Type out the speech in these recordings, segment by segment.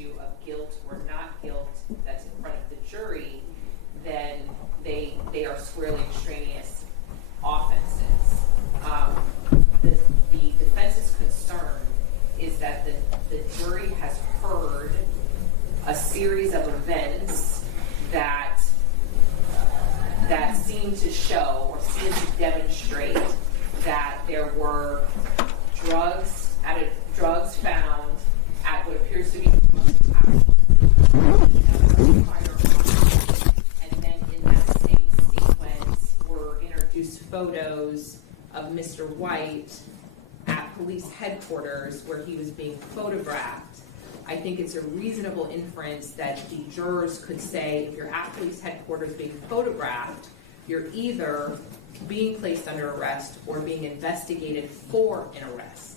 issue of guilt or not guilt that's in front of the jury, then they are squarely extraneous offenses. The defense's concern is that the jury has heard a series of events that seem to show or seem to demonstrate that there were drugs found at what appears to be the house, and then in that same sequence were introduced photos of Mr. White at police headquarters where he was being photographed. I think it's a reasonable inference that the jurors could say, if you're at police headquarters being photographed, you're either being placed under arrest or being investigated for an arrest.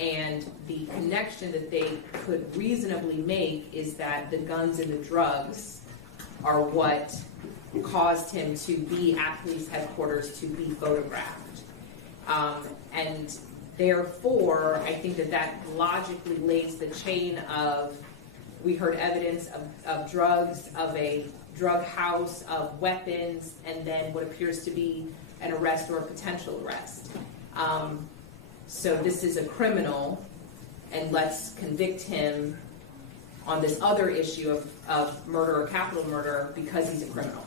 And the connection that they could reasonably make is that the guns and the drugs are what caused him to be at police headquarters to be photographed. And therefore, I think that logically lays the chain of, we heard evidence of drugs, of a drug house, of weapons, and then what appears to be an arrest or a potential arrest. So this is a criminal, and let's convict him on this other issue of murder or capital murder because he's a criminal.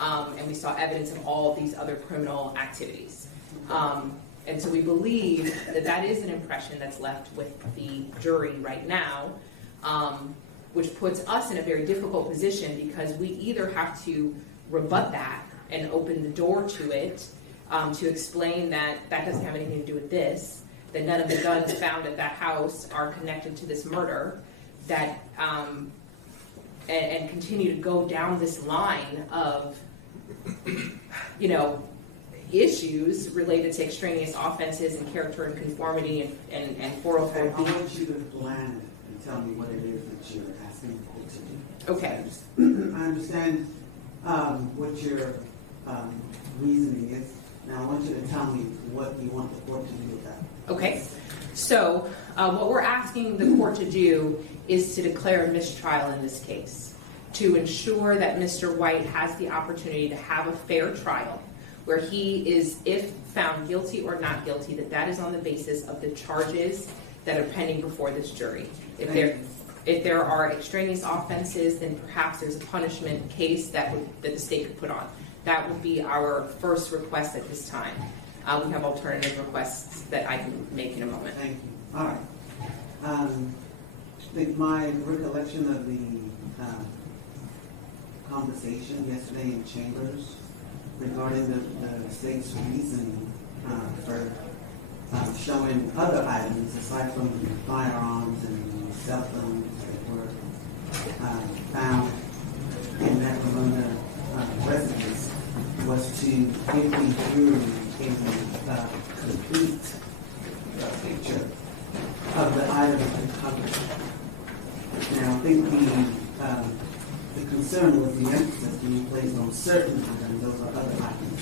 And we saw evidence of all of these other criminal activities. And so we believe that is an impression that's left with the jury right now, which puts us in a very difficult position because we either have to rebut that and open the door to it, to explain that doesn't have anything to do with this, that none of the guns found at that house are connected to this murder, that and continue to go down this line of, issues related to extraneous offenses and character and conformity and 404B. I want you to plan it and tell me what it is that you're asking the court to do. Okay. I understand what your reasoning is. Now I want you to tell me what you want the court to do with that. Okay. So what we're asking the court to do is to declare a mistrial in this case, to ensure that Mr. White has the opportunity to have a fair trial, where he is, if found guilty or not guilty, that is on the basis of the charges that are pending before this jury. If there are extraneous offenses, then perhaps there's a punishment case that the state could put on. That would be our first request at this time. We have alternative requests that I can make in a moment. Thank you. All right. I think my recollection of the conversation yesterday in chambers regarding the state's reasoning for showing other items aside from the firearms and cell phones that were found in that Ramona residence was to give the jury a complete picture of the items recovered. Now, I think the concern was the emphasis being placed on certain items over other items.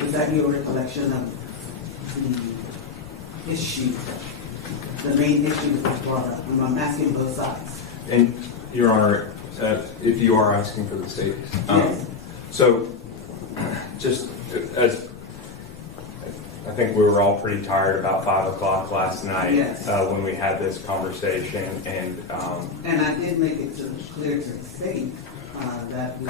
Is that your recollection of the issue, the main issue that was brought up? And I'm asking both sides. And, Your Honor, if you are asking for the state. Yes. So, just as I think we were all pretty tired about 5 o'clock last night. Yes. When we had this conversation, and I did make it clear to the state that we,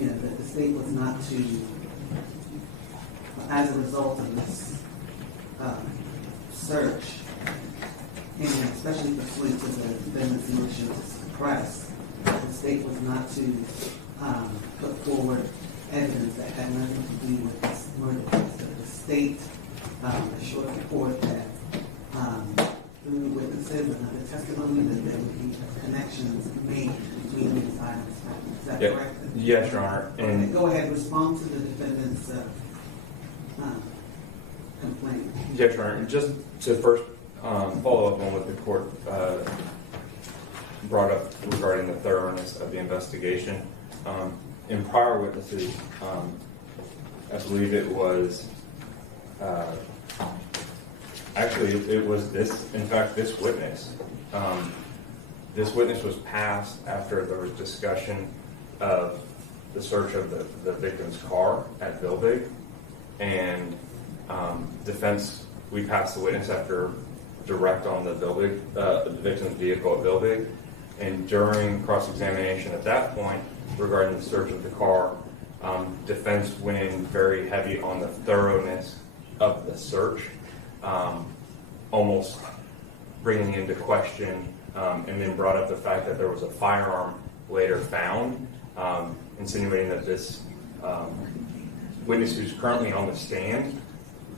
that the state was not to, as a result of this search, and especially pursuant to the defendant's motion to suppress, the state was not to put forward evidence that had nothing to do with this murder case. The state assured the court that through witnesses and other testimony that there would be connections made between these items. Is that correct? Yes, Your Honor. And go ahead, respond to the defendant's complaint. Yes, Your Honor. Just to first follow up on what the court brought up regarding the thoroughness of the investigation. In prior witnesses, I believe it was Actually, it was this, in fact, this witness. This witness was passed after there was discussion of the search of the victim's car at Vilbig. And defense, we passed the witness after direct on the Vilbig, the victim's vehicle at Vilbig. And during cross-examination at that point, regarding the search of the car, defense went in very heavy on the thoroughness of the search, almost bringing into question, and then brought up the fact that there was a firearm later found, insinuating that this witness who's currently on the stand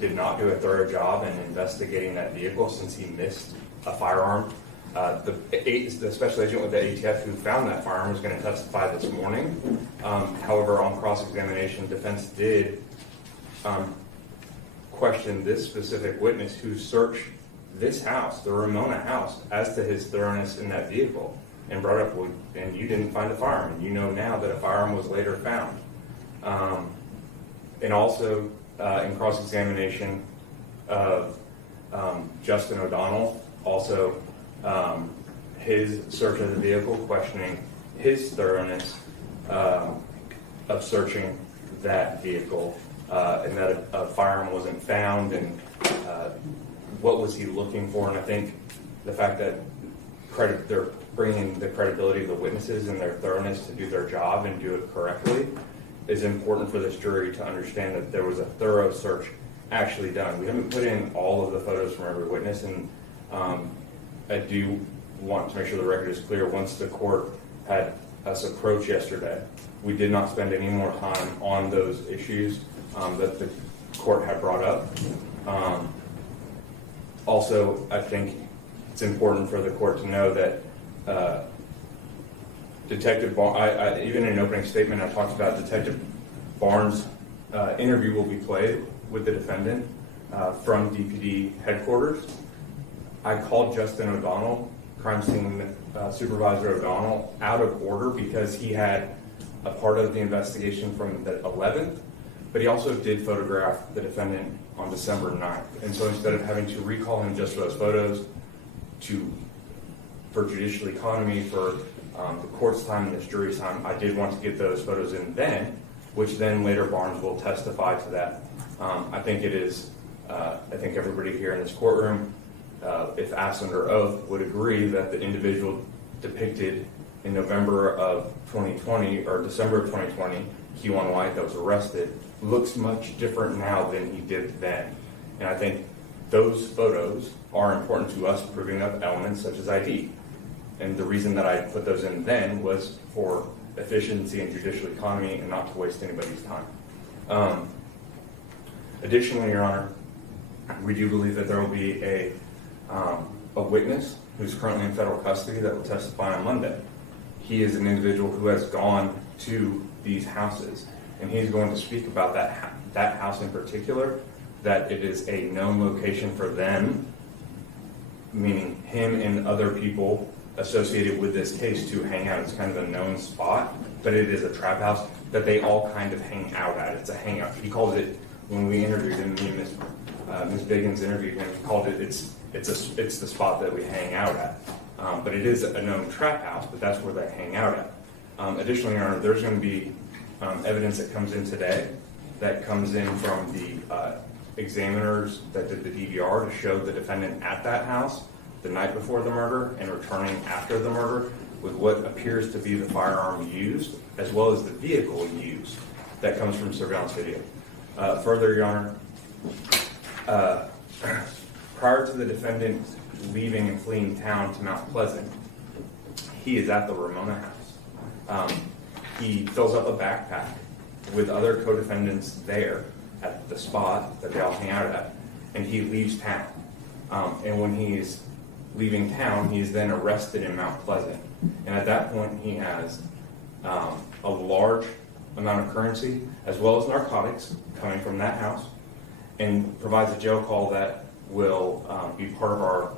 did not do a thorough job in investigating that vehicle since he missed a firearm. The special agent with the ATF who found that firearm was going to testify this morning. However, on cross-examination, defense did question this specific witness who searched this house, the Ramona house, as to his thoroughness in that vehicle, and brought up, well, and you didn't find a firearm, and you know now that a firearm was later found. And also in cross-examination of Justin O'Donnell, also his search of the vehicle, questioning his thoroughness of searching that vehicle, and that a firearm wasn't found, and what was he looking for. And I think the fact that they're bringing the credibility of the witnesses and their thoroughness to do their job and do it correctly is important for this jury to understand that there was a thorough search actually done. We haven't put in all of the photos from every witness, and I do want to make sure the record is clear. Once the court had us approach yesterday, we did not spend any more time on those issues that the court had brought up. Also, I think it's important for the court to know that Detective Barnes, even in an opening statement, I talked about Detective Barnes' interview will be played with the defendant from DPD headquarters. I called Justin O'Donnell, crime scene supervisor O'Donnell, out of order because he had a part of the investigation from the 11th, but he also did photograph the defendant on December 9th. And so instead of having to recall him just for those photos, for judicial economy, for the court's time and this jury's time, I did want to get those photos in then, which then later Barnes will testify to that. I think it is, I think everybody here in this courtroom, if asked under oath, would agree that the individual depicted in November of 2020 or December of 2020, Kewon White, that was arrested, looks much different now than he did then. And I think those photos are important to us proving up elements such as ID. And the reason that I put those in then was for efficiency and judicial economy and not to waste anybody's time. Additionally, Your Honor, we do believe that there will be a witness who's currently in federal custody that will testify on Monday. He is an individual who has gone to these houses, and he's going to speak about that house in particular, that it is a known location for them, meaning him and other people associated with this case to hang out. It's kind of a known spot, but it is a trap house that they all kind of hang out at. It's a hangout. He calls it, when we interviewed him, me and Ms. Biggins interviewed him, he called it, it's the spot that we hang out at. But it is a known trap house, but that's where they hang out at. Additionally, Your Honor, there's going to be evidence that comes in today that comes in from the examiners that did the DVR to show the defendant at that house the night before the murder and returning after the murder with what appears to be the firearm used, as well as the vehicle used that comes from surveillance video. Further, Your Honor, prior to the defendant leaving and fleeing town to Mount Pleasant, he is at the Ramona house. He fills up a backpack with other co-defendants there at the spot that they all hang out at, and he leaves town. And when he's leaving town, he is then arrested in Mount Pleasant. And at that point, he has a large amount of currency as well as narcotics coming from that house, and provides a jail call that will be part of our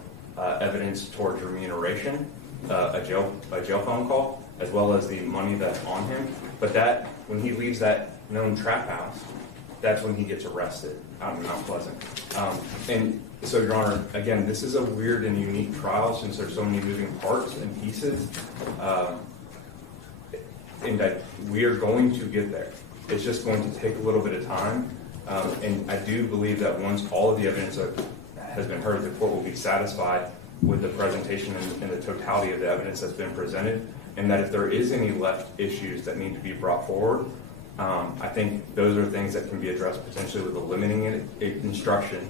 evidence towards remuneration, a jail phone call, as well as the money that's on him. But that, when he leaves that known trap house, that's when he gets arrested out in Mount Pleasant. And so, Your Honor, again, this is a weird and unique trial since there's so many moving parts and pieces. And that we are going to get there. It's just going to take a little bit of time. And I do believe that once all of the evidence has been heard, the court will be satisfied with the presentation and the totality of the evidence that's been presented. And that if there is any left issues that need to be brought forward, I think those are things that can be addressed potentially with a limiting instruction.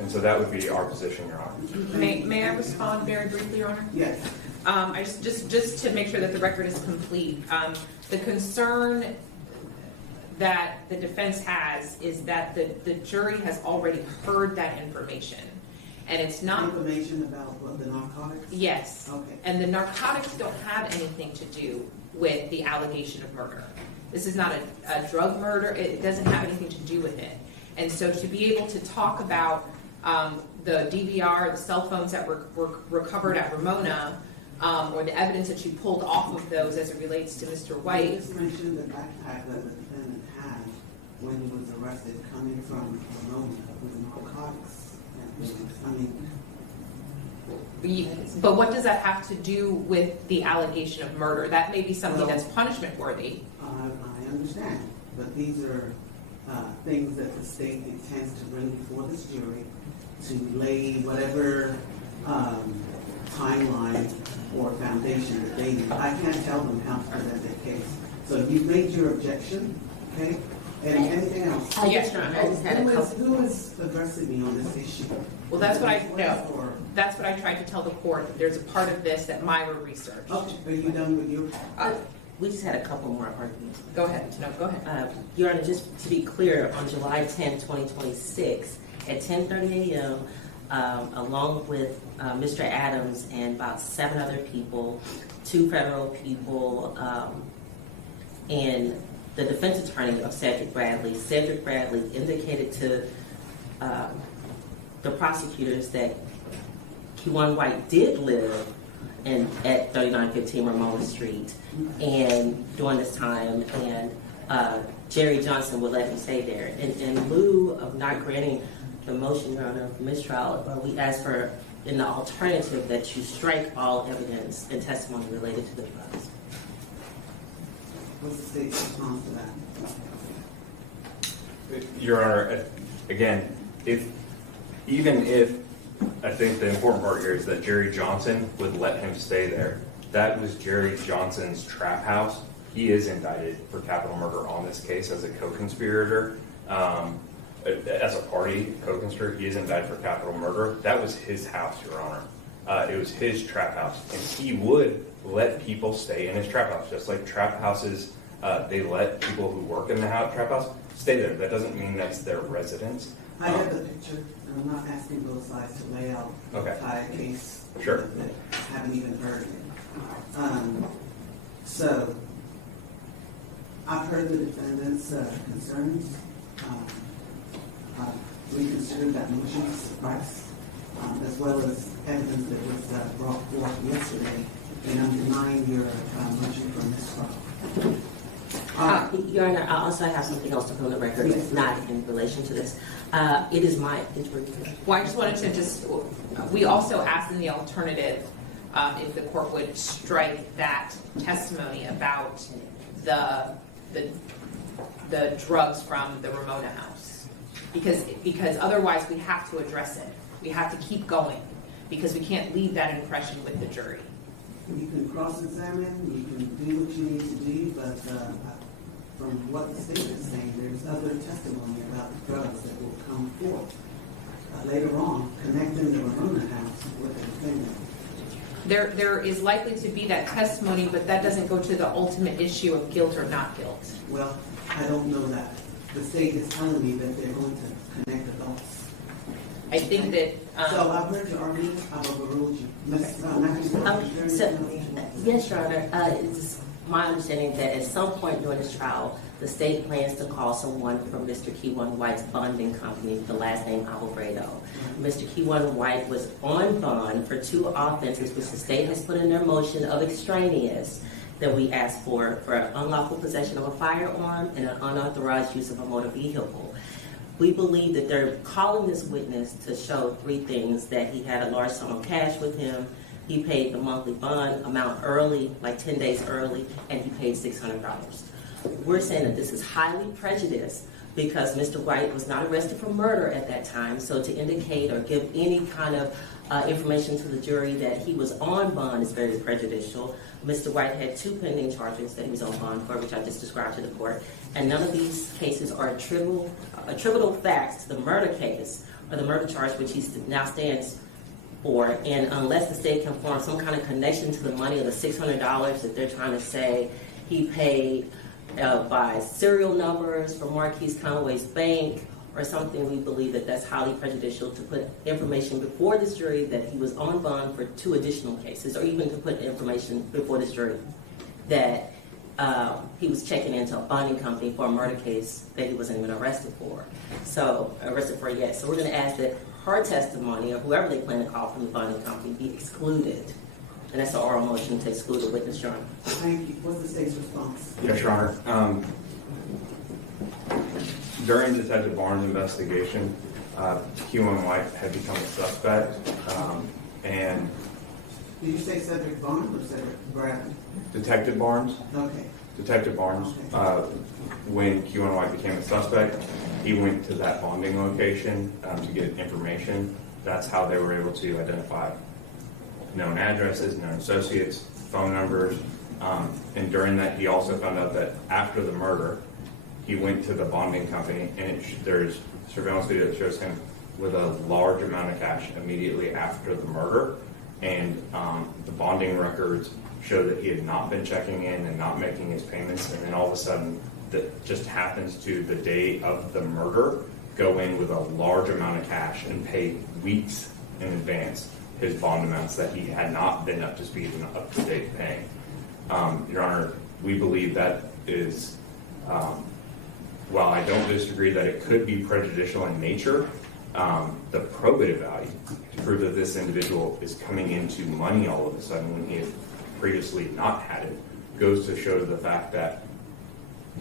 And so that would be our position, Your Honor. May I respond very briefly, Your Honor? Yes. I just to make sure that the record is complete. The concern that the defense has is that the jury has already heard that information. And it's not Information about what, the narcotics? Yes. Okay. And the narcotics don't have anything to do with the allegation of murder. This is not a drug murder. It doesn't have anything to do with it. And so to be able to talk about the DVR, the cell phones that were recovered at Ramona, or the evidence that you pulled off of those as it relates to Mr. White. You just mentioned the backpack that the defendant had when he was arrested coming from Ramona with narcotics. I mean, But what does that have to do with the allegation of murder? That may be something that's punishment worthy. I understand, but these are things that the state intends to bring before this jury to lay whatever timeline or foundation that they need. I can't tell them how to present their case. So you've made your objection, okay? And anything else? Yes, Your Honor. I just had a couple. Who is addressing me on this issue? Well, that's what I Or- know. That's what I tried to tell the court. That there's a part of this that Myra researched. Okay, are you done with your? We just had a couple more arguments. Go ahead. No, go ahead. Your Honor, just to be clear, on July 10, 2026, at 10:30 a.m., along with Mr. Adams and about 7 other people, 2 federal people, and the defense attorney of Cedric Bradley indicated to the prosecutors that Kewon White did live at 3915 Ramona Street and during this time, and Jerry Johnson would let him stay there. In lieu of not granting the motion, Your Honor, for mistrial, we ask for, in the alternative, that you strike all evidence and testimony related to the drugs. What's the state's response to that? Your Honor, again, even if I think the important part here is that Jerry Johnson would let him stay there. That was Jerry Johnson's trap house. He is indicted for capital murder on this case as a co-conspirator. As a party co-conspirator, he is indicted for capital murder. That was his house, Your Honor. It was his trap house, and he would let people stay in his trap house, just like trap houses. They let people who work in the trap house stay there. That doesn't mean that's their residence. I have the picture, and I'm not asking both sides to lay out the Okay. entire case. Sure. That haven't even heard it. So, I've heard the defendant's concerns. We considered that motion to suppress, as well as evidence that was brought forth yesterday, and I'm denying your motion for mistrial. Your Honor, I also have something else to put on the record. It's not in relation to this. It is my Well, I just wanted to we also asked in the alternative if the court would strike that testimony about the drugs from the Ramona house. Because otherwise we have to address it. We have to keep going because we can't leave that impression with the jury. You can cross-examine, you can do what you need to do, but from what the state is saying, there's other testimony about the drugs that will come forth later on, connecting the Ramona house with the defendant. There is likely to be that testimony, but that doesn't go to the ultimate issue of guilt or not guilt. Well, I don't know that. The state is telling me that they're going to connect the dots. I think that. So I've heard your argument, I've overruled you. Ms. Matthews, Yes, Your Honor. It's my understanding that at some point during this trial, the state plans to call someone from Mr. Kewon White's bonding company with the last name Alvarado. Mr. Kewon White was on bond for 2 offenses, which the state has put in their motion of extraneous. that we asked for unlawful possession of a firearm and an unauthorized use of a motor vehicle. We believe that they're calling this witness to show three things: that he had a large sum of cash with him, he paid the monthly bond amount early, like 10 days early, and he paid $600. We're saying that this is highly prejudiced because Mr. White was not arrested for murder at that time, so to indicate or give any kind of information to the jury that he was on bond is very prejudicial. Mr. White had 2 pending charges that he was on bond for, which I just described to the court, and none of these cases are attributable facts to the murder case or the murder charge which he now stands for, and unless the state can form some kind of connection to the money of the $600 that they're trying to say he paid by serial numbers from Markies Conway's bank or something, we believe that that's highly prejudicial to put information before this jury that he was on bond for 2 additional cases, or even to put information before this jury that he was checking into a bonding company for a murder case that he wasn't even arrested for yet. So we're going to ask that her testimony, or whoever they plan to call from the bonding company, be excluded. And that's an oral motion to exclude the witness, Your Honor. Thank you. What's the state's response? Yes, Your Honor. During Detective Barnes' investigation, Kewon White had become a suspect, and Did you say Cedric Barnes or Cedric Brown? Detective Barnes, Okay. when Kewon White became a suspect, he went to that bonding location to get information. That's how they were able to identify known addresses, known associates, phone numbers, and during that, he also found out that after the murder, he went to the bonding company, and there's surveillance video that shows him with a large amount of cash immediately after the murder, and the bonding records show that he had not been checking in and not making his payments, and then all of a sudden, that just happens to the day of the murder, go in with a large amount of cash and pay weeks in advance his bond amounts that he had not been up to speed and up to date paying. Your Honor, we believe that is, while I don't disagree that it could be prejudicial in nature, the probative value to prove that this individual is coming into money all of a sudden when he had previously not had it goes to show the fact that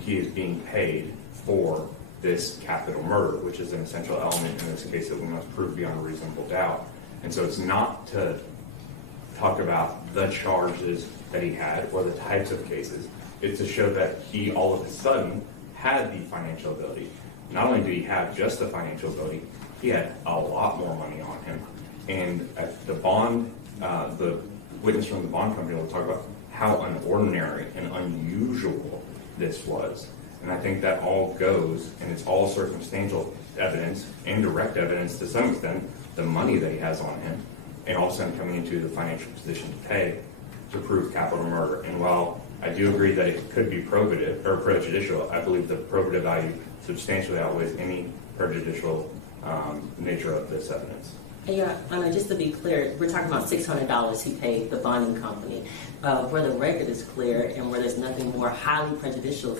he is being paid for this capital murder, which is an essential element in this case that we must prove beyond a reasonable doubt. And so it's not to talk about the charges that he had or the types of cases. It's to show that he all of a sudden had the financial ability. Not only did he have just the financial ability, he had a lot more money on him. And at the bond, the witness from the bond company will talk about how unordinary and unusual this was. And I think that all goes, and it's all circumstantial evidence and direct evidence to some extent, the money that he has on him, and all of a sudden coming into the financial position to pay to prove capital murder. And while I do agree that it could be probative or prejudicial, I believe the probative value substantially outweighs any prejudicial nature of this evidence. Yeah, just to be clear, we're talking about $600 he paid the bonding company. Where the record is clear and where there's nothing more highly prejudicial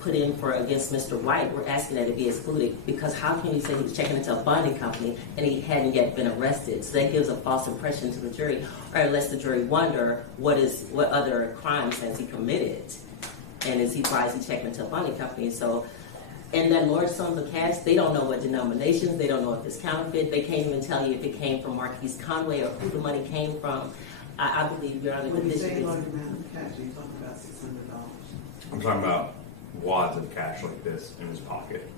put in for against Mr. White, we're asking that it be excluded, because how can you say he was checking into a bonding company and he hadn't yet been arrested? So that gives a false impression to the jury, or lets the jury wonder what other crimes has he committed, and why is he checking into a bonding company? So, and that large sum of cash, they don't know what denominations, they don't know if it's counterfeit, they can't even tell you if it came from Markies Conway or who the money came from. I believe Your Honor, When you this say is. large amount of cash, you're talking about $600. I'm talking about wads of cash like this in his pocket.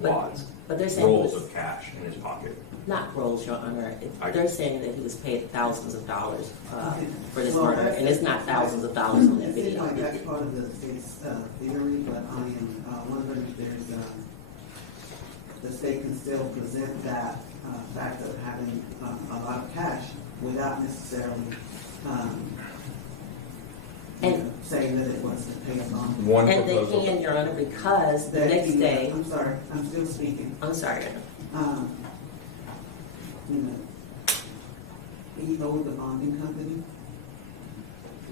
But- Wads. But they're saying Rolls it was of cash in his pocket. not rolls, Your Honor. They're saying that he was paid thousands of dollars for this Well, murder, that's- and it's not thousands of dollars on that It seems video. like that's part of the state's theory, but I am wondering if there's, the state can still present that fact of having a lot of cash without necessarily saying that it was to pay a bond. One And they proposal. can, Your Honor, because the That next he- day, I'm sorry, I'm still speaking. I'm sorry, Your Honor. You know, he owed the bonding company.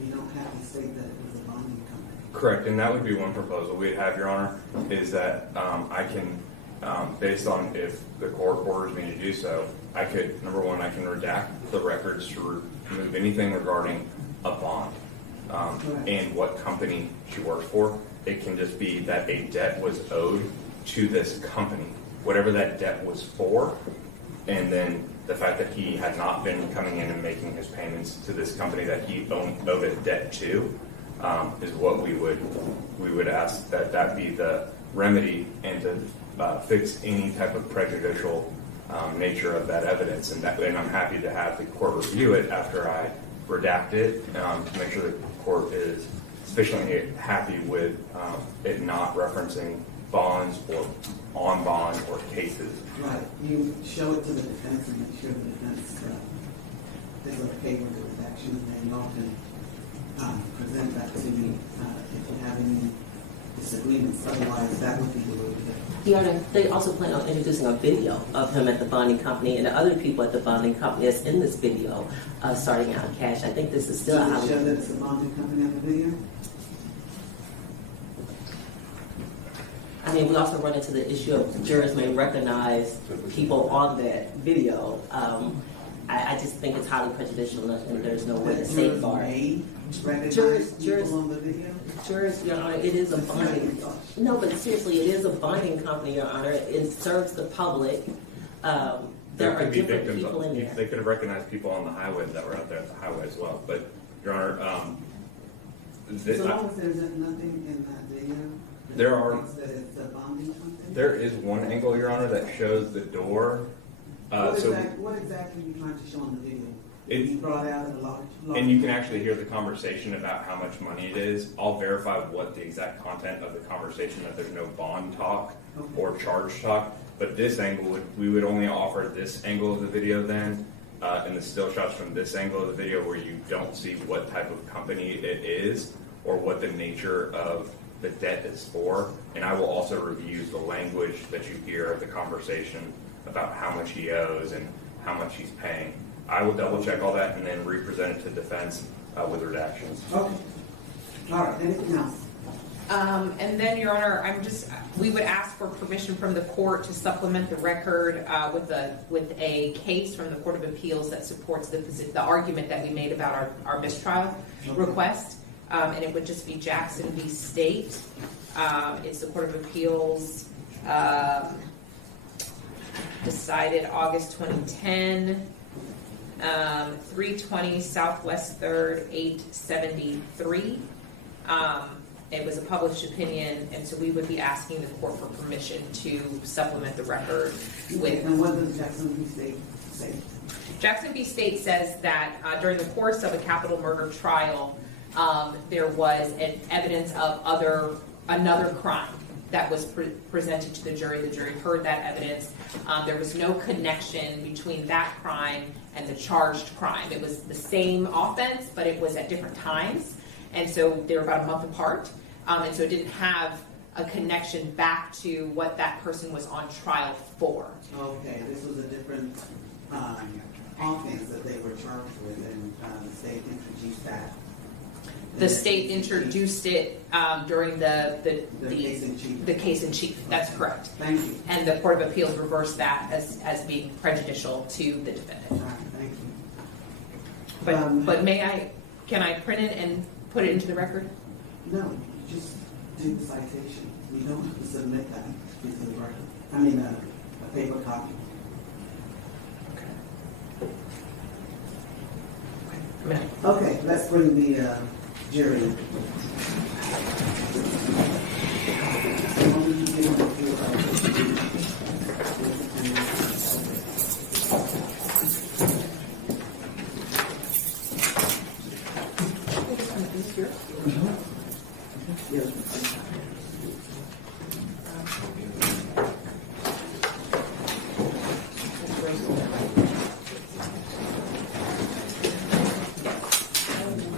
You don't have to state that it was a bonding company. Correct, and that would be one proposal we'd have, Your Honor, is that I can, based on if the court orders me to do so, I could, number one, I can redact the records to remove anything regarding a bond. and what company she works for. It can just be that a debt was owed to this company, whatever that debt was for, and then the fact that he had not been coming in and making his payments to this company that he owed a debt to, is what we would ask that be the remedy, and to fix any type of prejudicial nature of that evidence. And I'm happy to have the court review it after I redact it, to make sure the court is sufficiently happy with it not referencing bonds or on bond or cases. Right, you show it to the defense and make sure the defense is okay with the redaction, and then you can present that to me if you have any disagreements. Otherwise, that would be the way to go. Your Honor, they also plan on introducing a video of him at the bonding company and the other people at the bonding company that's in this video, starting out cash. I think this is still Does it show that it's a bonding company on the video? I mean, we also run into the issue of jurors may recognize people on that video. I just think it's highly prejudicial, and there's no way to safeguard. Jurors, Jurors- on the video? Jurors, Your Honor, it is a bonding. No, but seriously, it is a bonding company, Your Honor. It serves the public. There are could be different victims people in of, there. they could have recognized people on the highway that were out there at the highway as well. But, Your Honor, So long as there's nothing in that video. There are- That it's a bonding company? there is one angle, Your Honor, that shows the door. What So, exactly are you trying to show on the video? It- You brought out a large. and you can actually hear the conversation about how much money it is. I'll verify what the exact content of the conversation, that there's no bond talk or charge talk. But this angle, we would only offer this angle of the video then, and the still shots from this angle of the video, where you don't see what type of company it is or what the nature of the debt is for. And I will also review the language that you hear of the conversation about how much he owes and how much he's paying. I will double check all that and then re-present it to defense with redactions. Okay. All right, anything else? And then, Your Honor, we would ask for permission from the court to supplement the record with a case from the Court of Appeals that supports the argument that we made about our mistrial request. And it would just be Jackson v. State. It's the Court of Appeals, decided August 2010, 320 Southwest 3rd, 873. It was a published opinion, and so we would be asking the court for permission to supplement the record with. And what does Jackson v. State say? Jackson v. State says that during the course of a capital murder trial, there was an evidence of another crime that was presented to the jury. The jury heard that evidence. There was no connection between that crime and the charged crime. It was the same offense, but it was at different times. And so they were about a month apart. And so it didn't have a connection back to what that person was on trial for. Okay, this was a different offense that they were charged with, and the state introduced that. The state introduced it during the case in chief. The case in chief. That's correct. Thank you. And the Court of Appeals reversed that as being prejudicial to the defendant. All right, thank you. But can I print it and put it into the record? No, you just do the citation. You don't have to submit that into the record. I mean, a paper copy. Okay, let's bring the jury. So what would you give them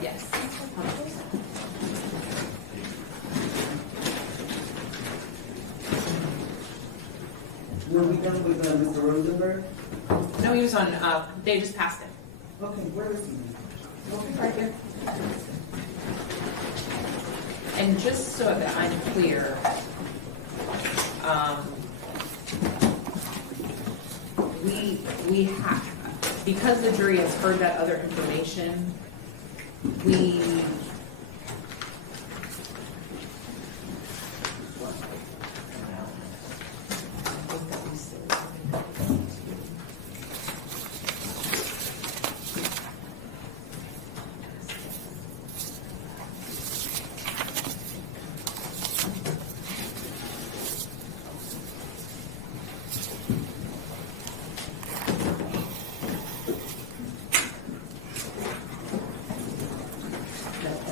Yes. Were we done with Mr. Rosenberg? No, he was on, they just passed it. Okay, where is he? Okay, right here. And just so that I'm clear, we have, because the jury has heard that other information, we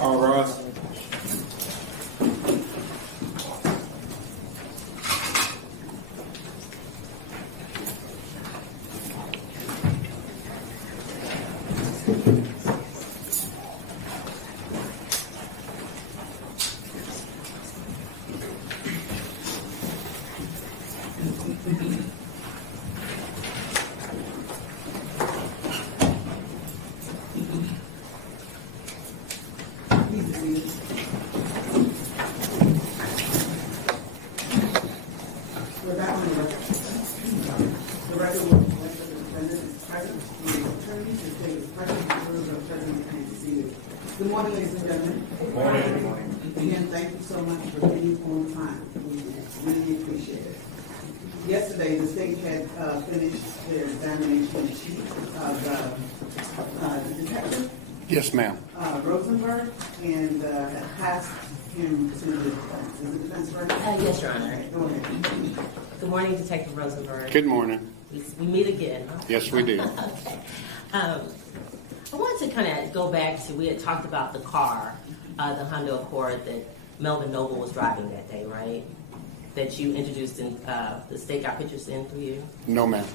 All rise. Please be seated. We're back on the record. The record will reflect that the defendant is present, the attorney, the state is present, the rules of attorney and seated. Good morning, ladies and gentlemen. Good morning. Again, thank you so much for being on time. We really appreciate it. Yesterday, the state had finished their examination in chief of the detective, Yes, ma'am. Rosenberg, and had passed him to the defense. Is the defense right? Yes, Your Honor. Go ahead. Good morning, Detective Rosenberg. Good morning. We meet again, huh? Yes, we do. Okay. I wanted to kind of go back to, we had talked about the car, the Honda Accord that Melvin Noble was driving that day, right? That you introduced in, the state got pictures in for you? No, ma'am.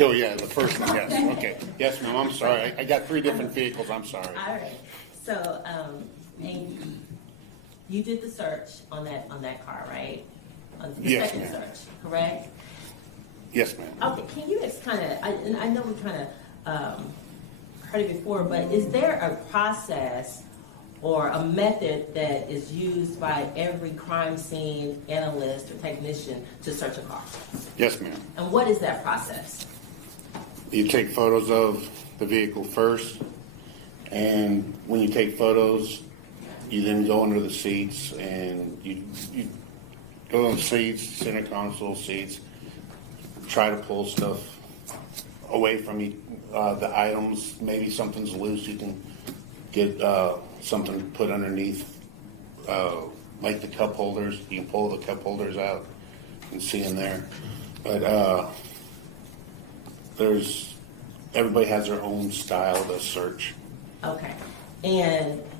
Oh, yeah, the first one, yes. Okay. Yes, ma'am, I'm sorry. I got 3 different vehicles, I'm sorry. All right. So, and you did the search on that car, right? On the Yes, second ma'am. search, correct? Yes, ma'am. Okay, can you kind of, and I know we kind of heard it before, but is there a process or a method that is used by every crime scene analyst or technician to search a car? Yes, ma'am. And what is that process? You take photos of the vehicle first, and when you take photos, you then go under the seats, and you go on the seats, center console seats, try to pull stuff away from you, the items. Maybe something's loose, you can get something put underneath, like the cup holders. You can pull the cup holders out and see in there. But everybody has their own style to search. Okay,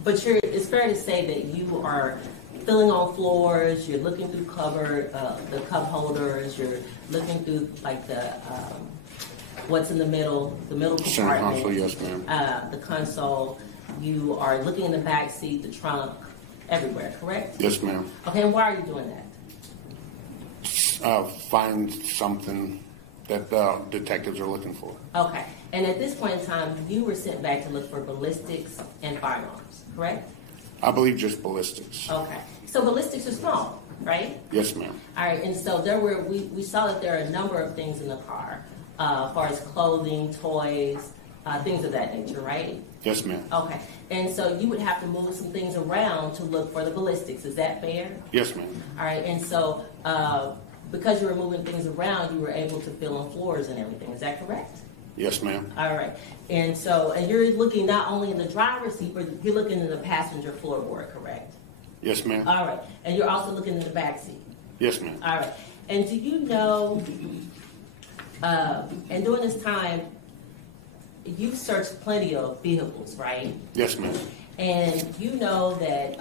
but it's fair to say that you are filling on floors, you're looking through the cup holders, you're looking through like what's in the middle Center compartment. console, yes, ma'am. The console, you are looking in the back seat, the trunk, everywhere, correct? Yes, ma'am. Okay, and why are you doing that? Find something that detectives are looking for. Okay, and at this point in time, you were sent back to look for ballistics and firearms, correct? I believe just ballistics. Okay, so ballistics are small, right? Yes, ma'am. All right, and so we saw that there are a number of things in the car, as far as clothing, toys, things of that nature, right? Yes, ma'am. Okay, and so you would have to move some things around to look for the ballistics, is that fair? Yes, ma'am. All right, and so because you were moving things around, you were able to fill in floors and everything, is that correct? Yes, ma'am. All right, and you're looking not only in the driver's seat, but you're looking in the passenger floorboard, correct? Yes, ma'am. All right, and you're also looking in the back seat. Yes, ma'am. All right, and do you know, and during this time, you've searched plenty of vehicles, right? Yes, ma'am. And you know that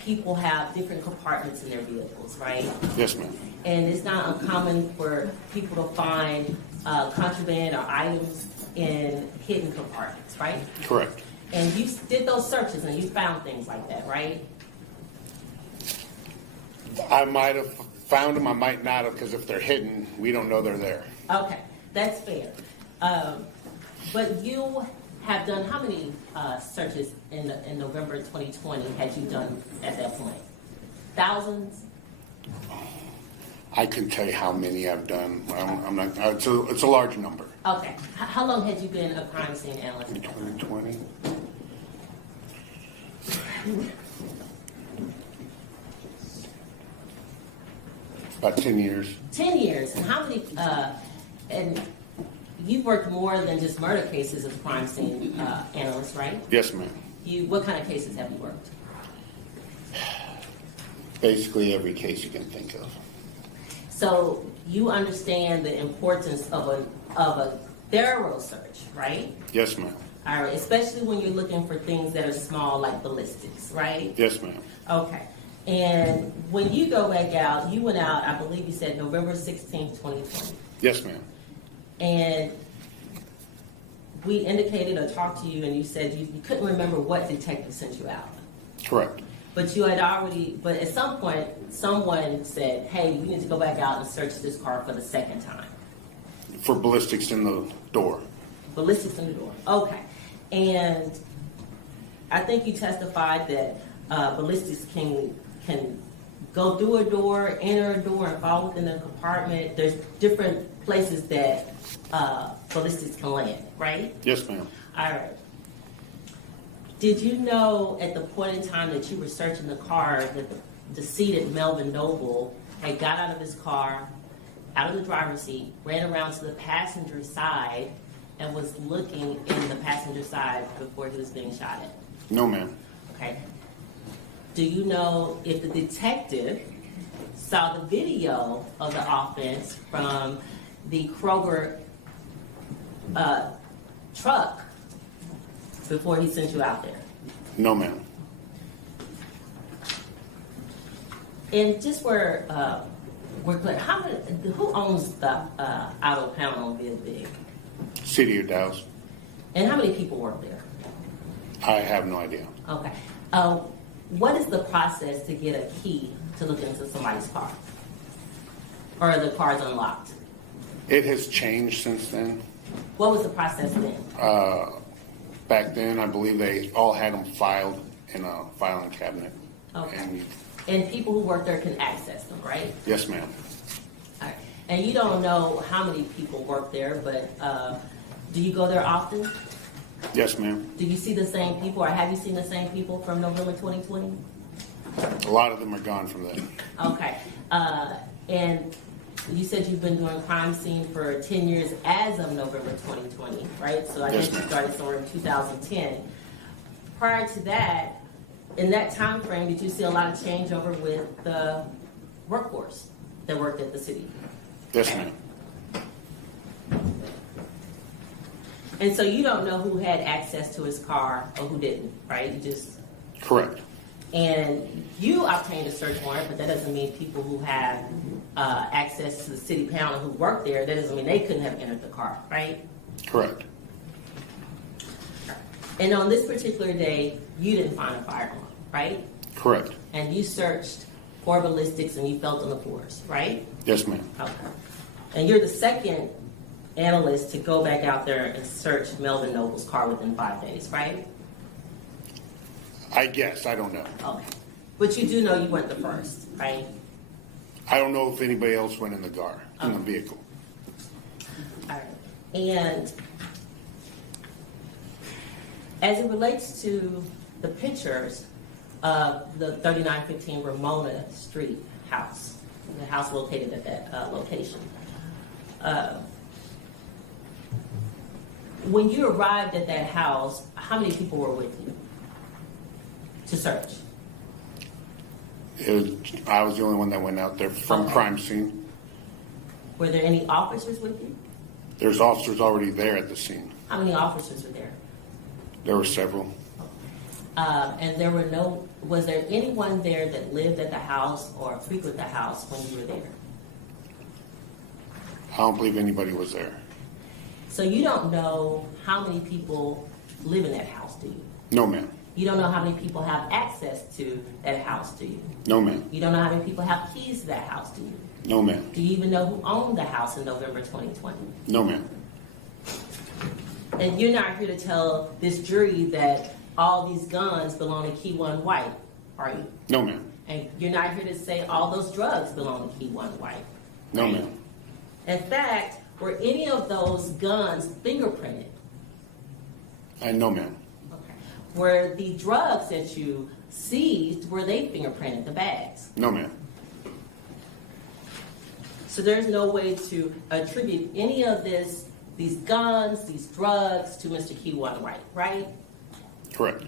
people have different compartments in their vehicles, right? Yes, ma'am. And it's not uncommon for people to find contraband or items in hidden compartments, right? Correct. And you did those searches and you found things like that, right? I might have found them, I might not have, because if they're hidden, we don't know they're there. Okay, that's fair. But you have done how many searches in November 2020 had you done at that point? Thousands? I can tell you how many I've done. I'm not. It's a large number. Okay. How long had you been a crime scene analyst? 2020. About 10 years. 10 years. And how many, and you've worked more than just murder cases as a crime scene analyst, right? Yes, ma'am. What kind of cases have you worked? Basically every case you can think of. So you understand the importance of a thorough search, right? Yes, ma'am. All right, especially when you're looking for things that are small like ballistics, right? Yes, ma'am. Okay. And when you go back out, you went out, I believe you said November 16th, 2020. Yes, ma'am. And we indicated or talked to you and you said you couldn't remember what detective sent you out. Correct. But you had already, but at some point, someone said, hey, you need to go back out and search this car for the second time. For ballistics in the door. Ballistics in the door. Okay. And I think you testified that ballistics can go through a door, enter a door, and fall within a compartment. There's different places that ballistics can land, right? Yes, ma'am. All right. Did you know at the point in time that you were searching the car that the decedent Melvin Noble had got out of his car, out of the driver's seat, ran around to the passenger side, and was looking in the passenger side before he was being shot at? No, ma'am. Okay. Do you know if the detective saw the video of the offense from the Kroger truck before he sent you out there? No, ma'am. And just where we're clear, who owns the auto panel on Big? City of Dallas. And how many people work there? I have no idea. Okay. What is the process to get a key to look into somebody's car? Or are the cars unlocked? It has changed since then. What was the process then? Back then, I believe they all had them filed in a filing cabinet. Okay. And people who work there can access them, right? Yes, ma'am. All right. And you don't know how many people work there, but do you go there often? Yes, ma'am. Do you see the same people, or have you seen the same people from November 2020? A lot of them are gone from then. Okay. And you said you've been doing crime scene for 10 years as of November 2020, right? So I Yes, guess you ma'am. started somewhere in 2010. Prior to that, in that time frame, did you see a lot of changeover with the workforce that worked at the city? Yes, ma'am. And so you don't know who had access to his car or who didn't, right? You just, Correct. and you obtained a search warrant, but that doesn't mean people who have access to the city panel who work there, that doesn't mean they couldn't have entered the car, right? Correct. And on this particular day, you didn't find a firearm, right? Correct. And you searched for ballistics and you felt on the floors, right? Yes, ma'am. Okay. And you're the second analyst to go back out there and search Melvin Noble's car within 5 days, right? I guess. I don't know. Okay. But you do know you weren't the first, right? I don't know if anybody else went in the car, in the Okay. vehicle. All right. And as it relates to the pictures of the 3915 Ramona Street house, the house located at that location, when you arrived at that house, how many people were with you to search? I was the only one that went out there from Okay. crime scene. Were there any officers with you? There's officers already there at the scene. How many officers were there? There were several. And was there anyone there that lived at the house or frequented the house when you were there? I don't believe anybody was there. So you don't know how many people live in that house, do you? No, ma'am. You don't know how many people have access to that house, do you? No, ma'am. You don't know how many people have keys to that house, do you? No, ma'am. Do you even know who owned the house in November 2020? No, ma'am. And you're not here to tell this jury that all these guns belong to Kewon White, are you? No, ma'am. And you're not here to say all those drugs belong to Kewon White. No, right? ma'am. In fact, were any of those guns fingerprinted? No, ma'am. Okay. Were the drugs that you seized, were they fingerprinted, the bags? No, ma'am. So there's no way to attribute any of these guns, these drugs to Mr. Kewon White, right? Correct.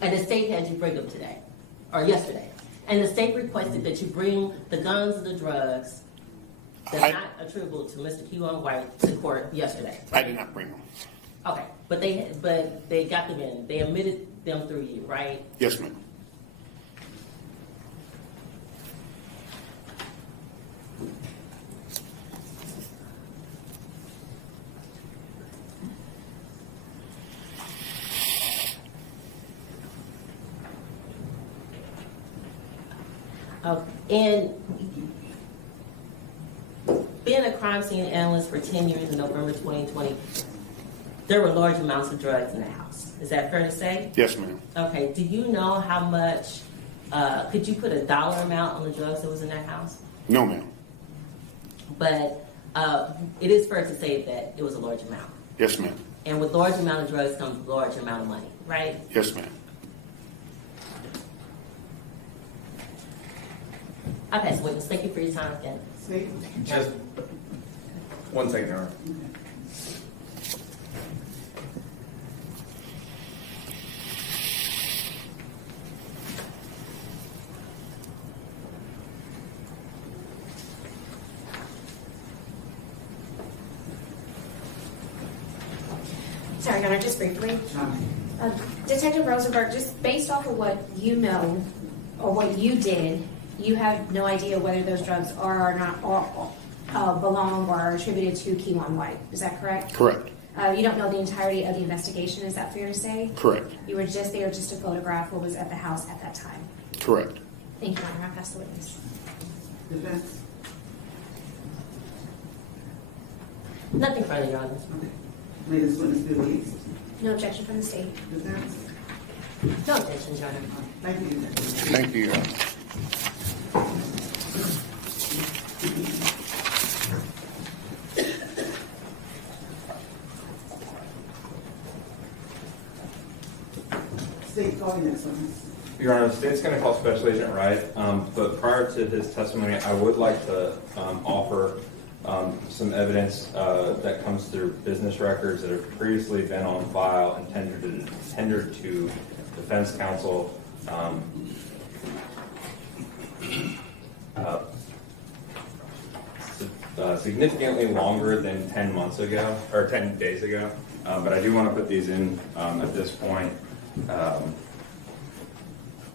And the state had you bring them today, or yesterday. And the state requested that you bring the guns and the drugs that's not attributable to Mr. Kewon White to court yesterday? I did not bring them. Okay, but they got them in. They admitted them through you, right? Yes, ma'am. And being a crime scene analyst for 10 years in November 2020, there were large amounts of drugs in the house. Is that fair to say? Yes, ma'am. Okay, do you know how much, could you put a dollar amount on the drugs that was in that house? No, ma'am. But it is fair to say that it was a large amount. Yes, ma'am. And with large amount of drugs comes large amount of money, right? Yes, ma'am. Okay, so witness, thank you for your time again. State. Just 1 second, Your Honor. Sorry, Your Honor, just briefly. Johnny. Detective Rosenberg, just based off of what you know or what you did, you have no idea whether those drugs are or not belong or are attributed to Kewon White. Is that correct? Correct. You don't know the entirety of the investigation. Is that fair to say? Correct. You were just there just to photograph what was at the house at that time. Correct. Thank you, Your Honor. I'll pass the witness. Defense. Nothing further, Your Honor. Okay. May this witness be released? No objection from the state. Defense. No objection, Your Honor. Thank you, Detective. Thank you, Your Honor. State, call your next witness. Your Honor, the state's going to call Special Agent Wright, but prior to his testimony, I would like to offer some evidence that comes through business records that have previously been on file and tendered to defense counsel significantly longer than 10 months ago, or 10 days ago. But I do want to put these in at this point. And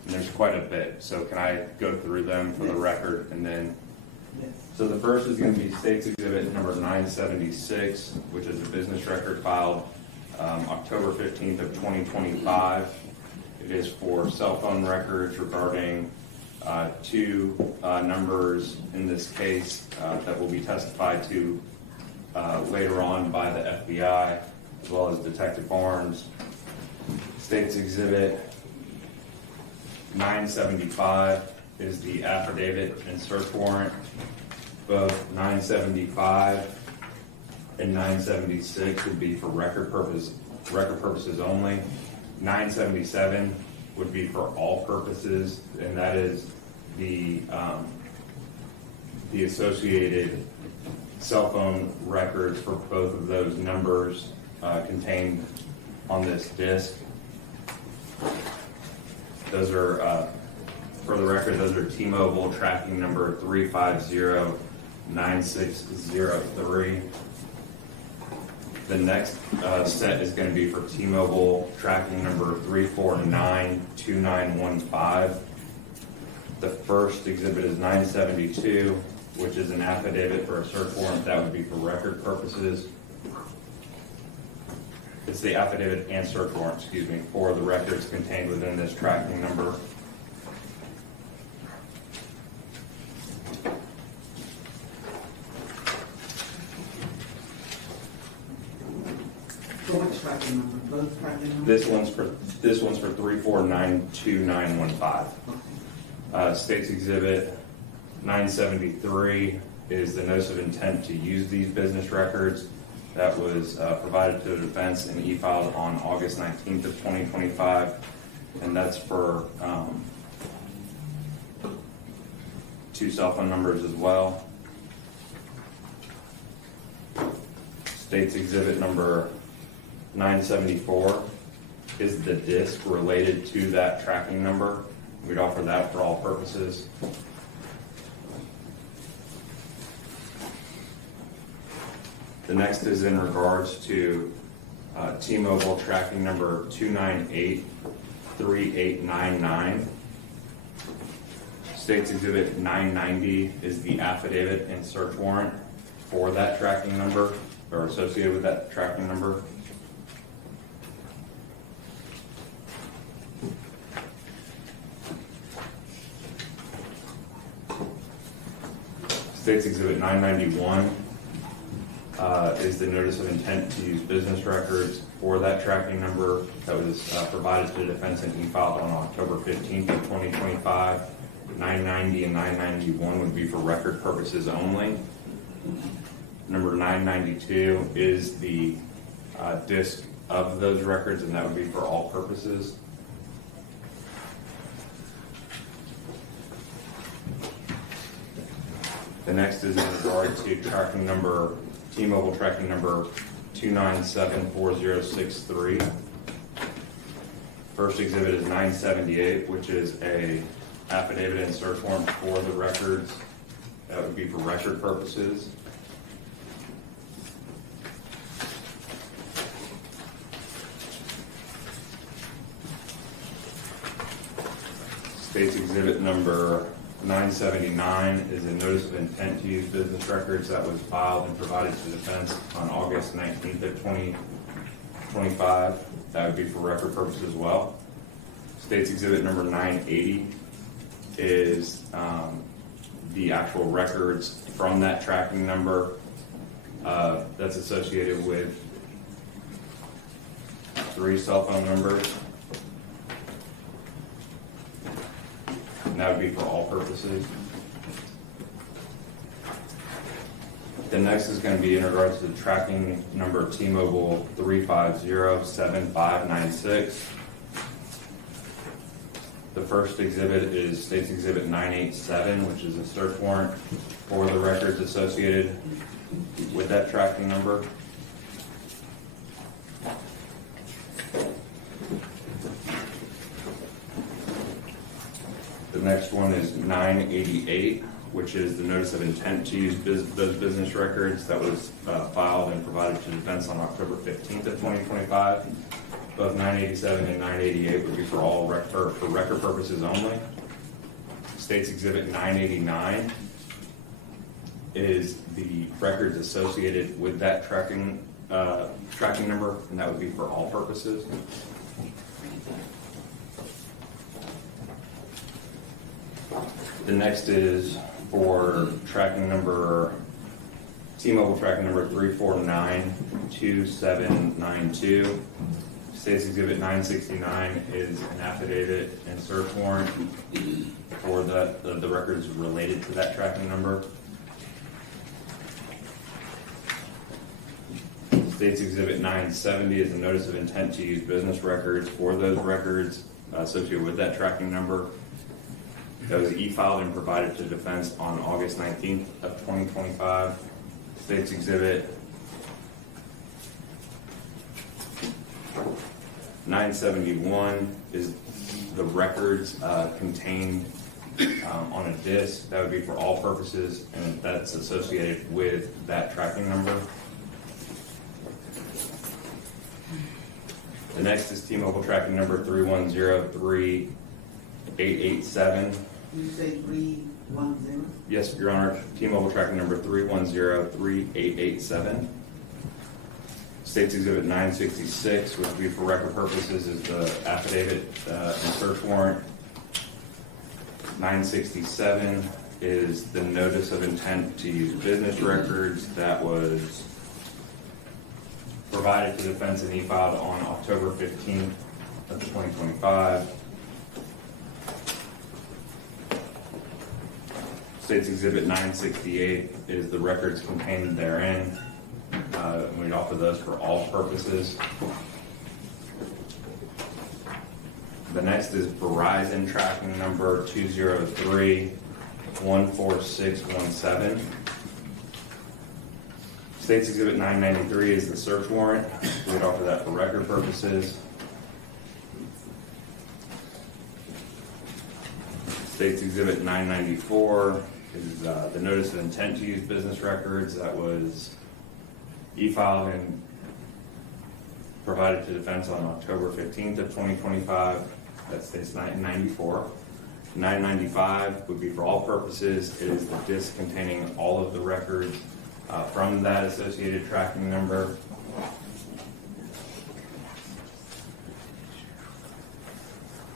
there's quite a bit, so can I go through them for the record and then? Yes. So the first is going to be State's Exhibit number 976, which is a business record filed October 15th of 2025. It is for cell phone records regarding two numbers in this case that will be testified to later on by the FBI as well as Detective Barnes. State's Exhibit 975 is the affidavit and search warrant. Both 975 and 976 would be for record purposes only. 977 would be for all purposes, and that is the associated cell phone records for both of those numbers contained on this disc. Those are, for the record, those are T-Mobile tracking number 3509603. The next set is going to be for T-Mobile tracking number 3492915. The first exhibit is 972, which is an affidavit for a search warrant. That would be for record purposes. It's the affidavit and search warrant, for the records contained within this tracking number. For which tracking number? Both tracking numbers? This one's for 3492915. State's Exhibit 973 is the notice of intent to use these business records. That was provided to the defense and e-filed on August 19th of 2025, and that's for two cell phone numbers as well. State's Exhibit number 974 is the disc related to that tracking number. We'd offer that for all purposes. The next is in regards to T-Mobile tracking number 2983899. State's Exhibit 990 is the affidavit and search warrant for that tracking number, or associated with that tracking number. State's Exhibit 991 is the notice of intent to use business records for that tracking number that was provided to the defense and e-filed on October 15th of 2025. 990 and 991 would be for record purposes only. Number 992 is the disc of those records, and that would be for all purposes. The next is in regard to tracking number, T-Mobile tracking number 2974063. First exhibit is 978, which is a affidavit and search warrant for the records. That would be for record purposes. State's exhibit number 979 is a notice of intent to use business records that was filed and provided to the defense on August 19th of 2025. That would be for record purposes as well. State's exhibit number 980 is the actual records from that tracking number that's associated with 3 cell phone numbers. And that would be for all purposes. The next is going to be in regards to the tracking number T-Mobile 3507596. The first exhibit is State's Exhibit 987, which is a search warrant for the records associated with that tracking number. The next one is 988, which is the notice of intent to use those business records that was filed and provided to defense on October 15th of 2025. Both 987 and 988 would be for all for record purposes only. State's Exhibit 989 is the records associated with that tracking number, and that would be for all purposes. The next is for tracking number, T-Mobile tracking number 3492792. State's Exhibit 969 is an affidavit and search warrant for the records related to that tracking number. State's Exhibit 970 is a notice of intent to use business records for those records associated with that tracking number. That was e-filed and provided to defense on August 19th of 2025. State's Exhibit 971 is the records contained on a disc. That would be for all purposes, and that's associated with that tracking number. The next is T-Mobile tracking number 3103887. You say 310? Yes, Your Honor. T-Mobile tracking number 3103887. State's Exhibit 966, which would be for record purposes, is the affidavit and search warrant. 967 is the notice of intent to use business records that was provided to defense and e-filed on October 15th of 2025. State's Exhibit 968 is the records contained therein. We'd offer those for all purposes. The next is Verizon tracking number 203-14617. State's Exhibit 993 is the search warrant. We'd offer that for record purposes. State's Exhibit 994 is the notice of intent to use business records that was e-filed and provided to defense on October 15th of 2025. That states 994. 995 would be for all purposes. It is the disk containing all of the records from that associated tracking number.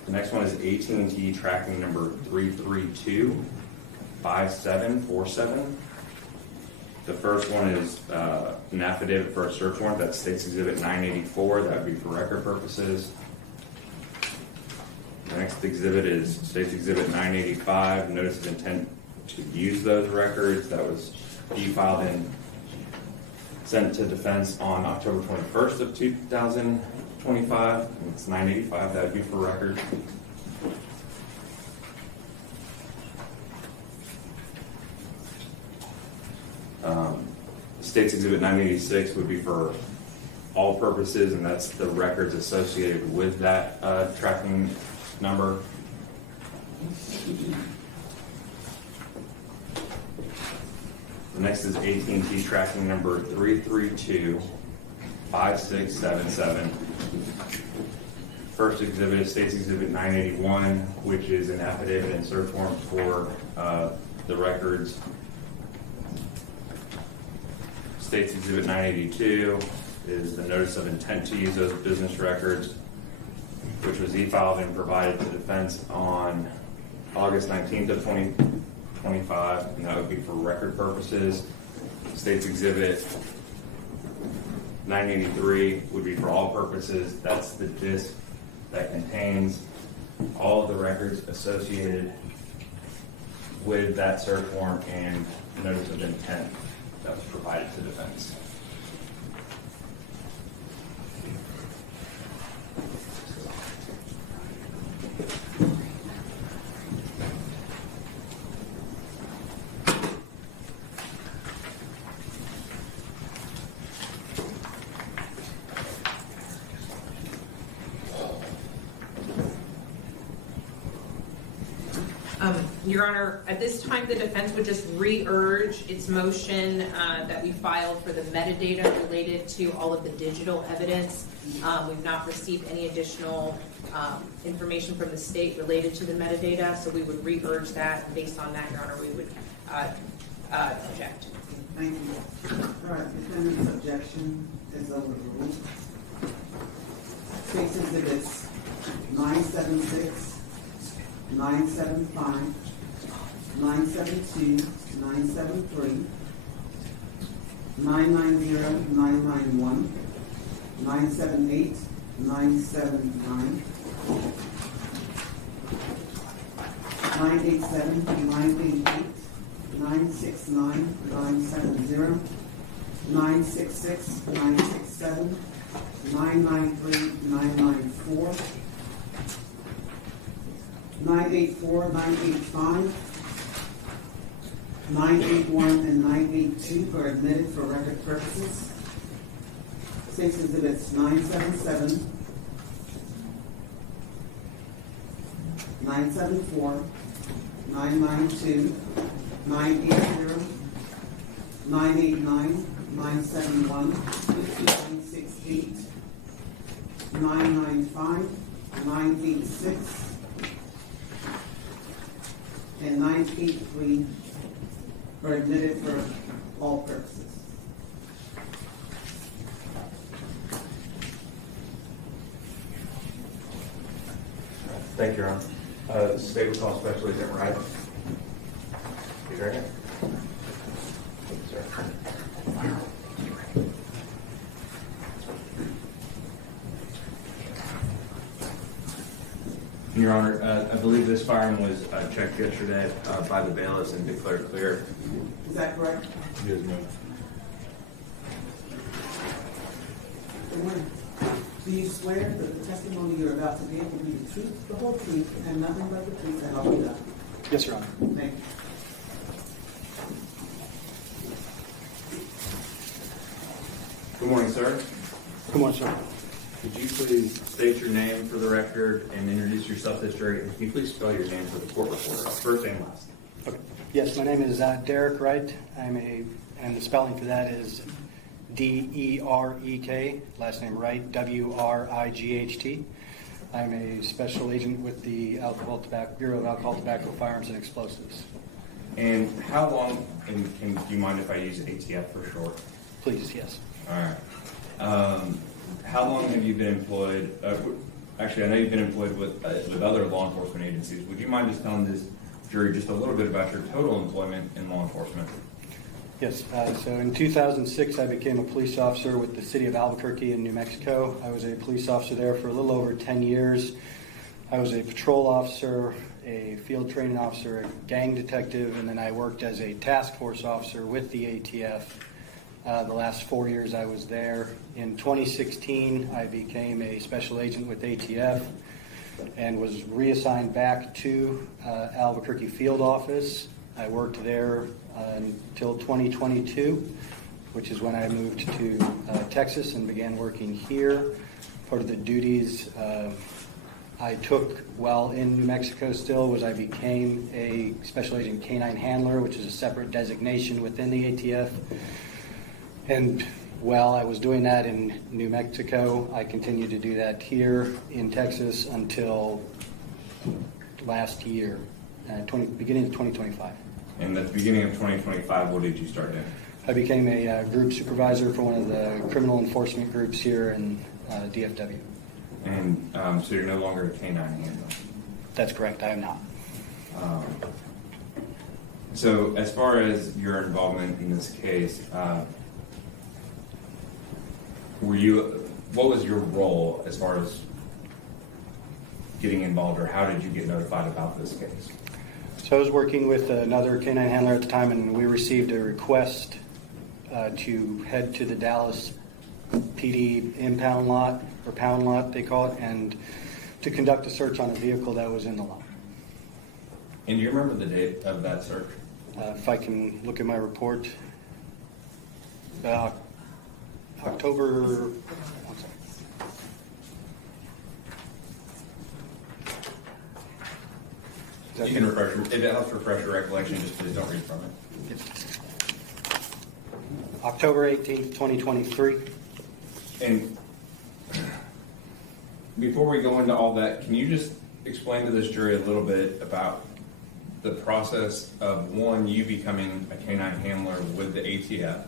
The next one is AT&T tracking number 3325747. The first one is an affidavit for a search warrant. That's State's Exhibit 984. That would be for record purposes. The next exhibit is State's Exhibit 985, notice of intent to use those records. That was e-filed and sent to defense on October 21st of 2025. And it's 985. That would be for record. State's Exhibit 986 would be for all purposes, and that's the records associated with that tracking number. The next is AT&T tracking number 3325677. First exhibit is State's Exhibit 981, which is an affidavit and search warrant for the records. State's Exhibit 982 is the notice of intent to use those business records, which was e-filed and provided to defense on August 19th of 2025, and that would be for record purposes. State's Exhibit 983 would be for all purposes. That's the disk that contains all of the records associated with that search warrant and notice of intent that was provided to defense. Your Honor, at this time, the defense would just re-urge its motion that we filed for the metadata related to all of the digital evidence. We've not received any additional information from the state related to the metadata, so we would re-urge that. And based on that, Your Honor, we would object. Thank you. All right, defendant's objection is overruled. State's Exhibits 976, 975, 972, 973, 990, 991, 978, 979, 987, 988, 969, 970, 966, 967, 993, 994, 984, 985, 981, and 982 are admitted for record purposes. State's Exhibits 977, 974, 992, 980, 989, 971, 968, 995, 986, and 983 are admitted for all purposes. Thank you, Your Honor. State will call Special Agent Wright. You hearing it? Sir. Your Honor, I believe this firearm was checked yesterday by the bailiffs and declared clear. Is that correct? Yes, ma'am. Do you swear that the testimony you're about to give will be the truth, the whole truth, and nothing but the truth, and all be done? Yes, Your Honor. Thank you. Good morning, sir. Good morning, sir. Could you please state your name for the record and introduce yourself to the jury? And can you please spell your name for the court reporter, first and last? Okay. Yes, my name is Derek Wright. And the spelling for that is Derek, last name Wright, Wright. I'm a special agent with the Bureau of Alcohol, Tobacco, Firearms, and Explosives. And how long, and do you mind if I use ATF for short? Please, yes. All right. How long have you been employed? Actually, I know you've been employed with other law enforcement agencies. Would you mind just telling this jury just a little bit about your total employment in law enforcement? Yes, so in 2006, I became a police officer with the city of Albuquerque in New Mexico. I was a police officer there for a little over 10 years. I was a patrol officer, a field training officer, a gang detective, and then I worked as a task force officer with the ATF. The last 4 years I was there. In 2016, I became a special agent with ATF and was reassigned back to Albuquerque field office. I worked there until 2022, which is when I moved to Texas and began working here. Part of the duties I took while in New Mexico still was I became a special agent canine handler, which is a separate designation within the ATF. And while I was doing that in New Mexico, I continued to do that here in Texas until last year, beginning of 2025. And at the beginning of 2025, what did you start doing? I became a group supervisor for one of the criminal enforcement groups here in DFW. And so you're no longer a canine handler? That's correct, I am not. So as far as your involvement in this case, what was your role as far as getting involved, or how did you get notified about this case? So I was working with another canine handler at the time, and we received a request to head to the Dallas PD impound lot, or pound lot they call it, and to conduct a search on a vehicle that was in the lot. And do you remember the date of that search? If I can look at my report, October, I'm sorry. You can refresh, if it helps refresh your recollection, just please don't read from it. October 18th, 2023. And before we go into all that, can you just explain to this jury a little bit about the process of, one, you becoming a canine handler with the ATF,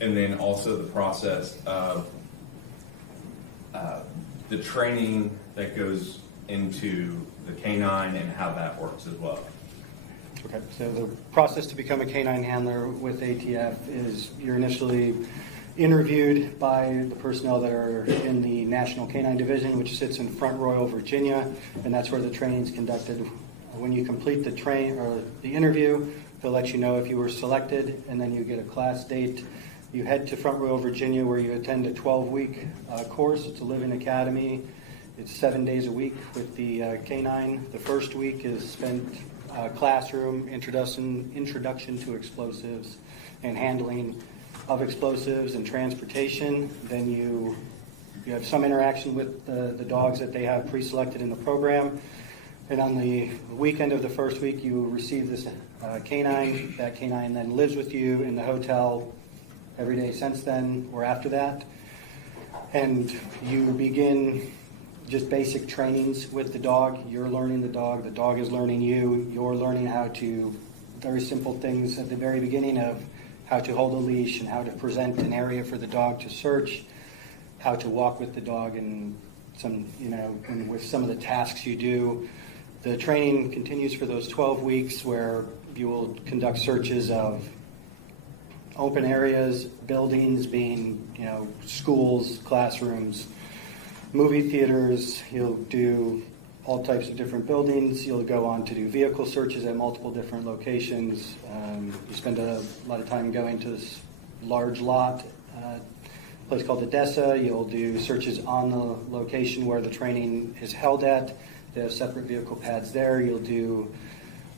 and then also the process of the training that goes into the canine and how that works as well? Okay, so the process to become a canine handler with ATF is you're initially interviewed by the personnel that are in the National Canine Division, which sits in Front Royal, Virginia, and that's where the training is conducted. When you complete the interview, they'll let you know if you were selected, and then you get a class date. You head to Front Royal, Virginia, where you attend a 12-week course. It's a living academy. It's 7 days a week with the canine. The first week is spent classroom, introduction to explosives and handling of explosives and transportation. Then you have some interaction with the dogs that they have pre-selected in the program. And on the weekend of the first week, you receive this canine. That canine then lives with you in the hotel every day since then or after that. And you begin just basic trainings with the dog. You're learning the dog is learning you. You're learning how to, very simple things at the very beginning of how to hold a leash and how to present an area for the dog to search, how to walk with the dog, and some, and with some of the tasks you do. The training continues for those 12 weeks where you will conduct searches of open areas, buildings being, schools, classrooms, movie theaters. You'll do all types of different buildings. You'll go on to do vehicle searches at multiple different locations. You spend a lot of time going to this large lot, place called Odessa. You'll do searches on the location where the training is held at. They have separate vehicle pads there. You'll do...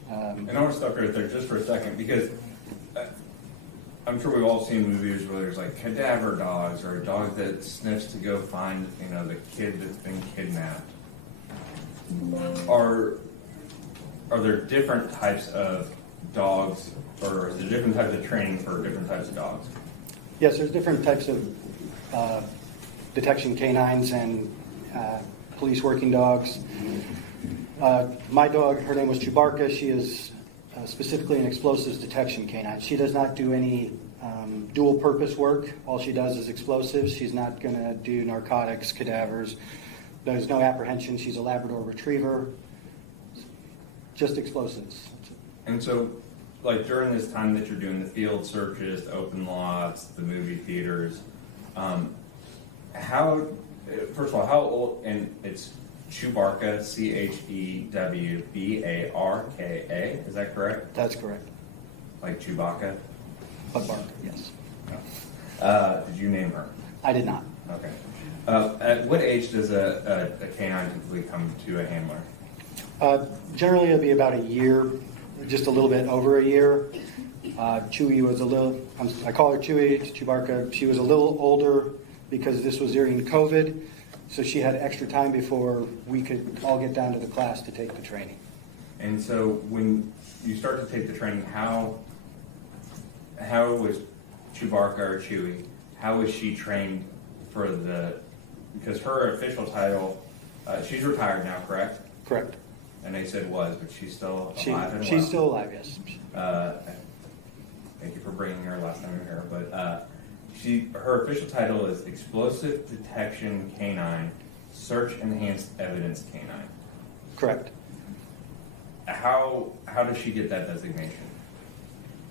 And I want to stop right there just for a second, because I'm sure we've all seen movies where there's like cadaver dogs or a dog that sniffs to go find, the kid that's been kidnapped. Are there different types of dogs, or is there different types of training for different types of dogs? Yes, there's different types of detection canines and police working dogs. My dog, her name was Chubarka. She is specifically an explosives detection canine. She does not do any dual purpose work. All she does is explosives. She's not going to do narcotics, cadavers. There's no apprehension. She's a Labrador retriever. Just explosives. And so, like during this time that you're doing the field searches, the open lots, the movie theaters, how, first of all, how old, and it's Chewbarka, Chewbarka, is that correct? That's correct. Like Chewbacca? But Barker, yes. Did you name her? I did not. Okay. At what age does a canine typically come to a handler? Generally, it'll be about a year, just a little bit over a year. Chewy was a little, I call her Chewy, it's Chewbarka. She was a little older because this was during COVID, so she had extra time before we could all get down to the class to take the training. And so when you start to take the training, how was Chewbarka or Chewy, how was she trained for because her official title, she's retired now, correct? Correct. And they said was, but she's still alive and well. She's still alive, yes. Thank you for bringing her last time you were here, but her official title is Explosive Detection Canine, Search Enhanced Evidence Canine. Correct. How does she get that designation?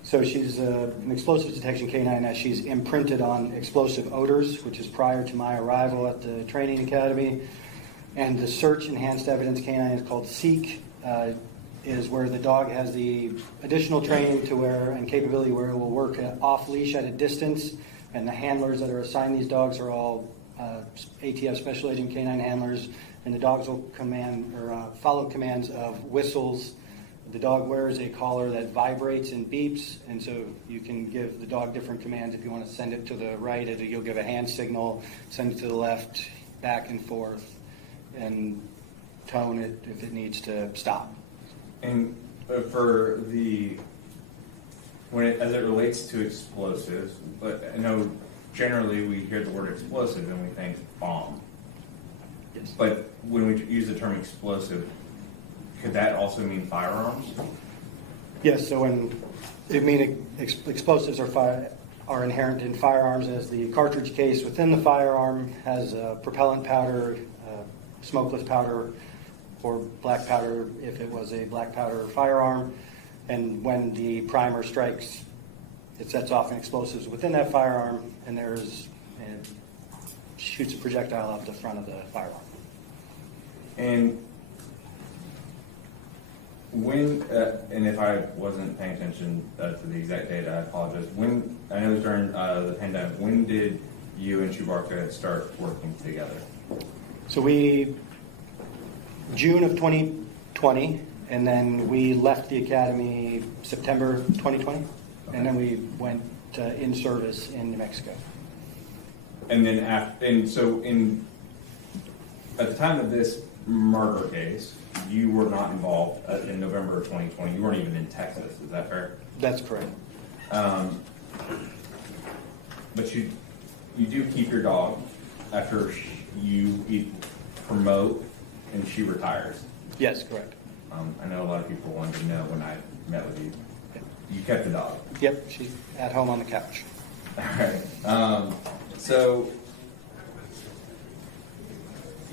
So she's an explosive detection canine as she's imprinted on explosive odors, which is prior to my arrival at the training academy. And the search enhanced evidence canine is called SEEK, is where the dog has the additional training to where and capability where it will work off leash at a distance. And the handlers that are assigned these dogs are all ATF Special Agent Canine handlers. And the dogs will command or follow commands of whistles. The dog wears a collar that vibrates and beeps, and so you can give the dog different commands. If you want to send it to the right, you'll give a hand signal, send it to the left, back and forth, and tone it if it needs to stop. And for as it relates to explosives, but I know generally we hear the word explosive and we think bomb. Yes. But when we use the term explosive, could that also mean firearms? Yes, so explosives are inherent in firearms, as the cartridge case within the firearm has propellant powder, smokeless powder, or black powder if it was a black powder firearm. And when the primer strikes, it sets off an explosives within that firearm, and shoots a projectile out the front of the firearm. And when, and if I wasn't paying attention to the exact date, I apologize. When, I know it was during the pandemic, when did you and Chewbarka start working together? So June of 2020, and then we left the academy September 2020, and then we went in service in New Mexico. And then at the time of this murder case, you were not involved in November of 2020. You weren't even in Texas. Is that fair? That's correct. But you do keep your dog after you promote and she retires. Yes, correct. I know a lot of people wanted to know when I met with you. You kept the dog. Yep, she's at home on the couch. All right. So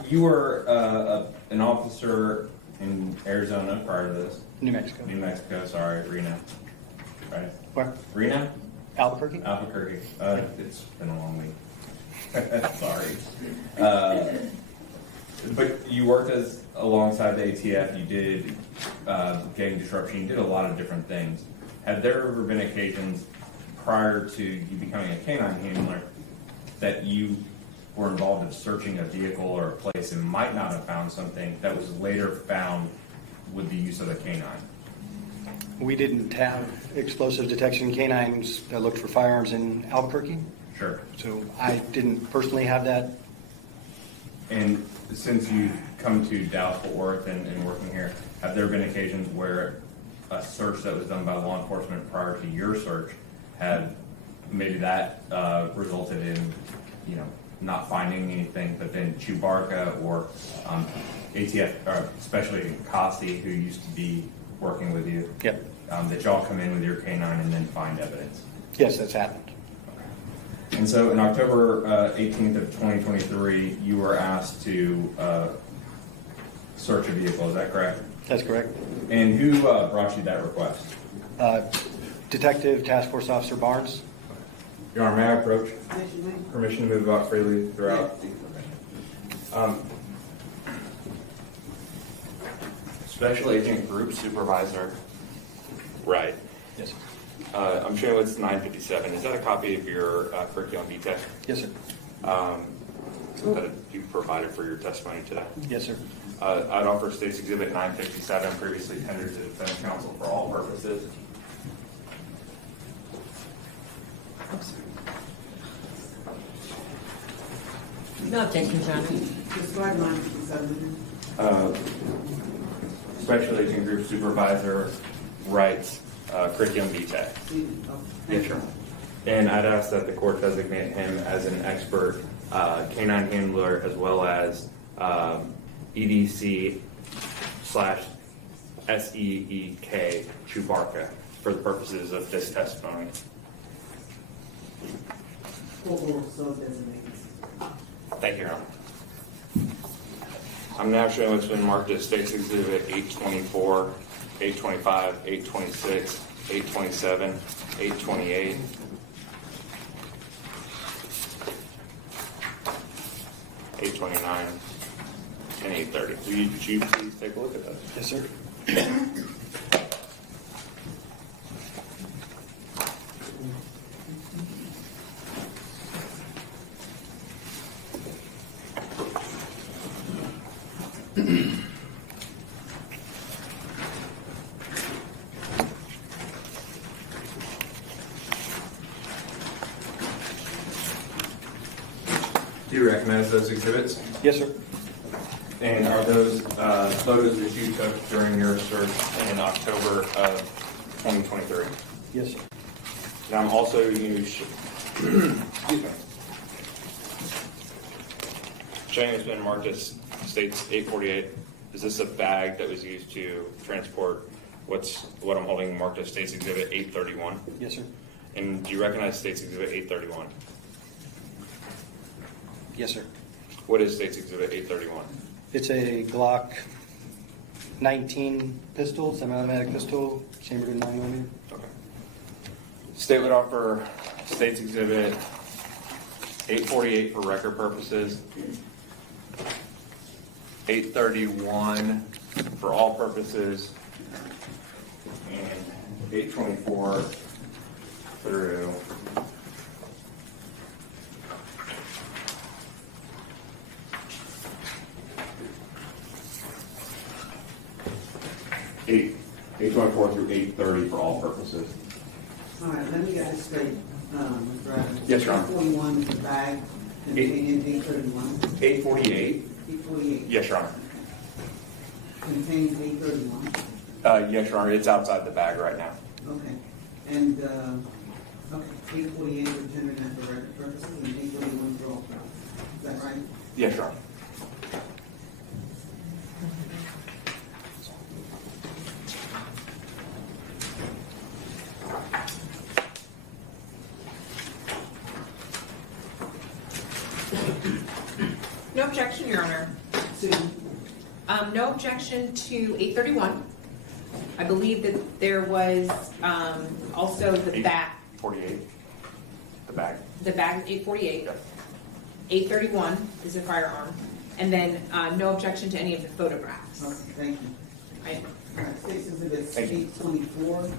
you were an officer in Arizona prior to this. New Mexico. New Mexico, sorry, Reno. Right? Where? Reno? Albuquerque? Albuquerque. It's been a long week. Sorry. But you worked alongside the ATF. You did gang disruption. You did a lot of different things. Have there ever been occasions prior to you becoming a canine handler that you were involved in searching a vehicle or a place and might not have found something that was later found with the use of a canine? We didn't have explosive detection canines that looked for firearms in Albuquerque, Sure. so I didn't personally have that. And since you've come to Dallas, Fort Worth and working here, have there been occasions where a search that was done by law enforcement prior to your search had maybe that resulted in, not finding anything, but then Chewbacca or ATF, Special Agent Costi, who used to be working with you, Yep. that y'all come in with your canine and then find evidence. Yes, that's happened. And so in October 18th of 2023, you were asked to search a vehicle, is that correct? That's correct. And who brought you that request? Detective Task Force Officer Barnes. Your Honor, may I approach? Yes, you may. Permission to move about freely throughout. Special Agent Group Supervisor Wright. Yes, sir. I'm showing what's 957. Is that a copy of your curriculum vitae Yes, sir. that you provided for your testimony today? Yes, sir. I'd offer State's Exhibit 957, previously tendered to defense counsel for all purposes. No objection, Your Honor. Describe 957. Special Agent Group Supervisor Wright's curriculum vitae. Yes, sir. And I'd ask that the court designate him as an expert canine handler as well as EDC/SEEK Chewbacca for the purposes of this testimony. Or so designated. Thank you, Your Honor. I'm now showing what's been marked as State's Exhibit 824, 825, 826, 827, 828. $829 and $830. Will you please take a look at that? Yes, sir. Do you recognize those exhibits? Yes, sir. And are those photos that you took during your search in October of 2023? Yes, sir. And I'm also excuse me. Showing it's been marked as States 848. Is this a bag that was used to transport what I'm holding marked as States Exhibit 831? Yes, sir. And do you recognize States Exhibit 831? Yes, sir. What is States Exhibit 831? It's a Glock 19 pistol, semi-automatic pistol, chambered in 9mm. Okay. State would offer States Exhibit 848 for record purposes, 831 for all purposes, and 824 through 824 through 830 for all purposes. All right, let me get this straight, Mr. Adams. Yes, Your Honor. 841 is the bag containing 831. 848? 848 Yes, Your Honor. contains 831. Yes, Your Honor. It's outside the bag right now. Okay. And, okay, 848 are tendered at for record purposes and 831 for all purposes. Is that right? Yes, Your Honor. No objection, Your Honor. Susan? No objection to 831. I believe that there was also the bag. 48. The bag. The bag is 848. Yes. 831 is a firearm. And then no objection to any of the photographs. Okay, thank you. I- All right, State's Exhibit Thank you. 824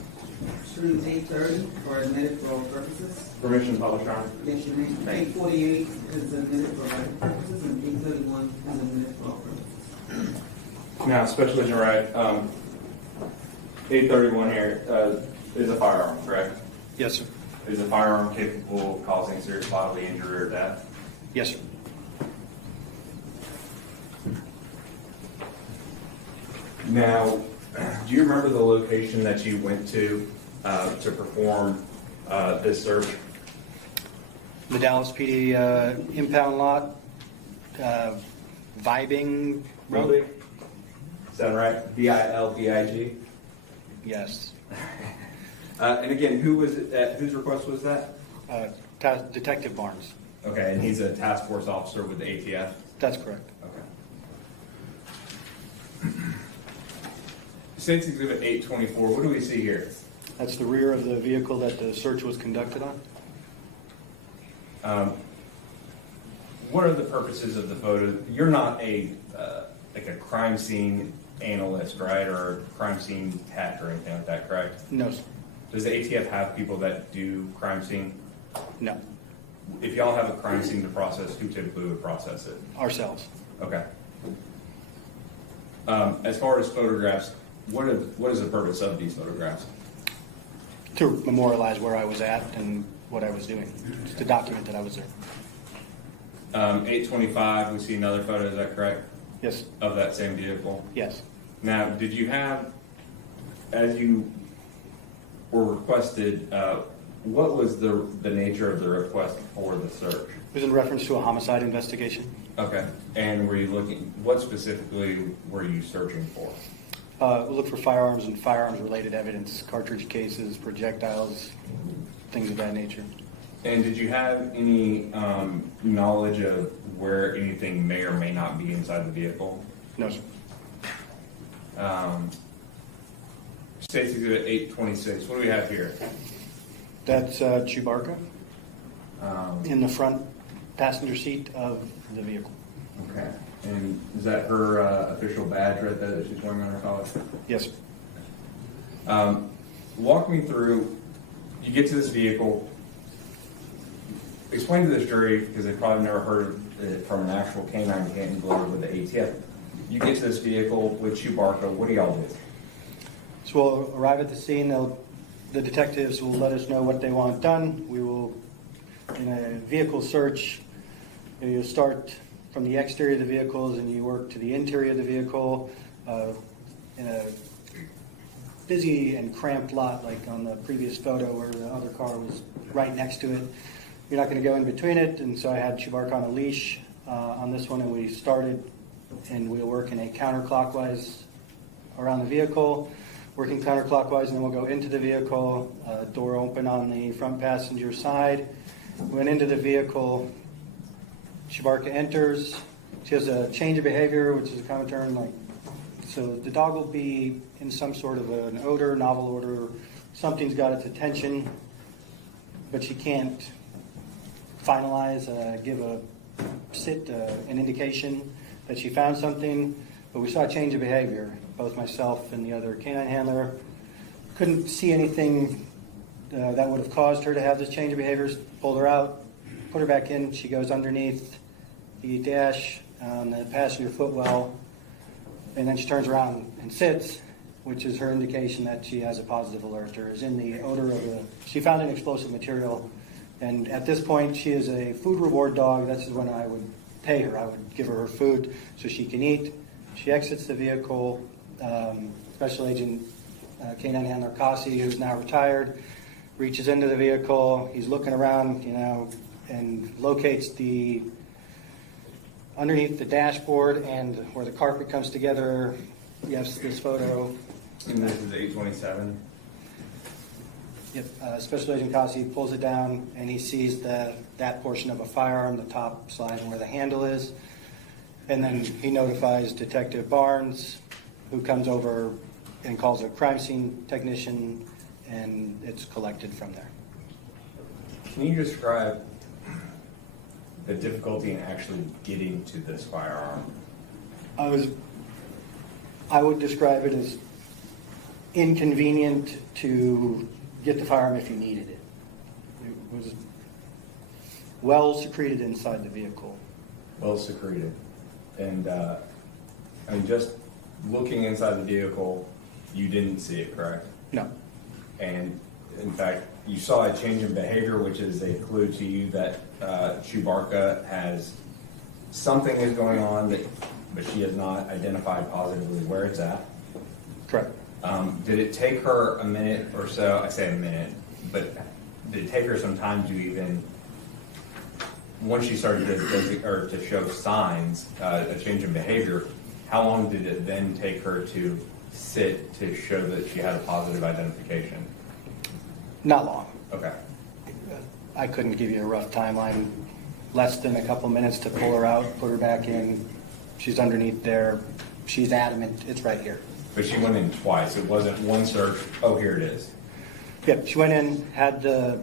through 830 are admitted for all purposes. Permission to publish, Your Honor? Yes, you may. Thank you. 848 is admitted for record purposes and 831 is admitted for all purposes. Now, Special Agent Wright, 831 here is a firearm, correct? Yes, sir. Is a firearm capable of causing serious bodily injury or death? Yes, sir. Now, do you remember the location that you went to perform this search? The Dallas PD impound lot, vibing. Really? Is that right? VILBIG? Yes. And again, who was it, whose request was that? Detective Barnes. Okay, and he's a task force officer with the ATF? That's correct. Okay. State's Exhibit 824, what do we see here? That's the rear of the vehicle that the search was conducted on. What are the purposes of the photo? You're not a like a crime scene analyst, right, or crime scene tech or anything like that, correct? No, sir. Does the ATF have people that do crime scene? No. If y'all have a crime scene to process, who typically would process it? Ourselves. Okay. As far as photographs, what is the purpose of these photographs? To memorialize where I was at and what I was doing, just to document that I was there. 825, we see another photo, is that correct? Yes. Of that same vehicle? Yes. Now, did you have, as you were requested, what was the nature of the request for the search? It was in reference to a homicide investigation. Okay. And were you looking, what specifically were you searching for? We look for firearms and firearms-related evidence, cartridge cases, projectiles, things of that nature. And did you have any knowledge of where anything may or may not be inside the vehicle? No, sir. State's Exhibit 826, what do we have here? That's Chewbacca in the front passenger seat of the vehicle. Okay. And is that her official badge right there that she's wearing on her collar? Yes, sir. Walk me through, you get to this vehicle, explain to this jury, because they've probably never heard it from an actual canine handler with the ATF. You get to this vehicle with Chewbacca, what do y'all do? So we'll arrive at the scene. The detectives will let us know what they want done. We will, in a vehicle search, you'll start from the exterior of the vehicles and you work to the interior of the vehicle in a busy and cramped lot, like on the previous photo where the other car was right next to it. You're not going to go in between it, and so I had Chewbacca on a leash on this one, and we started, and we'll work in a counterclockwise around the vehicle, working counterclockwise, and then we'll go into the vehicle, door open on the front passenger side. Went into the vehicle, Chewbacca enters. She has a change of behavior, which is a common term, like, so the dog will be in some sort of an odor, novel odor, something's got its attention, but she can't finalize, give an indication that she found something, but we saw a change of behavior. Both myself and the other canine handler couldn't see anything that would have caused her to have this change of behaviors. Pulled her out, put her back in. She goes underneath the dash on the passenger footwell, and then she turns around and sits, which is her indication that she has a positive alert or is in the odor of she found an explosive material. And at this point, she is a food reward dog. This is when I would pay her. I would give her food so she can eat. She exits the vehicle. Special Agent Canine Handler Kasi, who's now retired, reaches into the vehicle. He's looking around, and locates underneath the dashboard and where the carpet comes together. Yes, this photo. And this is 827? Yep. Special Agent Kasi pulls it down, and he sees that portion of a firearm, the top slide where the handle is. And then he notifies Detective Barnes, who comes over and calls a crime scene technician, and it's collected from there. Can you describe the difficulty in actually getting to this firearm? I would describe it as inconvenient to get the firearm if you needed it. It was well secreted inside the vehicle. Well secreted. And just looking inside the vehicle, you didn't see it, correct? No. And in fact, you saw a change in behavior, which is a clue to you that Chewbacca has something is going on, but she has not identified positively where it's at. Correct. Did it take her a minute or so? I say a minute, but did it take her some time to even once she started to show signs, a change in behavior, how long did it then take her to sit to show that she had a positive identification? Not long. Okay. I couldn't give you a rough timeline. Less than a couple minutes to pull her out, put her back in. She's underneath there. She's adamant it's right here. But she went in twice. It wasn't one search, oh, here it is. Yep, she went in, had the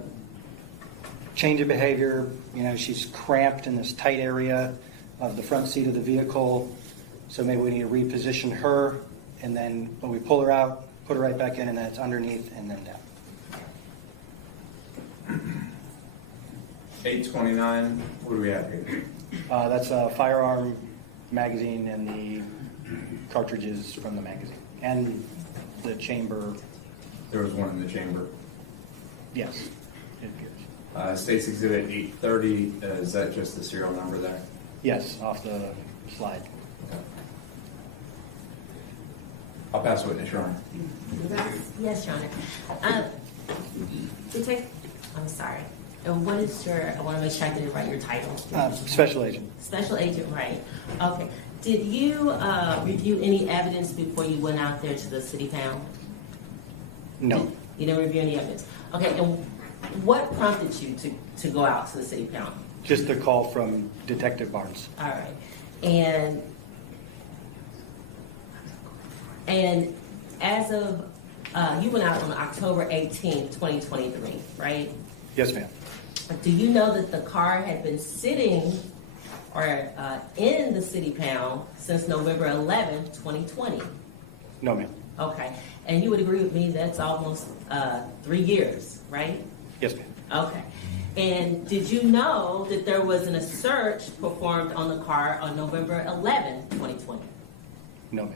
change of behavior. You know, she's cramped in this tight area of the front seat of the vehicle. So maybe we need to reposition her. And then when we pull her out, put her right back in, and then it's underneath and then down. 829, what do we have here? That's a firearm magazine and the cartridges from the magazine. And the chamber, There was one in the chamber. yes, it appears. State's Exhibit 830, is that just the serial number there? Yes, off the slide. I'll pass witness, Your Honor. Yes, Your Honor. Detective, I'm sorry. And what is your, I want to make sure I get it right, your title? Special agent. Special Agent Wright. Okay. Did you review any evidence before you went out there to the city pound? No. You didn't review any evidence? Okay, and what prompted you to go out to the city pound? Just a call from Detective Barnes. All right. And as of, you went out on October 18th, 2023, right? Yes, ma'am. Do you know that the car had been sitting or in the city pound since November 11th, 2020? No, ma'am. Okay. And you would agree with me that's almost 3 years, right? Yes, ma'am. Okay. And did you know that there was a search performed on the car on November 11th, 2020? No, ma'am.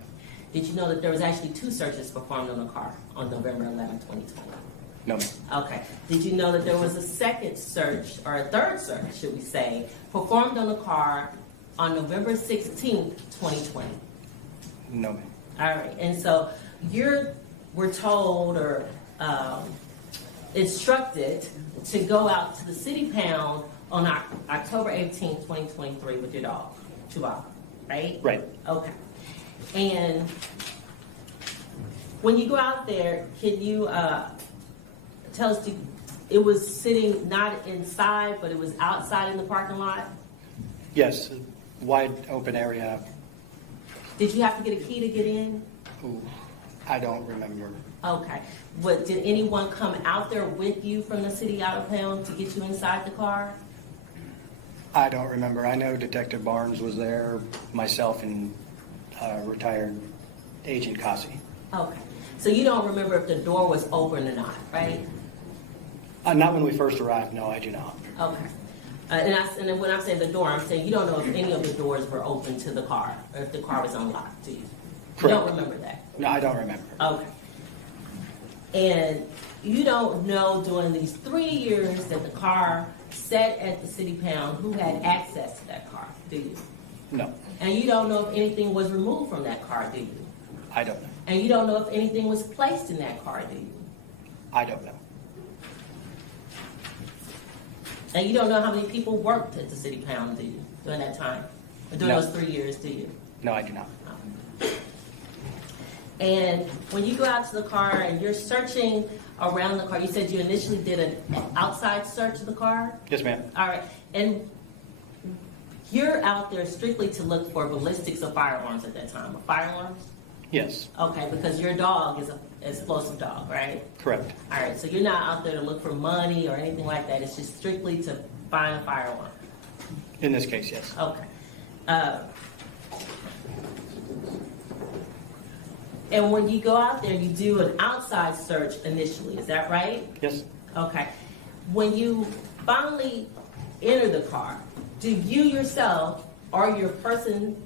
Did you know that there was actually 2 searches performed on the car on November 11th, 2020? No, ma'am. Okay. Did you know that there was a second search, or a third search, should we say, performed on the car on November 16th, 2020? No, ma'am. All right. And so we're told or instructed to go out to the city pound on October 18th, 2023 with your dog, Chihuahua, right? Right. Okay. And when you go out there, can you tell us, it was sitting not inside, but it was outside in the parking lot? Yes, wide open area. Did you have to get a key to get in? Ooh, I don't remember. Okay. But did anyone come out there with you from the city out of town to get you inside the car? I don't remember. I know Detective Barnes was there, myself, and retired Agent Kasi. Okay. So you don't remember if the door was open or not, right? Not when we first arrived. No, I do not. Okay. And then when I'm saying the door, I'm saying you don't know if any of the doors were open to the car or if the car was unlocked, do you? Correct. You don't remember that? No, I don't remember. Okay. And you don't know during these 3 years that the car sat at the city pound who had access to that car, do you? No, And you don't know if anything was removed from that car, do you? I don't know. And you don't know if anything was placed in that car, do you? I don't know. And you don't know how many people worked at the city pound, do you, during that time? Or during No. those 3 years, do you? No, I do not. And when you go out to the car and you're searching around the car, you said you initially did an outside search of the car? Yes, ma'am. All right. And you're out there strictly to look for ballistics or firearms at that time. Firearms? Yes, Okay, because your dog is an explosive dog, right? correct. All right, so you're not out there to look for money or anything like that. It's just strictly to find a firearm. In this case, yes. Okay. And when you go out there, you do an outside search initially. Is that right? Yes. Okay. When you finally enter the car, do you yourself or your person,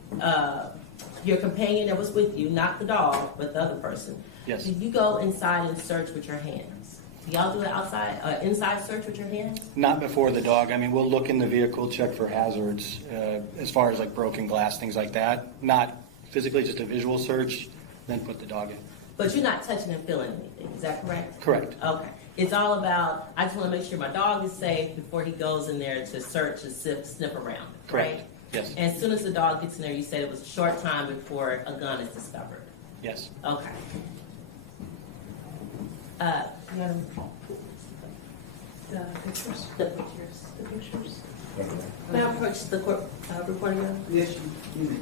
your companion that was with you, not the dog, but the other person, Yes. do you go inside and search with your hands? Do y'all do an inside search with your hands? Not before the dog. I mean, we'll look in the vehicle, check for hazards, as far as like broken glass, things like that. Not physically, just a visual search, then put the dog in. But you're not touching and feeling anything, is that correct? Correct. Okay. It's all about, I just want to make sure my dog is safe before he goes in there to search and sniff around, Correct. right? Yes. And as soon as the dog gets in there, you said it was a short time before a gun is discovered. Yes. Okay. You wanna- The pictures. May I approach the court reporter? Yes, you may.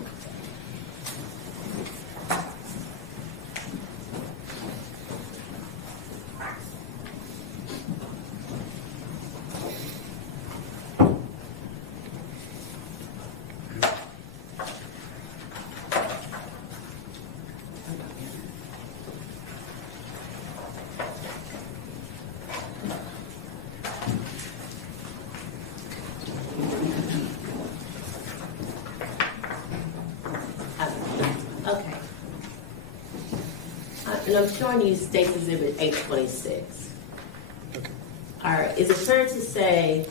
Okay. And I'm showing you State's Exhibit 826. Okay. All right, is it fair to say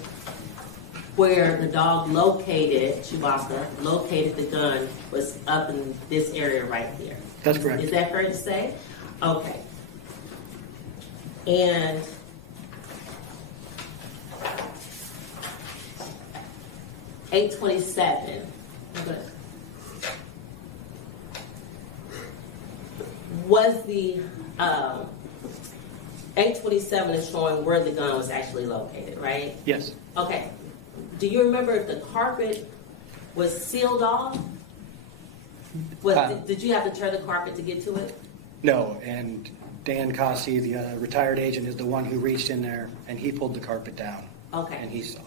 where the dog located, Chewbacca, located the gun was up in this area right here? That's correct. Is that fair to say? Okay. And $827. Was the 827 is showing where the gun was actually located, right? Yes. Okay. Do you remember if the carpet was sealed off? Did you have to tear the carpet to get to it? No, and Dan Cossey, the retired agent, is the one who reached in there and he pulled the carpet down. Okay. And he saw.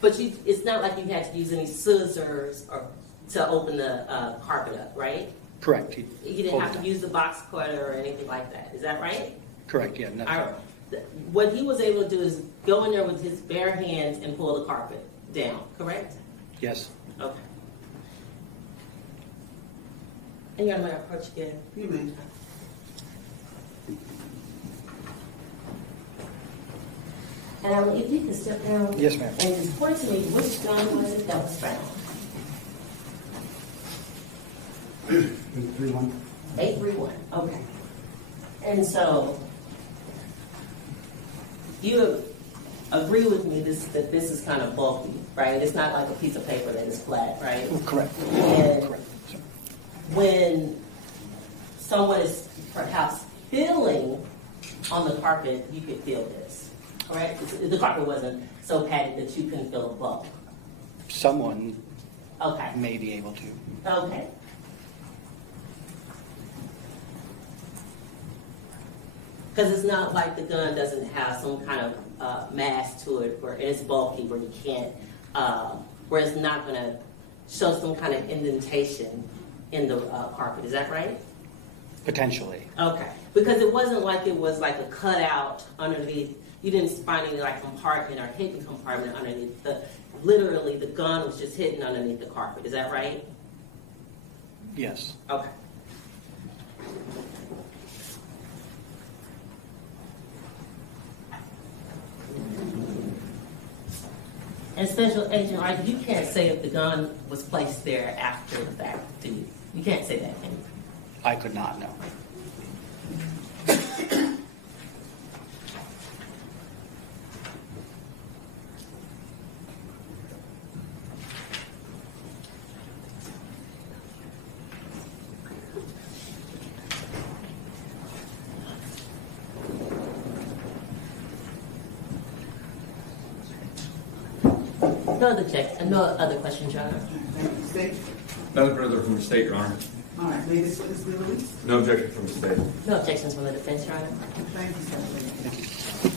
But it's not like you had to use any scissors or to open the carpet up, right? Correct. You didn't have to use the box cutter or anything like that. Is that right? Correct, yeah. Nothing. All right. What he was able to do is go in there with his bare hands and pull the carpet down, correct? Yes. Okay. And you're going to approach again. You may. And if you can step down. Yes, ma'am. And just point to me which gun was it that was found? 831. 831. Okay. And so you agree with me that this is kind of bulky, right? It's not like a piece of paper that is flat, right? Correct. And Correct. when someone is perhaps feeling on the carpet, you could feel this, correct? The carpet wasn't so padded that you couldn't feel a bump. Someone Okay. may be able to. Okay. Because it's not like the gun doesn't have some kind of mass to it where it's bulky, where you can't, where it's not going to show some kind of indentation in the carpet. Is that right? Potentially. Okay. Because it wasn't like it was like a cutout underneath. You didn't find any like compartment or hidden compartment underneath. Literally, the gun was just hidden underneath the carpet. Is that right? Yes. Okay. And Special Agent Wright, you can't say if the gun was placed there after the fact, do you? You can't say that, can you? I could not know. No other questions, Your Honor. Thank you, State. Another brother from the state, Your Honor. All right, may this witness be released? No objection from the state. No objections from the defense, Your Honor. Thank you, State.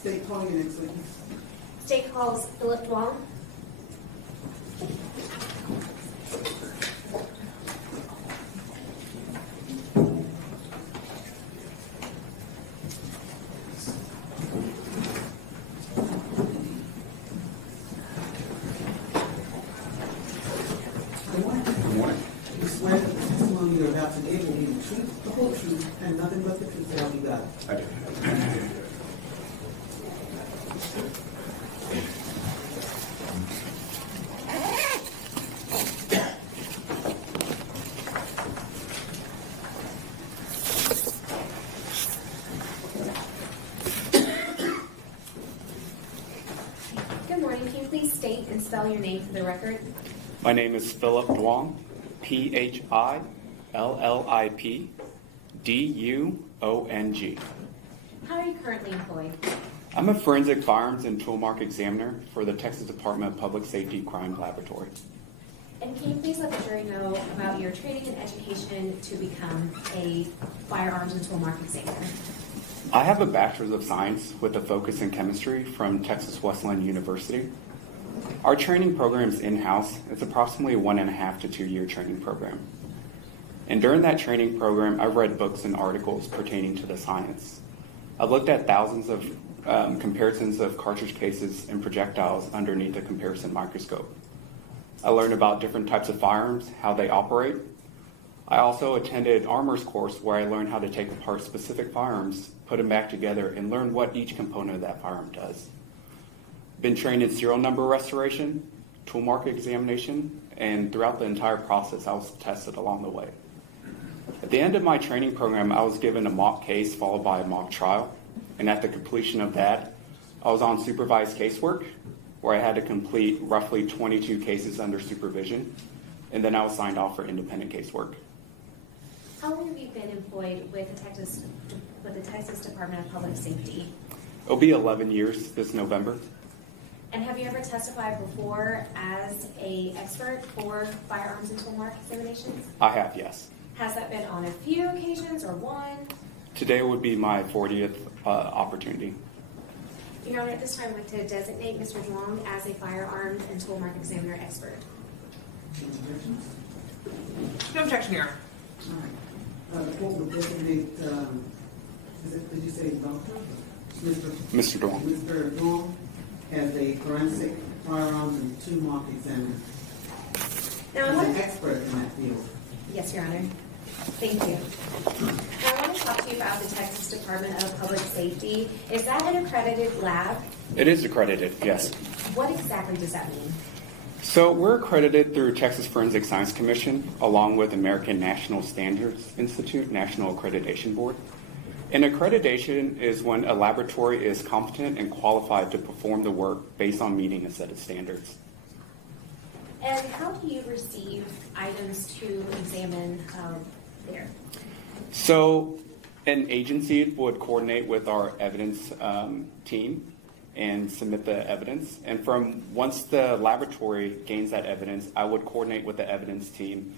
State, calling your next witness. State calls Philip Dwong. Good morning. You swear that the testimony you're about to give will be the truth, the whole truth, and nothing but the truth, so help you God. I do. please state and spell your name for the record? My name is Philip Duong, PhilipDuong. How are you currently employed? I'm a forensic firearms and tool mark examiner for the Texas Department of Public Safety Crime Laboratory. And can you please let the jury know about your training and education to become a firearms and tool mark examiner? I have a Bachelor's of Science with a focus in chemistry from Texas Wesleyan University. Our training program is in-house. It's approximately a 1.5 to 2 year training program. And during that training program, I've read books and articles pertaining to the science. I've looked at thousands of comparisons of cartridge cases and projectiles underneath a comparison microscope. I learned about different types of firearms, how they operate. I also attended Armor's course where I learned how to take apart specific firearms, put them back together, and learn what each component of that firearm does. Been trained in serial number restoration, tool mark examination, and throughout the entire process, I was tested along the way. At the end of my training program, I was given a mock case followed by a mock trial. And at the completion of that, I was on supervised casework, where I had to complete roughly 22 cases under supervision, and then I was signed off for independent casework. How long have you been employed with the Texas Department of Public Safety? It'll be 11 years this November. And have you ever testified before as an expert for firearms and tool mark examinations? I have, yes. Has that been on a few occasions or one? Today would be my 40th opportunity. Your Honor, at this time, I'd like to designate Mr. Duong as a firearms and tool mark examiner expert. No objection, Your Honor. All right. The court will designate, did you say doctor? Mr. Duong. Mr. Duong as a forensic firearms and tool mark examiner. Now, He's an expert in that field. Yes, Your Honor. Thank you. Now, I want to talk to you about the Texas Department of Public Safety. Is that an accredited lab? It is accredited, yes. What exactly does that mean? So we're accredited through Texas Forensic Science Commission, along with American National Standards Institute, National Accreditation Board. And accreditation is when a laboratory is competent and qualified to perform the work based on meeting a set of standards. And how do you receive items to examine there? So an agency would coordinate with our evidence team and submit the evidence. And once the laboratory gains that evidence, I would coordinate with the evidence team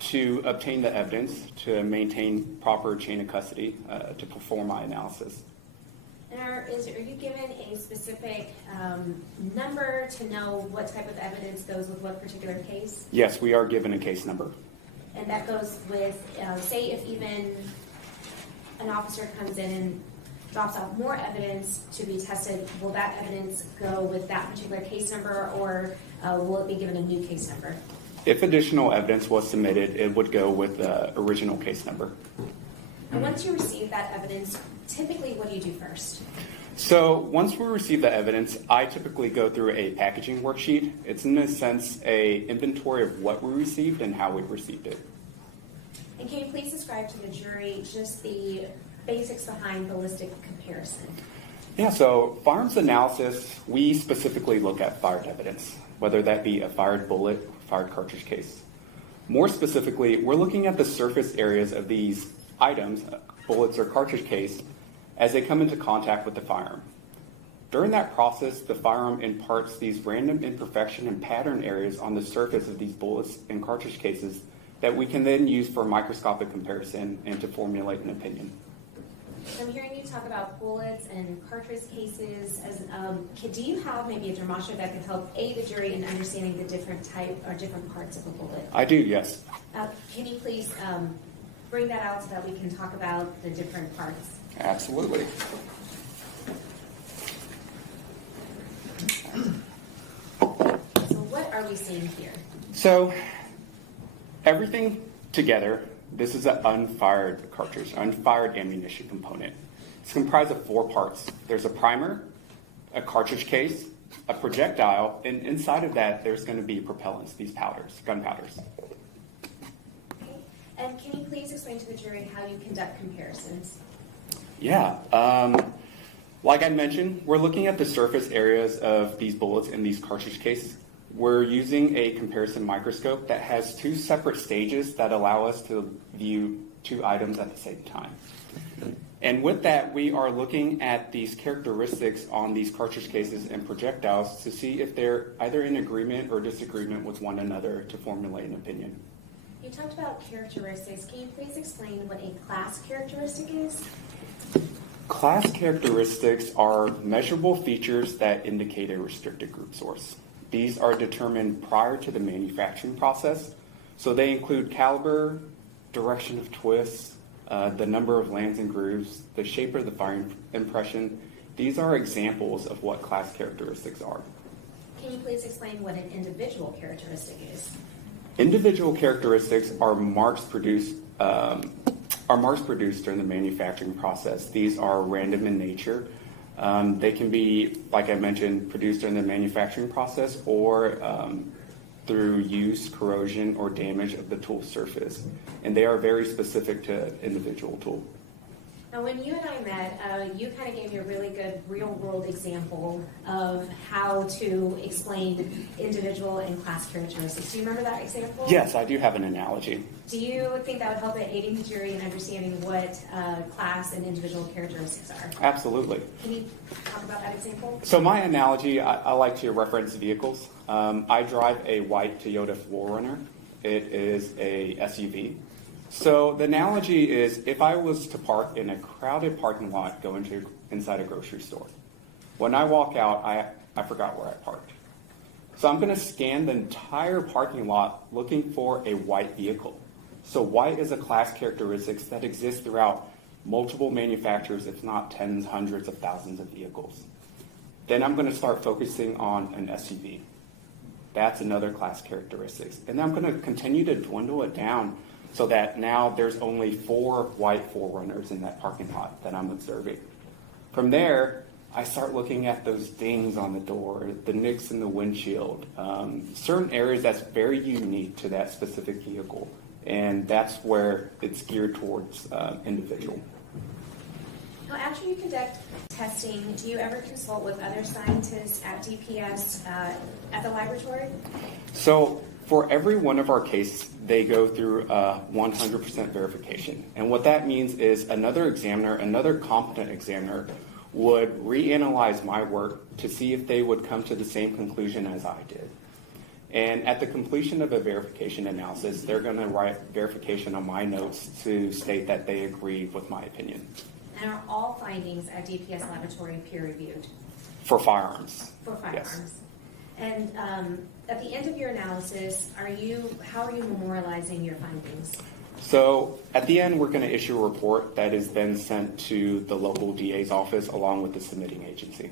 to obtain the evidence, to maintain proper chain of custody, to perform my analysis. And are you given a specific number to know what type of evidence goes with what particular case? Yes, we are given a case number. And that goes with, say if even an officer comes in and drops off more evidence to be tested, will that evidence go with that particular case number, or will it be given a new case number? If additional evidence was submitted, it would go with the original case number. And once you receive that evidence, typically what do you do first? So once we receive the evidence, I typically go through a packaging worksheet. It's in a sense a inventory of what we received and how we received it. And can you please describe to the jury just the basics behind ballistic comparison? Yeah, so firearms analysis, we specifically look at fired evidence, whether that be a fired bullet, fired cartridge case. More specifically, we're looking at the surface areas of these items, bullets or cartridge case, as they come into contact with the firearm. During that process, the firearm imparts these random imperfection and pattern areas on the surface of these bullets and cartridge cases that we can then use for microscopic comparison and to formulate an opinion. I'm hearing you talk about bullets and cartridge cases. Do you have maybe a demonstrative that could help aid the jury in understanding the different type or different parts of a bullet? I do, yes. Can you please bring that out so that we can talk about the different parts? Absolutely. So what are we seeing here? So everything together, this is an unfired cartridge, unfired ammunition component. It's comprised of 4 parts. There's a primer, a cartridge case, a projectile, and inside of that there's going to be propellants, these powders, gunpowders. Okay. And can you please explain to the jury how you conduct comparisons? Yeah. Like I mentioned, we're looking at the surface areas of these bullets in these cartridge cases. We're using a comparison microscope that has two separate stages that allow us to view two items at the same time. And with that, we are looking at these characteristics on these cartridge cases and projectiles to see if they're either in agreement or disagreement with one another to formulate an opinion. You talked about characteristics. Can you please explain what a class characteristic is? Class characteristics are measurable features that indicate a restricted group source. These are determined prior to the manufacturing process, so they include caliber, direction of twist, the number of lands and grooves, the shape of the firing impression. These are examples of what class characteristics are. Can you please explain what an individual characteristic is? Individual characteristics are marks produced during the manufacturing process. These are random in nature. They can be, like I mentioned, produced during the manufacturing process or through use, corrosion, or damage of the tool surface. And they are very specific to individual tool. Now, when you and I met, you kind of gave me a really good real-world example of how to explain individual and class characteristics. Do you remember that example? Yes, I do have an analogy. Do you think that would help in aiding the jury in understanding what class and individual characteristics are? Absolutely. Can you talk about that example? So my analogy, I like to reference vehicles. I drive a white Toyota 4Runner. It is a SUV. So the analogy is if I was to park in a crowded parking lot going inside a grocery store. When I walk out, I forgot where I parked. So I'm going to scan the entire parking lot looking for a white vehicle. So white is a class characteristic that exists throughout multiple manufacturers, if not tens, hundreds of thousands of vehicles. Then I'm going to start focusing on an SUV. That's another class characteristic. And then I'm going to continue to dwindle it down so that now there's only 4 white 4Runners in that parking lot that I'm observing. From there, I start looking at those dings on the door, the nicks in the windshield, certain areas that's very unique to that specific vehicle. And that's where it's geared towards individual. Now, after you conduct testing, do you ever consult with other scientists at DPS at the laboratory? So for every one of our cases, they go through 100% verification. And what that means is another examiner, another competent examiner, would reanalyze my work to see if they would come to the same conclusion as I did. And at the completion of a verification analysis, they're going to write verification on my notes to state that they agree with my opinion. And are all findings at DPS laboratory peer-reviewed? For firearms. For firearms. Yes. And at the end of your analysis, how are you memorializing your findings? So at the end, we're going to issue a report that is then sent to the local DA's office along with the submitting agency.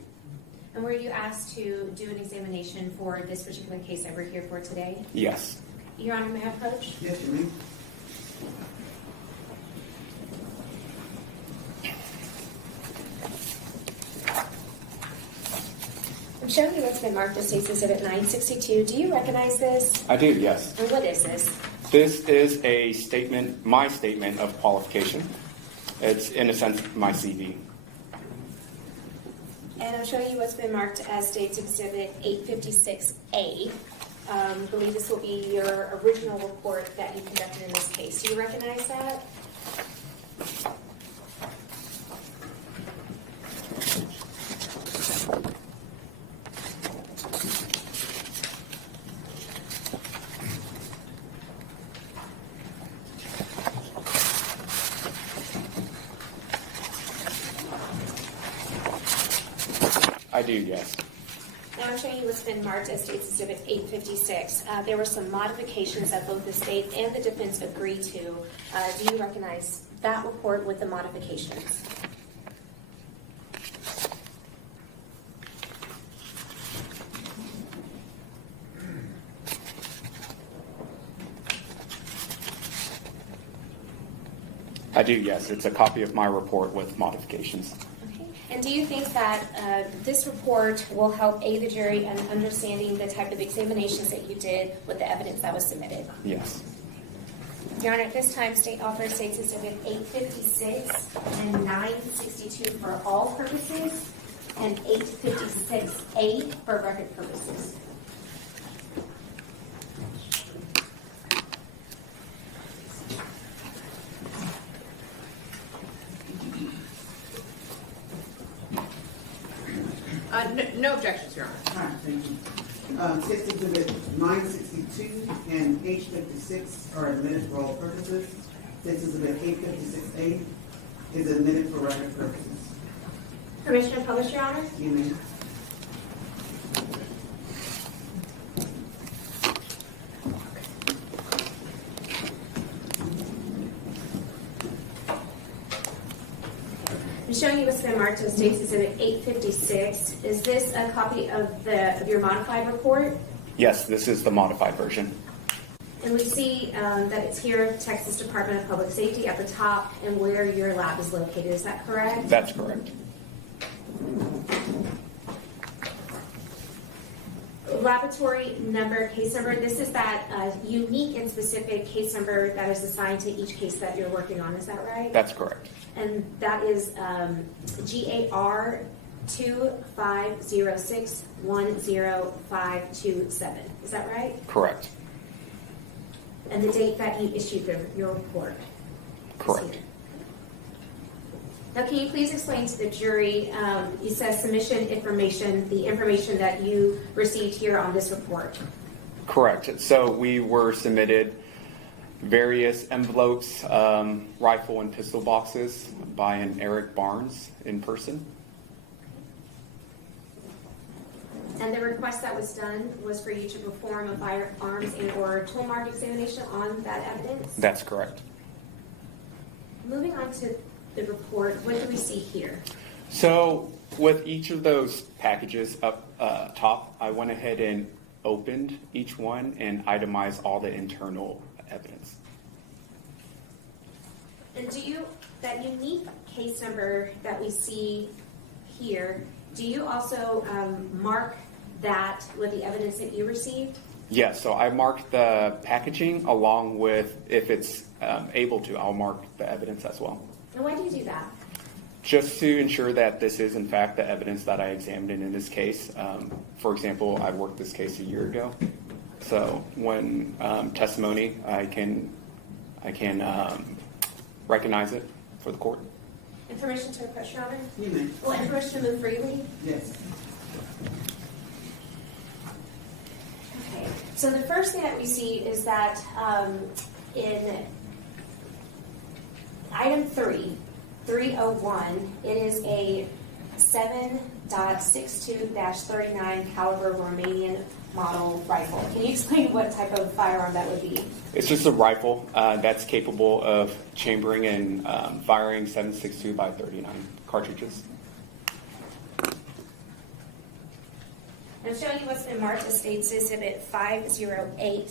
And were you asked to do an examination for this particular case that we're here for today? Yes. Your Honor, may I approach? Yes, you may. I'm showing you what's been marked as State's Exhibit 962. Do you recognize this? I do, yes. And what is this? This is a statement, my statement of qualification. It's, in a sense, my CV. And I'm showing you what's been marked as State's Exhibit 856A. I believe this will be your original report that you conducted in this case. Do you recognize that? I do, yes. Now I'm showing you what's been marked as State's Exhibit 856. There were some modifications that both the state and the defense agreed to. Do you recognize that report with the modifications? I do, yes. It's a copy of my report with modifications. And do you think that this report will help aid the jury in understanding the type of examinations that you did with the evidence that was submitted? Yes. Your Honor, at this time, State offers State's Exhibit 856 and 962 for all purposes. and 856A for record purposes. No objections, Your Honor. All right, thank you. State's Exhibit 962 and H56 are admitted for all purposes. State's Exhibit 856A is admitted for record purposes. Permission to publish, Your Honor? You may. I'm showing you what's been marked as State's Exhibit 856. Is this a copy of your modified report? Yes, this is the modified version. And we see that it's here, Texas Department of Public Safety at the top, and where your lab is located. Is that correct? That's correct. Laboratory number, case number, this is that unique and specific case number that is assigned to each case that you're working on. Is that right? That's correct. And that is GAR 250610527. Is that right? Correct. And the date that you issued your report? Correct. Now, can you please explain to the jury, you said submission information, the information that you received here on this report? Correct. So we were submitted various envelopes, rifle and pistol boxes by an Eric Barnes in person. And the request that was done was for you to perform a firearms and or tool mark examination on that evidence? That's correct. Moving on to the report, what do we see here? So with each of those packages up top, I went ahead and opened each one and itemized all the internal evidence. And do you, that unique case number that we see here, do you also mark that with the evidence that you received? Yes, so I marked the packaging along with, if it's able to, I'll mark the evidence as well. And why do you do that? Just to ensure that this is in fact the evidence that I examined in this case. For example, I worked this case a year ago. So when testimony, I can recognize it for the court. Information to approach, Your Honor? You may. Will information move freely? Yes. Okay. So the first thing that we see is that in item 301, it is a 7.62-39 caliber Romanian model rifle. Can you explain what type of firearm that would be? It's just a rifle that's capable of chambering and firing 7.62 by 39 cartridges. I'm showing you what's been marked as State's Exhibit 508.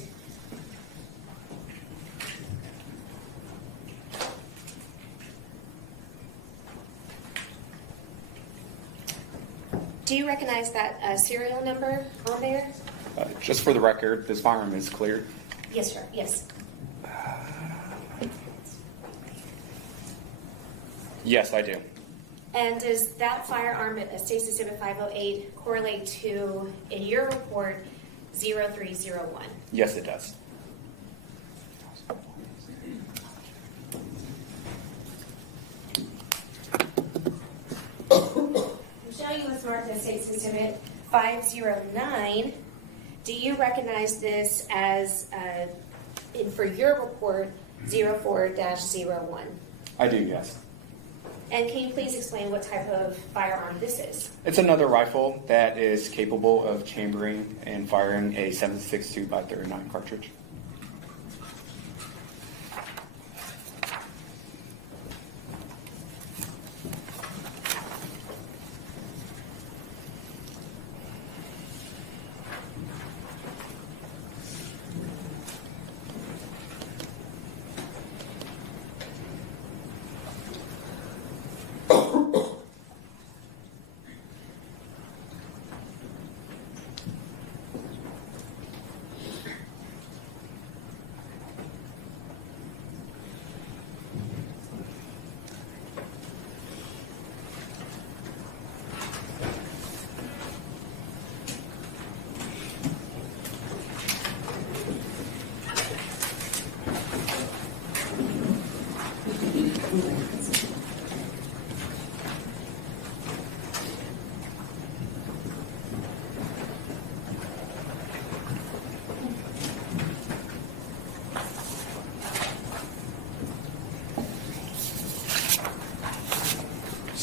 Do you recognize that serial number on there? Just for the record, this firearm is cleared. Yes, sir. Yes. Yes, I do. And does that firearm at State's Exhibit 508 correlate to, in your report, 0301? Yes, it does. I'm showing you what's marked as State's Exhibit 509. Do you recognize this as, for your report, 04-01? I do, yes. And can you please explain what type of firearm this is? It's another rifle that is capable of chambering and firing a 7.62 by 39 cartridge.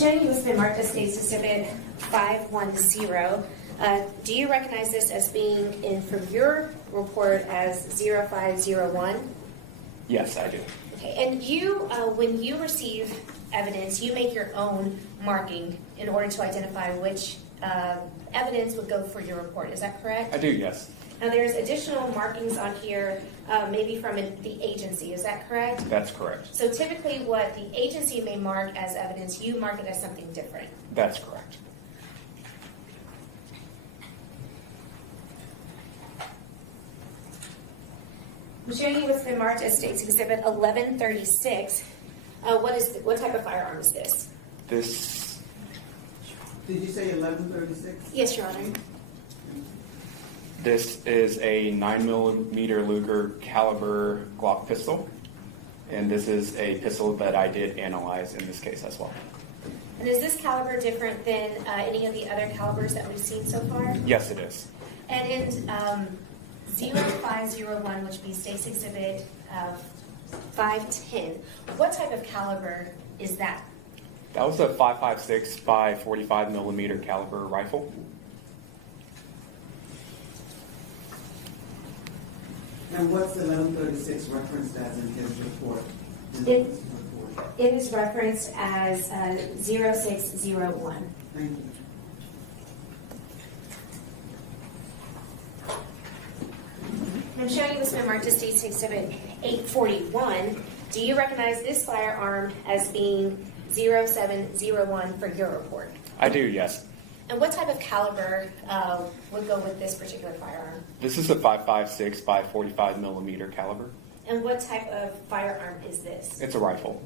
Showing you what's been marked as State's Exhibit 510. Do you recognize this as being in from your report as 0501? Yes, I do. Okay, and you, when you receive evidence, you make your own marking in order to identify which evidence would go for your report. Is that correct? I do, yes. Now, there's additional markings on here, maybe from the agency. Is that correct? That's correct. So typically what the agency may mark as evidence, you mark it as something different. That's correct. I'm showing you what's been marked as State's Exhibit 1136. What type of firearm is this? This, Did you say 1136? Yes, Your Honor. this is a 9mm Luger caliber Glock pistol, and this is a pistol that I did analyze in this case as well. And is this caliber different than any of the other calibers that we've seen so far? Yes, it is. And in 0501, which would be State's Exhibit 510, what type of caliber is that? That was a 5.56 by 45mm caliber rifle. And what's the 1136 referenced as in his report? It is referenced as 0601. Thank you. I'm showing you what's been marked as State's Exhibit 841. Do you recognize this firearm as being 0701 for your report? I do, yes. And what type of caliber would go with this particular firearm? This is a 5.56 by 45mm caliber. And what type of firearm is this? It's a rifle.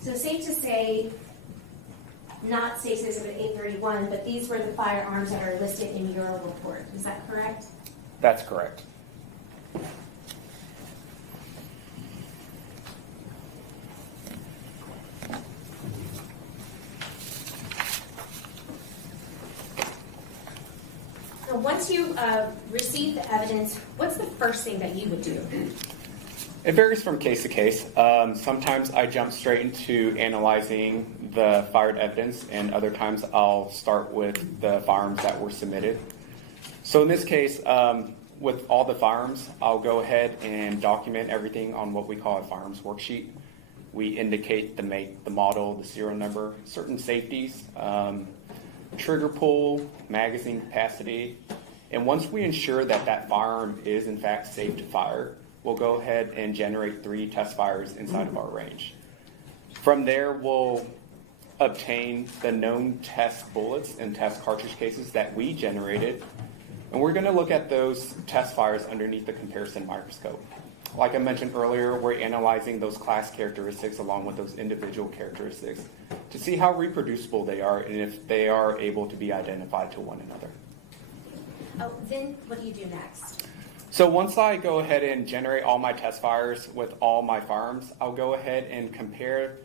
So safe to say, not State's Exhibit 831, but these were the firearms that are listed in your report. Is that correct? That's correct. So once you receive the evidence, what's the first thing that you would do? It varies from case to case. Sometimes I jump straight into analyzing the fired evidence, and other times I'll start with the firearms that were submitted. So in this case, with all the firearms, I'll go ahead and document everything on what we call a firearms worksheet. We indicate the make, the model, the serial number, certain safeties, trigger pull, magazine capacity, and once we ensure that that firearm is in fact safe to fire, we'll go ahead and generate 3 test fires inside of our range. From there, we'll obtain the known test bullets and test cartridge cases that we generated, and we're going to look at those test fires underneath the comparison microscope. Like I mentioned earlier, we're analyzing those class characteristics along with those individual characteristics to see how reproducible they are and if they are able to be identified to one another. Oh, then what do you do next? So once I go ahead and generate all my test fires with all my firearms, I'll go ahead and compare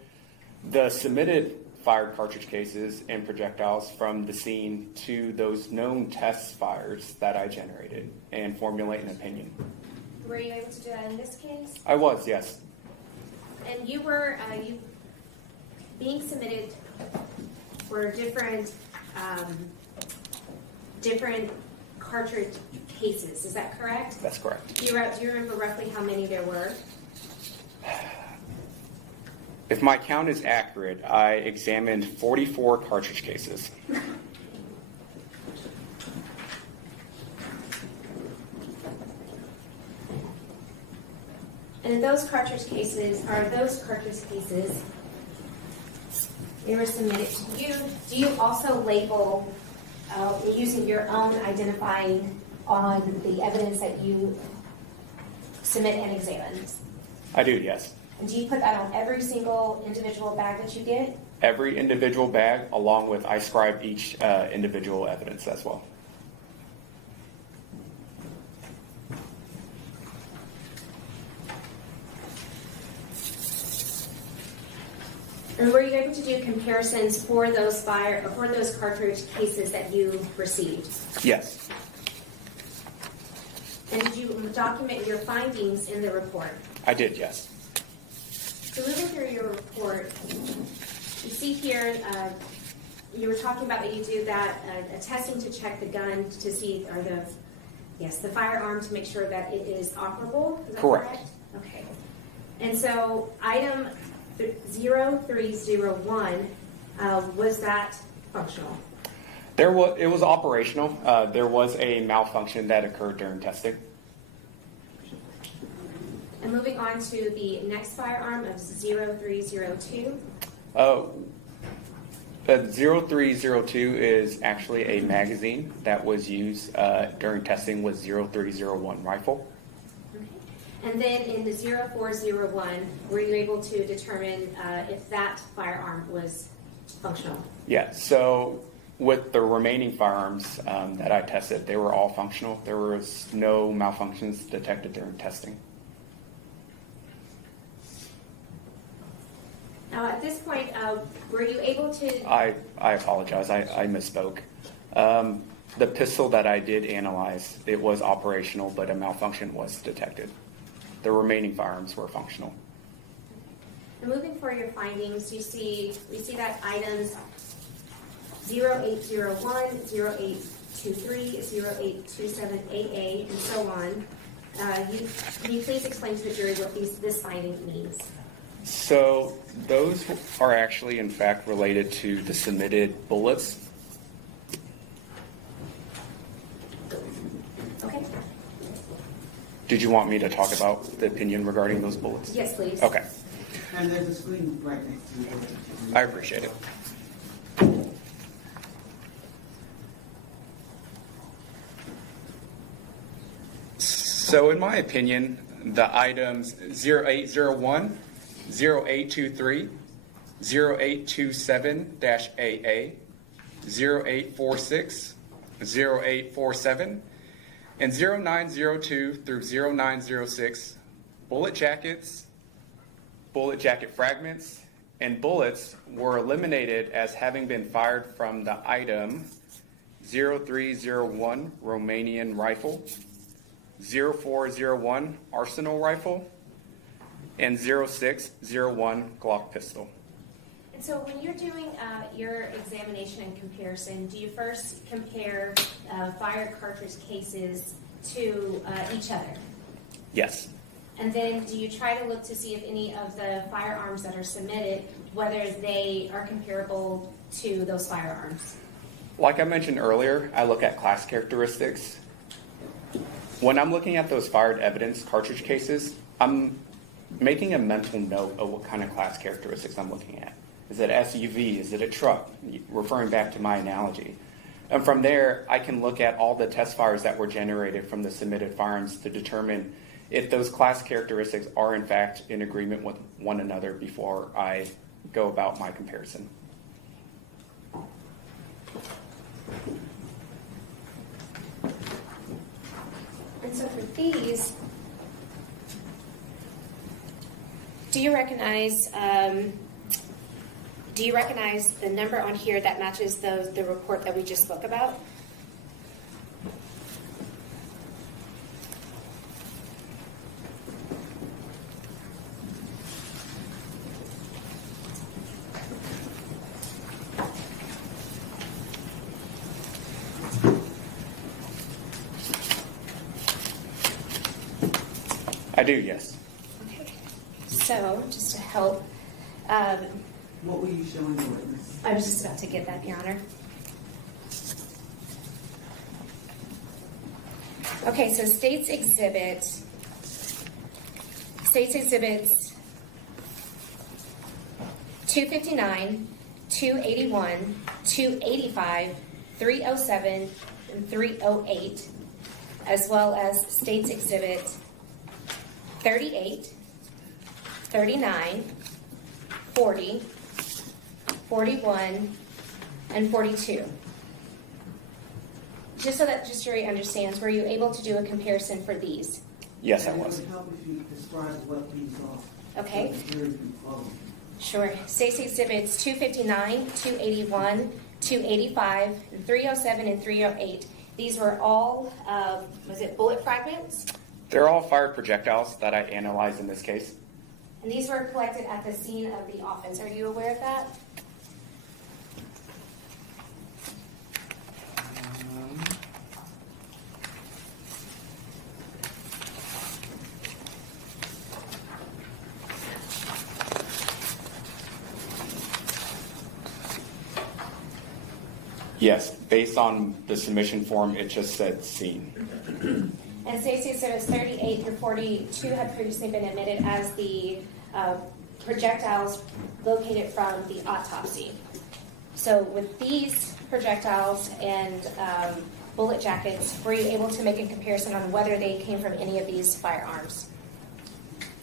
the submitted fired cartridge cases and projectiles from the scene to those known test fires that I generated and formulate an opinion. Were you able to do that in this case? I was, yes. And you were being submitted for different cartridge cases. Is that correct? That's correct. Do you remember roughly how many there were? If my count is accurate, I examined 44 cartridge cases. And those cartridge cases, they were submitted to you. Do you also label using your own identifying on the evidence that you submit and examine? I do, yes. And do you put that on every single individual bag that you get? Every individual bag, along with I scribe each individual evidence as well. And were you able to do comparisons for those cartridge cases that you received? Yes. And did you document your findings in the report? I did, yes. So moving through your report, you see here, you were talking about that you do that, a testing to check the gun to see, or the firearm to make sure that it is operable, is that Correct. correct? Okay. And so item 0301, was that functional? It was operational. There was a malfunction that occurred during testing. And moving on to the next firearm of 0302. 0302 is actually a magazine that was used during testing with 0301 rifle. Okay. And then in the 0401, were you able to determine if that firearm was functional? Yeah, so with the remaining firearms that I tested, they were all functional. There was no malfunctions detected during testing. Now, at this point, were you able to? I apologize, I misspoke. The pistol that I did analyze, it was operational, but a malfunction was detected. The remaining firearms were functional. And moving for your findings, we see that items 0801, 0823, 0827AA, and so on. Can you please explain to the jury what this finding means? So those are actually, in fact, related to the submitted bullets. Okay. Did you want me to talk about the opinion regarding those bullets? Yes, please. Okay, And there's a screen right next to you. I appreciate it. So in my opinion, the items 0801, 0823, 0827-AA, 0846, 0847, and 0902 through 0906, bullet jackets, bullet jacket fragments, and bullets were eliminated as having been fired from the item 0301 Romanian rifle, 0401 Arsenal rifle, and 0601 Glock pistol. And so when you're doing your examination and comparison, do you first compare fire cartridge cases to each other? Yes. And then do you try to look to see if any of the firearms that are submitted, whether they are comparable to those firearms? Like I mentioned earlier, I look at class characteristics. When I'm looking at those fired evidence cartridge cases, I'm making a mental note of what kind of class characteristics I'm looking at. Is it an SUV? Is it a truck? Referring back to my analogy. And from there, I can look at all the test fires that were generated from the submitted firearms to determine if those class characteristics are in fact in agreement with one another before I go about my comparison. And so for these, do you recognize the number on here that matches the report that we just spoke about? I do, yes. Okay. So just to help, What were you showing the witness? I was just about to get that, Your Honor. Okay, so State's Exhibits 259, 281, 285, 307, and 308, as well as State's Exhibit 38, 39, 40, 41, and 42. Just so that jury understands, were you able to do a comparison for these? Yes, I And was. it would help if you describe what these are. Okay. So the jury can follow. Sure. State's Exhibits 259, 281, 285, 307, and 308. These were all, was it bullet fragments? They're all fired projectiles that I analyzed in this case. And these were collected at the scene of the offense. Are you aware of that? Yes, based on the submission form, it just said scene. And State's Exhibits 38 through 42 had previously been admitted as the projectiles located from the autopsy. So with these projectiles and bullet jackets, were you able to make a comparison on whether they came from any of these firearms?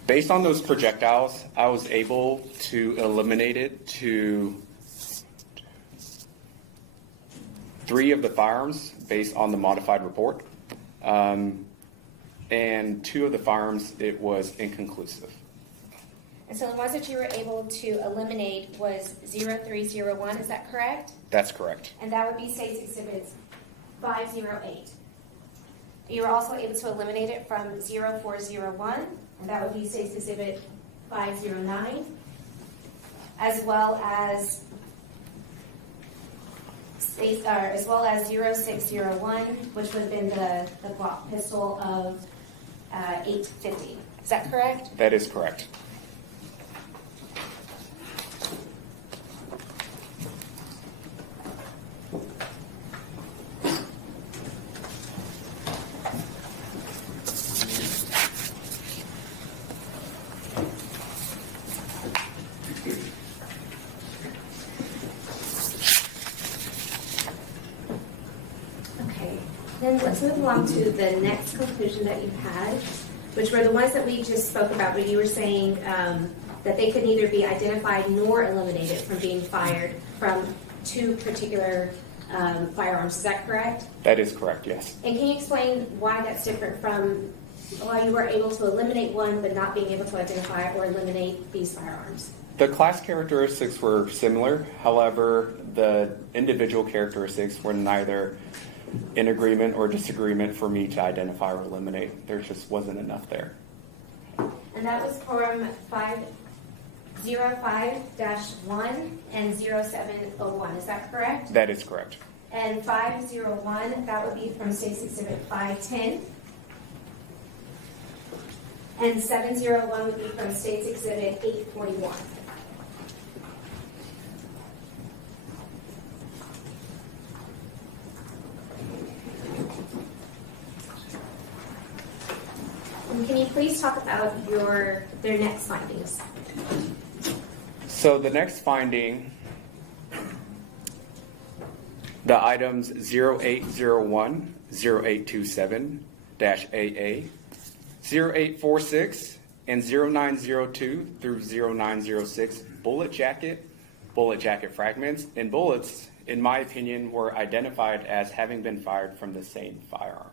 Based on those projectiles, I was able to eliminate it to 3 of the firearms based on the modified report. And 2 of the firearms, it was inconclusive. And so the ones that you were able to eliminate was 0301, is that correct? That's correct. And that would be State's Exhibit 508. You were also able to eliminate it from 0401, and that would be State's Exhibit 509, as well as 0601, which would have been the Glock pistol of 850. Is that correct? That is correct. Okay. Then let's move along to the next conclusion that you had, which were the ones that we just spoke about, where you were saying that they could neither be identified nor eliminated from being fired from 2 particular firearms. Is that correct? That is correct, yes. And can you explain why that's different from why you were able to eliminate one but not being able to identify or eliminate these firearms? The class characteristics were similar. However, the individual characteristics were neither in agreement or disagreement for me to identify or eliminate. There just wasn't enough there. And that was from 505-1 and 0701. Is that correct? That is correct. And 501, that would be from State's Exhibit 510. And 701 would be from State's Exhibit 841. And can you please talk about their next findings? So the next finding, the items 0801, 0827-AA, 0846, and 0902 through 0906 bullet jacket fragments, and bullets, in my opinion, were identified as having been fired from the same firearm.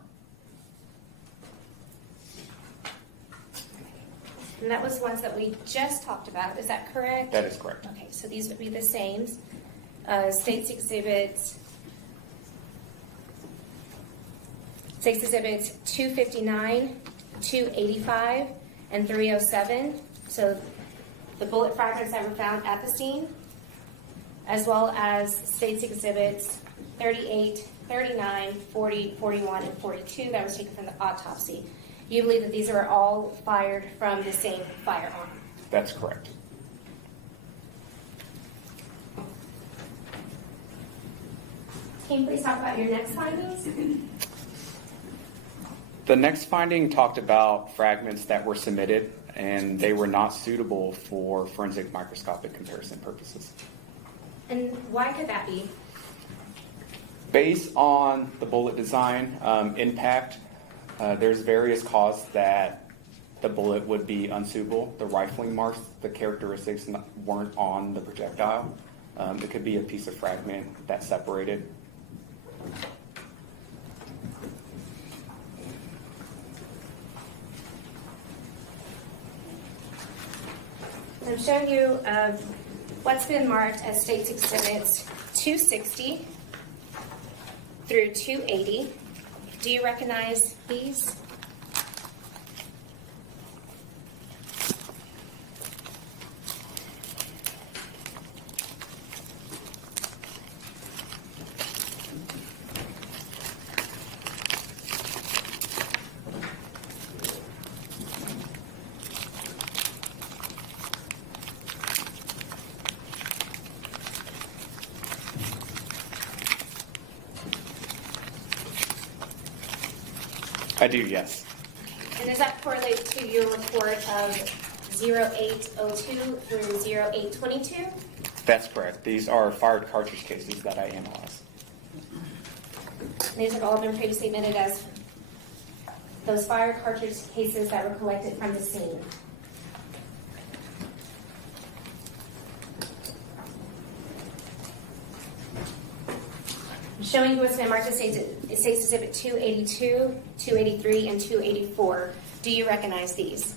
And that was ones that we just talked about. Is that correct? That is correct. Okay, so these would be the same. State's Exhibits 259, 285, and 307. So the bullet fragments that were found at the scene, as well as State's Exhibits 38, 39, 40, 41, and 42 that was taken from the autopsy. You believe that these are all fired from the same firearm? That's correct. Can you please talk about your next findings? The next finding talked about fragments that were submitted, and they were not suitable for forensic microscopic comparison purposes. And why could that be? Based on the bullet design impact, there's various causes that the bullet would be unsuitable. The rifling marks, the characteristics weren't on the projectile. It could be a piece of fragment that separated. I'm showing you what's been marked as State's Exhibits 260 through 280. Do you recognize these? I do, yes. And does that correlate to your report of 0802 through 0822? That's correct. These are fired cartridge cases that I analyzed. And these have all been previously admitted as those fired cartridge cases that were collected from the scene. I'm showing you what's been marked as States Exhibit 282, 283, and 284. Do you recognize these?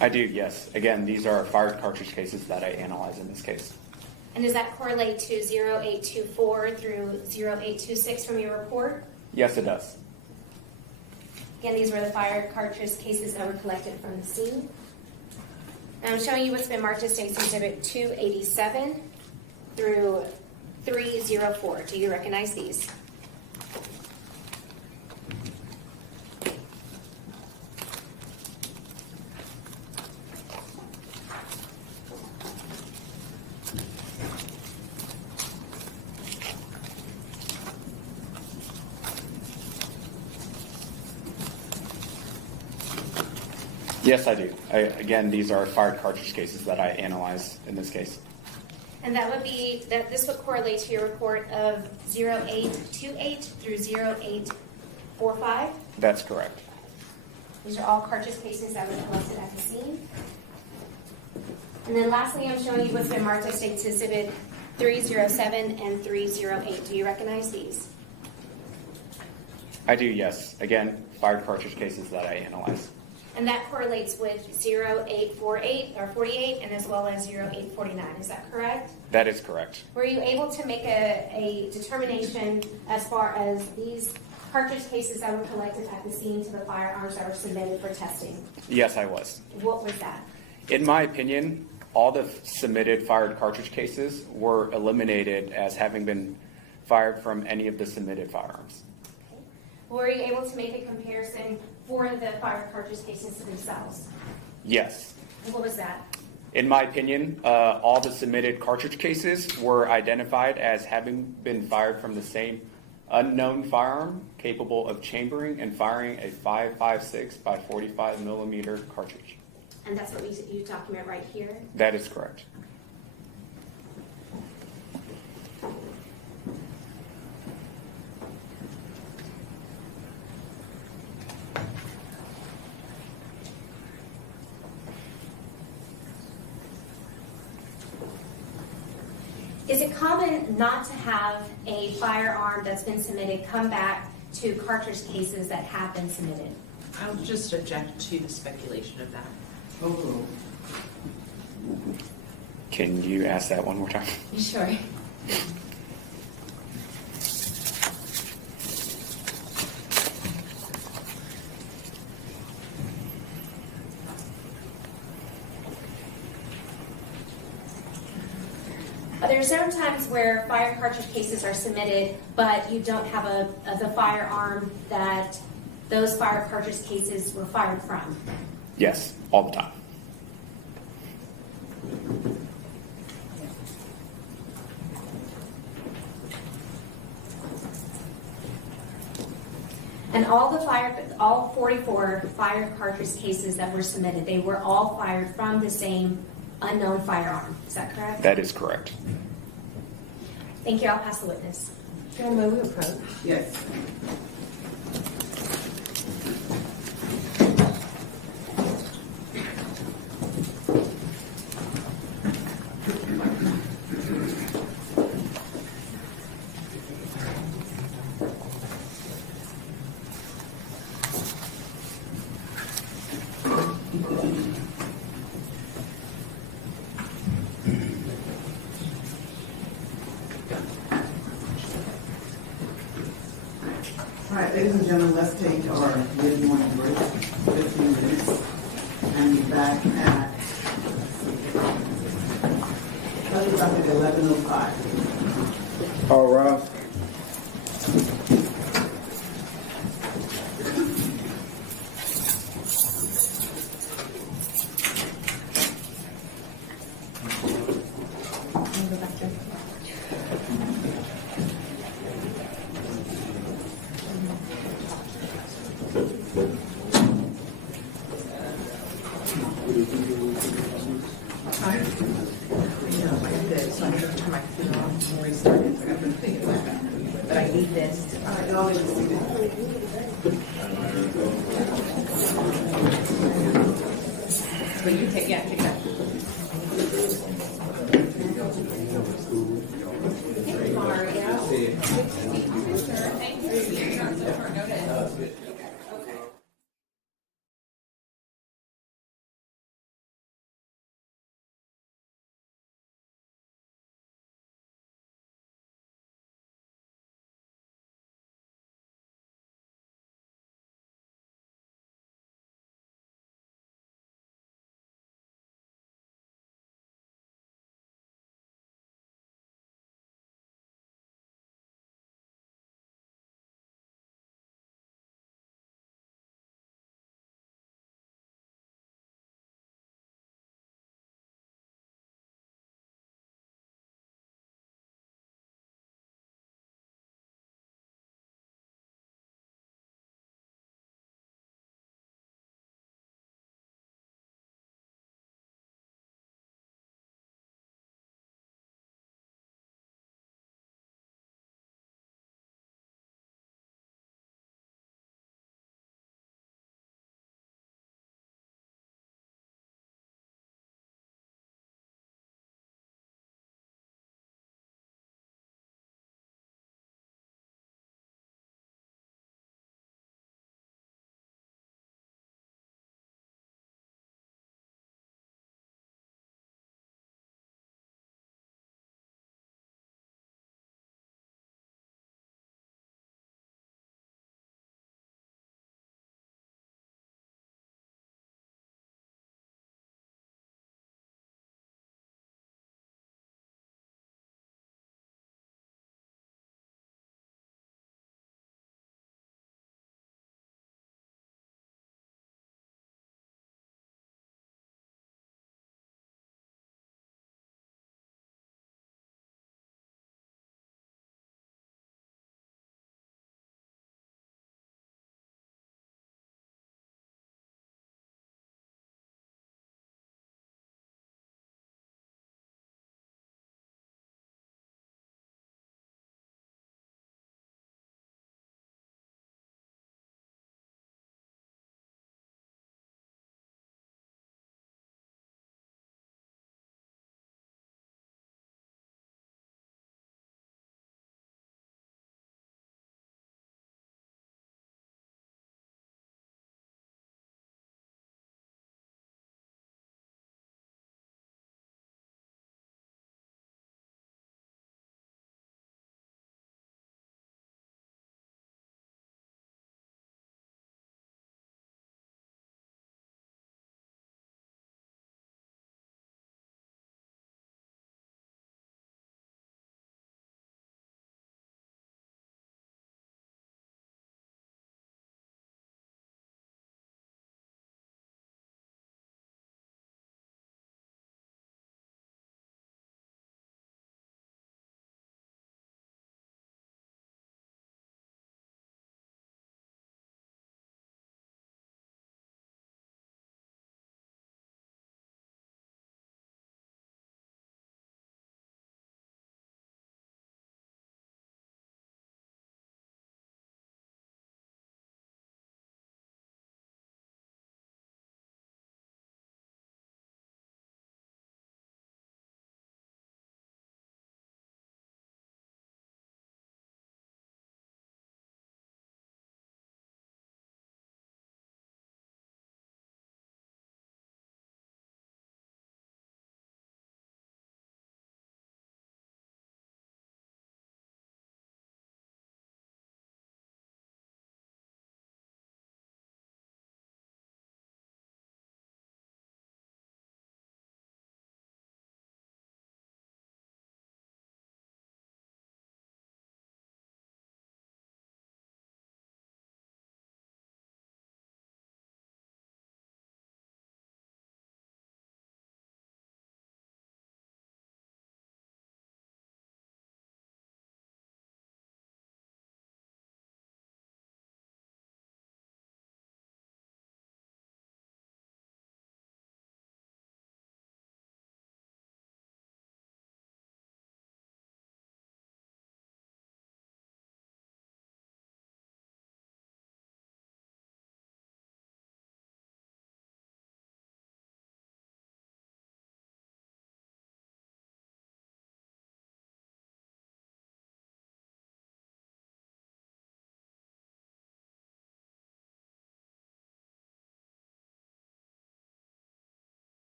I do, yes. Again, these are fired cartridge cases that I analyze in this case. And does that correlate to 0824 through 0826 from your report? Yes, it does. Again, these were the fired cartridge cases that were collected from the scene. And I'm showing you what's been marked as States Exhibit 287 through 304. Do you recognize these? Yes, I do. Again, these are fired cartridge cases that I analyze in this case. And that would be, that this would correlate to your report of 0828 through 0845. That's correct. These are all cartridge cases that were collected at the scene. And then lastly, I'm showing you what's been marked as States Exhibit 307 and 308. Do you recognize these? I do, yes. Again, fired cartridge cases that I analyze. And that correlates with 0848 or 48 and as well as 0849. Is that correct? That is correct. Were you able to make a determination as far as these cartridge cases that were collected at the scene to the firearms that were submitted for testing? Yes, I was. What was that? In my opinion, all the submitted fired cartridge cases were eliminated as having been fired from any of the submitted firearms. Okay. Were you able to make a comparison for the fired cartridge cases themselves? Yes. What was that? In my opinion, all the submitted cartridge cases were identified as having been fired from the same unknown firearm capable of chambering and firing a 5.56 by 45 millimeter cartridge. And that's what you document right here? That is correct. Is it common not to have a firearm that's been submitted come back to cartridge cases that have been submitted? I would just object to the speculation of that. Oh, Can you ask that one more time? Sure. There are several times where fire cartridge cases are submitted, but you don't have the firearm that those fire cartridge cases were fired from. Yes, all the time. And all 44 fire cartridge cases that were submitted, they were all fired from the same unknown firearm. Is that correct? That is correct. Thank you. I'll pass the witness. Can I move approach? yes. All right, ladies and gentlemen, let's take our mid-morning break, 15 minutes, and be back at, let's be back at 11:05. All right. my computer off and restart it, so I got to think about that. But I need this to. But you take, yeah, take that. Mario. Thank you.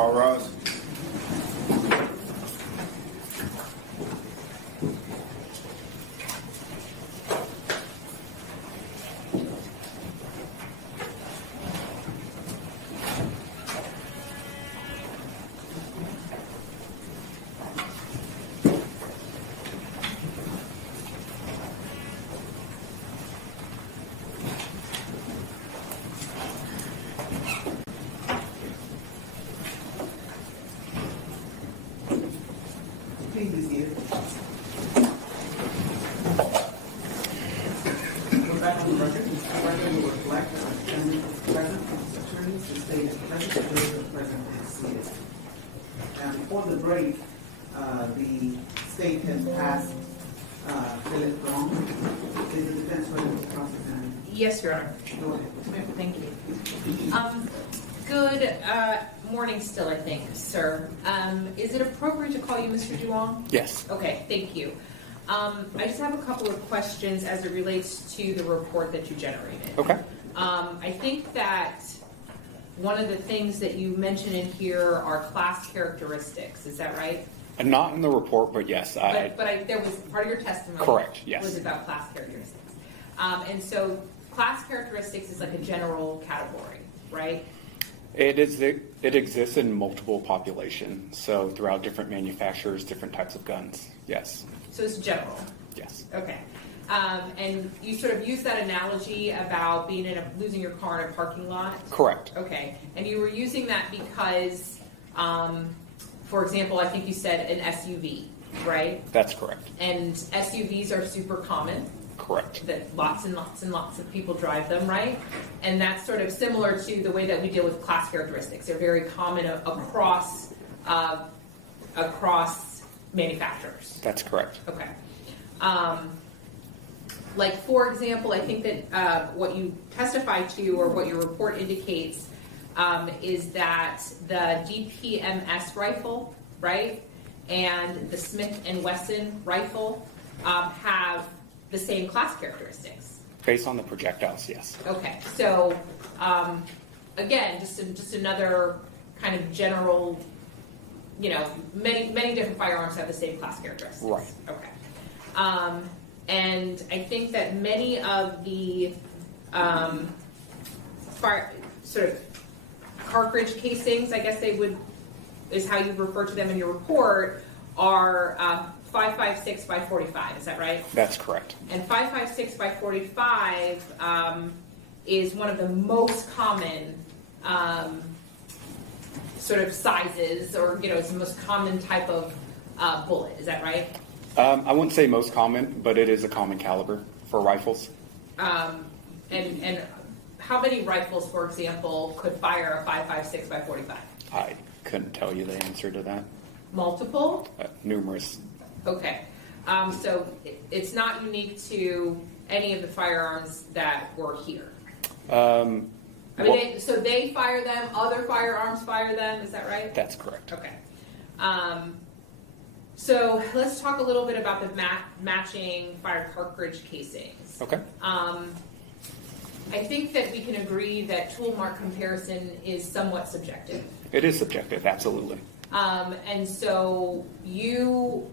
All rise. Please be seated. Go back on the record. The record will reflect that the defendant is present, the attorneys, the state is present, the jury is present and seated. Now, before the break, the state has passed Philip Brown. Is the defense ready to cross-examine? Yes, Your Honor. Go ahead. Thank you. Good morning still, I think, sir. Is it appropriate to call you Mr. Duong? Yes. Okay, thank you. I just have a couple of questions as it relates to the report that you generated. Okay. I think that one of the things that you mentioned in here are class characteristics. Is that right? Not in the report, but yes. There was part of your testimony. Correct, yes. Was about class characteristics. And so class characteristics is like a general category, right? It exists in multiple populations, so throughout different manufacturers, different types of guns. Yes. So it's general. Yes. Okay. And you sort of used that analogy about being losing your car in a parking lot. Correct. Okay. And you were using that because, for example, I think you said an SUV, right? That's correct. And SUVs are super common. Correct. That lots and lots and lots of people drive them, right? And that's sort of similar to the way that we deal with class characteristics. They're very common across manufacturers. That's correct. Okay. Like, for example, I think that what you testify to or what your report indicates is that the DPMS rifle, right, and the Smith & Wesson rifle have the same class characteristics. Based on the projectiles, yes. Okay, so again, just another kind of general, many different firearms have the same class characteristics. Right. Okay. And I think that many of the sort of cartridge casings, I guess is how you refer to them in your report, are 5.56 by 45. Is that right? That's correct. And 5.56 by 45 is one of the most common sort of sizes, or it's the most common type of bullet. Is that right? I wouldn't say most common, but it is a common caliber for rifles. And how many rifles, for example, could fire a 5.56 by 45? I couldn't tell you the answer to that. Multiple? Numerous. Okay. So it's not unique to any of the firearms that were here. So they fire them, other firearms fire them, is that right? That's correct. Okay. So let's talk a little bit about the matching fire cartridge casings. Okay. I think that we can agree that tool mark comparison is somewhat subjective. It is subjective, absolutely. And so you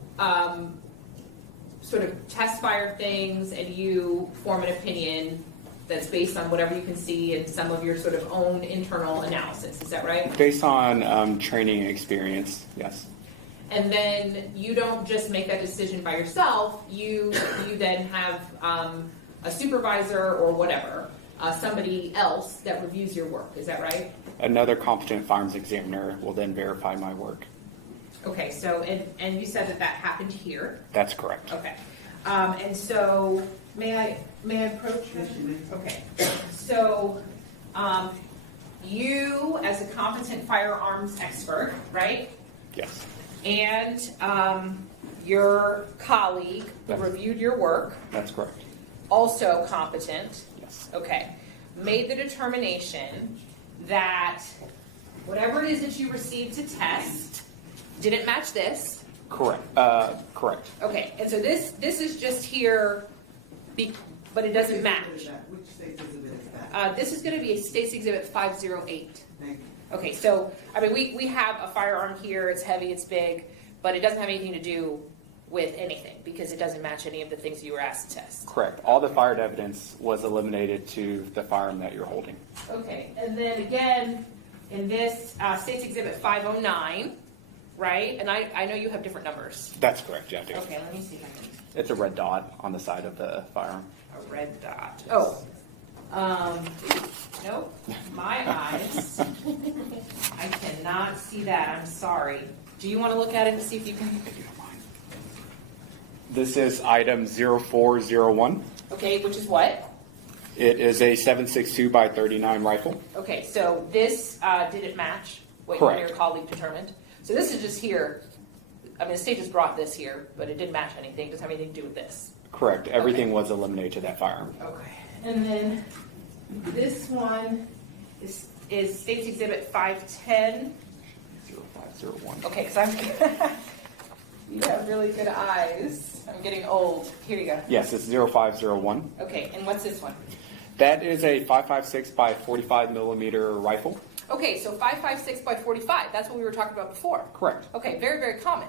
sort of test fire things and you form an opinion that's based on whatever you can see and some of your sort of own internal analysis. Is that right? Based on training and experience, yes. And then you don't just make that decision by yourself. You then have a supervisor or whatever, somebody else that reviews your work. Is that right? Another competent firearms examiner will then verify my work. Okay, so, and you said that happened here. That's correct. Okay. And so, may I approach? Yes, you may. Okay. So, you as a competent firearms expert, right? Yes. And your colleague who reviewed your work, That's correct. also competent. Yes. Okay. Made the determination that whatever it is that you received to test didn't match this. Correct. Correct. Okay, and so this is just here, but it doesn't match. Which state's exhibit is that? This is going to be a State's Exhibit 508. Thank you. Okay, so, I mean, we have a firearm here, it's heavy, it's big, but it doesn't have anything to do with anything, because it doesn't match any of the things you were asked to test. Correct. All the fired evidence was eliminated to the firearm that you're holding. Okay, and then again, in this, State's Exhibit 509, right? And I know you have different numbers. That's correct, yeah. I do. Okay, let me see if I can, It's a red dot on the side of the firearm. a red dot. Oh, nope, my eyes. I cannot see that, I'm sorry. Do you want to look at it and see if you can? If you don't mind. This is item 0401. Okay, which is what? It is a 7.62 by 39 rifle. Okay, so this didn't match what you and Correct. your colleague determined. So this is just here. I mean, the state just brought this here, but it didn't match anything. It doesn't have anything to do with this. Correct. Everything was eliminated to that firearm. Okay. And then this one is State's Exhibit 510. 0501. Okay, because I'm. You have really good eyes. I'm getting old. Here you go. Yes, it's 0501. Okay, and what's this one? That is a 5.56 by 45 millimeter rifle. Okay, so 5.56 by 45. That's what we were talking about before. Correct. Okay, very, very common.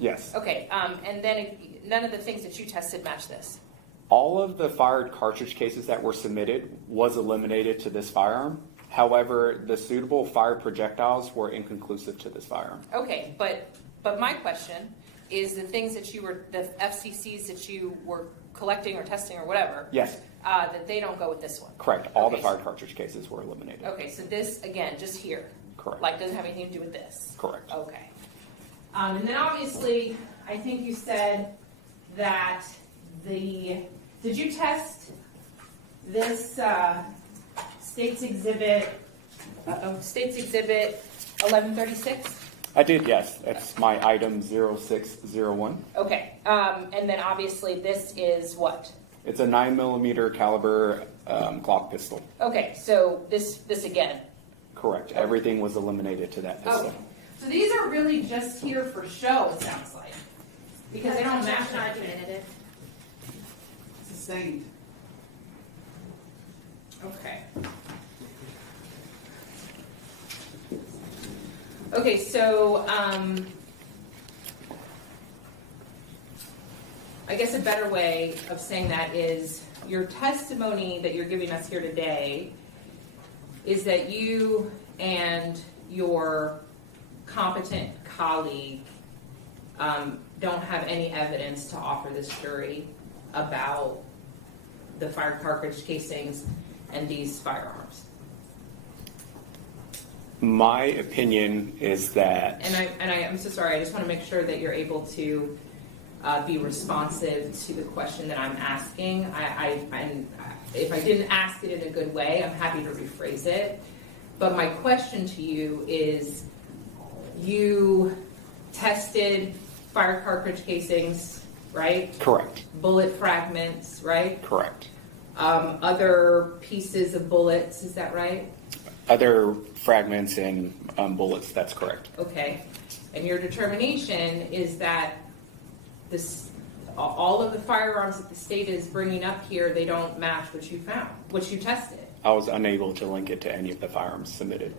Yes. Okay, and then none of the things that you tested match this. All of the fired cartridge cases that were submitted was eliminated to this firearm. However, the suitable fired projectiles were inconclusive to this firearm. Okay, but my question is the things that you were, the FCCs that you were collecting or testing or whatever. Yes. That they don't go with this one. Correct. All Okay. the fired cartridge cases were eliminated. Okay, so this, again, just here. Correct. Like, doesn't have anything to do with this. Correct. Okay. And then obviously, I think you said that did you test this State's Exhibit 1136? I did, yes. That's my item 0601. Okay, and then obviously this is what? It's a 9 millimeter caliber Glock pistol. Okay, so this again. Correct. Everything was eliminated to that pistol. Okay. So these are really just here for show, it sounds like. Because they don't match Not anything. definitive. It's the same. Okay. Okay, so, I guess a better way of saying that is your testimony that you're giving us here today is that you and your competent colleague don't have any evidence to offer this jury about the fired cartridge casings and these firearms. My opinion is that I'm so sorry, I just want to make sure that you're able to be responsive to the question that I'm asking. And if I didn't ask it in a good way, I'm happy to rephrase it. But my question to you is, you tested fire cartridge casings, right? correct. Bullet fragments, right? Correct. Other pieces of bullets, is that right? Other fragments and bullets, that's correct. Okay. And your determination is that all of the firearms that the state is bringing up here, they don't match what you found, what you tested. I was unable to link it to any of the firearms submitted.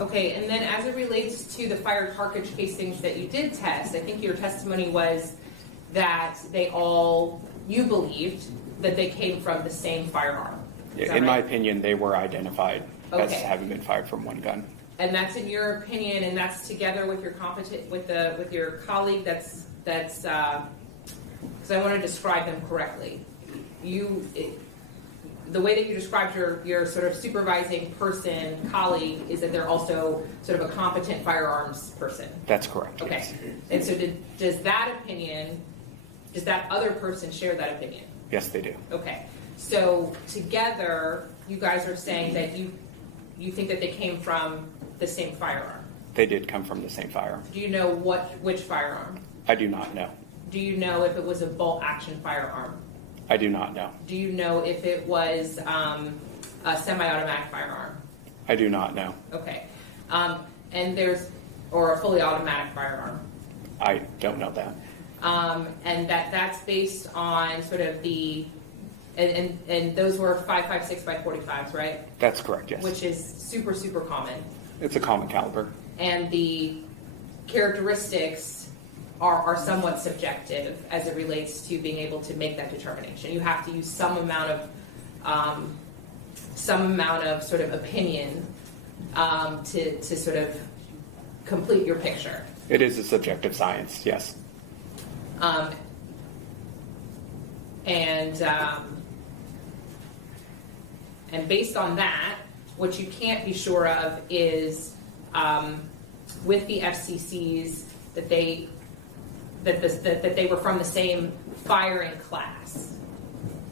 Okay, and then as it relates to the fired cartridge casings that you did test, I think your testimony was that you believed that they came from the same firearm. Is that In my right? opinion, they were identified as Okay. having been fired from one gun. And that's in your opinion, and that's together with your with your colleague. That's because I want to describe them correctly. The way that you described your sort of supervising person colleague is that they're also sort of a competent firearms person. That's correct. Okay. Yes. And so does that other person share that opinion? Yes, they do. Okay. So together, you guys are saying that you think that they came from the same firearm. They did come from the same firearm. Do you know which firearm? I do not know. Do you know if it was a bolt action firearm? I do not know. Do you know if it was a semi-automatic firearm? I do not know. Okay. Or a fully automatic firearm? I don't know that. And that's based on sort of and those were 5.56 by 45s, right? That's correct, yes. Which is super, super common. It's a common caliber. And the characteristics are somewhat subjective as it relates to being able to make that determination. You have to use some amount of sort of opinion to sort of complete your picture. It is a subjective science, yes. And based on that, what you can't be sure of is with the FCCs that they were from the same firing class.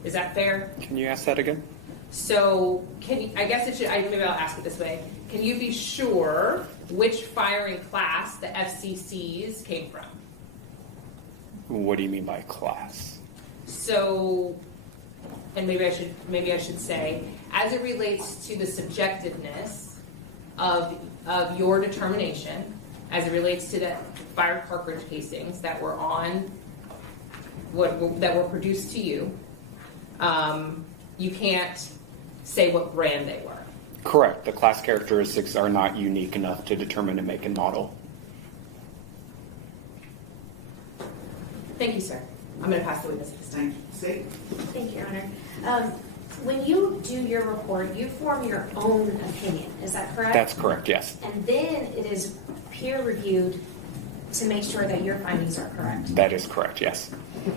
Is that fair? Can you ask that again? So maybe I'll ask it this way. Can you be sure which firing class the FCCs came from? What do you mean by class? So, and maybe I should say, as it relates to the subjectiveness of your determination, as it relates to the fire cartridge casings that were that were produced to you, you can't say what brand they were. Correct. The class characteristics are not unique enough to determine a make and model. Thank you, sir. I'm going to pass the witness this time. Thank you. Thank you, Your Honor. When you do your report, you form your own opinion. Is that correct? That's correct, yes. And then it is peer reviewed to make sure that your findings are correct. That is correct, yes.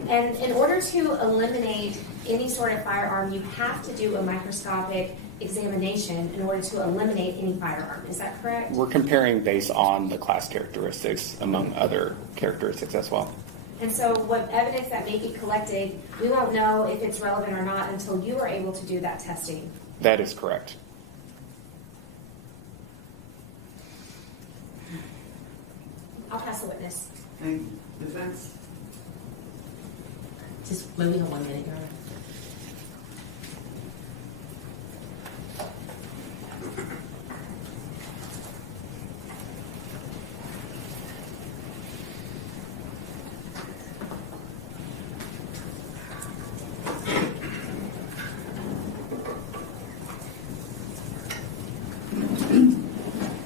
And in order to eliminate any sort of firearm, you have to do a microscopic examination in order to eliminate any firearm. Is that correct? We're comparing based on the class characteristics among other characteristics as well. And so what evidence that may be collected, we won't know if it's relevant or not until you are able to do that testing. That is correct. I'll pass the witness. Thank you. Defense? Just, we have 1 minute, Your Honor.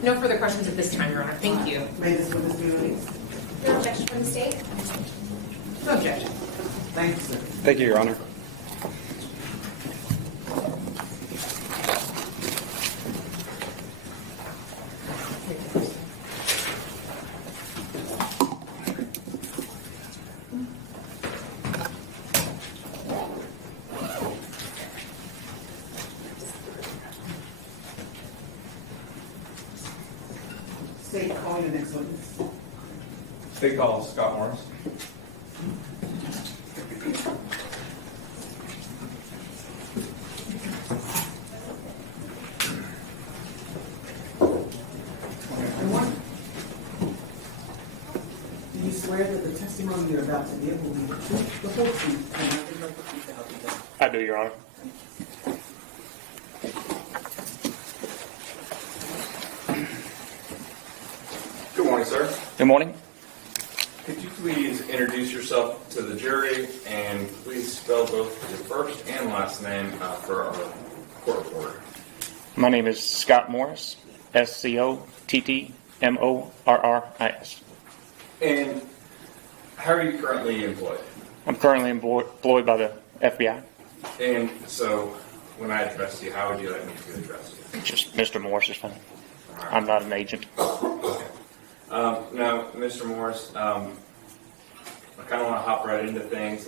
No further questions at this time, Your Honor. Thank you. May this witness be released? No objection from the state? No objection. Thank you, sir. Thank you, Your Honor. State calling the next witness. State call Scott Morris. Do you swear that the testimony you're about to give will be the truth, the whole truth, and nothing but the truth to help you God? I do, Your Honor. Good morning, sir. Good morning. Could you please introduce yourself to the jury and please spell both your first and last name for our court reporter? My name is Scott Morris, SCOTTMORRIS. And how are you currently employed? I'm currently employed by the FBI. And so when I address you, how would you like me to address you? Just Mr. Morris is fine. I'm not an agent. Now, Mr. Morris, I kind of want to hop right into things.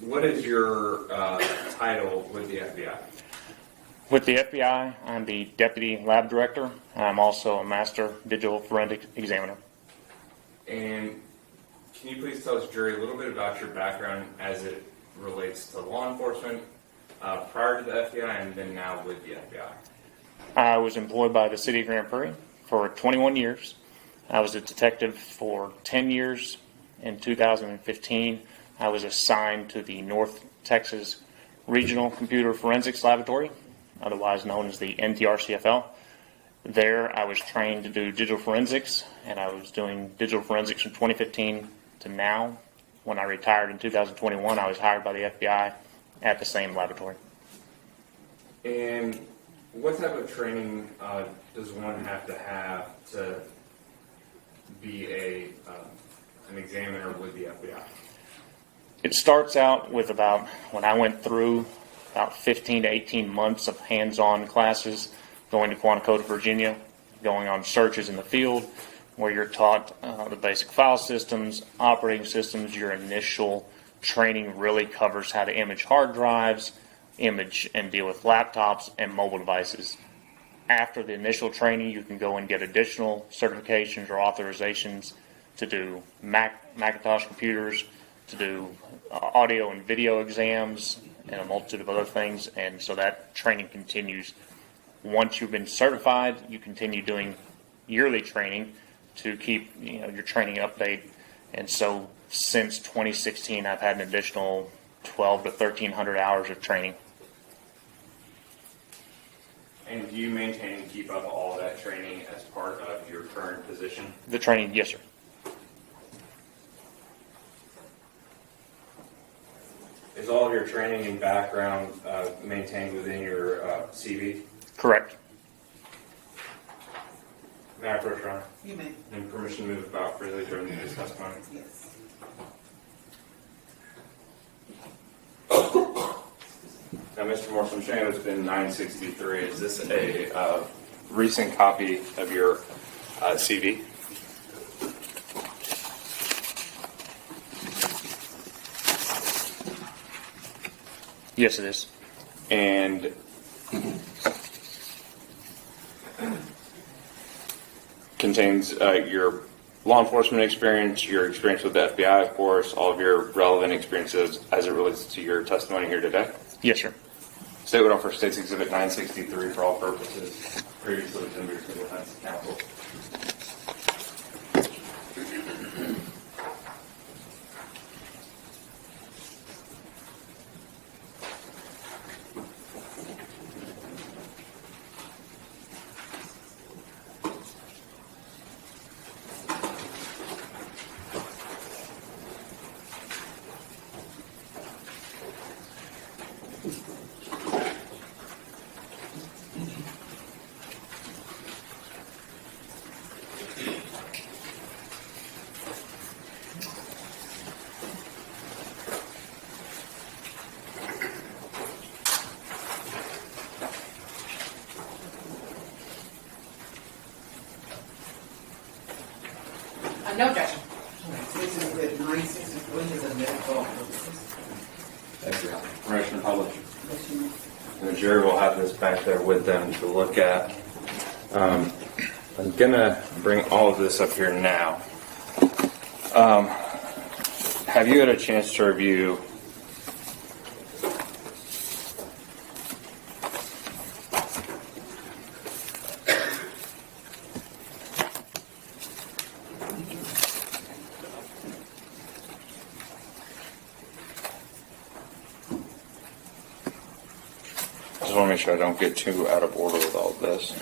What is your title with the FBI? With the FBI, I'm the Deputy Lab Director. I'm also a Master Digital Forensic Examiner. And can you please tell us, jury, a little bit about your background as it relates to law enforcement prior to the FBI and then now with the FBI? I was employed by the City of Grand Prairie for 21 years. I was a detective for 10 years. In 2015, I was assigned to the North Texas Regional Computer Forensics Laboratory, otherwise known as the NTRCFL. There, I was trained to do digital forensics, and I was doing digital forensics from 2015 to now. When I retired in 2021, I was hired by the FBI at the same laboratory. And what type of training does one have to be an examiner with the FBI? It starts out with when I went through, about 15 to 18 months of hands-on classes, going to Quantico, Virginia, going on searches in the field, where you're taught the basic file systems, operating systems. Your initial training really covers how to image hard drives, image and deal with laptops and mobile devices. After the initial training, you can go and get additional certifications or authorizations to do Macintosh computers, to do audio and video exams, and a multitude of other things. And so that training continues. Once you've been certified, you continue doing yearly training to keep your training update. And so since 2016, I've had an additional 12 to 1,300 hours of training. And do you maintain and keep up all that training as part of your current position? The training, yes, sir. Is all of your training and background maintained within your CV? Correct. May I approach, Your Honor? You may. And permission to move about freely during this testimony? Yes. Now, Mr. Morse, I'm showing it's been 963. Is this a recent copy of your CV? Yes, it is. And contains your law enforcement experience, your experience with the FBI, of course, all of your relevant experiences as it relates to your testimony here today. Yes, sir. State would offer State's Exhibit 963 for all purposes. Previously exhibited to the defense counsel. No objection. This is with 963 is a medical purposes. Thank you. Permission to publish. And the jury will have this back there with them to look at. I'm gonna bring all of this up here now. Have you had a chance to review I want to make sure I don't get too out of order with all of this.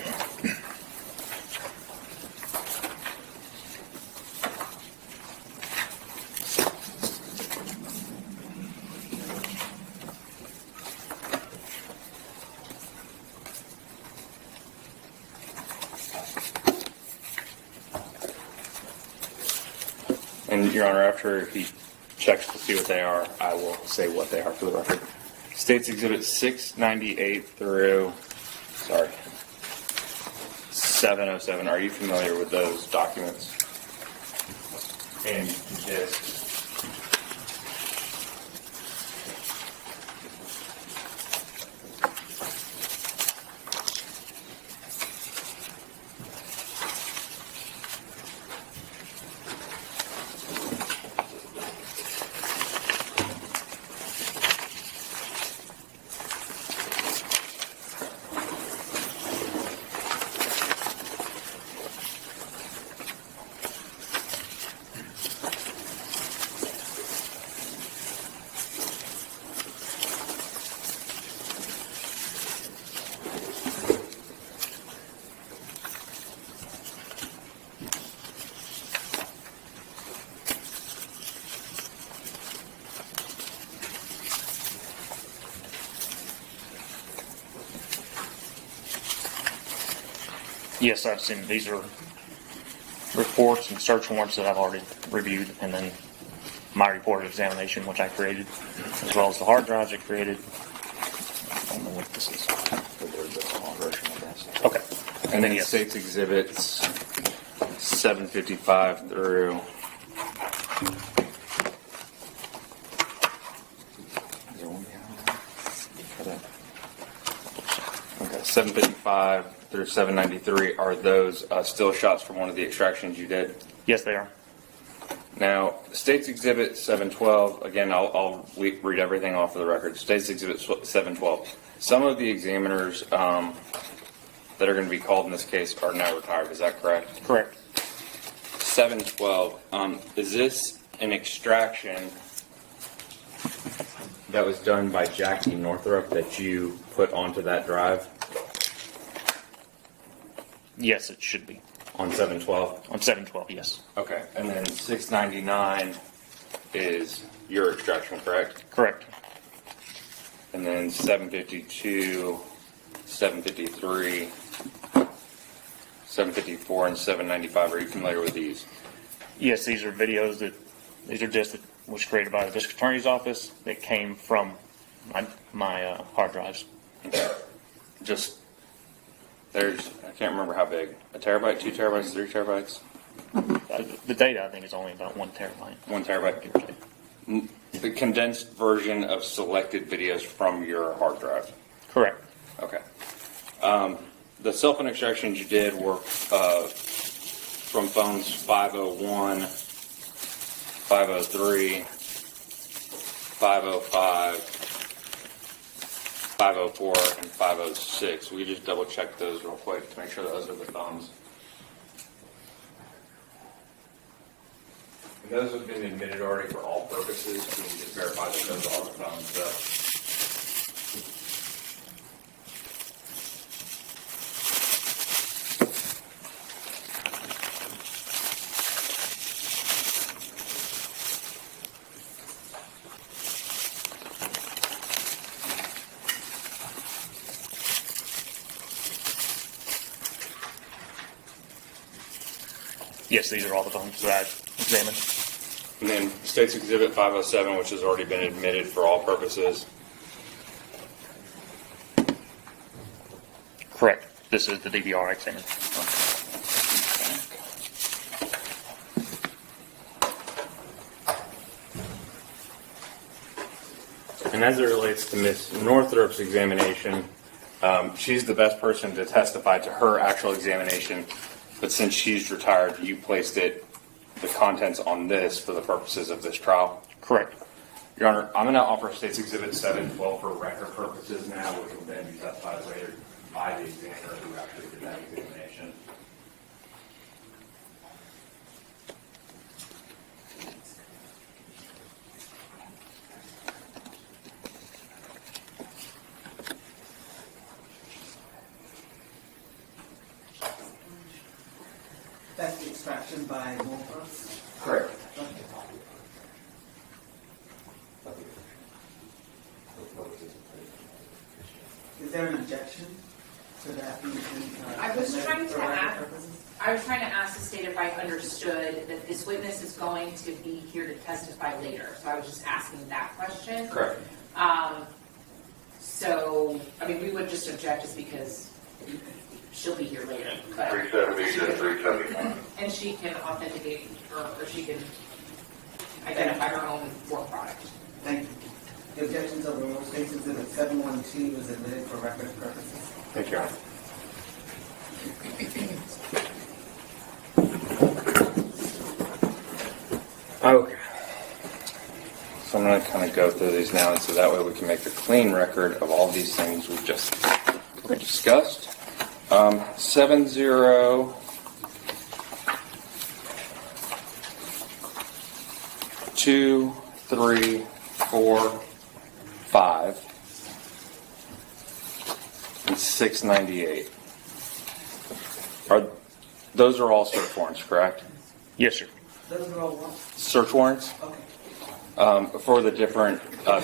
And Your Honor, after he checks to see what they are, I will say what they are for the record. States Exhibit 698 through, 707. Are you familiar with those documents? And this. Yes, I've seen, these are reports and search warrants that I've already reviewed, and then my report of examination, which I created, as well as the hard drives I created. I don't know what this is. Okay. And then yes. State's Exhibits 755 through. Is there one behind? Okay, 755 through 793, are those still shots from one of the extractions you did? Yes, they are. Now, State's Exhibit 712, again, I'll read everything off of the record. State's Exhibit 712. Some of the examiners that are going to be called in this case are now retired, is that correct? Correct. 712, is this an extraction that was done by Jackie Northrup that you put onto that drive Yes, it should be. on 712? On 712, yes. Okay, and then 699 is your extraction, correct? Correct. And then 752, 753, 754, and 795, are you familiar with these? Yes, these are videos these are discs that was created by the district attorney's office that came from my hard drives. Just, I can't remember how big, a terabyte, 2 terabytes, 3 terabytes? The data, I think, is only about 1 terabyte. 1 terabyte. The condensed version of selected videos from your hard drive. Correct. Okay. The cell phone extractions you did were from phones 501, 503, 505, 504, and 506. We just double check those real quick to make sure those are the phones. And those have been admitted already for all purposes. Can you just verify that those are the phones, though? Yes, these are all the phones that I examined. And then State's Exhibit 507, which has already been admitted for all purposes. Correct. This is the DVR I examined. And as it relates to Ms. Northrup's examination, she's the best person to testify to her actual examination. But since she's retired, you placed the contents on this for the purposes of this trial. Correct. Your Honor, I'm going to offer State's Exhibit 712 for record purposes now, which will then be testified later by the examiner who actually did that examination. That's the extraction by Wolfer. Correct. Is there an objection to that being? I was trying to for record ask- purposes? I was trying to ask the state if I understood that this witness is going to be here to testify later, so I was just asking that question. Correct. So, I mean, we would just object just because she'll be here later, but. 370 to 375. And she can authenticate, or she can identify her own work product. Thank you. The objections of the State's Exhibit 712 is admitted for record purposes. Thank you, Your Honor. Okay. So I'm going to kind of go through these now, so that way we can make a clean record of all these things we've just discussed. 70 2 3 4 5 and 698. Those are all search warrants, correct? Yes, sir. Those are all what? Search warrants Okay. for the different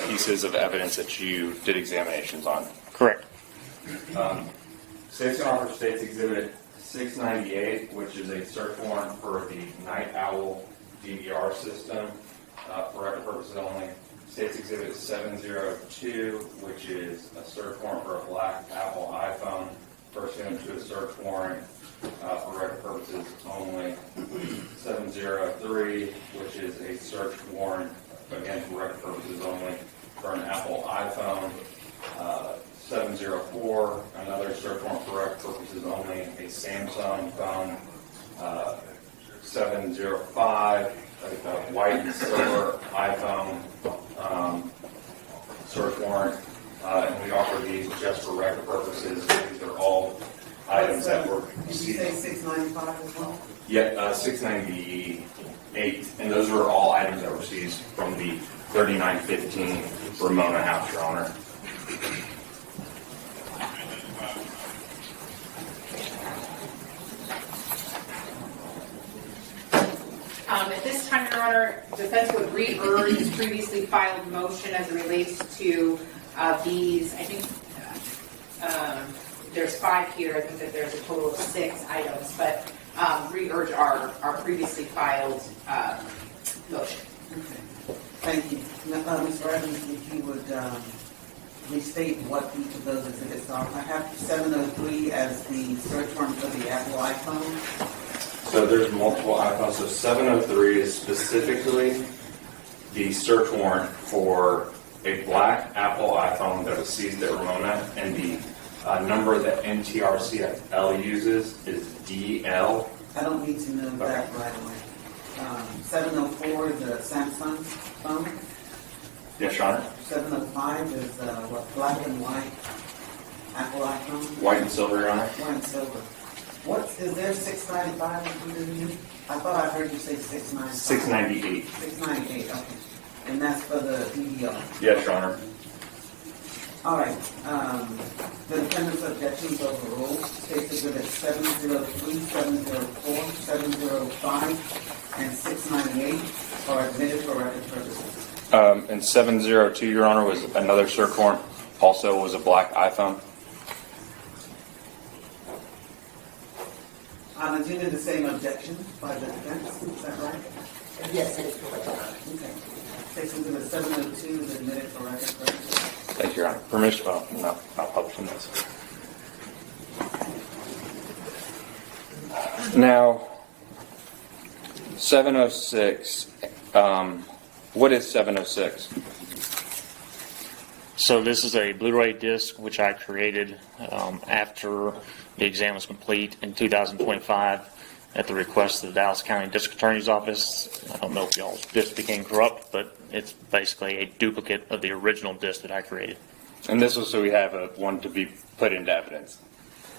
pieces of evidence that you did examinations on. Correct. State's Officer, State's Exhibit 698, which is a search warrant for the Night Owl DVR system, for record purposes only. State's Exhibit 702, which is a search warrant for a black Apple iPhone pursuant to a search warrant for record purposes only. 703, which is a search warrant, again for record purposes only, for an Apple iPhone. 704, another search warrant for record purposes only, a Samsung phone. 705, a white and silver iPhone search warrant, and we offer these just for record purposes. These are all items that were Did you say 695 as well? Yeah, 698, and those are all items that were seized from the 3915 Ramona House, Your Honor. At this time, Your Honor, defense would re-urge its previously filed motion as it relates to these. I think there's 5 here. I think that there's a total of 6 items, but re-urge our previously filed motion. Okay. Thank you. Mr. Evans, if you would restate what each of those exhibits are. I have 703 as the search warrant for the Apple iPhone. So there's multiple iPhones. So 703 is specifically the search warrant for a black Apple iPhone that was seized at Ramona, and the number that NTRCL uses is DL. I don't need to know that right away. 704 is a Samsung phone. Yes, Your Honor. 705 is what, black and white Apple iPhone. White and silver, Your Honor. White and silver. What is there 695 included in you? I thought I heard you say 695. 698. 698. Okay. And that's for the DVR. Yes, Your Honor. All right. The defendant's objections overruled. State's Exhibit 703, 704, 705, and 698 are admitted for record purposes. And 702, Your Honor, was another search warrant. Also was a black iPhone. I'm assuming the same objection by the defense. Is that right? Yes, it is correct. Okay. State's Exhibit 702 is admitted for record purposes. Thank you, Your Honor. Permission, well, not publishing this. Now, 706, what is 706? So this is a Blu-ray disc which I created after the exam was complete in 2025 at the request of the Dallas County District Attorney's Office. I don't know if y'all's disc became corrupt, but it's basically a duplicate of the original disc that I created. And this was so we have one to be put into evidence.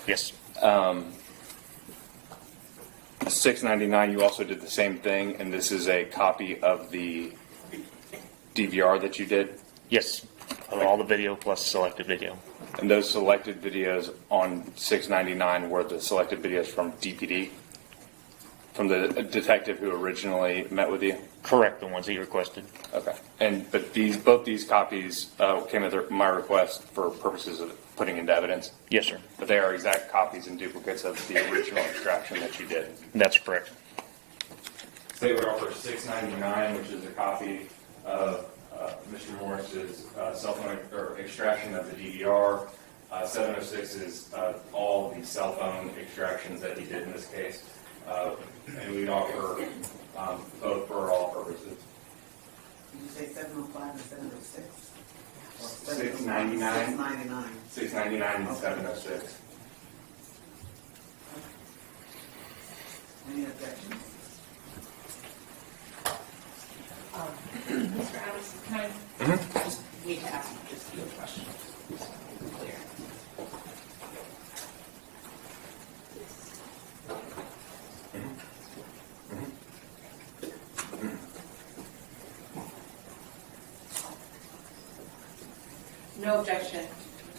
Yes. 699, you also did the same thing, and this is a copy of the DVR that you did? Yes. Of all the video plus selected video. And those selected videos on 699 were the selected videos from DPD? From the detective who originally met with you? Correct, the ones he requested. Okay. But both these copies came at my request for purposes of putting into evidence? Yes, sir. But they are exact copies and duplicates of the original extraction that you did? That's correct. State would offer 699, which is a copy of Mr. Morris's cell phone or extraction of the DVR. 706 is all the cell phone extractions that he did in this case. And we'd offer both for all purposes. Did you say 705 and 706? 699. 699. 699 and 706. Any objections? Mr. Adams, can I just need to ask you just a few questions? So I'm clear. No objection.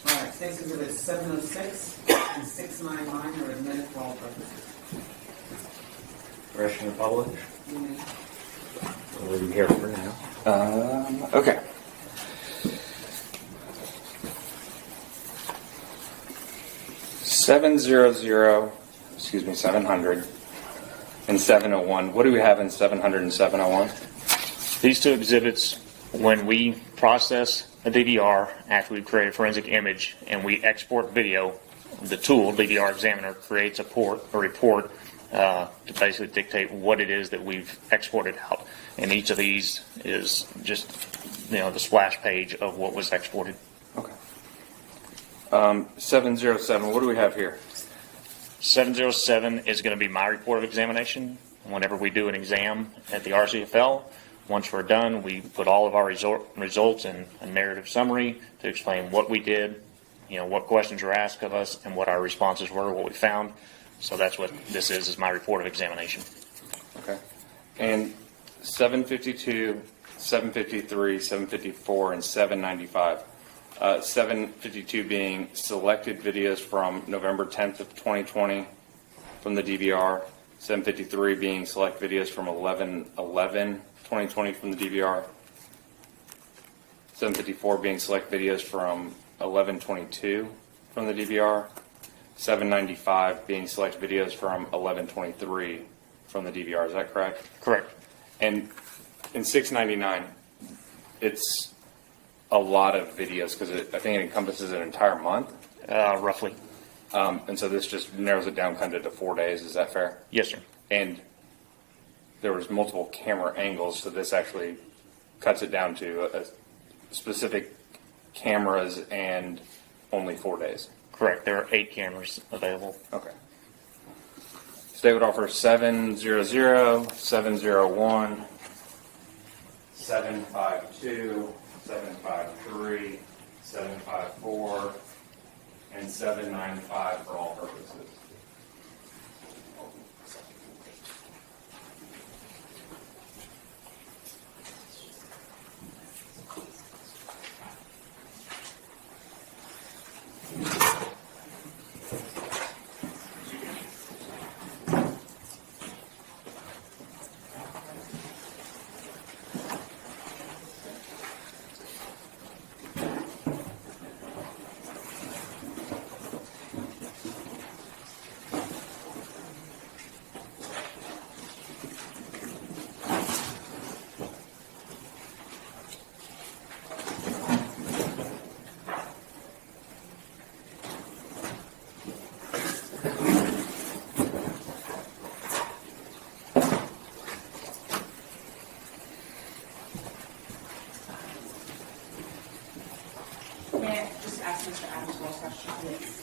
All right, State's Exhibit 706 and 699 are admitted for all purposes. Rest of the public? You may. We'll leave here for now. Okay. 700 and 701. What do we have in 700 and 701? These two exhibits, when we process a DVR after we've created a forensic image and we export video, the tool, DVR examiner, creates a report to basically dictate what it is that we've exported out. And each of these is just, the splash page of what was exported. Okay. 707, what do we have here? 707 is going to be my report of examination. Whenever we do an exam at the RCFL, once we're done, we put all of our results in a narrative summary to explain what we did, what questions were asked of us, and what our responses were, what we found. So that's what this is my report of examination. Okay. And 752, 753, 754, and 795. 752 being selected videos from November 10th of 2020 from the DVR. 753 being select videos from 11/11/2020 from the DVR. 754 being select videos from 11/22 from the DVR. 795 being select videos from 11/23 from the DVR. Is that correct? Correct. And in 699, it's a lot of videos because I think it encompasses an entire month. Roughly. And so this just narrows it down kind of to 4 days. Is that fair? Yes, sir. And there was multiple camera angles, so this actually cuts it down to a specific cameras and only 4 days. Correct. There are 8 cameras available. Okay. State would offer 700, 701, 752, 753, 754, and 795 for all purposes. May I just ask Mr. Adams one question, please?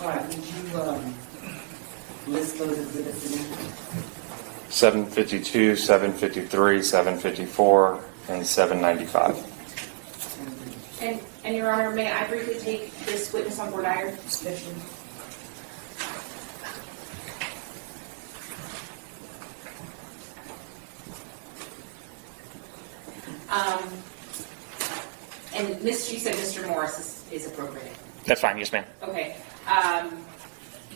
All right, would you list those exhibits again? 752, 753, 754, and 795. And Your Honor, may I briefly take this witness on board iron? And she said Mr. Morris is appropriate. That's fine. Yes, ma'am. Okay.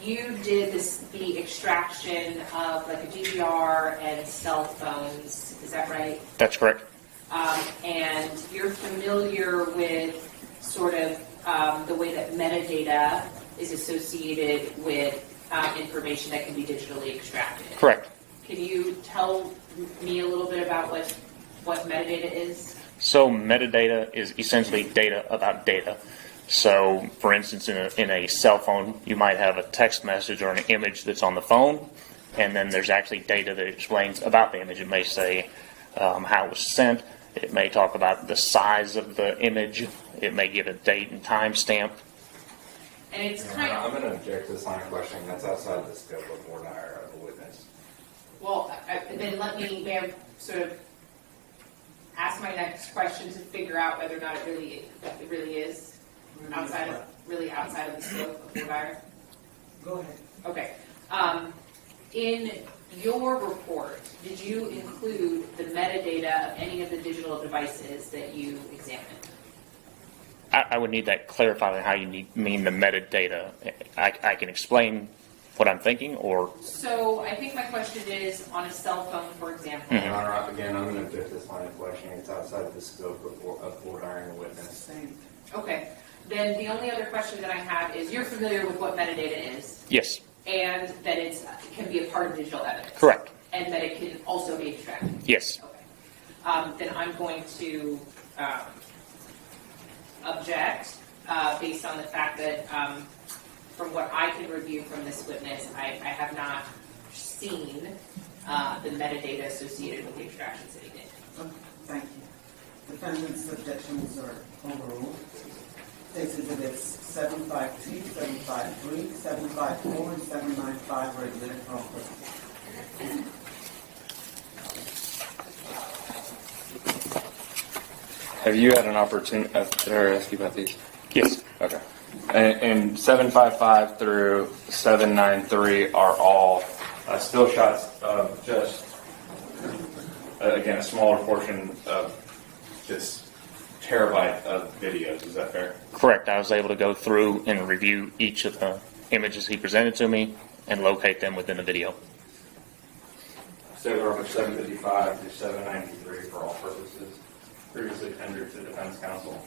You did the extraction of like a DVR and cell phones. Is that right? That's correct. And you're familiar with sort of the way that metadata is associated with information that can be digitally extracted. Correct. Can you tell me a little bit about what metadata is? So metadata is essentially data about data. So, for instance, in a cell phone, you might have a text message or an image that's on the phone, and then there's actually data that explains about the image. It may say how it was sent. It may talk about the size of the image. It may give a date and time stamp. And it's kind of... I'm going to object to this line of questioning. That's outside the scope of voir dire of the witness. Well, then may I sort of ask my next question to figure out whether or not it really is outside of the scope of the wire? Go ahead. Okay. In your report, did you include the metadata of any of the digital devices that you examined? I would need that clarified on how you mean the metadata. I can explain what I'm thinking, or So I think my question is, on a cell phone, for example, Mhm. Your Honor, again, I'm going to object to this line of questioning. It's outside the scope of for hiring a witness. Same. okay, then the only other question that I have is, you're familiar with what metadata is, yes, and that it can be a part of digital evidence? correct, And that it can also be extracted? yes. Okay. Then I'm going to object based on the fact that from what I can review from this witness, I have not seen the metadata associated with the extractions that he did. Okay, thank you. Defendant's objections are overruled. State's exhibits 752, 753, 754, and 795 are admitted for all purposes. Have you had an opportunity, did I ask you about these? Yes. Okay. And 755 through 793 are all Still shots of just, again, a smaller portion of this terabyte of videos. Is that fair? Correct. I was able to go through and review each of the images he presented to me and locate them within the video. State Record 755 through 793 for all purposes. Previously tendered to defense counsel.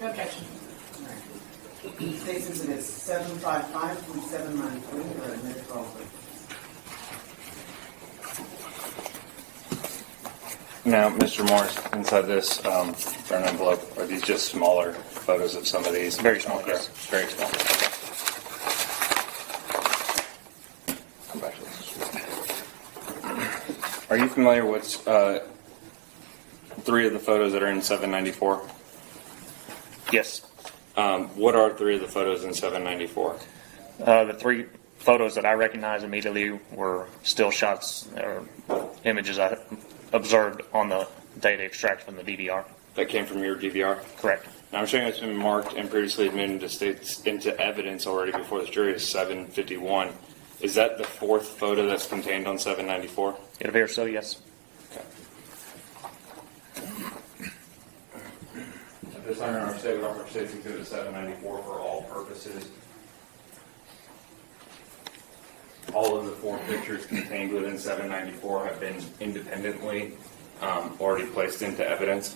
No objection. State's exhibits 755 through 793 are admitted for all purposes. Now, Mr. Morris, inside this brown envelope, are these just smaller photos of some of these? Very small, Okay. yes. Very small. Come back to this. Are you familiar with three of the photos that are in 794? Yes. What are three of the photos in 794? The three photos that I recognized immediately were still shots or images I observed on the data extracted from the DVR. That came from your DVR? Correct. Now, I'm showing it's been marked and previously admitted into evidence already before this jury is 751. Is that the fourth photo that's contained on 794? It appears so, yes. This under our state record states exhibit 794 for all purposes. All of the four pictures contained within 794 have been independently already placed into evidence.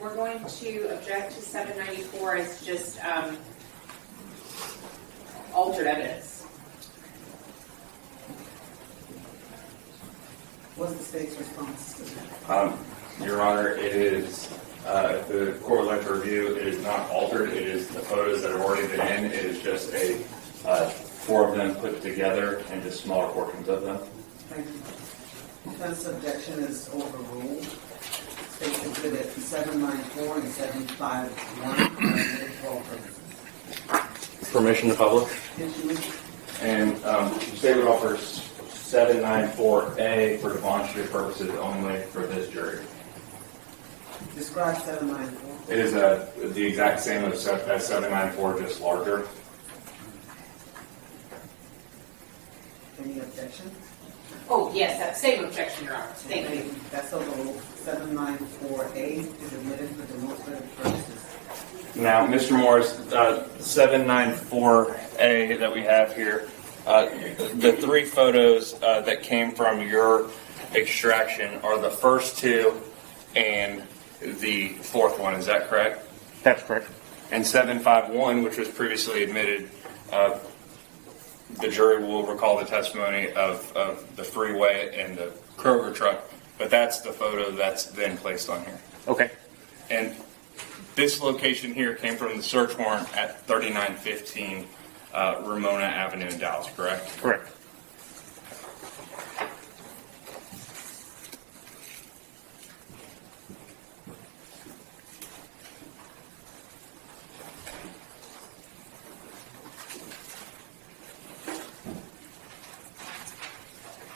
We're going to object to 794 as just altered evidence. What's the state's response to that? Your Honor, it is, if the court would like to review, it is not altered. It is the photos that have already been in. It is just four of them put together and just smaller portions of them. Thank you. Defense objection is overruled. State's exhibit 794 and 751 are admitted for all purposes. Permission to publish. Issued. And the state would offer 794A for demonstrative purposes only for this jury. Describe 794. It is the exact same as 794, just larger. Any objection? Oh, yes, that same objection, Your Honor. Thank you. That's a rule. 794A is admitted for demonstrative purposes. Now, Mr. Morris, 794A that we have here, the three photos that came from your extraction are the first two and the fourth one, is that correct? That's correct. And 751, which was previously admitted, the jury will recall the testimony of the freeway and the Kroger truck, but that's the photo that's then placed on here. Okay. And this location here came from the search warrant at 3915 Ramona Avenue in Dallas, correct? Correct.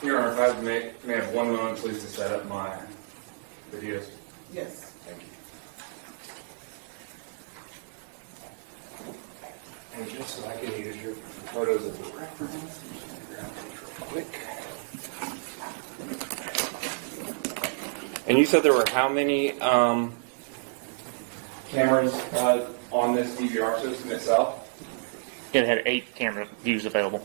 Your Honor, if I may have 1 moment, please, to set up my videos. Yes. Thank you. And just so I can use your photos as a reference, I'm just going to grab these real quick. And you said there were how many cameras on this DVR system itself? It had 8 camera views available.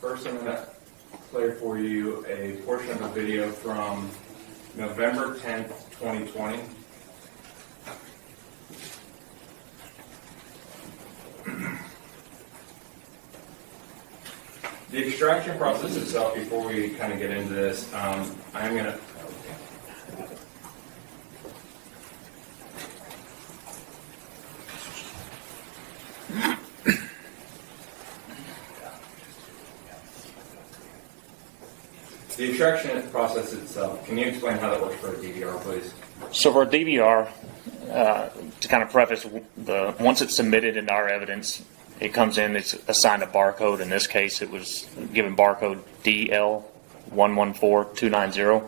First, I'm going to play for you a portion of a video from November 10th, 2020. The extraction process itself, before we kind of get into this, I'm going to... The extraction process itself, can you explain how that works for a DVR, please? So for a DVR, to kind of preface, once it's submitted into our evidence, it comes in, it's assigned a barcode. In this case, it was given barcode DL114290.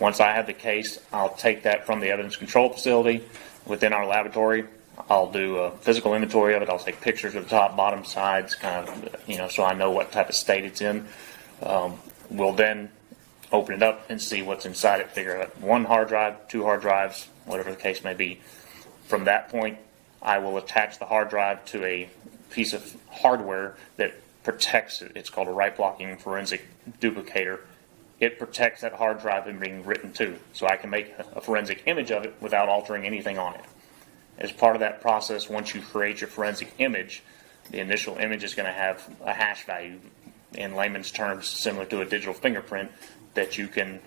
Once I have the case, I'll take that from the evidence control facility within our laboratory. I'll do a physical inventory of it. I'll take pictures of the top, bottom, sides, kind of, so I know what type of state it's in. We'll then open it up and see what's inside it, figure out 1 hard drive, 2 hard drives, whatever the case may be. From that point, I will attach the hard drive to a piece of hardware that protects it. It's called a write blocking forensic duplicator. It protects that hard drive from being written to, so I can make a forensic image of it without altering anything on it. As part of that process, once you create your forensic image, the initial image is going to have a hash value, in layman's terms, similar to a digital fingerprint, that you can,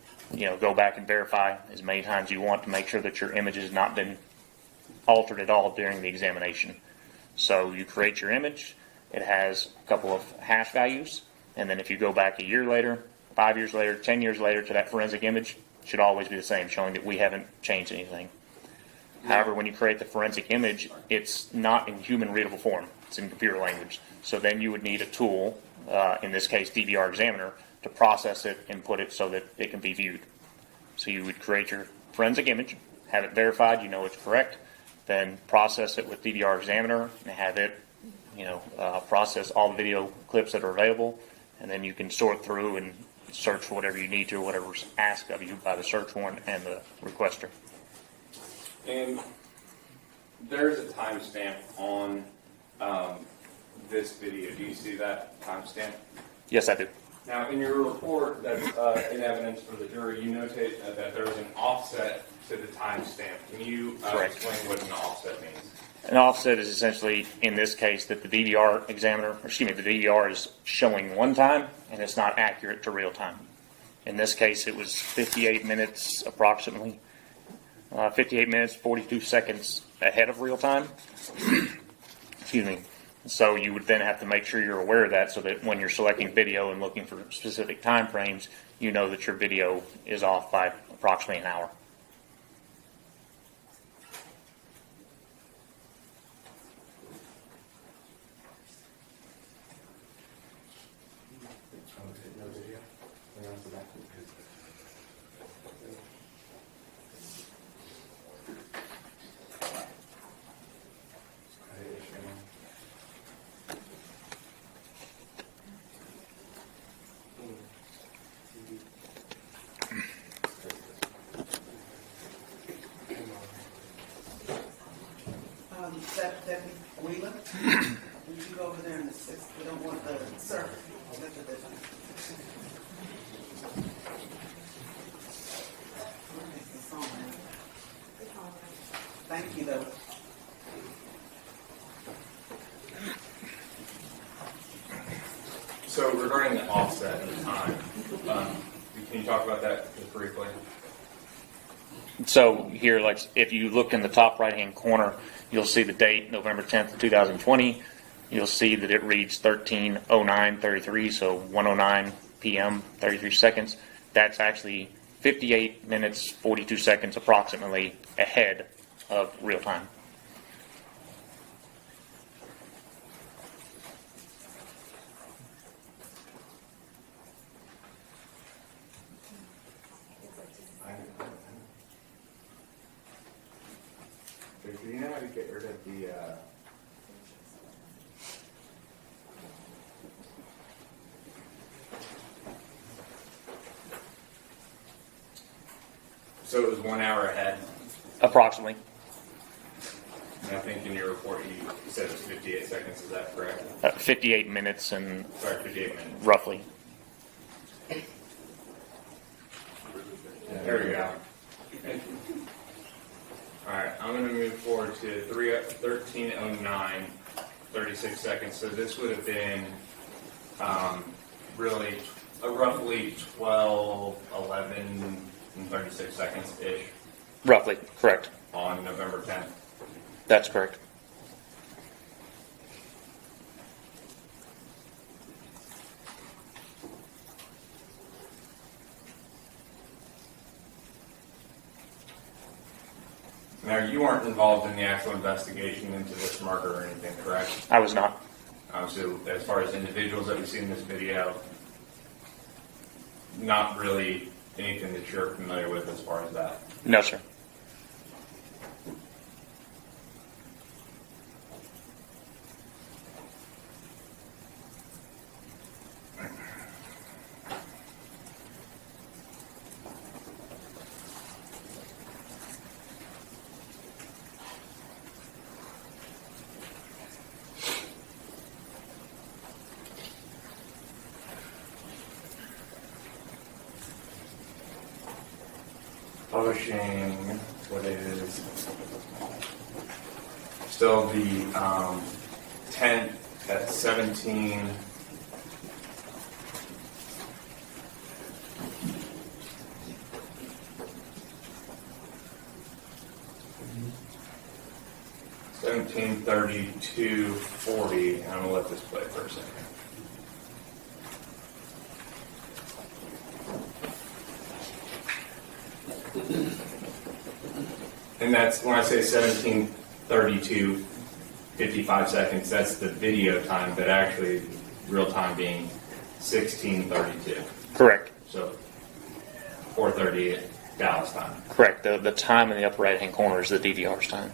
go back and verify as many times you want to make sure that your image has not been altered at all during the examination. So you create your image, it has a couple of hash values, and then if you go back a year later, 5 years later, 10 years later to that forensic image, it should always be the same, showing that we haven't changed anything. However, when you create the forensic image, it's not in human readable form, it's in computer language. So then you would need a tool, in this case DVR examiner, to process it and put it so that it can be viewed. So you would create your forensic image, have it verified, it's correct, then process it with DVR examiner and have it, process all the video clips that are available, and then you can sort through and search for whatever you need to, whatever's asked of you by the search warrant and the requester. And there's a timestamp on this video. Do you see that timestamp? Yes, I do. Now, in your report that's in evidence for the jury, you notate that there was an offset to the timestamp. Can you explain what an offset means? An offset is essentially, in this case, that the DVR the DVR is showing one time and it's not accurate to real time. In this case, it was 58 minutes approximately, 58 minutes, 42 seconds ahead of real time. Excuse me. So you would then have to make sure you're aware of that so that when you're selecting video and looking for specific time frames, you know that your video is off by approximately an hour. Deputy Wheeler, would you go over there and assist? We don't want the, sir, look at this. Thank you, though. So regarding the offset of time, can you talk about that just briefly? So here, like if you look in the top right-hand corner, you'll see the date, November 10th, 2020. You'll see that it reads 13:09:33, so 1:09 p.m. 33 seconds. That's actually 58 minutes 42 seconds approximately ahead of real time. Do you know how to get rid of the, So it was 1 hour ahead, Approximately. and I think in your report you said it was 58 seconds, is that correct? 58 minutes and Sorry, 58 minutes. roughly. There we go. Alright, I'm going to move forward to 13:09:36 seconds. So this would have been really roughly 12, 11, and 36 seconds-ish Roughly, correct. on November 10th. That's correct. Now, you weren't involved in the actual investigation into this murder or anything, correct? I was not. So as far as individuals that we see in this video, not really anything that you're familiar with as far as that. No, sir. Publishing what is still the 10th at 17. $17:32:40. I'm gonna let this play for a second. And that's when I say 17:32:55 seconds. That's the video time, but actually real time being 16:32. Correct. So 4:30 Dallas time. Correct. The time in the upper right-hand corner is the DVR's time.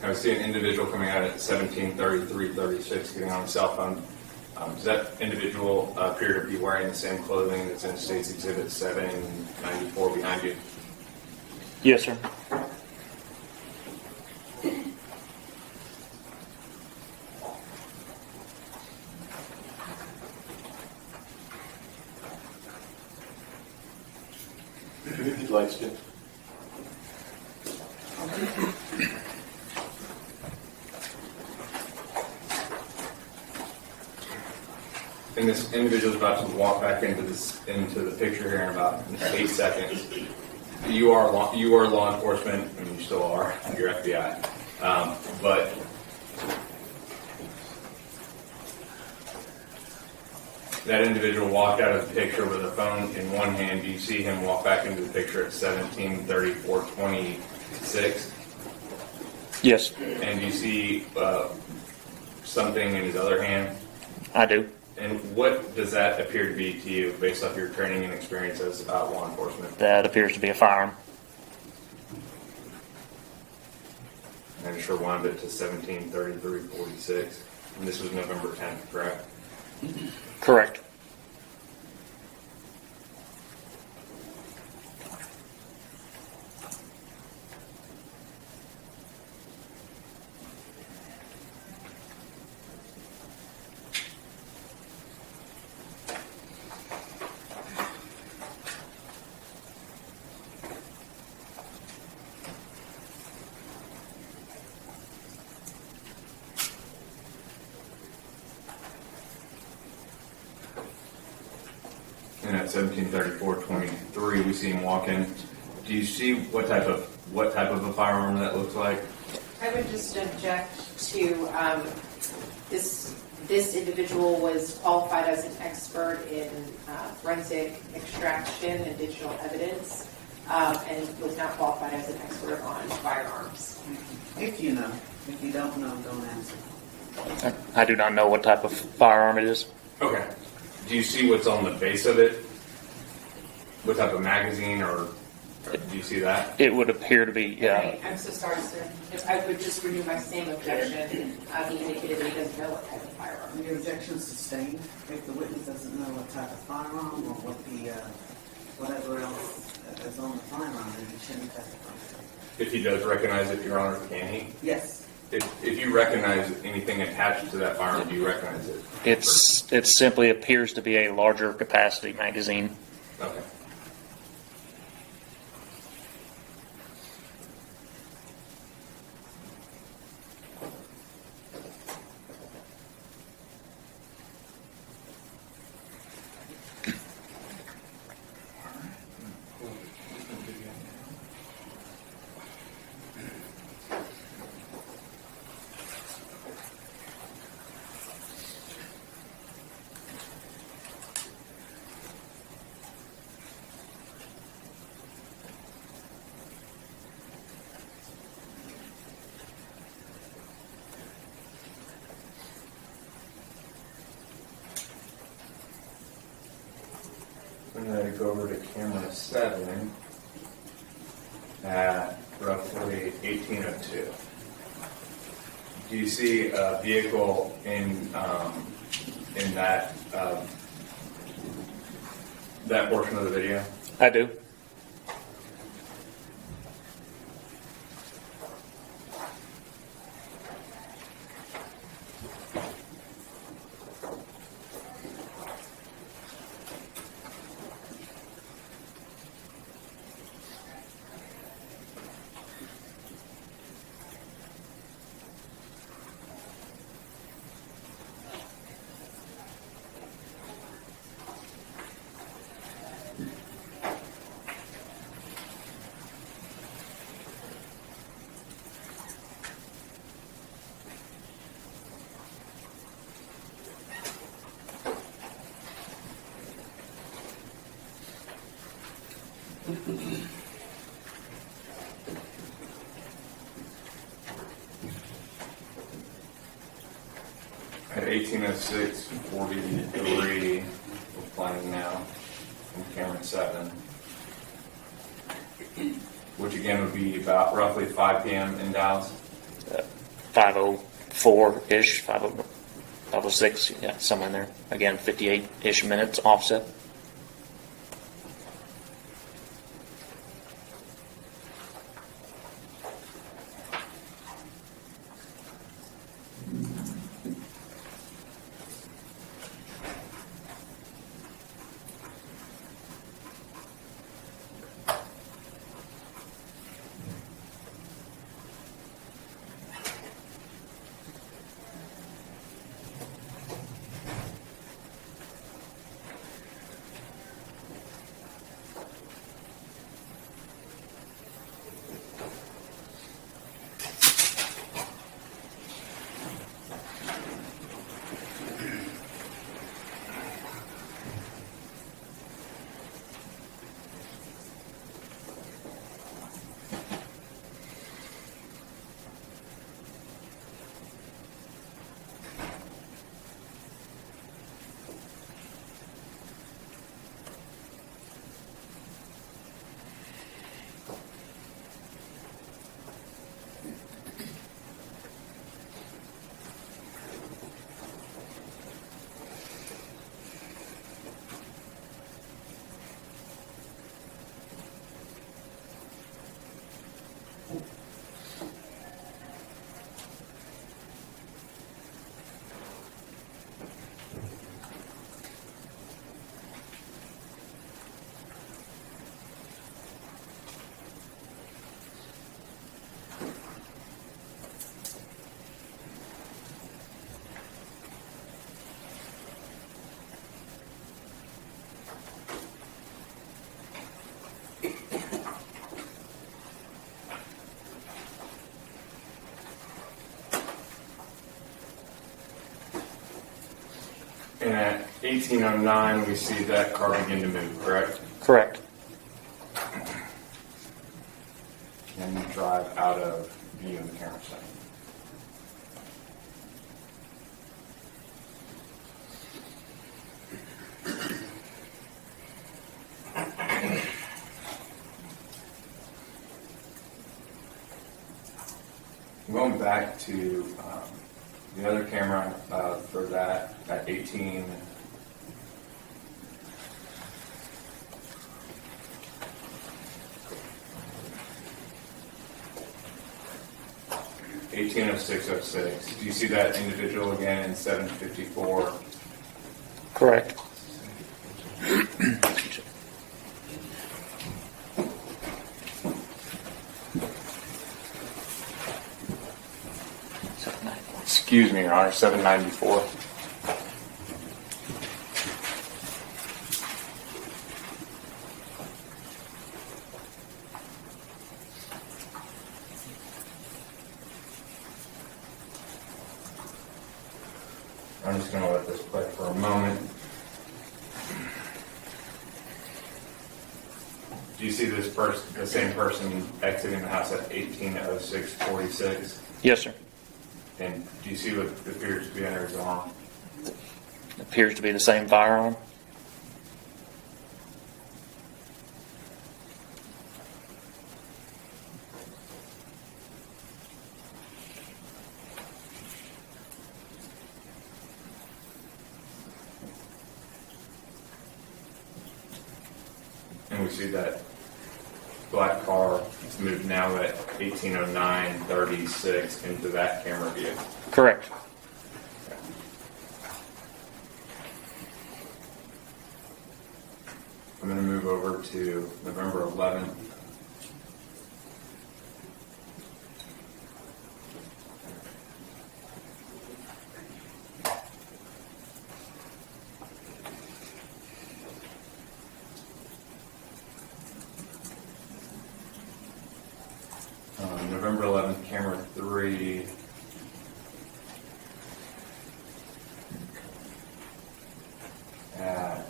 I see an individual coming out at 17:33:36, getting on a cell phone. Does that individual appear to be wearing the same clothing that's in State's Exhibit 794 behind you? Yes, sir. you'd like to. And this individual is about to walk back into the picture here in about 8 seconds. You are law enforcement, and you still are. You're FBI, but that individual walked out of the picture with a phone in one hand. Do you see him walk back into the picture at 17:34:26? Yes, And do you see something in his other hand? I do. And what does that appear to be to you, based off your training and experience as law enforcement? That appears to be a firearm. And just rewind it to 17:33:46. And this was November 10th, correct? Correct. And at 17:34:23, we see him walk in. Do you see what type of a firearm that looks like? I would just object to this individual was qualified as an expert in forensic extraction and digital evidence, and was not qualified as an expert on firearms. If you know, if you don't know, don't answer. I do not know what type of firearm it is. Okay. Do you see what's on the base of it? What type of magazine, or do you see that? It would appear to be, yeah. Okay, I'm so sorry, sir. If I would just renew my same objection, he indicated that he doesn't know what type of firearm. Your objection is sustained if the witness doesn't know what type of firearm or what the, whatever else is on the firearm, then he shouldn't testify. If he does recognize it, Your Honor, can he? Yes. If you recognize anything attached to that firearm, do you recognize it? It simply appears to be a larger capacity magazine. Okay. I'm going to go over to camera 7 at roughly 18:02. Do you see a vehicle in that that portion of the video? I do. At 18:06:43, we're playing now from camera 7, which again would be about roughly 5 p.m. in Dallas. 5:04-ish, 5:06, yeah, somewhere in there. Again, 58-ish minutes offset. 1809, we see that car begin to move, correct? Correct. And you drive out of view of the camera set. Going back to the other camera for that at 18. Do you see that individual again in 754? Correct. Excuse me, Your Honor, 794. I'm just going to let this play for a moment. Do you see this person, the same person exiting the house at 180646? Yes, sir. And do you see what appears to be under his arm? Appears to be the same firearm. And we see that black car is moved now at 1809:36 into that camera view. Correct. I'm going to move over to November 11th. November 11th, camera 3. At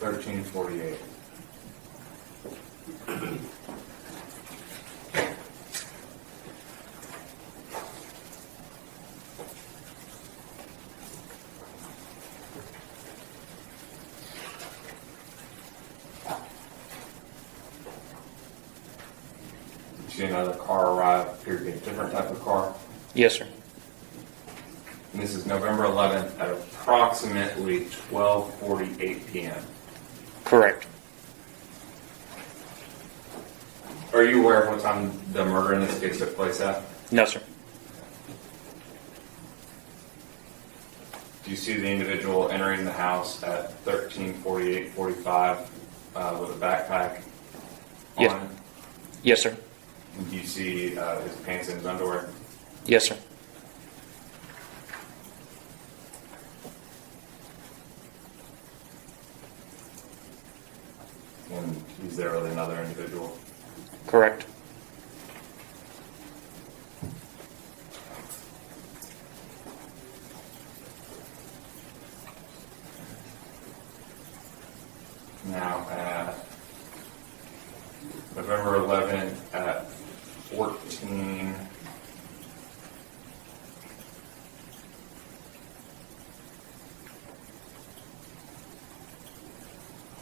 1348. See another car arrive, appear to be a different type of car. Yes, sir. And this is November 11th at approximately 12:48 p.m. Correct. Are you aware of what time the murder in this case took place at? No, sir. Do you see the individual entering the house at 13:48:45 with a backpack Yes. on? Yes, sir. And do you see his pants and his underwear? Yes, sir. And he's there with another individual. Correct. Now at November 11th at 14.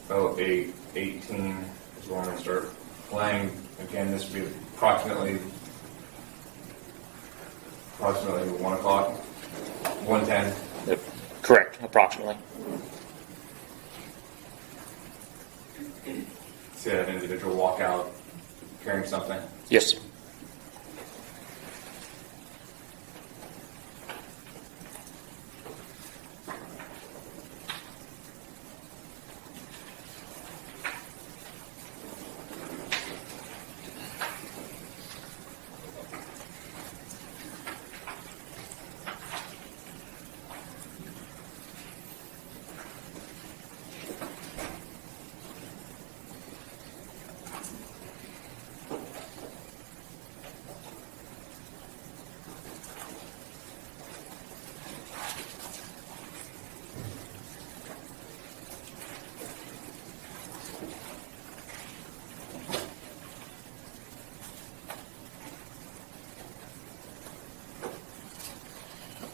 Oh, 18 is when I start playing. Again, this would be approximately 1 o'clock, 1:10. Yep. Correct. Approximately. See that individual walk out carrying something. Yes, sir.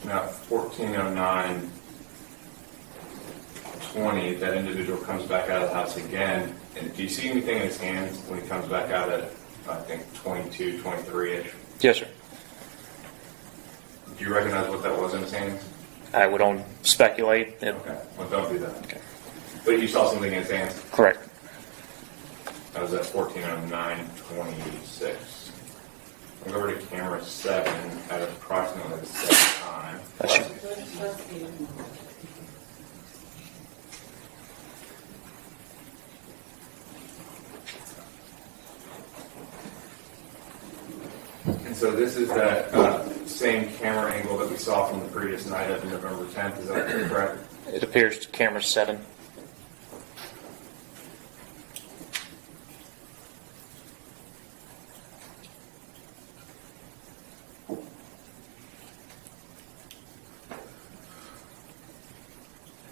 Now, 1409:20, that individual comes back out of the house again. And do you see anything in his hands when he comes back out at, I think, 22, 23-ish? Yes, sir. Do you recognize what that was in his hands? I would only speculate. Okay, well, don't do that. Okay. But you saw something in his hands? Correct. That was at 1409:26. We'll go over to camera 7 at approximately the same time. That's you. And so this is that same camera angle that we saw from the previous night of November 10th. Is that correct? It appears to camera 7.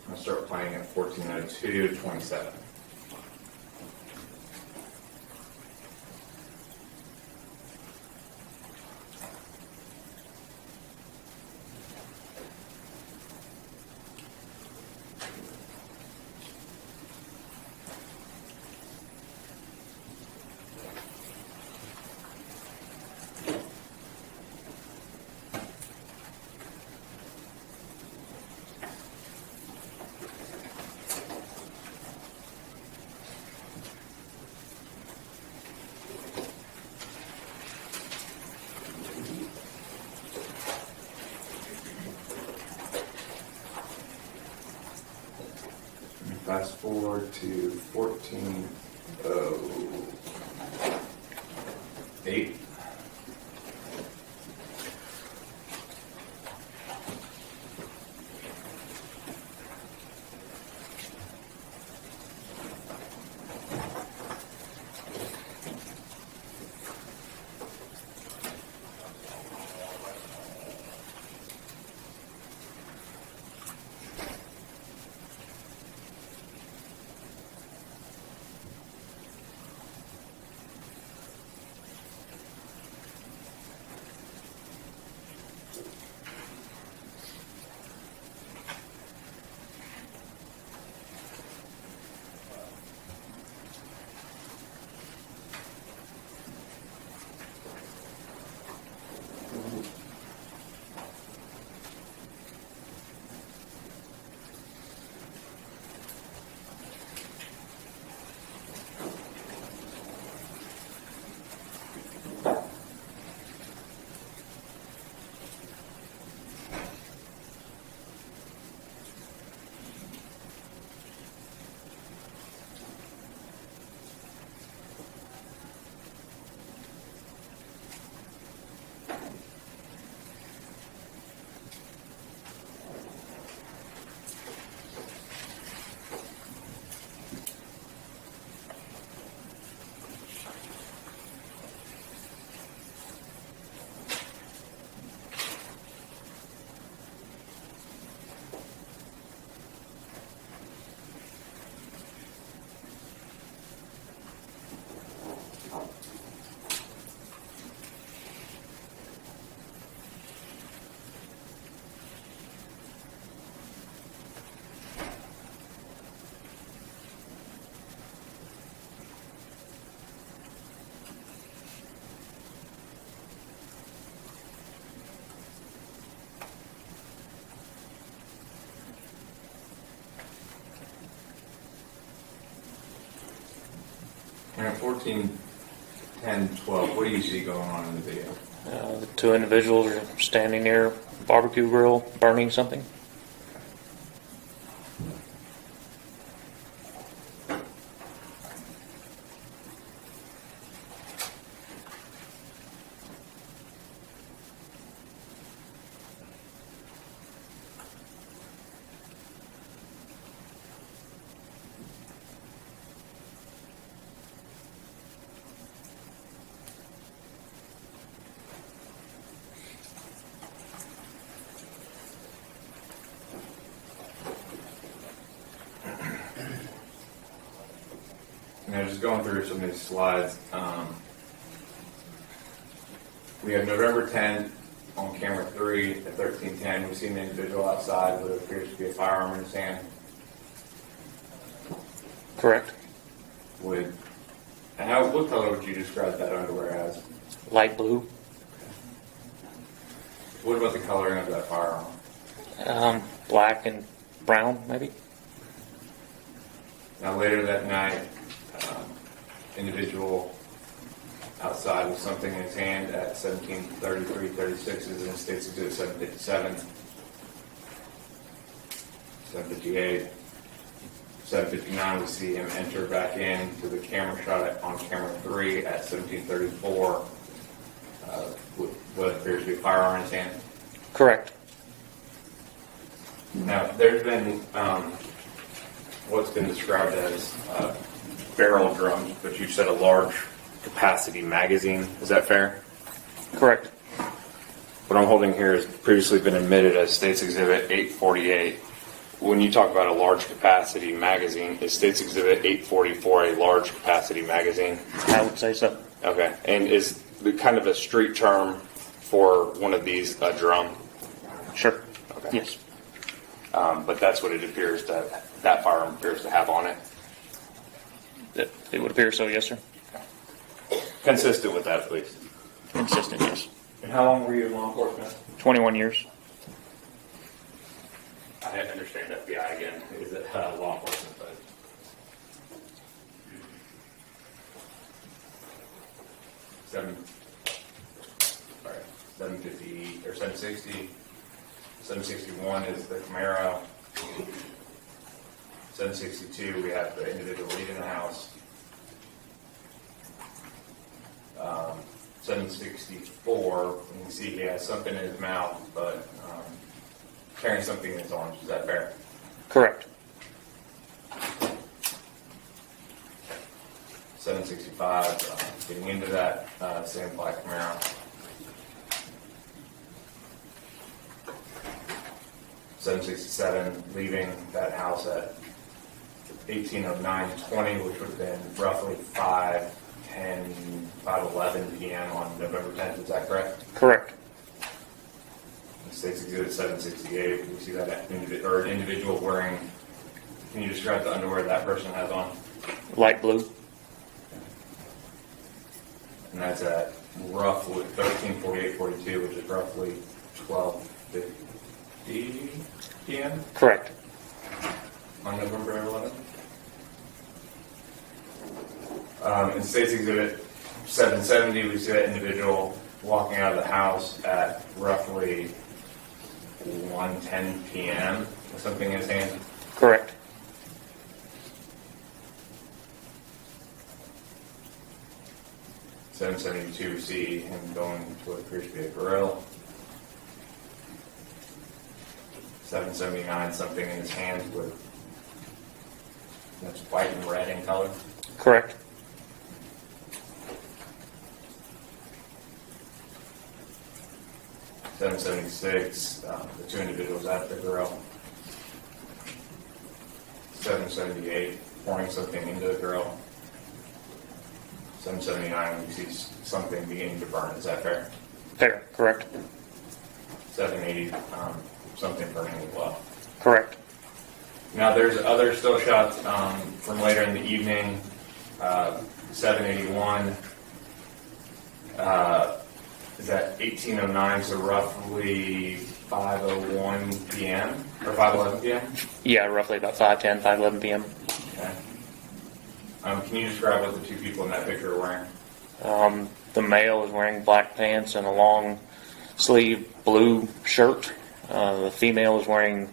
I'll start playing at 1402:27. Fast forward to 1408. And at 14:10:12, what do you see going on in the video? The two individuals are standing near a barbecue grill burning something. Now, just going through some of these slides, we have November 10th on camera 3 at 1310, we see an individual outside with what appears to be a firearm in his hand. Correct. What color would you describe that underwear as? Light blue. What about the coloring of that firearm? Black and brown, maybe. Now later that night, individual outside with something in his hand at 17:33:36 is in State's Exhibit 757, 758, 759. We see him enter back in to the camera shot on camera 3 at 17:34 with what appears to be a firearm in his hand. Correct. Now there's been what's been described as barrel drums, but you said a large capacity magazine. Is that fair? Correct. What I'm holding here has previously been admitted as State's Exhibit 848. When you talk about a large capacity magazine, is State's Exhibit 844 a large capacity magazine? I would say so. Okay. And is the kind of a street term for one of these a drum? Sure. Okay. Yes. But that's what it appears that firearm appears to have on it. It would appear so, yes, sir. Consistent with that, please. Consistent, yes. And how long were you in law enforcement? 21 years. I understand FBI again is law enforcement, but seven. Sorry, 750 or 760. 761 is the Camaro. 762 we have the individual leaving the house. 764, you can see he has something in his mouth, but carrying something in his arms. Is that fair? Correct. 765, getting into that same black Camaro. 767, leaving that house at 18:09:20, which would have been roughly 5:11 p.m. on November 10th. Is that correct? Correct. State's Exhibit 768. We see that individual wearing. Can you describe the underwear that person has on? Light blue. And that's at roughly 13:48:42, which is roughly 12:50 p.m. Correct. on November 11th. In State's Exhibit 770, we see that individual walking out of the house at roughly 1:10 p.m. with something in his hand. Correct. We see him going to what appears to be a grill. 779, something in his hand with that's white and red in color. Correct. 776, the two individuals at the grill. 778, pouring something into the grill. 779, we see something beginning to burn. Is that fair? Fair. Correct. 780, something burning as well. Correct. Now there's other still shots from later in the evening. 781 is at 18:09, so roughly 5:01 p.m. or 5:11 p.m. Yeah, roughly about 5:10, 5:11 p.m. Okay. Can you describe what the two people in that picture are wearing? The male is wearing black pants and a long sleeve blue shirt. The female is wearing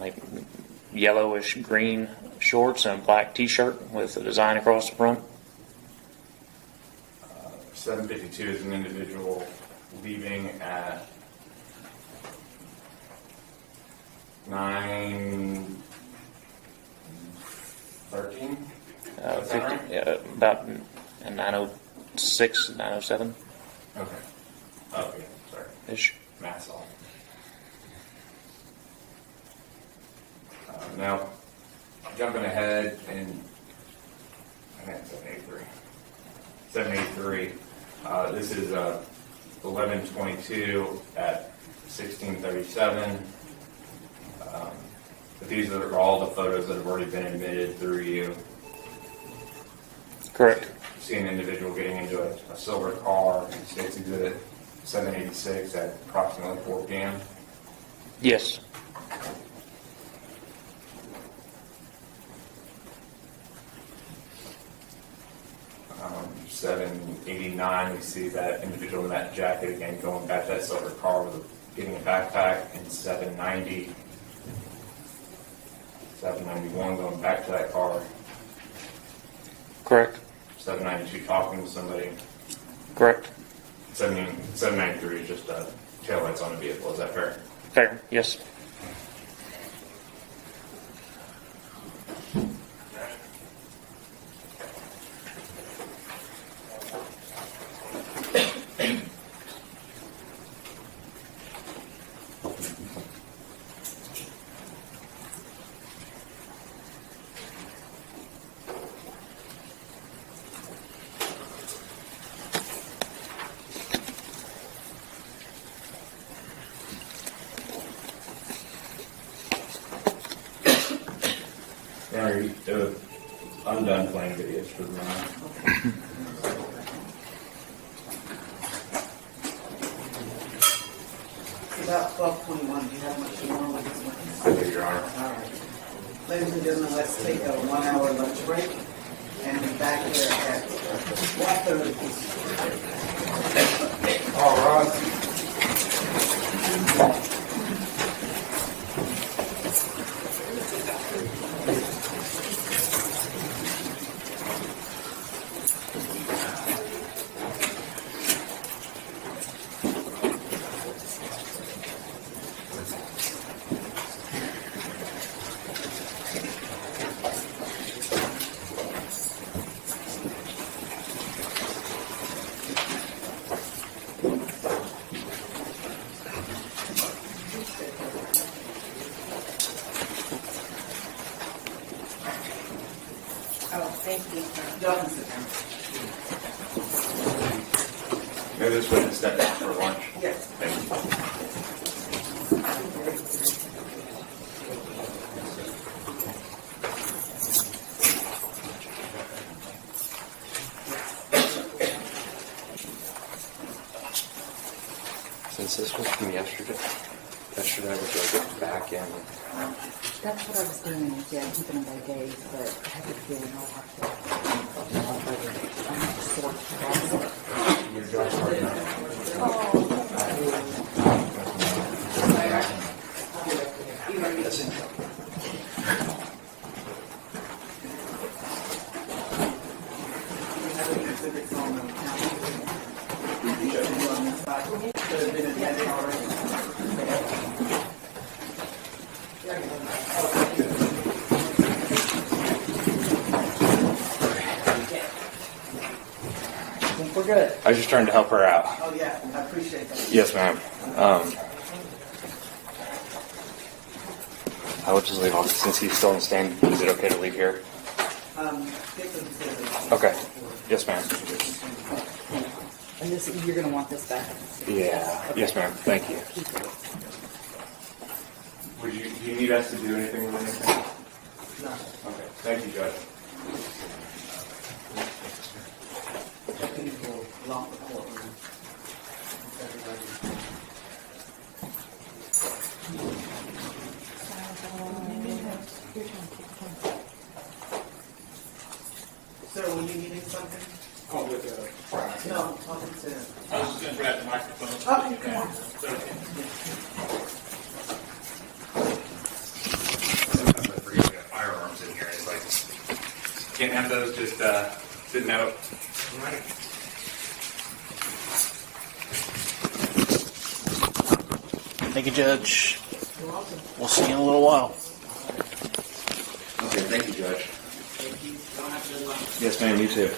like yellowish green shorts and a black t-shirt with a design across the front. 752 is an individual leaving at 9:13. About 9:06, 9:07 Okay. Okay, sorry. ish. Math's off. Now, jumping ahead and I think 783. This is 11/22 at 16:37. But these are all the photos that have already been admitted through you. Correct. See an individual getting into a silver car, State's Exhibit 786 at approximately 4 p.m. Yes. Um, 789, we see that individual in that jacket again going back to that silver car with getting a backpack, and 790, 791 going back to that car, Correct. 792 talking to somebody, Correct. 793 is just taillights on a vehicle. Is that fair? Fair. Yes. I'm done playing videos for the moment. It's about 12:21. Do you have much more with this I one? do, Your Honor. All right. Ladies and gentlemen, let's take a 1-hour lunch break and be back here at 1:30. All right. Y'all can sit down. Maybe this way to step down for lunch. Yes. Thank you. Since this was from yesterday, would you get back in? That's what I was doing, is yeah, keeping them by days, but I have a feeling I'll have to. I'm not sure. We're good. I was just trying to help her out. Oh, yeah, I appreciate that. Yes, ma'am. I would just leave on since he's still in the stand. Is it okay to leave here? Get them to Okay. Yes, ma'am. And this, you're gonna want this back. Yeah. Yes, ma'am. Thank you. Do you need us to do anything with anything? No. Okay. Thank you, Judge. People lock the courtroom. Everybody. Sir, were you needing something? Oh, with the No, talking to. I was just going to grab the microphone. Okay, come on. Firearms in here. It's like, can't have those just sitting out. Thank you, Judge. We'll see you in a little while. Okay, thank you, Judge. Yes, ma'am. You too.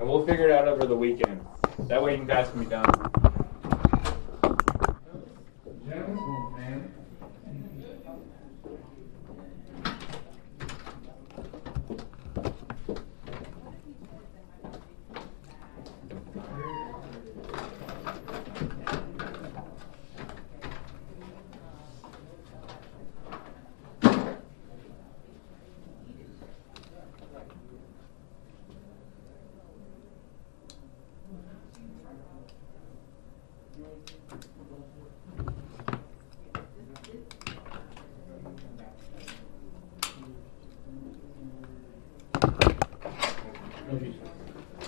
And we'll figure it out over the weekend. That way you guys can be done.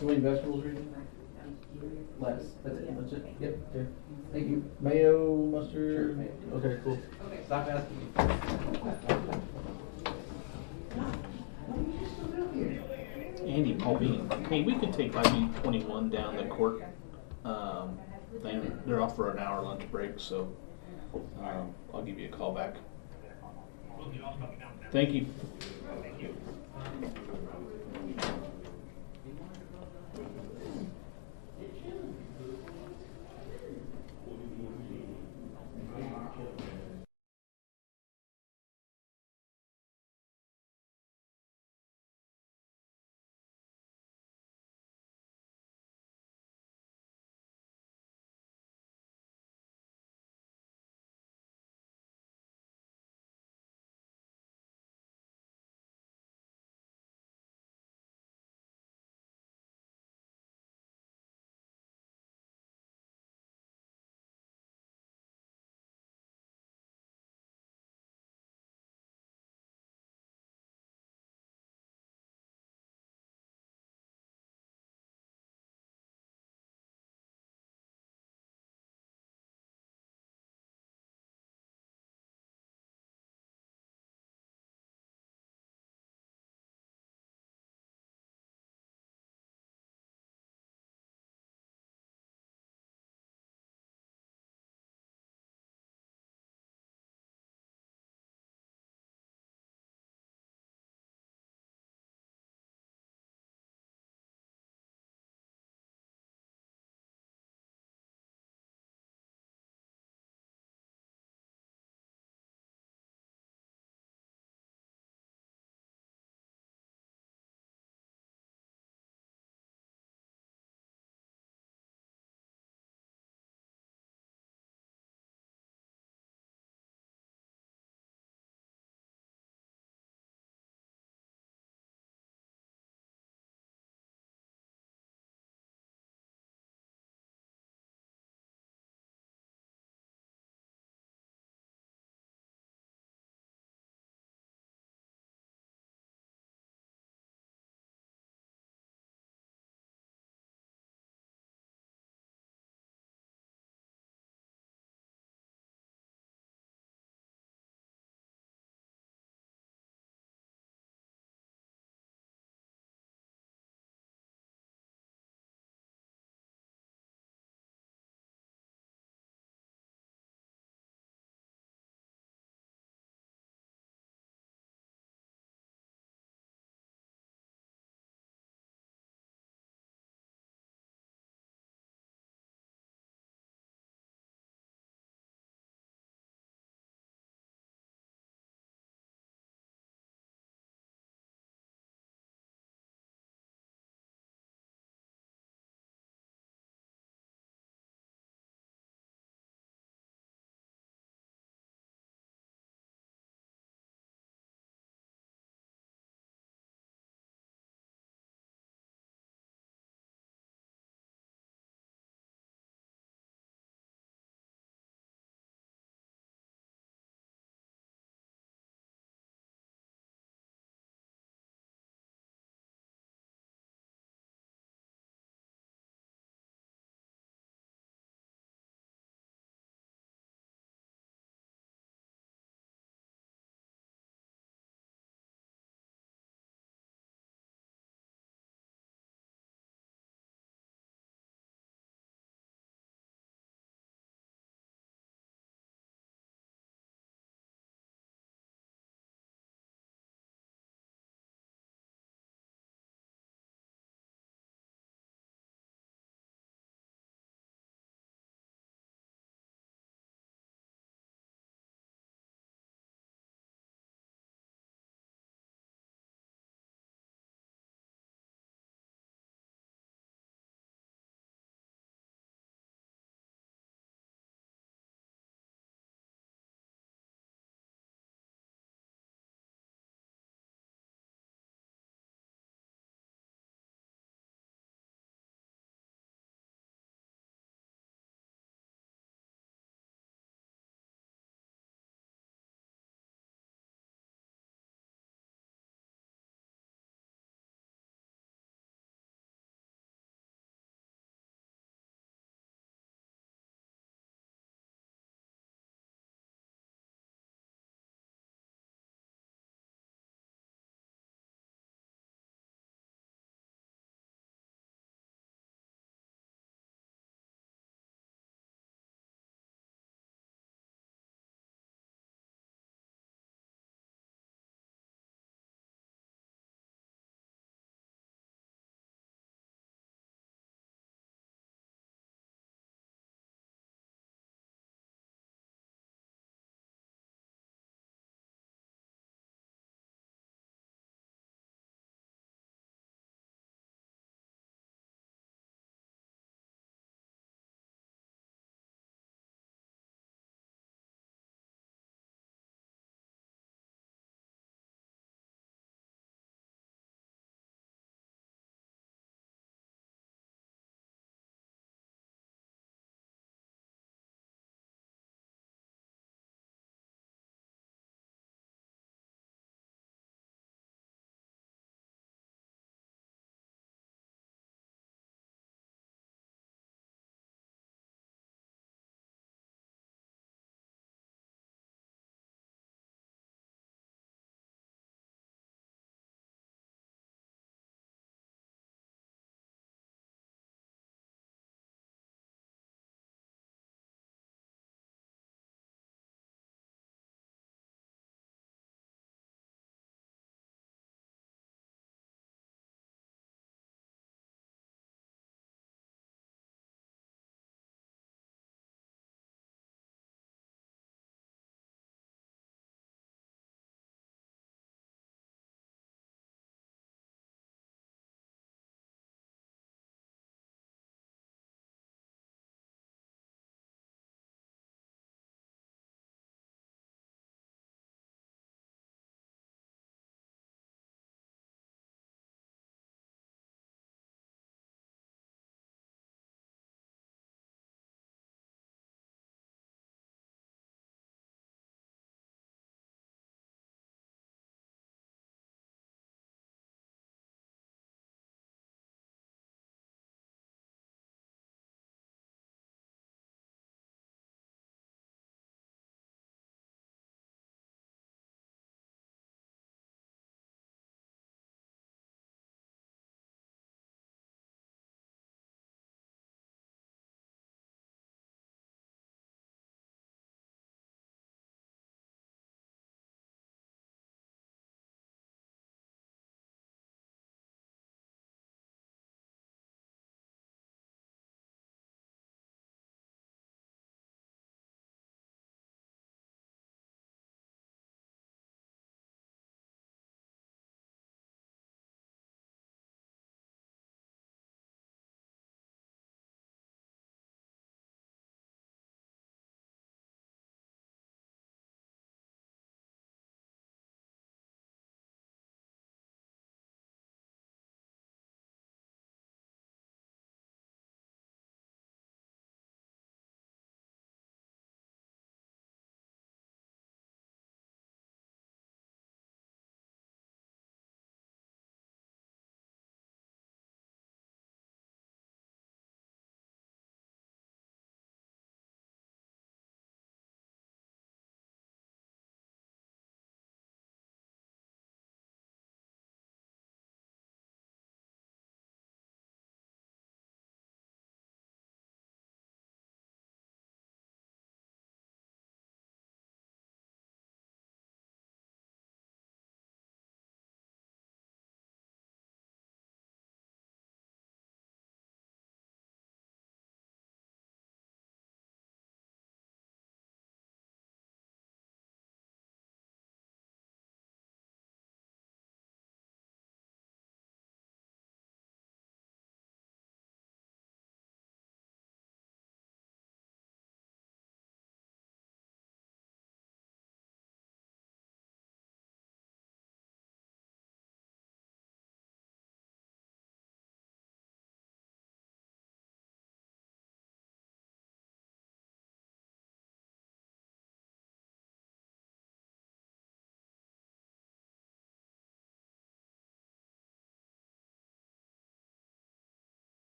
How many vegetables are you? Less. That's it. That's it. Yep. Okay. Thank you. Mayo, mustard. Sure. Okay. Cool. Stop asking me. Andy, Paul Bean. Hey, we could take ID 21 down the court. They're off for an hour lunch break, so I'll give you a call back. Thank you.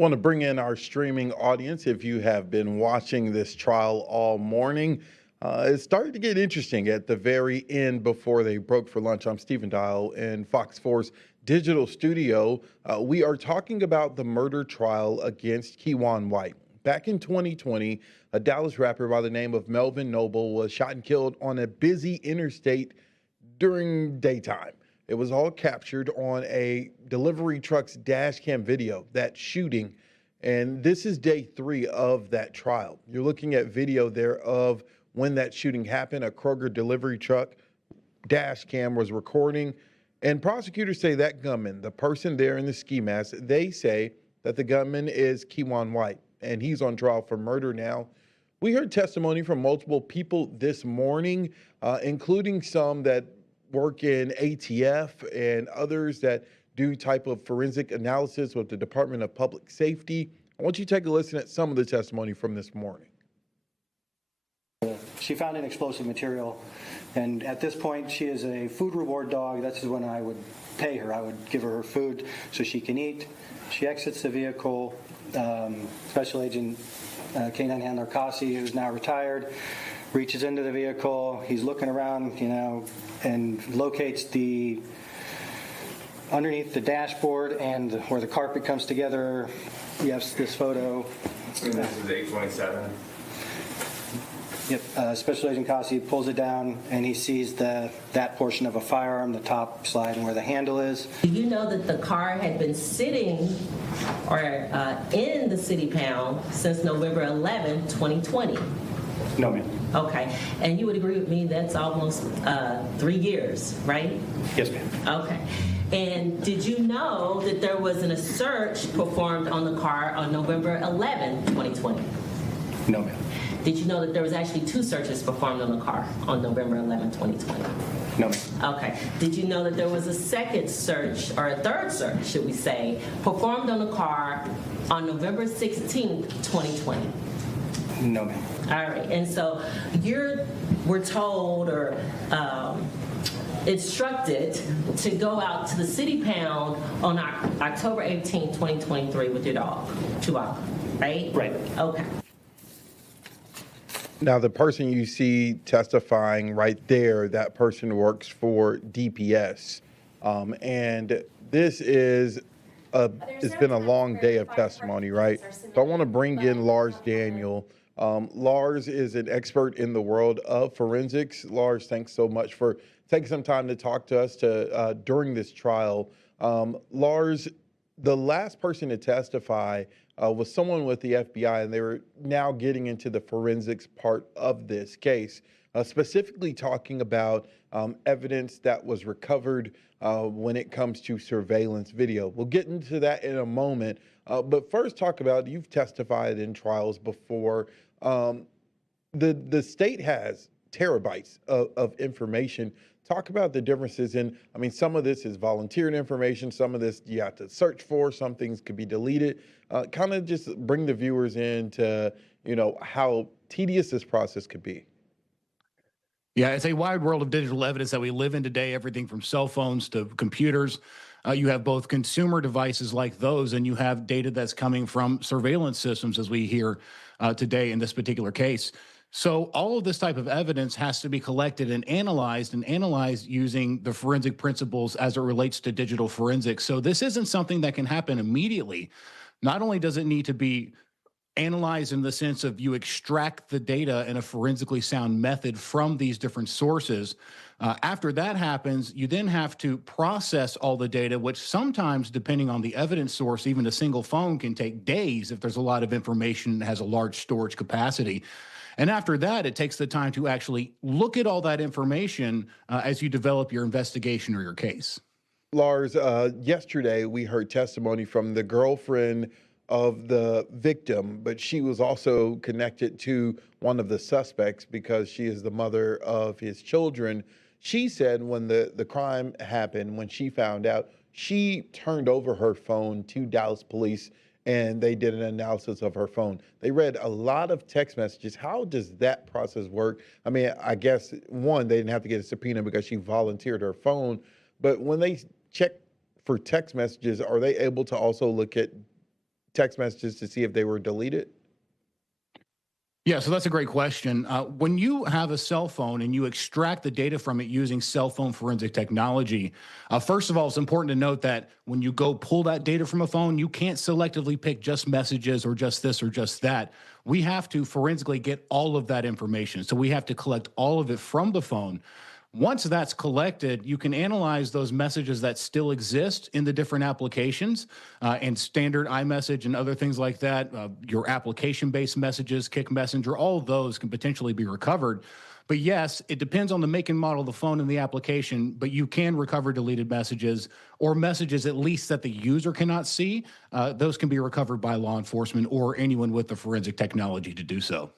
Want to bring in our streaming audience. If you have been watching this trial all morning, it started to get interesting at the very end before they broke for lunch. I'm Stephen Dial in Fox 4's digital studio. We are talking about the murder trial against Kewon White. Back in 2020, a Dallas rapper by the name of Melvin Noble was shot and killed on a busy interstate during daytime. It was all captured on a delivery truck's dash cam video, that shooting. And this is day 3 of that trial. You're looking at video there of when that shooting happened. A Kroger delivery truck dash cam was recording. And prosecutors say that gunman, the person there in the ski mask, they say that the gunman is Kewon White, and he's on trial for murder now. We heard testimony from multiple people this morning, including some that work in ATF and others that do type of forensic analysis with the Department of Public Safety. I want you to take a listen at some of the testimony from this morning. She found an explosive material, and at this point she is a food reward dog. That's when I would pay her. I would give her food so she can eat. She exits the vehicle. Special Agent K9 Handler Kasi, who's now retired, reaches into the vehicle. He's looking around, and locates the underneath the dashboard and where the carpet comes together. Yes, this photo. And this is 827. Yep. Special Agent Kasi pulls it down, and he sees that portion of a firearm, the top slide, and where the handle is. Do you know that the car had been sitting or in the city pound since November 11, 2020? No, ma'am. Okay. And you would agree with me that's almost 3 years, right? Yes, ma'am. Okay. And did you know that there was a search performed on the car on November 11, 2020? No, ma'am. Did you know that there was actually 2 searches performed on the car on November 11, 2020? No, ma'am. Okay. Did you know that there was a second search, or a third search, should we say, performed on the car on November 16, 2020? No, ma'am. All right. And so we're told or instructed to go out to the city pound on October 18, 2023 with your dog, Chihuahua, right? Right. Okay. Now, the person you see testifying right there, that person works for DPS. And this is it's been a long day of testimony, right? So I want to bring in Lars Daniel. Lars is an expert in the world of forensics. Lars, thanks so much for taking some time to talk to us during this trial. Lars, the last person to testify was someone with the FBI, and they were now getting into the forensics part of this case, specifically talking about evidence that was recovered when it comes to surveillance video. We'll get into that in a moment, but first talk about, you've testified in trials before. The state has terabytes of information. Talk about the differences in, some of this is volunteered information, some of this you have to search for, some things could be deleted. Kind of just bring the viewers into, how tedious this process could be. Yeah, it's a wide world of digital evidence that we live in today, everything from cell phones to computers. You have both consumer devices like those, and you have data that's coming from surveillance systems, as we hear today in this particular case. So all of this type of evidence has to be collected and analyzed using the forensic principles as it relates to digital forensics. So this isn't something that can happen immediately. Not only does it need to be analyzed in the sense of you extract the data in a forensically sound method from these different sources. After that happens, you then have to process all the data, which sometimes, depending on the evidence source, even a single phone can take days if there's a lot of information that has a large storage capacity. And after that, it takes the time to actually look at all that information as you develop your investigation or your case. Lars, yesterday we heard testimony from the girlfriend of the victim, but she was also connected to one of the suspects because she is the mother of his children. She said when the crime happened, when she found out, she turned over her phone to Dallas police and they did an analysis of her phone. They read a lot of text messages. How does that process work? I guess, one, they didn't have to get a subpoena because she volunteered her phone, but when they check for text messages, are they able to also look at text messages to see if they were deleted? Yeah, so that's a great question. When you have a cell phone and you extract the data from it using cell phone forensic technology, first of all, it's important to note that when you go pull that data from a phone, you can't selectively pick just messages or just this or just that. We have to forensically get all of that information. So we have to collect all of it from the phone. Once that's collected, you can analyze those messages that still exist in the different applications and standard iMessage and other things like that. Your application-based messages, Kick Messenger, all of those can potentially be recovered. But yes, it depends on the make and model of the phone and the application, but you can recover deleted messages or messages at least that the user cannot see. Those can be recovered by law enforcement or anyone with the forensic technology to do so.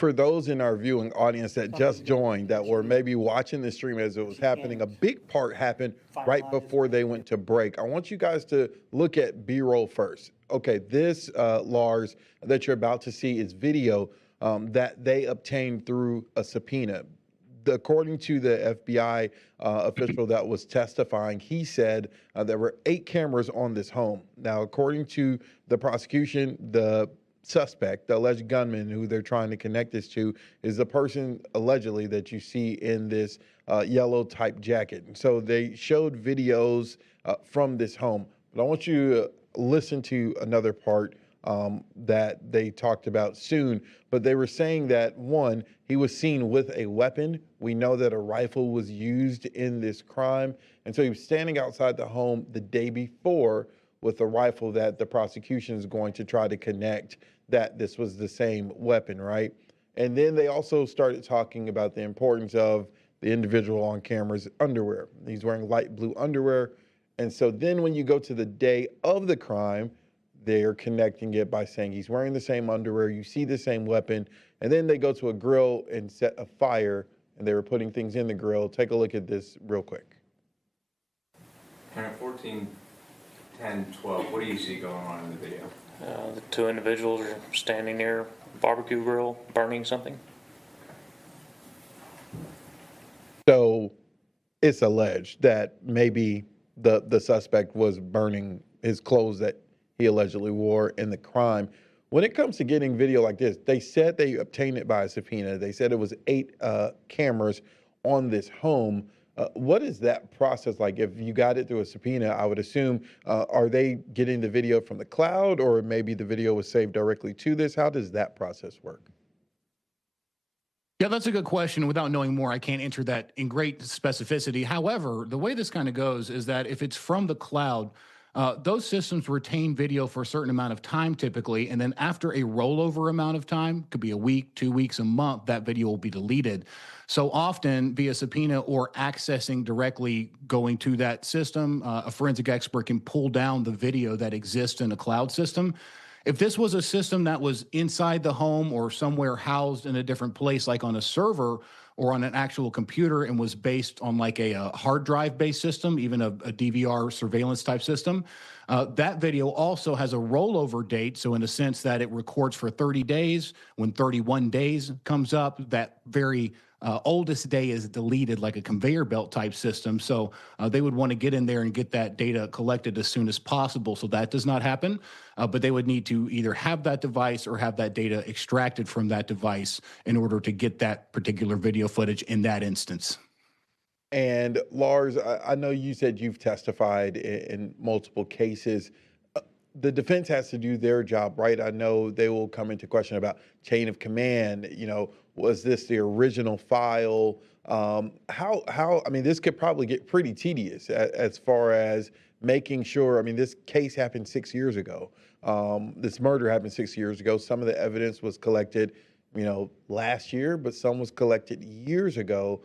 For those in our viewing audience that just joined, that were maybe watching the stream as it was happening, a big part happened right before they went to break. I want you guys to look at B-roll first. Okay, this, Lars, that you're about to see is video that they obtained through a subpoena. According to the FBI official that was testifying, he said there were 8 cameras on this home. Now, according to the prosecution, the suspect, the alleged gunman who they're trying to connect this to, is the person allegedly that you see in this yellow type jacket. And so they showed videos from this home. But I want you to listen to another part that they talked about soon. But they were saying that, one, he was seen with a weapon. We know that a rifle was used in this crime. And so he was standing outside the home the day before with a rifle that the prosecution is going to try to connect that this was the same weapon, right? And then they also started talking about the importance of the individual on camera's underwear. He's wearing light blue underwear. And so then when you go to the day of the crime, they're connecting it by saying he's wearing the same underwear, you see the same weapon, and then they go to a grill and set a fire, and they were putting things in the grill. Take a look at this real quick. Parent 14, 10, 12, what do you see going on in the video? The 2 individuals are standing near a barbecue grill burning something. So it's alleged that maybe the suspect was burning his clothes that he allegedly wore in the crime. When it comes to getting video like this, they said they obtained it by a subpoena. They said it was 8 cameras on this home. What is that process like? If you got it through a subpoena, I would assume, are they getting the video from the cloud, or maybe the video was saved directly to this? How does that process work? Yeah, that's a good question. Without knowing more, I can't answer that in great specificity. However, the way this kind of goes is that if it's from the cloud, those systems retain video for a certain amount of time typically, and then after a rollover amount of time, could be a week, 2 weeks, a month, that video will be deleted. So often via subpoena or accessing directly going to that system, a forensic expert can pull down the video that exists in a cloud system. If this was a system that was inside the home or somewhere housed in a different place, like on a server or on an actual computer, and was based on like a hard drive based system, even a DVR surveillance type system, that video also has a rollover date. So in a sense that it records for 30 days, when 31 days comes up, that very oldest day is deleted, like a conveyor belt type system. So they would want to get in there and get that data collected as soon as possible. So that does not happen, but they would need to either have that device or have that data extracted from that device in order to get that particular video footage in that instance. And Lars, I know you said you've testified in multiple cases. The defense has to do their job, right? I know they will come into question about chain of command. You know, was this the original file? How? I mean, this could probably get pretty tedious as far as making sure. I mean, this case happened 6 years ago. This murder happened 6 years ago. Some of the evidence was collected, last year, but some was collected years ago.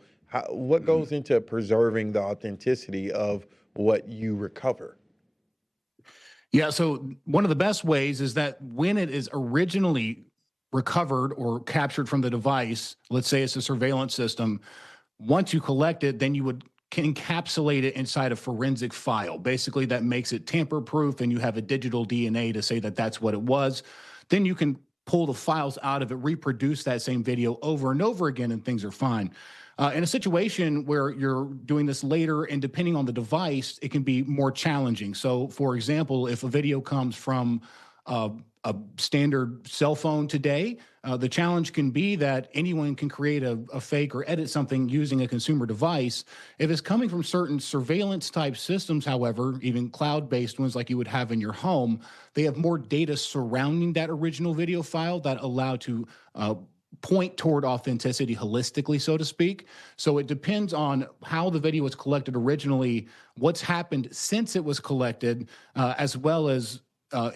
What goes into preserving the authenticity of what you recover? Yeah, so one of the best ways is that when it is originally recovered or captured from the device, let's say it's a surveillance system, once you collect it, then you would encapsulate it inside a forensic file. Basically, that makes it tamper-proof, and you have a digital DNA to say that that's what it was. Then you can pull the files out of it, reproduce that same video over and over again, and things are fine. In a situation where you're doing this later, and depending on the device, it can be more challenging. So, for example, if a video comes from a standard cell phone today. The challenge can be that anyone can create a fake or edit something using a consumer device. If it's coming from certain surveillance type systems, however, even cloud-based ones like you would have in your home, they have more data surrounding that original video file that allow to point toward authenticity holistically, so to speak. So it depends on how the video was collected originally, what's happened since it was collected, as well as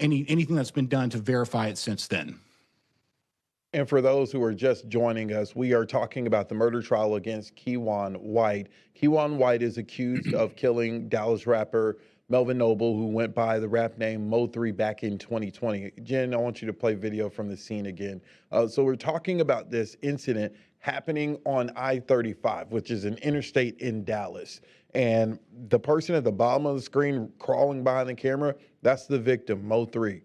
anything that's been done to verify it since then. And for those who are just joining us, we are talking about the murder trial against Kewon White. Kewon White is accused of killing Dallas rapper Melvin Noble, who went by the rap name MO3 back in 2020. Jen, I want you to play video from the scene again. So we're talking about this incident happening on I-35, which is an interstate in Dallas. And the person at the bottom of the screen crawling behind the camera, that's the victim, MO3.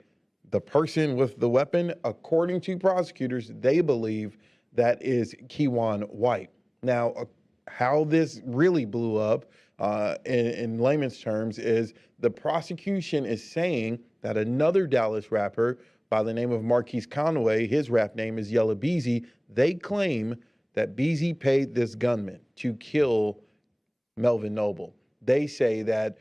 The person with the weapon, according to prosecutors, they believe that is Kewon White. Now, how this really blew up in layman's terms is the prosecution is saying that another Dallas rapper by the name of Markies Conway, his rap name is Yella Beezy, they claim that Beezy paid this gunman to kill Melvin Noble. They say that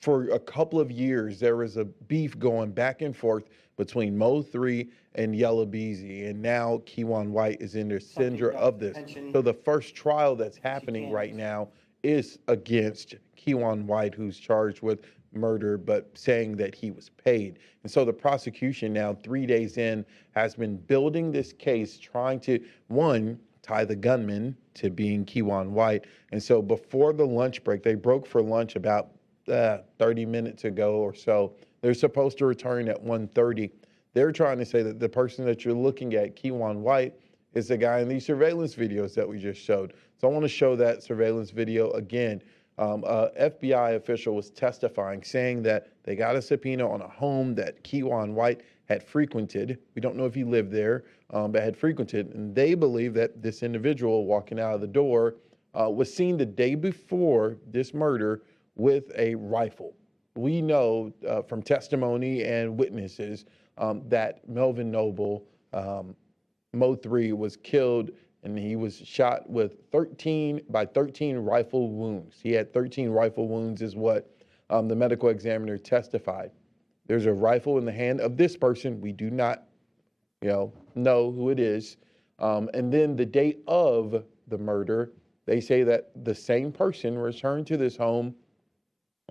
for a couple of years, there was a beef going back and forth between Mo3 and Yella Beezy, and now Kewon White is in the center of this. So the first trial that's happening right now is against Kewon White, who's charged with murder, but saying that he was paid. And so the prosecution now, 3 days in, has been building this case, trying to, one, tie the gunman to being Kewon White. And so before the lunch break, they broke for lunch about 30 minutes ago or so. They're supposed to return at 1:30. They're trying to say that the person that you're looking at, Kewon White, is the guy in these surveillance videos that we just showed. So I want to show that surveillance video again. A FBI official was testifying, saying that they got a subpoena on a home that Kewon White had frequented. We don't know if he lived there, but had frequented. And they believe that this individual walking out of the door was seen the day before this murder with a rifle. We know from testimony and witnesses that Melvin Noble, Mo3, was killed, and he was shot with 13 rifle wounds. He had 13 rifle wounds is what the medical examiner testified. There's a rifle in the hand of this person. We do not, know who it is. And then the day of the murder, they say that the same person returned to this home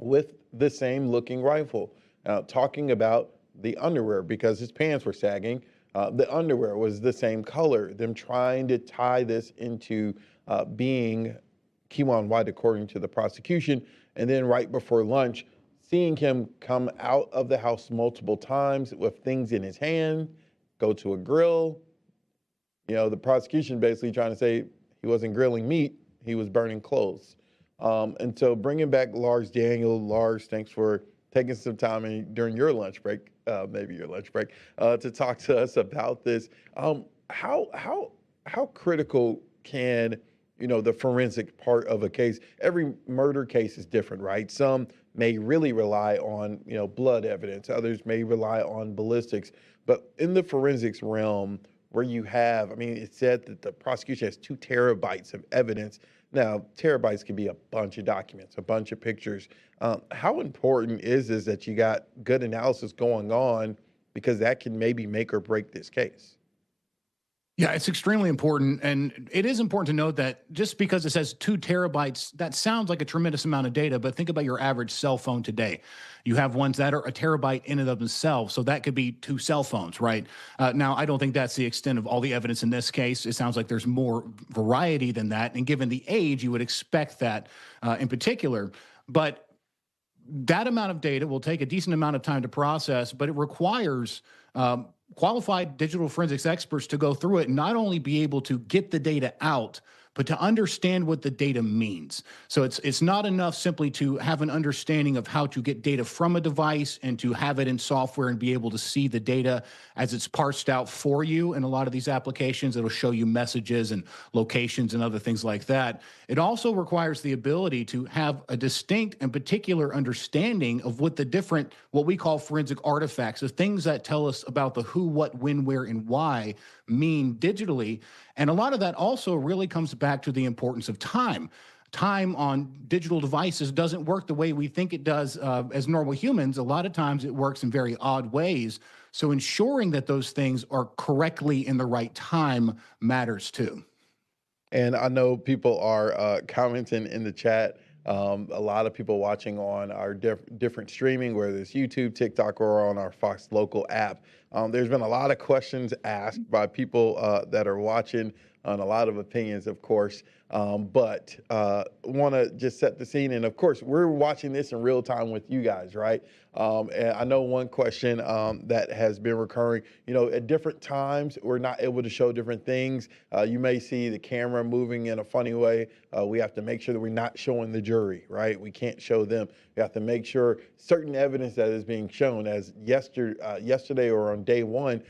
with the same looking rifle. Now, talking about the underwear, because his pants were sagging, the underwear was the same color, them trying to tie this into being Kewon White, according to the prosecution. And then right before lunch, seeing him come out of the house multiple times with things in his hand, go to a grill. The prosecution basically trying to say he wasn't grilling meat, he was burning clothes. And so bringing back Lars Daniel. Lars, thanks for taking some time during your lunch break, maybe your lunch break, to talk to us about this. How critical can the forensic part of a case? Every murder case is different, right? Some may really rely on blood evidence. Others may rely on ballistics. But in the forensics realm, where you have, it said that the prosecution has 2 terabytes of evidence. Now, terabytes can be a bunch of documents, a bunch of pictures. How important is this that you got good analysis going on, because that can maybe make or break this case? Yeah, it's extremely important. And it is important to note that just because it says 2 terabytes, that sounds like a tremendous amount of data, but think about your average cell phone today. You have ones that are a terabyte in and of themselves, so that could be 2 cell phones, right? Now, I don't think that's the extent of all the evidence in this case. It sounds like there's more variety than that, and given the age, you would expect that in particular. But that amount of data will take a decent amount of time to process, but it requires qualified digital forensics experts to go through it and not only be able to get the data out, but to understand what the data means. So it's not enough simply to have an understanding of how to get data from a device and to have it in software and be able to see the data as it's parsed out for you. In a lot of these applications, it'll show you messages and locations and other things like that. It also requires the ability to have a distinct and particular understanding of what the different, what we call forensic artifacts, the things that tell us about the who, what, when, where, and why mean digitally. And a lot of that also really comes back to the importance of time. Time on digital devices doesn't work the way we think it does as normal humans. A lot of times it works in very odd ways. So ensuring that those things are correctly in the right time matters too. And I know people are commenting in the chat. A lot of people watching on our different streaming, whether it's YouTube, TikTok, or on our Fox Local app. There's been a lot of questions asked by people that are watching, and a lot of opinions, of course. But want to just set the scene. And of course, we're watching this in real time with you guys, right? And I know one question that has been recurring, at different times, we're not able to show different things. You may see the camera moving in a funny way. We have to make sure that we're not showing the jury, right? We can't show them. We have to make sure certain evidence that is being shown, as yesterday or on day one,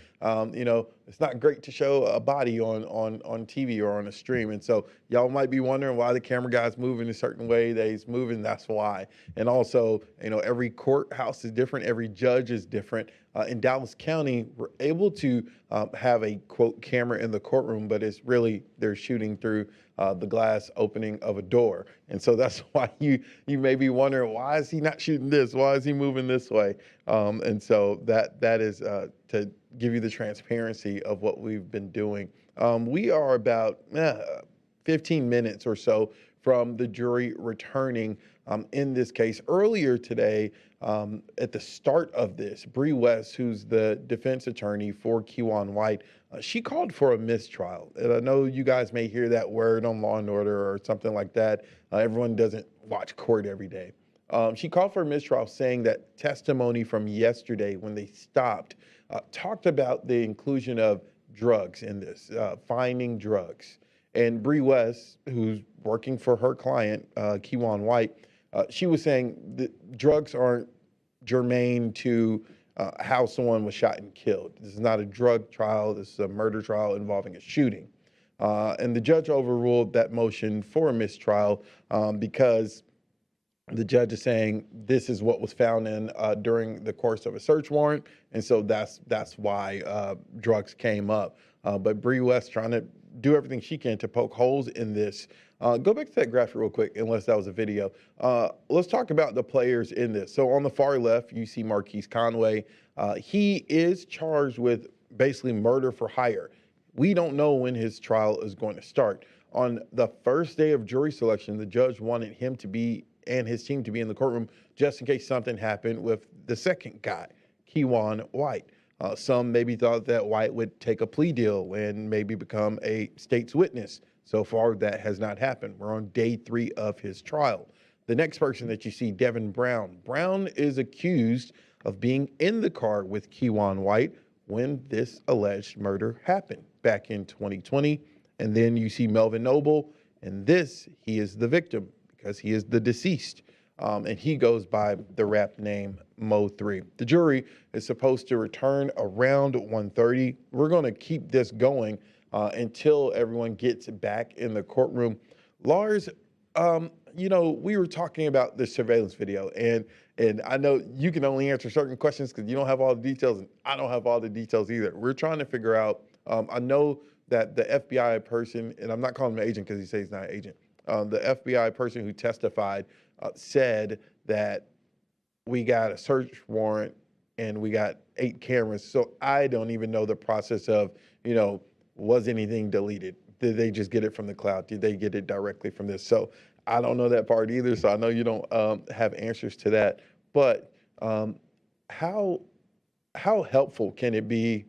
it's not great to show a body on TV or on a stream. And so y'all might be wondering why the camera guy's moving a certain way that he's moving. That's why. And also, every courthouse is different. Every judge is different. In Dallas County, we're able to have a, quote, camera in the courtroom, but it's really they're shooting through the glass opening of a door. And so that's why you may be wondering, why is he not shooting this? Why is he moving this way? And so that is to give you the transparency of what we've been doing. We are about 15 minutes or so from the jury returning in this case. Earlier today, at the start of this, Bree West, who's the defense attorney for Kewon White, she called for a mistrial. And I know you guys may hear that word on Law and Order or something like that. Everyone doesn't watch court every day. She called for a mistrial, saying that testimony from yesterday when they stopped talked about the inclusion of drugs in this, finding drugs. And Bree West, who's working for her client, Kewon White, she was saying that drugs aren't germane to how someone was shot and killed. This is not a drug trial. This is a murder trial involving a shooting. And the judge overruled that motion for a mistrial because the judge is saying this is what was found in during the course of a search warrant, and so that's why drugs came up. But Bree West trying to do everything she can to poke holes in this. Go back to that graphic real quick, unless that was a video. Let's talk about the players in this. So on the far left, you see Markies Conway. He is charged with basically murder for hire. We don't know when his trial is going to start. On the first day of jury selection, the judge wanted him to be and his team to be in the courtroom just in case something happened with the second guy, Kewon White. Some maybe thought that White would take a plea deal and maybe become a state's witness. So far, that has not happened. We're on day 3 of his trial. The next person that you see, Devin Brown. Brown is accused of being in the car with Kewon White when this alleged murder happened back in 2020. And then you see Melvin Noble, and he is the victim because he is the deceased. And he goes by the rap name MO3. The jury is supposed to return around 1:30. We're going to keep this going until everyone gets back in the courtroom. Lars, we were talking about the surveillance video, and I know you can only answer certain questions because you don't have all the details, and I don't have all the details either. We're trying to figure out, I know that the FBI person, and I'm not calling him an agent because he says he's not an agent, the FBI person who testified said that we got a search warrant and we got 8 cameras. So I don't even know the process of, was anything deleted? Did they just get it from the cloud? Did they get it directly from this? So I don't know that part either. So I know you don't have answers to that. But how helpful can it be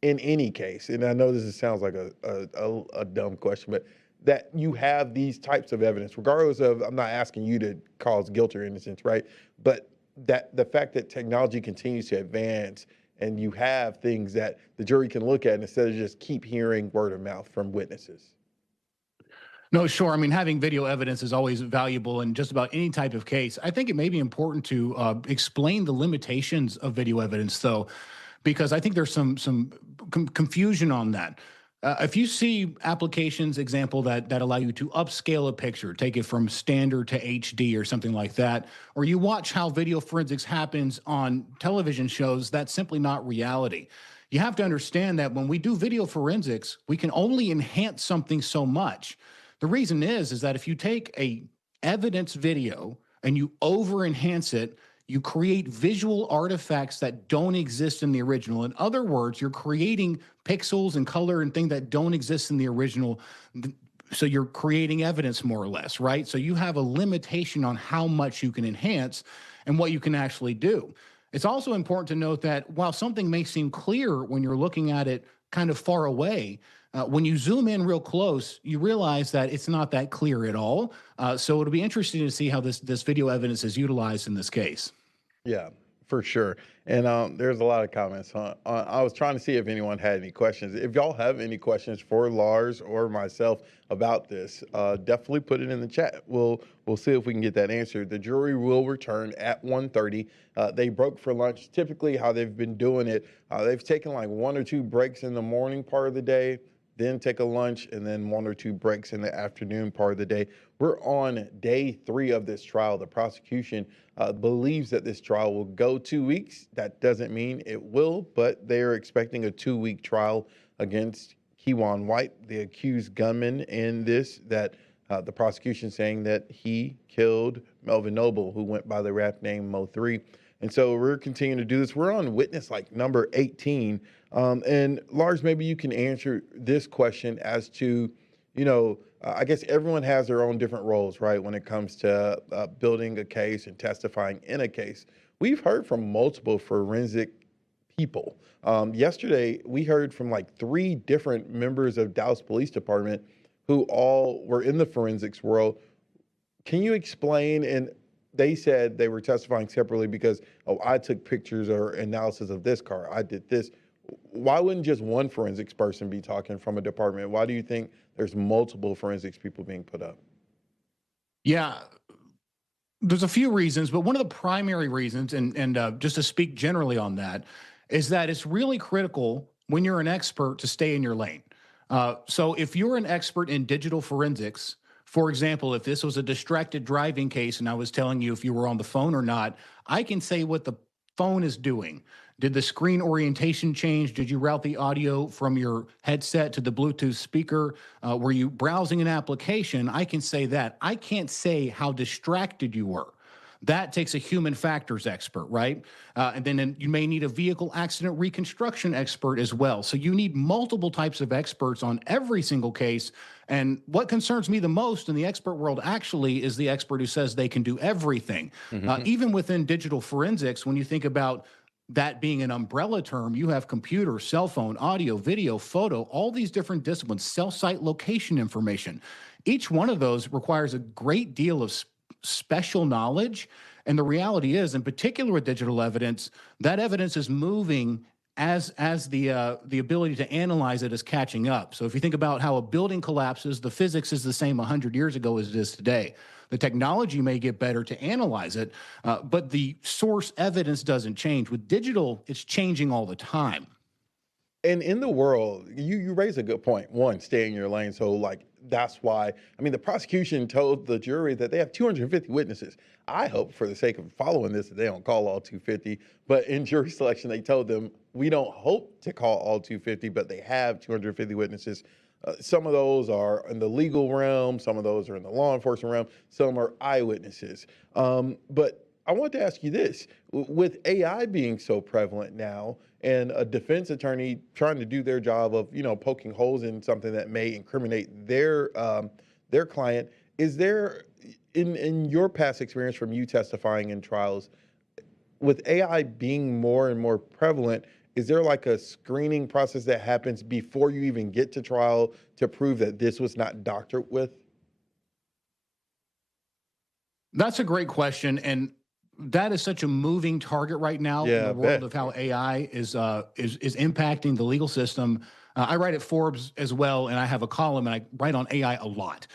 in any case? And I know this sounds like a dumb question, but that you have these types of evidence, regardless of, I'm not asking you to cause guilt or innocence, right? But that the fact that technology continues to advance and you have things that the jury can look at instead of just keep hearing word of mouth from witnesses. No, sure. I mean, having video evidence is always valuable in just about any type of case. I think it may be important to explain the limitations of video evidence, though, because I think there's some confusion on that. If you see applications, example, that allow you to upscale a picture, take it from standard to HD or something like that, or you watch how video forensics happens on television shows, that's simply not reality. You have to understand that when we do video forensics, we can only enhance something so much. The reason is that if you take a evidence video and you over enhance it, you create visual artifacts that don't exist in the original. In other words, you're creating pixels and color and things that don't exist in the original. So you're creating evidence more or less, right? So you have a limitation on how much you can enhance and what you can actually do. It's also important to note that while something may seem clear when you're looking at it kind of far away, when you zoom in real close, you realize that it's not that clear at all. So it'll be interesting to see how this video evidence is utilized in this case. Yeah, for sure. And there's a lot of comments. I was trying to see if anyone had any questions. If y'all have any questions for Lars or myself about this, definitely put it in the chat. We'll see if we can get that answered. The jury will return at 1:30. They broke for lunch. Typically how they've been doing it, they've taken like 1 or 2 breaks in the morning part of the day, then take a lunch, and then 1 or 2 breaks in the afternoon part of the day. We're on day 3 of this trial. The prosecution believes that this trial will go 2 weeks. That doesn't mean it will, but they're expecting a 2-week trial against Kewon White, the accused gunman in this, that the prosecution saying that he killed Melvin Noble, who went by the rap name MO3. And so we're continuing to do this. We're on witness like number 18. And Lars, maybe you can answer this question as to, I guess everyone has their own different roles, right, when it comes to building a case and testifying in a case. We've heard from multiple forensic people. Yesterday, we heard from like 3 different members of Dallas Police Department who all were in the forensics world. Can you explain? And they said they were testifying separately because, I took pictures or analysis of this car. I did this. Why wouldn't just one forensics person be talking from a department? Why do you think there's multiple forensics people being put up? Yeah, there's a few reasons, but one of the primary reasons, and just to speak generally on that, is that it's really critical when you're an expert to stay in your lane. So if you're an expert in digital forensics, for example, if this was a distracted driving case and I was telling you if you were on the phone or not, I can say what the phone is doing. Did the screen orientation change? Did you route the audio from your headset to the Bluetooth speaker? Were you browsing an application? I can say that. I can't say how distracted you were. That takes a human factors expert, right? And then you may need a vehicle accident reconstruction expert as well. So you need multiple types of experts on every single case. And what concerns me the most in the expert world actually is the expert who says they can do everything. Even within digital forensics, when you think about that being an umbrella term, you have computer, cell phone, audio, video, photo, all these different disciplines, cell site location information. Each one of those requires a great deal of special knowledge. And the reality is, in particular with digital evidence, that evidence is moving as the ability to analyze it is catching up. So if you think about how a building collapses, the physics is the same 100 years ago as it is today. The technology may get better to analyze it, but the source evidence doesn't change. With digital, it's changing all the time. And in the world, you raise a good point. One, stay in your lane. So like, that's why, the prosecution told the jury that they have 250 witnesses. I hope for the sake of following this, that they don't call all 250, but in jury selection, they told them, we don't hope to call all 250, but they have 250 witnesses. Some of those are in the legal realm. Some of those are in the law enforcement realm. Some are eyewitnesses. But I want to ask you this, with AI being so prevalent now and a defense attorney trying to do their job of, poking holes in something that may incriminate their client, is there, in your past experience from you testifying in trials, with AI being more and more prevalent, is there like a screening process that happens before you even get to trial to prove that this was not doctored with? That's a great question. And that is such a moving target right now in the world of how AI is impacting the legal system. I write at Forbes as well, and I have a column, and I write on AI a lot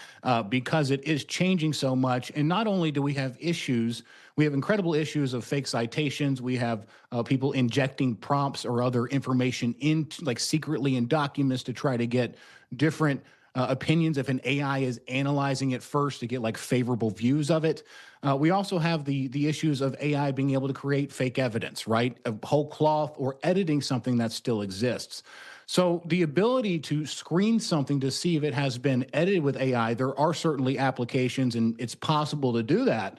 because it is changing so much. And not only do we have issues, we have incredible issues of fake citations. We have people injecting prompts or other information like secretly in documents to try to get different opinions if an AI is analyzing it first to get like favorable views of it. We also have the issues of AI being able to create fake evidence, right? Of whole cloth or editing something that still exists. So the ability to screen something to see if it has been edited with AI, there are certainly applications and it's possible to do that.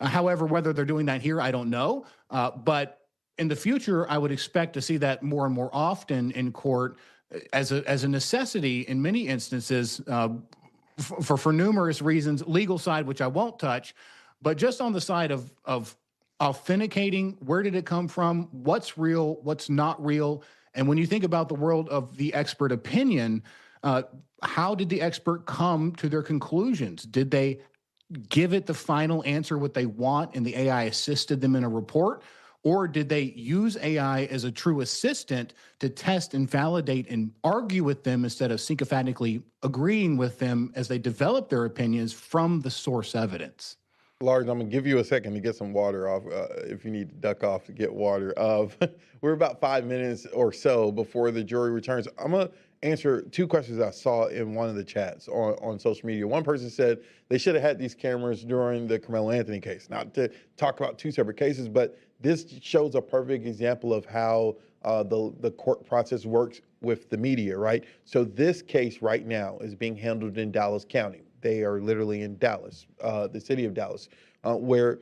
However, whether they're doing that here, I don't know. But in the future, I would expect to see that more and more often in court as a necessity in many instances for numerous reasons, legal side, which I won't touch, but just on the side of authenticating, where did it come from, what's real, what's not real. And when you think about the world of the expert opinion, how did the expert come to their conclusions? Did they give it the final answer, what they want, and the AI assisted them in a report? Or did they use AI as a true assistant to test and validate and argue with them instead of sycophantically agreeing with them as they develop their opinions from the source evidence? Lars, I'm gonna give you a second to get some water off if you need to duck off to get water. We're about 5 minutes or so before the jury returns. I'm gonna answer two questions I saw in one of the chats on social media. One person said they should have had these cameras during the Carmelo Anthony case. Not to talk about two separate cases, but this shows a perfect example of how the court process works with the media, right? So this case right now is being handled in Dallas County. They are literally in Dallas, the city of Dallas, where,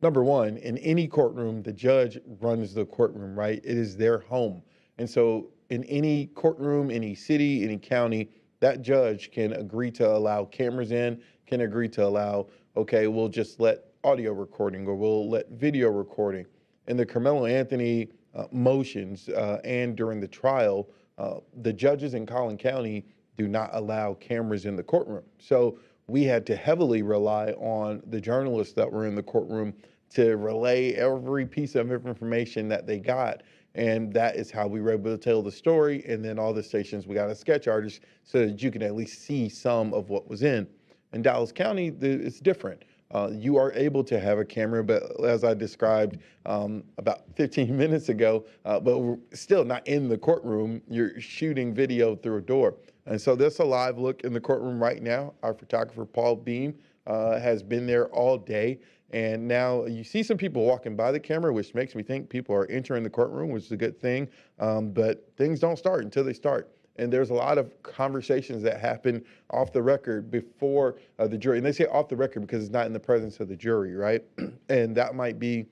number one, in any courtroom, the judge runs the courtroom, right? It is their home. And so in any courtroom, any city, any county, that judge can agree to allow cameras in, can agree to allow, okay, we'll just let audio recording or we'll let video recording. In the Carmelo Anthony motions and during the trial, the judges in Collin County do not allow cameras in the courtroom. So we had to heavily rely on the journalists that were in the courtroom to relay every piece of information that they got. And that is how we were able to tell the story. And then all the stations, we got a sketch artist so that you can at least see some of what was in. In Dallas County, it's different. You are able to have a camera, but as I described about 15 minutes ago, but we're still not in the courtroom. You're shooting video through a door. And so there's a live look in the courtroom right now. Our photographer, Paul Beam, has been there all day. And now you see some people walking by the camera, which makes me think people are entering the courtroom, which is a good thing. But things don't start until they start. And there's a lot of conversations that happen off the record before the jury. And they say off the record because it's not in the presence of the jury, right? And that might be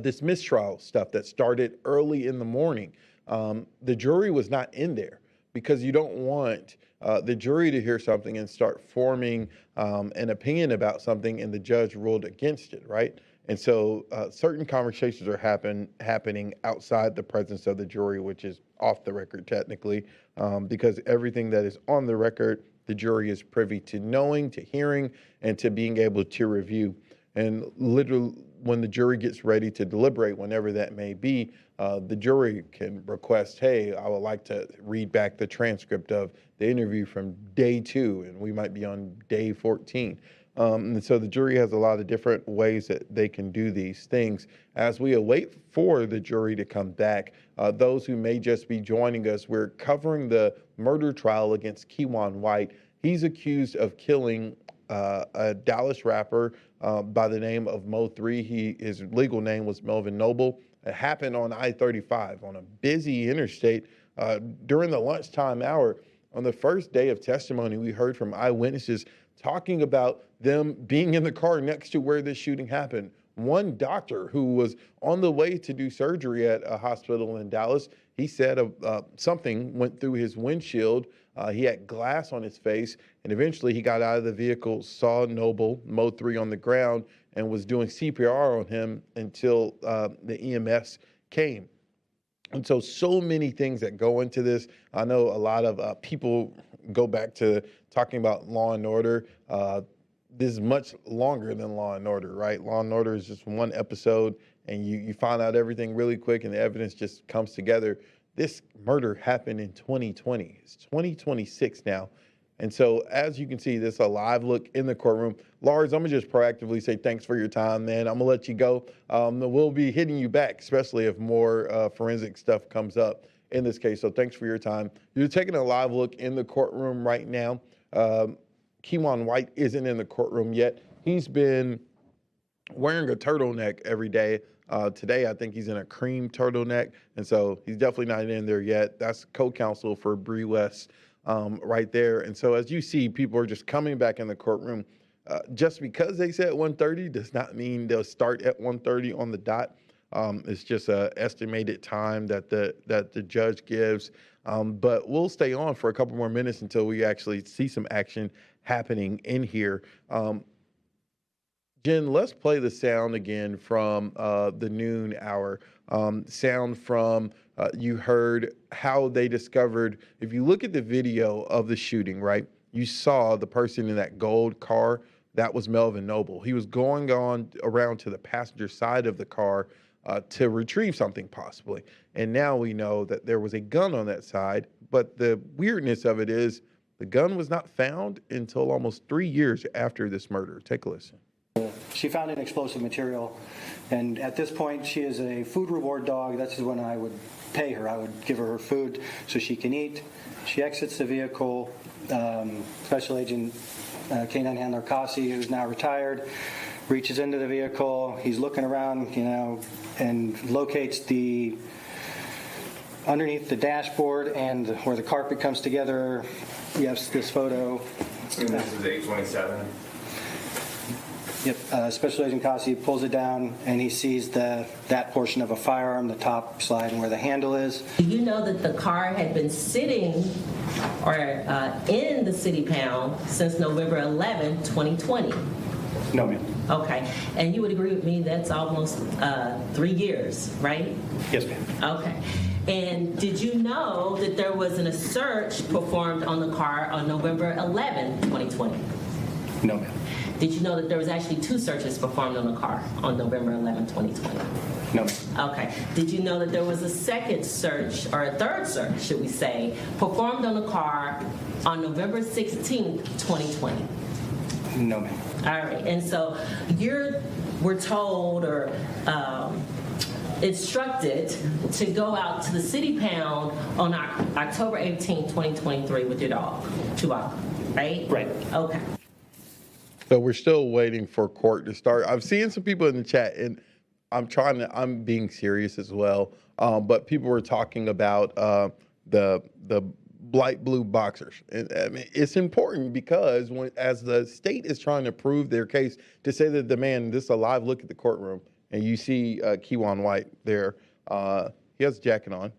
this mistrial stuff that started early in the morning. The jury was not in there because you don't want the jury to hear something and start forming an opinion about something and the judge ruled against it, right? And so certain conversations are happening outside the presence of the jury, which is off the record technically, because everything that is on the record, the jury is privy to knowing, to hearing, and to being able to review. And literally, when the jury gets ready to deliberate, whenever that may be, the jury can request, hey, I would like to read back the transcript of the interview from day 2, and we might be on day 14. And so the jury has a lot of different ways that they can do these things. As we await for the jury to come back, those who may just be joining us, we're covering the murder trial against Kewon White. He's accused of killing a Dallas rapper by the name of MO3. His legal name was Melvin Noble. It happened on I-35 on a busy interstate during the lunchtime hour. On the first day of testimony, we heard from eyewitnesses talking about them being in the car next to where this shooting happened. One doctor who was on the way to do surgery at a hospital in Dallas, he said something went through his windshield. He had glass on his face, and eventually he got out of the vehicle, saw Noble, MO3, on the ground, and was doing CPR on him until the EMS came. And so many things that go into this. I know a lot of people go back to talking about Law and Order. This is much longer than Law and Order, right? Law and Order is just one episode, and you find out everything really quick, and the evidence just comes together. this murder happened in 2020. It's 2026 now. And so, as you can see, this is a live look in the courtroom. Lars, I'm going to just proactively say thanks for your time, man. I'm going to let you go. We'll be hitting you back, especially if more forensic stuff comes up in this case. So thanks for your time. You're taking a live look in the courtroom right now. Kewon White isn't in the courtroom yet. He's been wearing a turtleneck every day. Today, I think he's in a cream turtleneck, and so he's definitely not in there yet. That's co-counsel for Bree West right there. And so as you see, people are just coming back in the courtroom. Just because they said 1:30 does not mean they'll start at 1:30 on the dot. It's just an estimated time that the judge gives. But we'll stay on for a couple more minutes until we actually see some action happening in here. Jen, let's play the sound again from the noon hour. Sound from, you heard how they discovered, if you look at the video of the shooting, right, you saw the person in that gold car. That was Melvin Noble. He was going on around to the passenger side of the car to retrieve something possibly. And now we know that there was a gun on that side. But the weirdness of it is the gun was not found until almost 3 years after this murder. Take a listen. She found an explosive material, and at this point she is a food reward dog. That's when I would pay her. I would give her food so she can eat. She exits the vehicle. Special Agent Canine Handler Kasi, who's now retired, reaches into the vehicle. He's looking around, and locates the underneath the dashboard and where the carpet comes together. Yes, this photo. And this is 827. Yep. Special Agent Kasi pulls it down, and he sees that portion of a firearm, the top slide, and where the handle is. Do you know that the car had been sitting or in the city pound since November 11, 2020? No, ma'am. Okay. And you would agree with me that's almost 3 years, right? Yes, ma'am. Okay. And did you know that there was a search performed on the car on November 11, 2020? No, ma'am. Did you know that there was actually 2 searches performed on the car on November 11, 2020? No, ma'am. Okay. Did you know that there was a second search, or a third search, should we say, performed on the car on November 16, 2020? No, ma'am. All right. And so we're told or instructed to go out to the city pound on October 18, 2023 with your dog, Chihuahua, right? Right. Okay. So we're still waiting for court to start. I've seen some people in the chat, and I'm being serious as well. But people were talking about the light blue boxers. And I mean, it's important because as the state is trying to prove their case, to say that the man, this is a live look at the courtroom, and you see Kewon White there. He has a jacket on,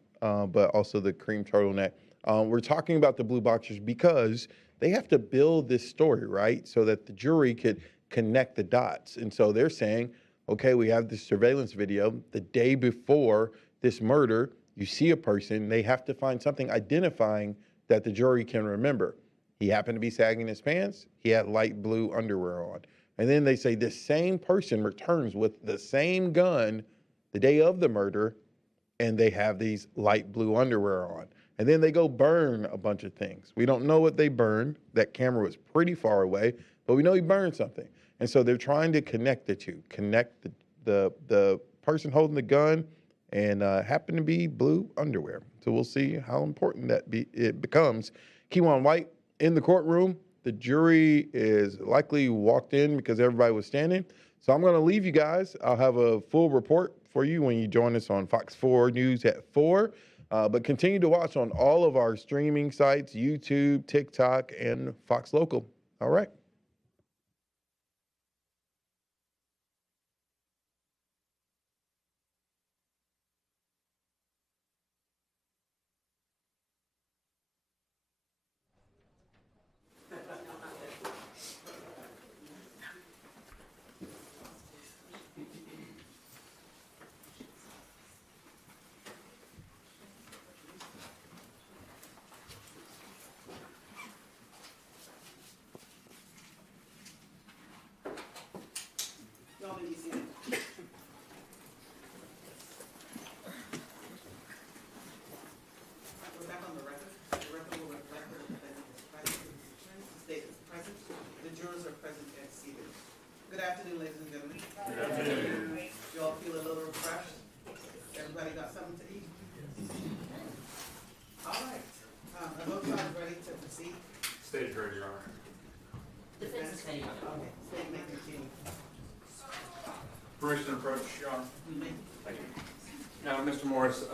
but also the cream turtleneck. We're talking about the blue boxers because they have to build this story, right? So that the jury could connect the dots. And so they're saying, okay, we have this surveillance video. The day before this murder, you see a person, they have to find something identifying that the jury can remember. He happened to be sagging his pants. He had light blue underwear on. And then they say this same person returns with the same gun the day of the murder, and they have these light blue underwear on. And then they go burn a bunch of things. We don't know what they burned. That camera was pretty far away, but we know he burned something. And so they're trying to connect the two, connect the person holding the gun and happen to be blue underwear. So we'll see how important it becomes. Kewon White in the courtroom. The jury is likely walked in because everybody was standing. So I'm going to leave you guys. I'll have a full report for you when you join us on Fox 4 News at 4. But continue to watch on all of our streaming sites, YouTube, TikTok, and Fox Local. All right. afternoon, ladies and gentlemen. Good afternoon. You all feel a little refreshed? Everybody got something to eat? All right. Are those guys ready to proceed? Stage ready, Your Honor. Defense is saying, Okay, state make your team. Permission to approach, Your Honor. Thank you. Now, Mr. Morris,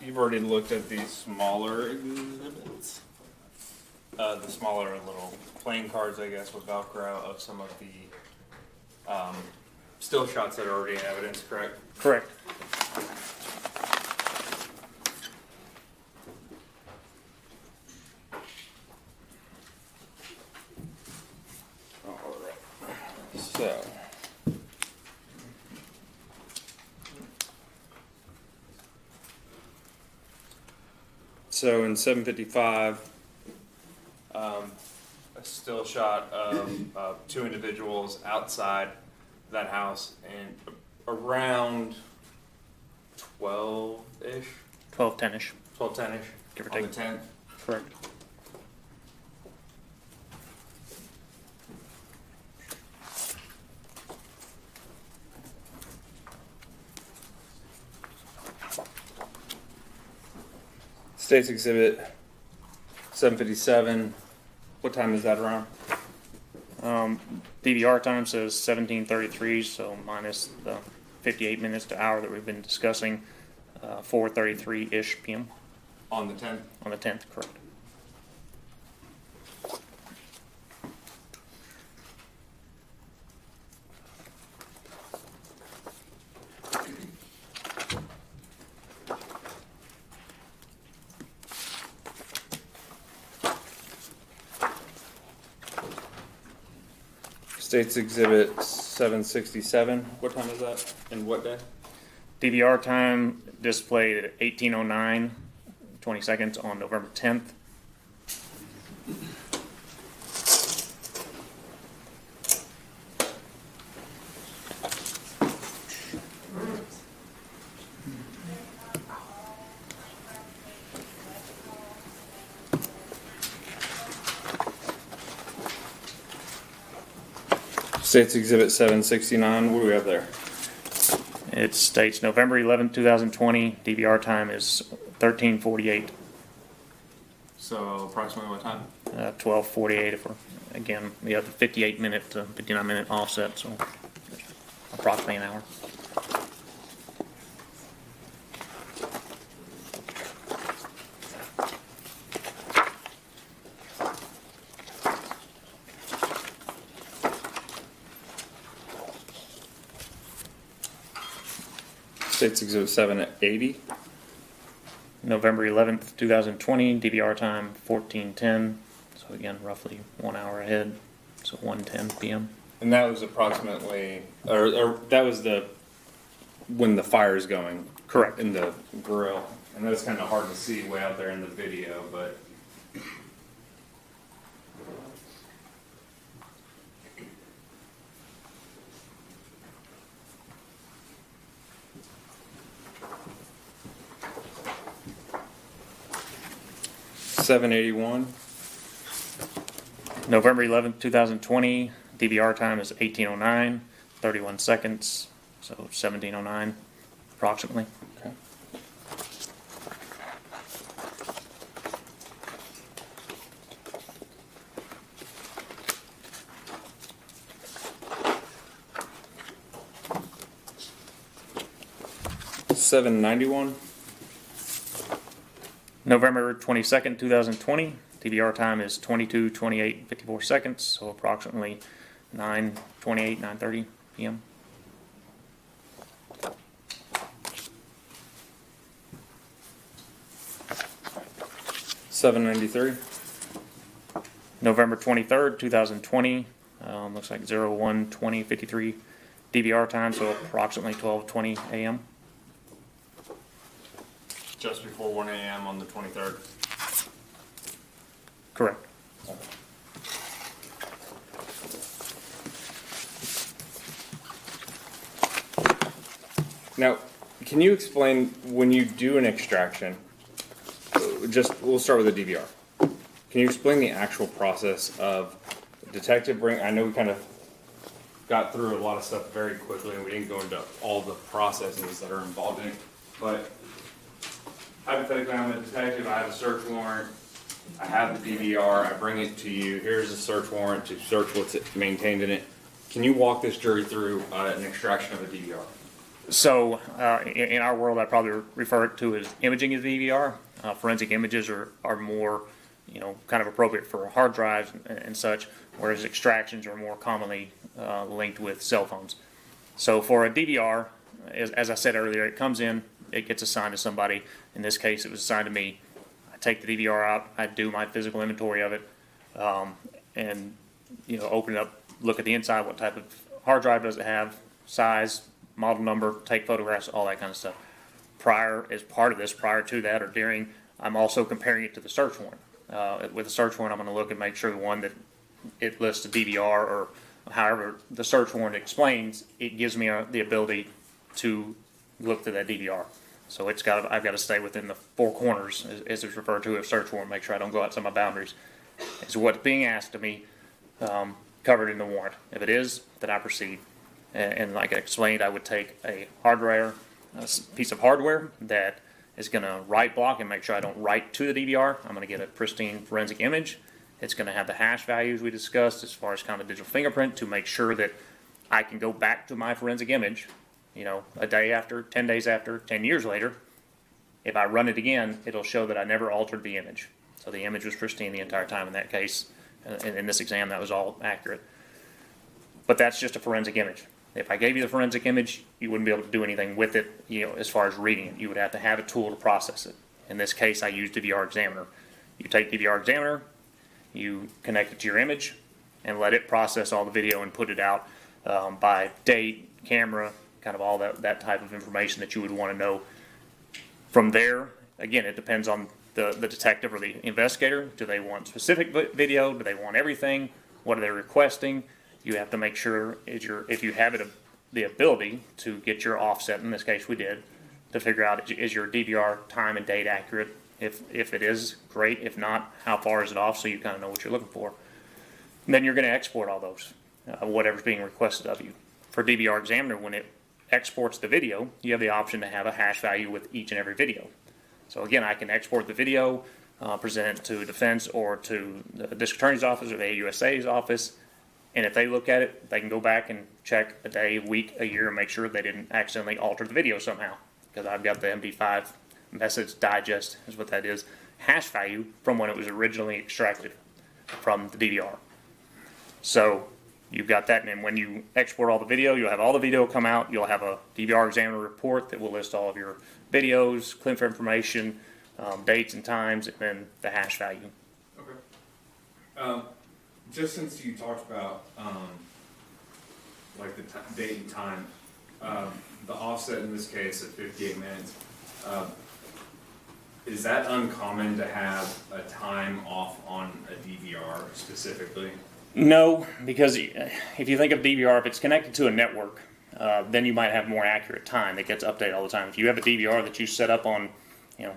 you've already looked at the smaller exhibits. The smaller little playing cards, I guess, with Velcro of some of the still shots that are already in evidence, correct? Correct. All right. So in 755, a still shot of two individuals outside that house and around 12-ish, 12:10ish. 12:10-ish, Give or on the take. 10th. Correct. State's Exhibit 757. What time is that around? DVR time says 17:33, so minus the 58 minutes to hour that we've been discussing, 4:33-ish p.m. On the 10th? On the 10th, correct. State's Exhibit 767. What time is that and what day? DVR time displayed at 18:09, 20 seconds on November 10th. State's Exhibit 769. What do we have there? It states November 11th, 2020. DVR time is 13:48. So approximately what time? 12:48 if we're, again, we have the 58 minute to 59 minute offset, so approximately an hour. State's Exhibit 780. November 11th, 2020. DVR time 14:10. So again, roughly 1 hour ahead. So 1:10 p.m. And that was approximately, or that was when the fire is going. Correct. In the grill. And that's kind of hard to see way out there in the video, but. $781. November 11th, 2020. DVR time is 18:09, 31 seconds. So 17:09 approximately. Okay. $791. November 22nd, 2020. DVR time is 22:28, 54 seconds. So approximately 9:28, 9:30 p.m. $793. November 23rd, 2020. Looks like 01:20:53 DVR time, so approximately 12:20 a.m. Just before 1 a.m. on the 23rd. Correct. Now, can you explain when you do an extraction? We'll start with the DVR. Can you explain the actual process of detective bring? I know we kind of got through a lot of stuff very quickly, and we didn't go into all the processes that are involved in it. But hypothetically, I'm a detective, I have a search warrant, I have the DVR, I bring it to you, here's a search warrant to search what's maintained in it. Can you walk this jury through an extraction of a DVR? So in our world, I probably refer it to as imaging of DVR. Forensic images are more, kind of appropriate for hard drives and such, whereas extractions are more commonly linked with cell phones. So for a DVR, as I said earlier, it comes in, it gets assigned to somebody. In this case, it was assigned to me. I take the DVR out, I do my physical inventory of it, and open it up, look at the inside, what type of hard drive does it have, size, model number, take photographs, all that kind of stuff. Prior to that or during, I'm also comparing it to the search warrant. With the search warrant, I'm going to look and make sure that it lists the DVR or however the search warrant explains, it gives me the ability to look through that DVR. So I've got to stay within the four corners, as it's referred to, of search warrant, make sure I don't go outside my boundaries. Is what's being asked of me covered in the warrant? If it is, then I proceed. And like I explained, I would take a piece of hardware that is going to write block and make sure I don't write to the DVR. I'm going to get a pristine forensic image. It's going to have the hash values we discussed as far as kind of digital fingerprint to make sure that I can go back to my forensic image, a day after, 10 days after, 10 years later. If I run it again, it'll show that I never altered the image. So the image was pristine the entire time in that case. In this exam, that was all accurate. But that's just a forensic image. If I gave you the forensic image, you wouldn't be able to do anything with it, as far as reading it. You would have to have a tool to process it. In this case, I used DVR Examiner. You take DVR Examiner, you connect it to your image, and let it process all the video and put it out by date, camera, kind of all that type of information that you would want to know. From there, again, it depends on the detective or the investigator. Do they want specific video? Do they want everything? What are they requesting? You have to make sure if you have the ability to get your offset, in this case we did, to figure out is your DVR time and date accurate. If it is, great. If not, how far is it off, so you kind of know what you're looking for. And then you're going to export all those, whatever's being requested of you. For DVR Examiner, when it exports the video, you have the option to have a hash value with each and every video. So again, I can export the video, present it to defense or to the district attorney's office or the AUSA's office. And if they look at it, they can go back and check a day, week, a year, and make sure they didn't accidentally alter the video somehow. Because I've got the MD5 message digest, is what that is, hash value from when it was originally extracted from the DVR. So you've got that, and then when you export all the video, you'll have all the video come out. You'll have a DVR Examiner report that will list all of your videos, clip information, dates and times, and then the hash value. Okay. Just since you talked about like the date and time, the offset in this case at 58 minutes, is that uncommon to have a time off on a DVR specifically? No, because if you think of DVR, if it's connected to a network, then you might have more accurate time that gets updated all the time. If you have a DVR that you set up on,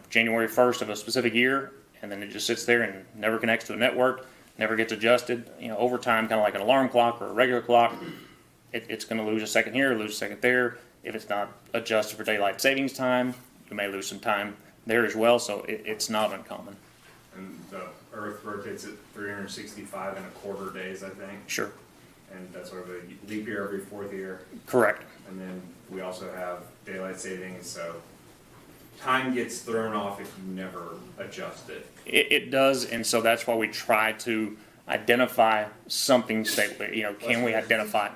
January 1st of a specific year, and then it just sits there and never connects to a network, never gets adjusted, over time, kind of like an alarm clock or a regular clock, it's going to lose a second here, lose a second there. If it's not adjusted for daylight savings time, you may lose some time there as well, so it's not uncommon. And the Earth rotates at 365 and a quarter days, I think. Sure. And that's sort of a leap year every fourth year. Correct. And then we also have daylight savings, so time gets thrown off if you never adjust it. It does, and so that's why we try to identify something stably. Can we identify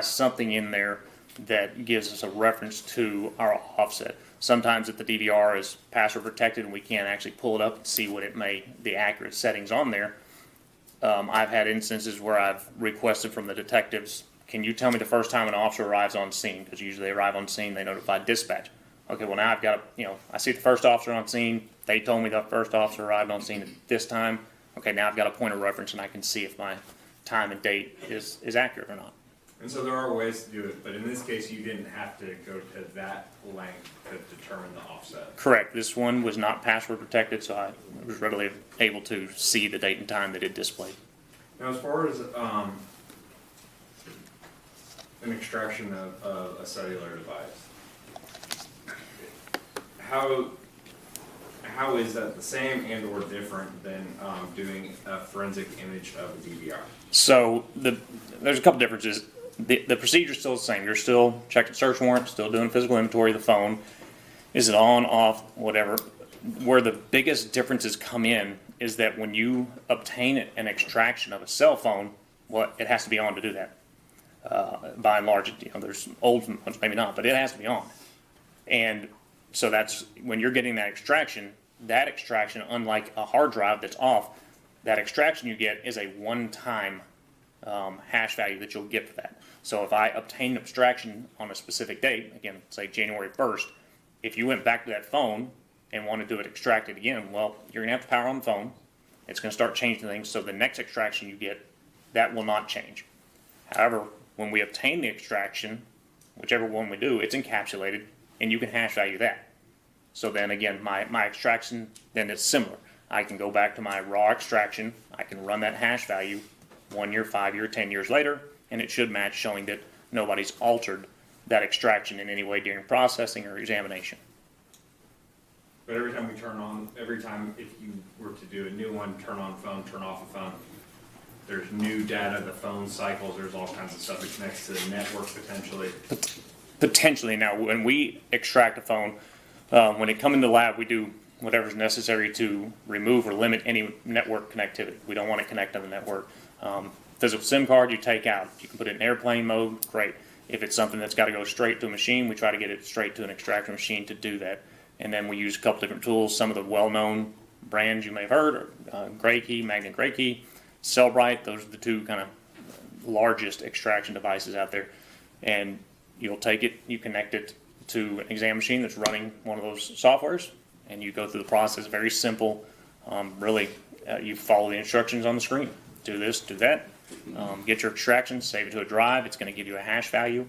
something in there that gives us a reference to our offset? Sometimes if the DVR is password protected and we can't actually pull it up and see what the accurate settings on there, I've had instances where I've requested from the detectives, can you tell me the first time an officer arrives on scene? Because usually they arrive on scene, they notify dispatch. Okay, well now I've got, I see the first officer on scene, they told me the first officer arrived on scene at this time. Okay, now I've got a point of reference and I can see if my time and date is accurate or not. And so there are ways to do it, but in this case you didn't have to go to that length to determine the offset. Correct. This one was not password protected, so I was readily able to see the date and time that it displayed. Now as far as an extraction of a cellular device, how is that the same and or different than doing a forensic image of a DVR? So there's a couple differences. The procedure is still the same. You're still checking search warrant, still doing physical inventory of the phone. Is it on, off, whatever? Where the biggest differences come in is that when you obtain an extraction of a cell phone, well, it has to be on to do that. By and large, there's old ones, maybe not, but it has to be on. And so that's when you're getting that extraction, unlike a hard drive that's off, that extraction you get is a one-time hash value that you'll get for that. So if I obtain an abstraction on a specific date, again, say January 1st, if you went back to that phone and wanted to extract it again, well, you're going to have to power on the phone. It's going to start changing things, so the next extraction you get, that will not change. However, when we obtain the extraction, whichever one we do, it's encapsulated, and you can hash value that. So then again, my extraction, then it's similar. I can go back to my raw extraction, I can run that hash value 1 year, 5 year, 10 years later, and it should match, showing that nobody's altered that extraction in any way during processing or examination. But every time if you were to do a new one, turn on phone, turn off a phone, there's new data, the phone cycles, there's all kinds of stuff that connects to the network potentially. Potentially. Now, when we extract a phone, when it comes in the lab, we do whatever's necessary to remove or limit any network connectivity. We don't want to connect on the network. Physical SIM card you take out. You can put it in airplane mode, great. If it's something that's got to go straight to a machine, we try to get it straight to an extraction machine to do that. And then we use a couple different tools. Some of the well-known brands you may have heard are Gray Key, Magnet Gray Key, Cellbrite. Those are the two kind of largest extraction devices out there. And you'll take it, you connect it to an exam machine that's running one of those softwares, and you go through the process. Very simple. You follow the instructions on the screen. Do this, do that. Get your extraction, save it to a drive. It's going to give you a hash value,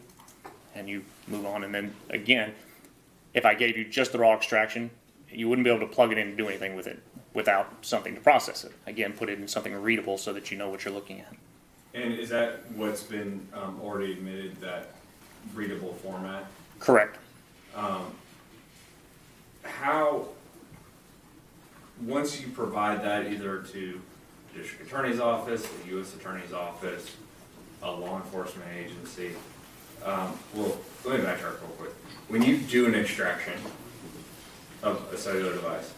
and you move on. And then again, if I gave you just the raw extraction, you wouldn't be able to plug it in and do anything with it without something to process it. Again, put it in something readable so that you know what you're looking at. And is that what's been already admitted, that readable format? Correct. How, once you provide that either to the district attorney's office, the U.S. attorney's office, a law enforcement agency, well, let me backtrack real quick. When you do an extraction of a cellular device,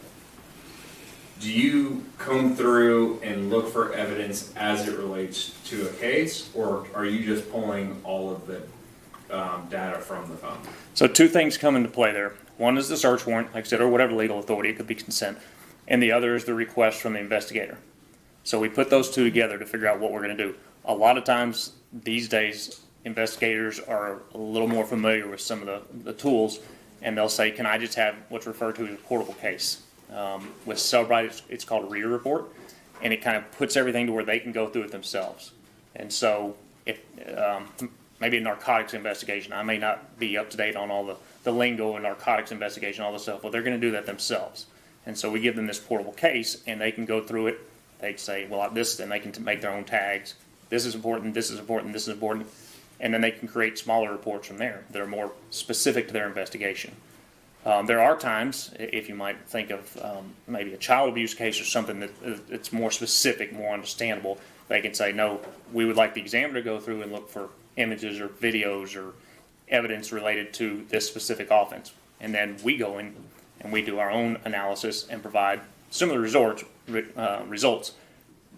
do you comb through and look for evidence as it relates to a case, or are you just pulling all of the data from the phone? So two things come into play there. One is the search warrant, like I said, or whatever legal authority. It could be consent. And the other is the request from the investigator. So we put those two together to figure out what we're going to do. A lot of times these days, investigators are a little more familiar with some of the tools, and they'll say, can I just have what's referred to as a portable case? With Cellbrite, it's called a reader report, and it kind of puts everything to where they can go through it themselves. And so if maybe a narcotics investigation, I may not be up to date on all the lingo and narcotics investigation, all the stuff. Well, they're going to do that themselves. And so we give them this portable case, and they can go through it. They say, well, this, and they can make their own tags. This is important, this is important, this is important. And then they can create smaller reports from there that are more specific to their investigation. There are times, if you might think of maybe a child abuse case or something that it's more specific, more understandable, they can say, no, we would like the examiner to go through and look for images or videos or evidence related to this specific offense. And then we go in and we do our own analysis and provide similar results,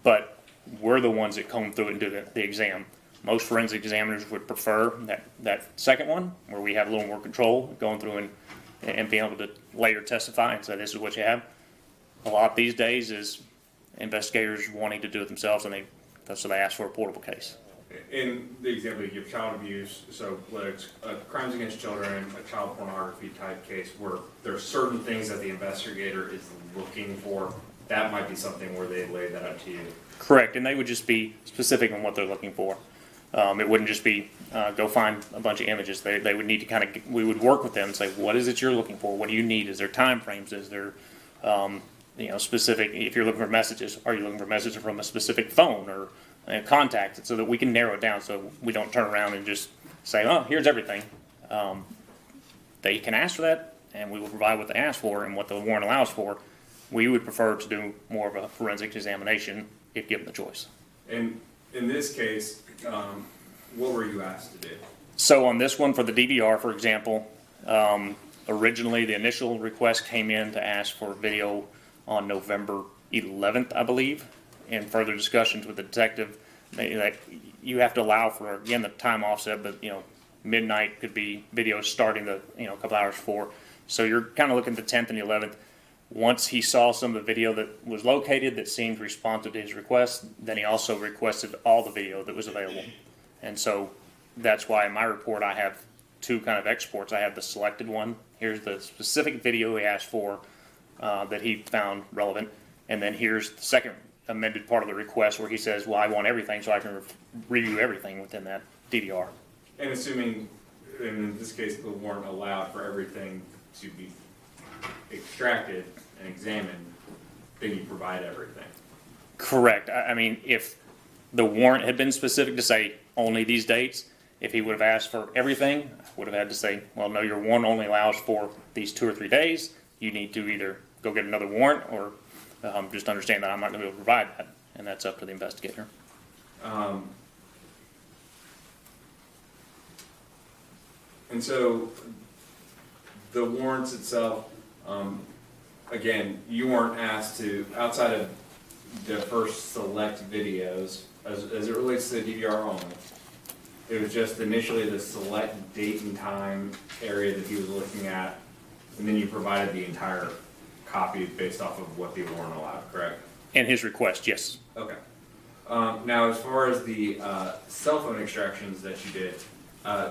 but we're the ones that comb through it and do the exam. Most forensic examiners would prefer that second one, where we have a little more control, going through and being able to later testify and say, this is what you have. A lot these days is investigators wanting to do it themselves, and so they ask for a portable case. In the example you give, child abuse, so whether it's crimes against children, a child pornography type case, where there's certain things that the investigator is looking for, that might be something where they lay that up to you. Correct, and they would just be specific on what they're looking for. It wouldn't just be go find a bunch of images. They would need to we would work with them and say, what is it you're looking for? What do you need? Is there time frames? Is there specific, if you're looking for messages, are you looking for messages from a specific phone or contact, so that we can narrow it down so we don't turn around and just say, oh, here's everything. They can ask for that, and we will provide what they ask for and what the warrant allows for. We would prefer to do more of a forensic examination if given the choice. And in this case, what were you asked to do? So on this one, for the DVR, for example, originally the initial request came in to ask for video on November 11th, I believe. In further discussions with the detective, you have to allow for, again, the time offset, but, midnight could be video starting a couple hours before. So you're kind of looking at the 10th and the 11th. Once he saw some of the video that was located that seemed responsive to his request, then he also requested all the video that was available. And so that's why in my report I have two kind of exports. I have the selected one. Here's the specific video he asked for that he found relevant. And then here's the second amended part of the request where he says, well, I want everything so I can review everything within that DVR. And assuming, in this case, the warrant allowed for everything to be extracted and examined, then you provide everything. Correct. I mean, if the warrant had been specific to say only these dates, if he would have asked for everything, I would have had to say, well, no, your warrant only allows for these 2 or 3 days. You need to either go get another warrant or just understand that I'm not going to be able to provide that, and that's up to the investigator. And so the warrants itself, again, you weren't asked to, outside of the first select videos, as it relates to the DVR only, it was just initially the select date and time area that he was looking at, and then you provided the entire copy based off of what the warrant allowed, correct? And his request, yes. Okay. Now, as far as the cell phone extractions that you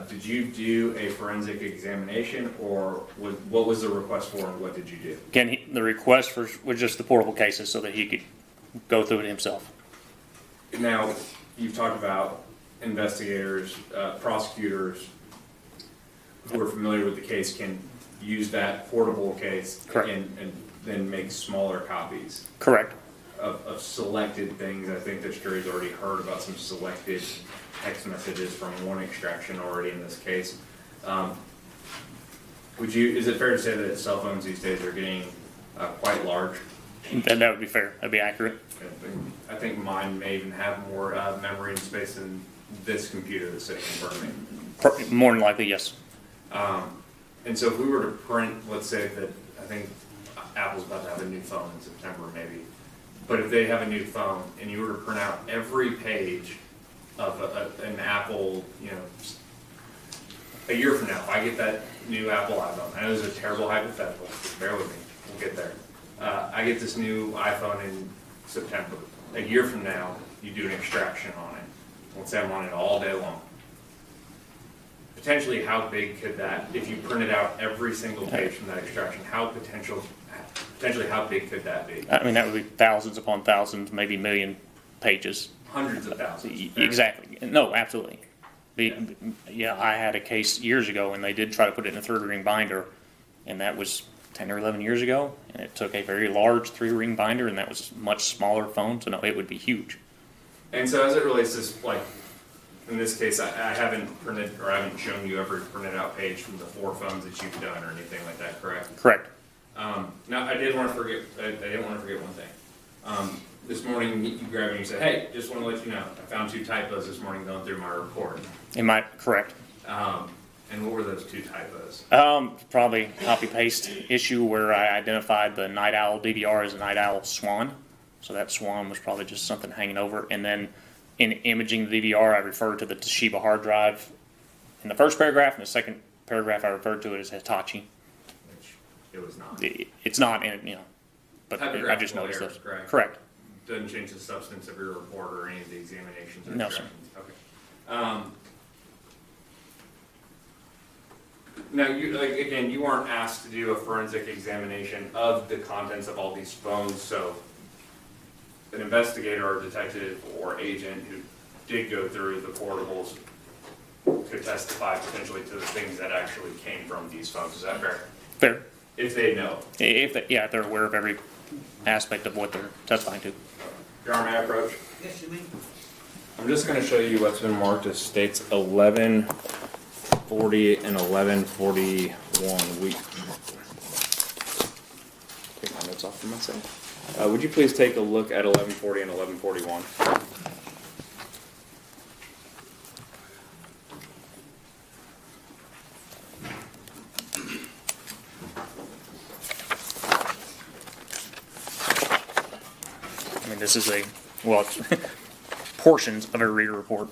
did you do a forensic examination, or what was the request for, and what did you do? Again, the request was just the portable cases so that he could go through it himself. Now, you've talked about investigators, prosecutors who are familiar with the case can use that portable case and then make smaller copies. Correct. Of selected things. I think this jury's already heard about some selected text messages from one extraction already in this case. Is it fair to say that cell phones these days are getting quite large? And that would be fair. That'd be accurate. I think mine may even have more memory and space than this computer that's sitting in front of me. More than likely, yes. And so if we were to print, let's say that, I think Apple's about to have a new phone in September maybe, but if they have a new phone and you were to print out every page of an Apple, a year from now, if I get that new Apple iPhone, I know this is a terrible hypothetical, bear with me, we'll get there. I get this new iPhone in September. A year from now, you do an extraction on it. Let's say I'm on it all day long. Potentially, how big could that, if you printed out every single page from that extraction, potentially how big could that be? I mean, that would be thousands upon thousands, maybe million pages. Hundreds of thousands. Exactly. No, absolutely. I had a case years ago, and they did try to put it in a 3-ring binder, and that was 10 or 11 years ago, and it took a very large 3-ring binder, and that was a much smaller phone, so no, it would be huge. And so as it relates to, like, in this case, I haven't printed, or I haven't shown you every printed out page from the 4 phones that you've done or anything like that, correct? Correct. Now, I didn't want to forget one thing. This morning, you grabbed me and you said, hey, just want to let you know, I found 2 typos this morning going through my report. Correct. And what were those 2 typos? Probably copy-paste issue where I identified the Night Owl DVR as a Night Owl Swan. So that Swan was probably just something hanging over. And then in imaging the DVR, I referred to the Toshiba hard drive in the first paragraph, and the second paragraph I referred to it as Hitachi. Which it was not. It's not, but I just noticed errors, those. Correct. Doesn't change the substance of your report or any of the examinations or No, sir. Okay. Now, you weren't asked to do a forensic examination of the contents of all these phones, so an investigator or detective or agent who did go through the portables could testify potentially to the things that actually came from these phones. Is that fair? Fair. If they know. If they're aware of every aspect of what they're testifying to. Your Honor, may I approach? Yes, you may. I'm just going to show you what's been marked as states 11 1140 and 1141. Take my notes off for myself. Would you please take a look at 1140 and 1141? I mean, this is it's portions of a reader report,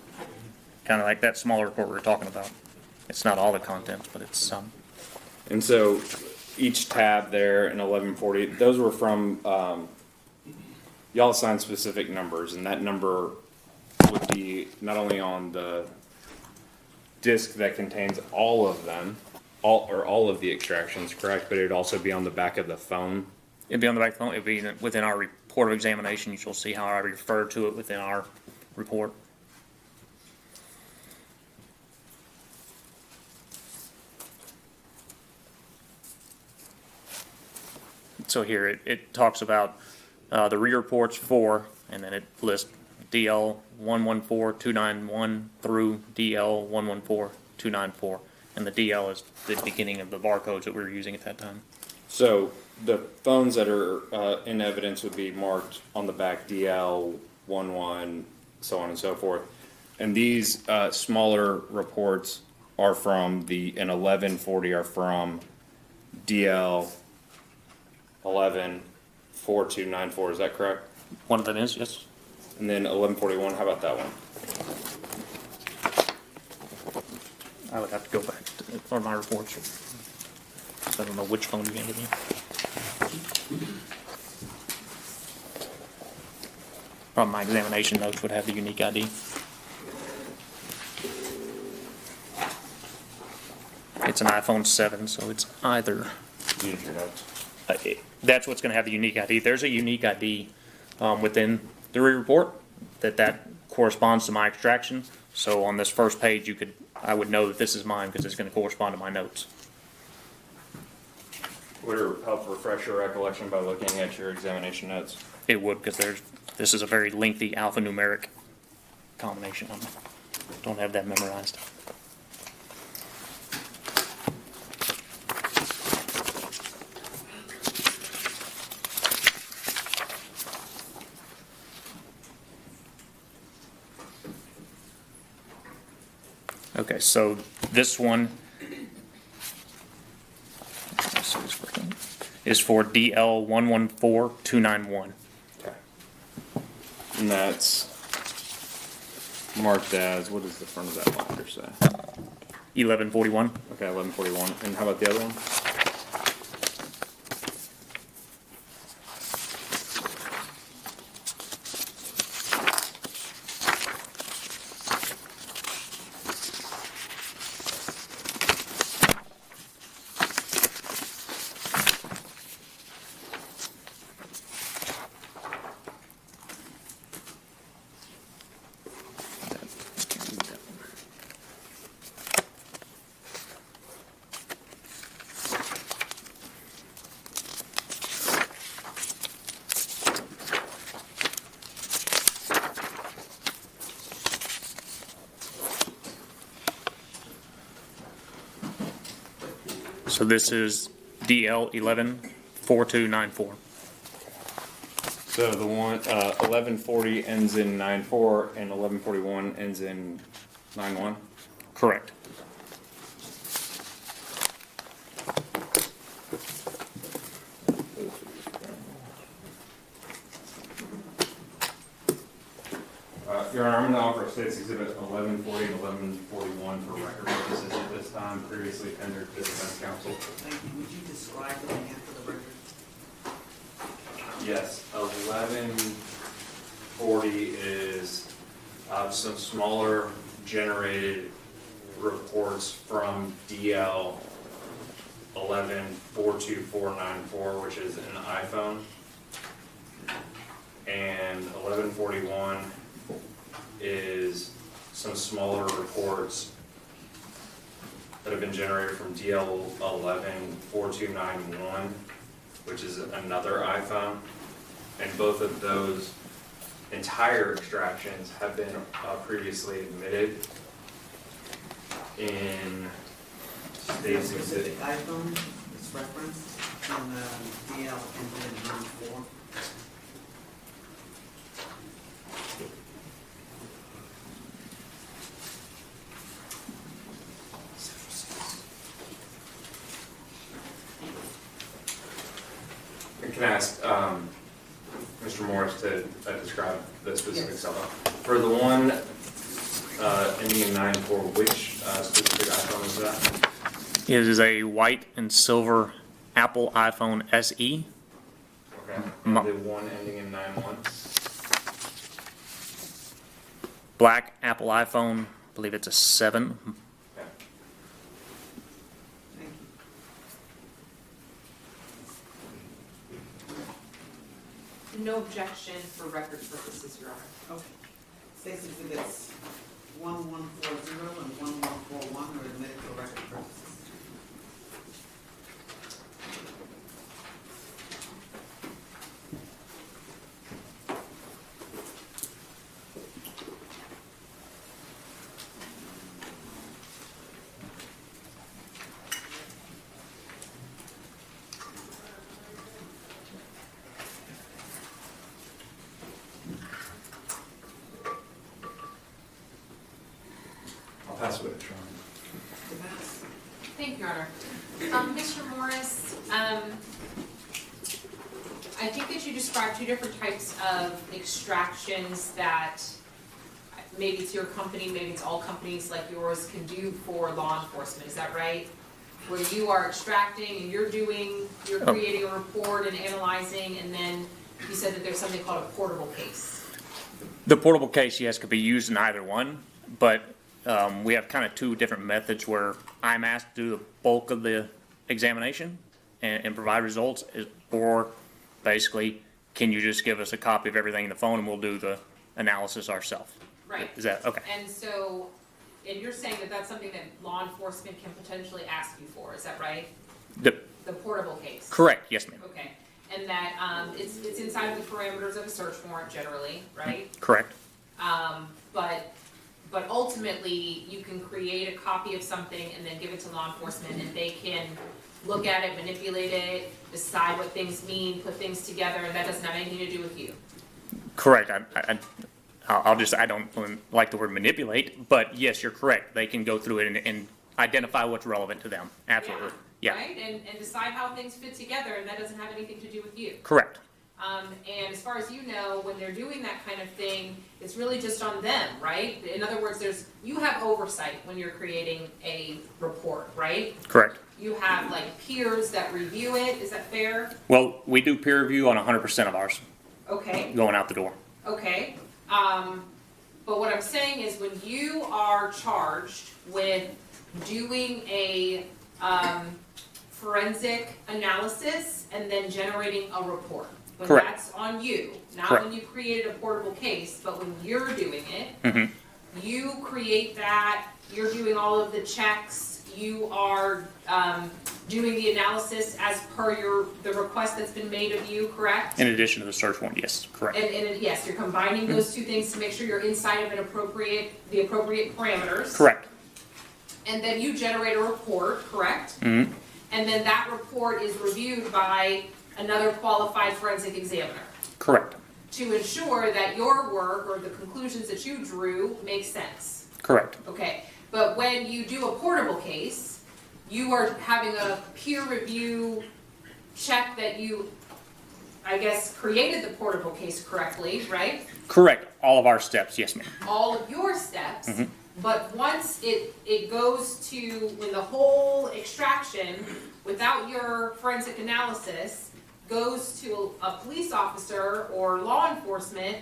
kind of like that smaller report we were talking about. It's not all the contents, but it's some. And so each tab there in 1140, those were from, y'all assigned specific numbers, and that number would be not only on the disk that contains all of them, all of the extractions, correct? But it'd also be on the back of the phone. It'd be on the back phone. It'd be within our report of examination. You shall see how I refer to it within our report. So here it talks about the re-reports for, and then it lists DL 114291 through DL 114294, and the DL is the beginning of the barcodes that we were using at that time. So the phones that are in evidence would be marked on the back DL 11, so on and so forth. And these smaller reports are from in 1140 are from DL 114294. Is that correct? One of them is, yes. And then 1141. How about that one? I would have to go back for my reports. I don't know which phone you handed me. Probably my examination notes would have the unique ID. It's an iPhone 7, so it's either. Use your notes. That's what's going to have the unique ID. There's a unique ID within the re-report that corresponds to my extraction. So on this first page, I would know that this is mine because it's going to correspond to my notes. Would it help refresh your recollection by looking at your examination notes? It would, because this is a very lengthy alphanumeric combination. I don't have that memorized. Okay, so this one is for DL 114291. Okay. And that's marked as, what does the front of that marker say? 1141. Okay, 1141. And how about the other one? So this is DL 114294. So the one 1140 ends in 94 and 1141 ends in 91? Correct. Your Honor, I'm going to offer State's Exhibit 1140 and 1141 for record purposes at this time, previously tendered to defense counsel. Thank you. Would you describe them again for the record? Yes, 1140 is some smaller generated reports from DL 1142494, which is an iPhone, and 1141 is some smaller reports that have been generated from DL 114291, which is another iPhone, and both of those entire extractions have been previously admitted in They Is there a exist. specific iPhone is referenced in the DL and then 4? Can I ask Mr. Morris to describe the specific cell phone? For the one ending in 94, which specific iPhone is that? It is a white and silver Apple iPhone SE. Okay. And the one ending in 91? Black Apple iPhone, I believe it's a 7. Okay. No objection for record purposes, Your Honor. Okay. State's exhibits 1140 and 1141 are admitted for record purposes. I'll pass it with Sean. Thank you, Your Honor. Mr. Morris, I think that you described two different types of extractions that maybe it's your company, maybe it's all companies like yours can do for law enforcement. Is that right? Where you are extracting and you're creating a report and analyzing, and then you said that there's something called a portable case. The portable case, yes, could be used in either one, but we have kind of two different methods where I'm asked to do the bulk of the examination and provide results, or basically, can you just give us a copy of everything in the phone and we'll do the analysis ourselves? Right. Is that okay? And so, and you're saying that that's something that law enforcement can potentially ask you for, is that right? The portable case? Correct, yes, ma'am. Okay, and that it's inside of the parameters of a search warrant generally, right? Correct. But ultimately, you can create a copy of something and then give it to law enforcement, and they can look at it, manipulate it, decide what things mean, put things together, and that doesn't have anything to do with you. Correct. I don't like the word manipulate, but yes, you're correct. They can go through it and identify what's relevant to them. Absolutely. Yeah. Right? And decide how things fit together, and that doesn't have anything to do with you. Correct. And as far as you know, when they're doing that kind of thing, it's really just on them, right? In other words, you have oversight when you're creating a report, right? Correct. You have like peers that review it, is that fair? Well, we do peer review on 100% of ours Okay, going out the door. okay. But what I'm saying is when you are charged with doing a forensic analysis and then generating a report, when Correct. that's on you, not Correct. when you created a portable case, but when you're doing it, Mm-hmm. you create that, you're doing all of the checks, you are doing the analysis as per the request that's been made of you, correct? In addition to the search warrant, yes, correct. And yes, you're combining those two things to make sure you're inside of the appropriate parameters. Correct. And then you generate a report, correct? Mm-hmm. And then that report is reviewed by another qualified forensic examiner Correct. to ensure that your work or the conclusions that you drew make sense. Correct. Okay, but when you do a portable case, you are having a peer review check that you, I guess, created the portable case correctly, right? Correct. All of our steps, yes, ma'am. All of your steps, Mhm. but once it goes to, when the whole extraction, without your forensic analysis, goes to a police officer or law enforcement,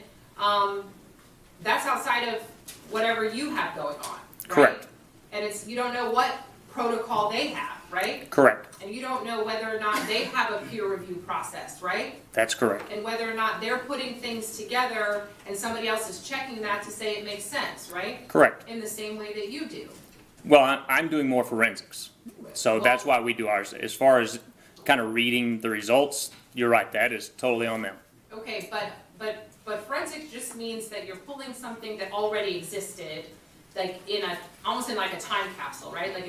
that's outside of whatever you have going on, right? Correct. And you don't know what protocol they have, right? Correct. And you don't know whether or not they have a peer review process, right? That's correct. And whether or not they're putting things together and somebody else is checking that to say it makes sense, right? Correct. In the same way that you do. Well, I'm doing more forensics, so that's why we do ours. As far as kind of reading the results, you're right, that is totally on them. Okay, but forensics just means that you're pulling something that already existed, like almost in like a time capsule, right? Like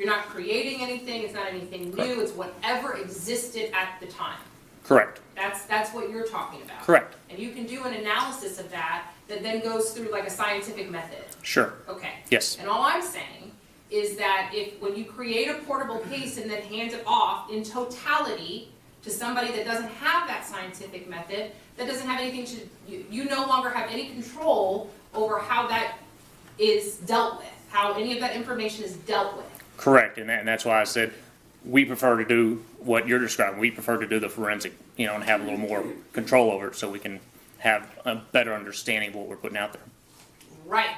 You're not creating anything, it's not anything new, it's whatever existed at the time. Correct. That's what you're talking about. Correct. And you can do an analysis of that then goes through like a scientific method. Sure. Okay. Yes. And all I'm saying is that when you create a portable case and then hand it off in totality to somebody that doesn't have that scientific method, that doesn't have anything to, you no longer have any control over how that is dealt with, how any of that information is dealt with. Correct. And that's why I said we prefer to do what you're describing. We prefer to do the forensic, and have a little more control over it so we can have a better understanding of what we're putting out there. Right.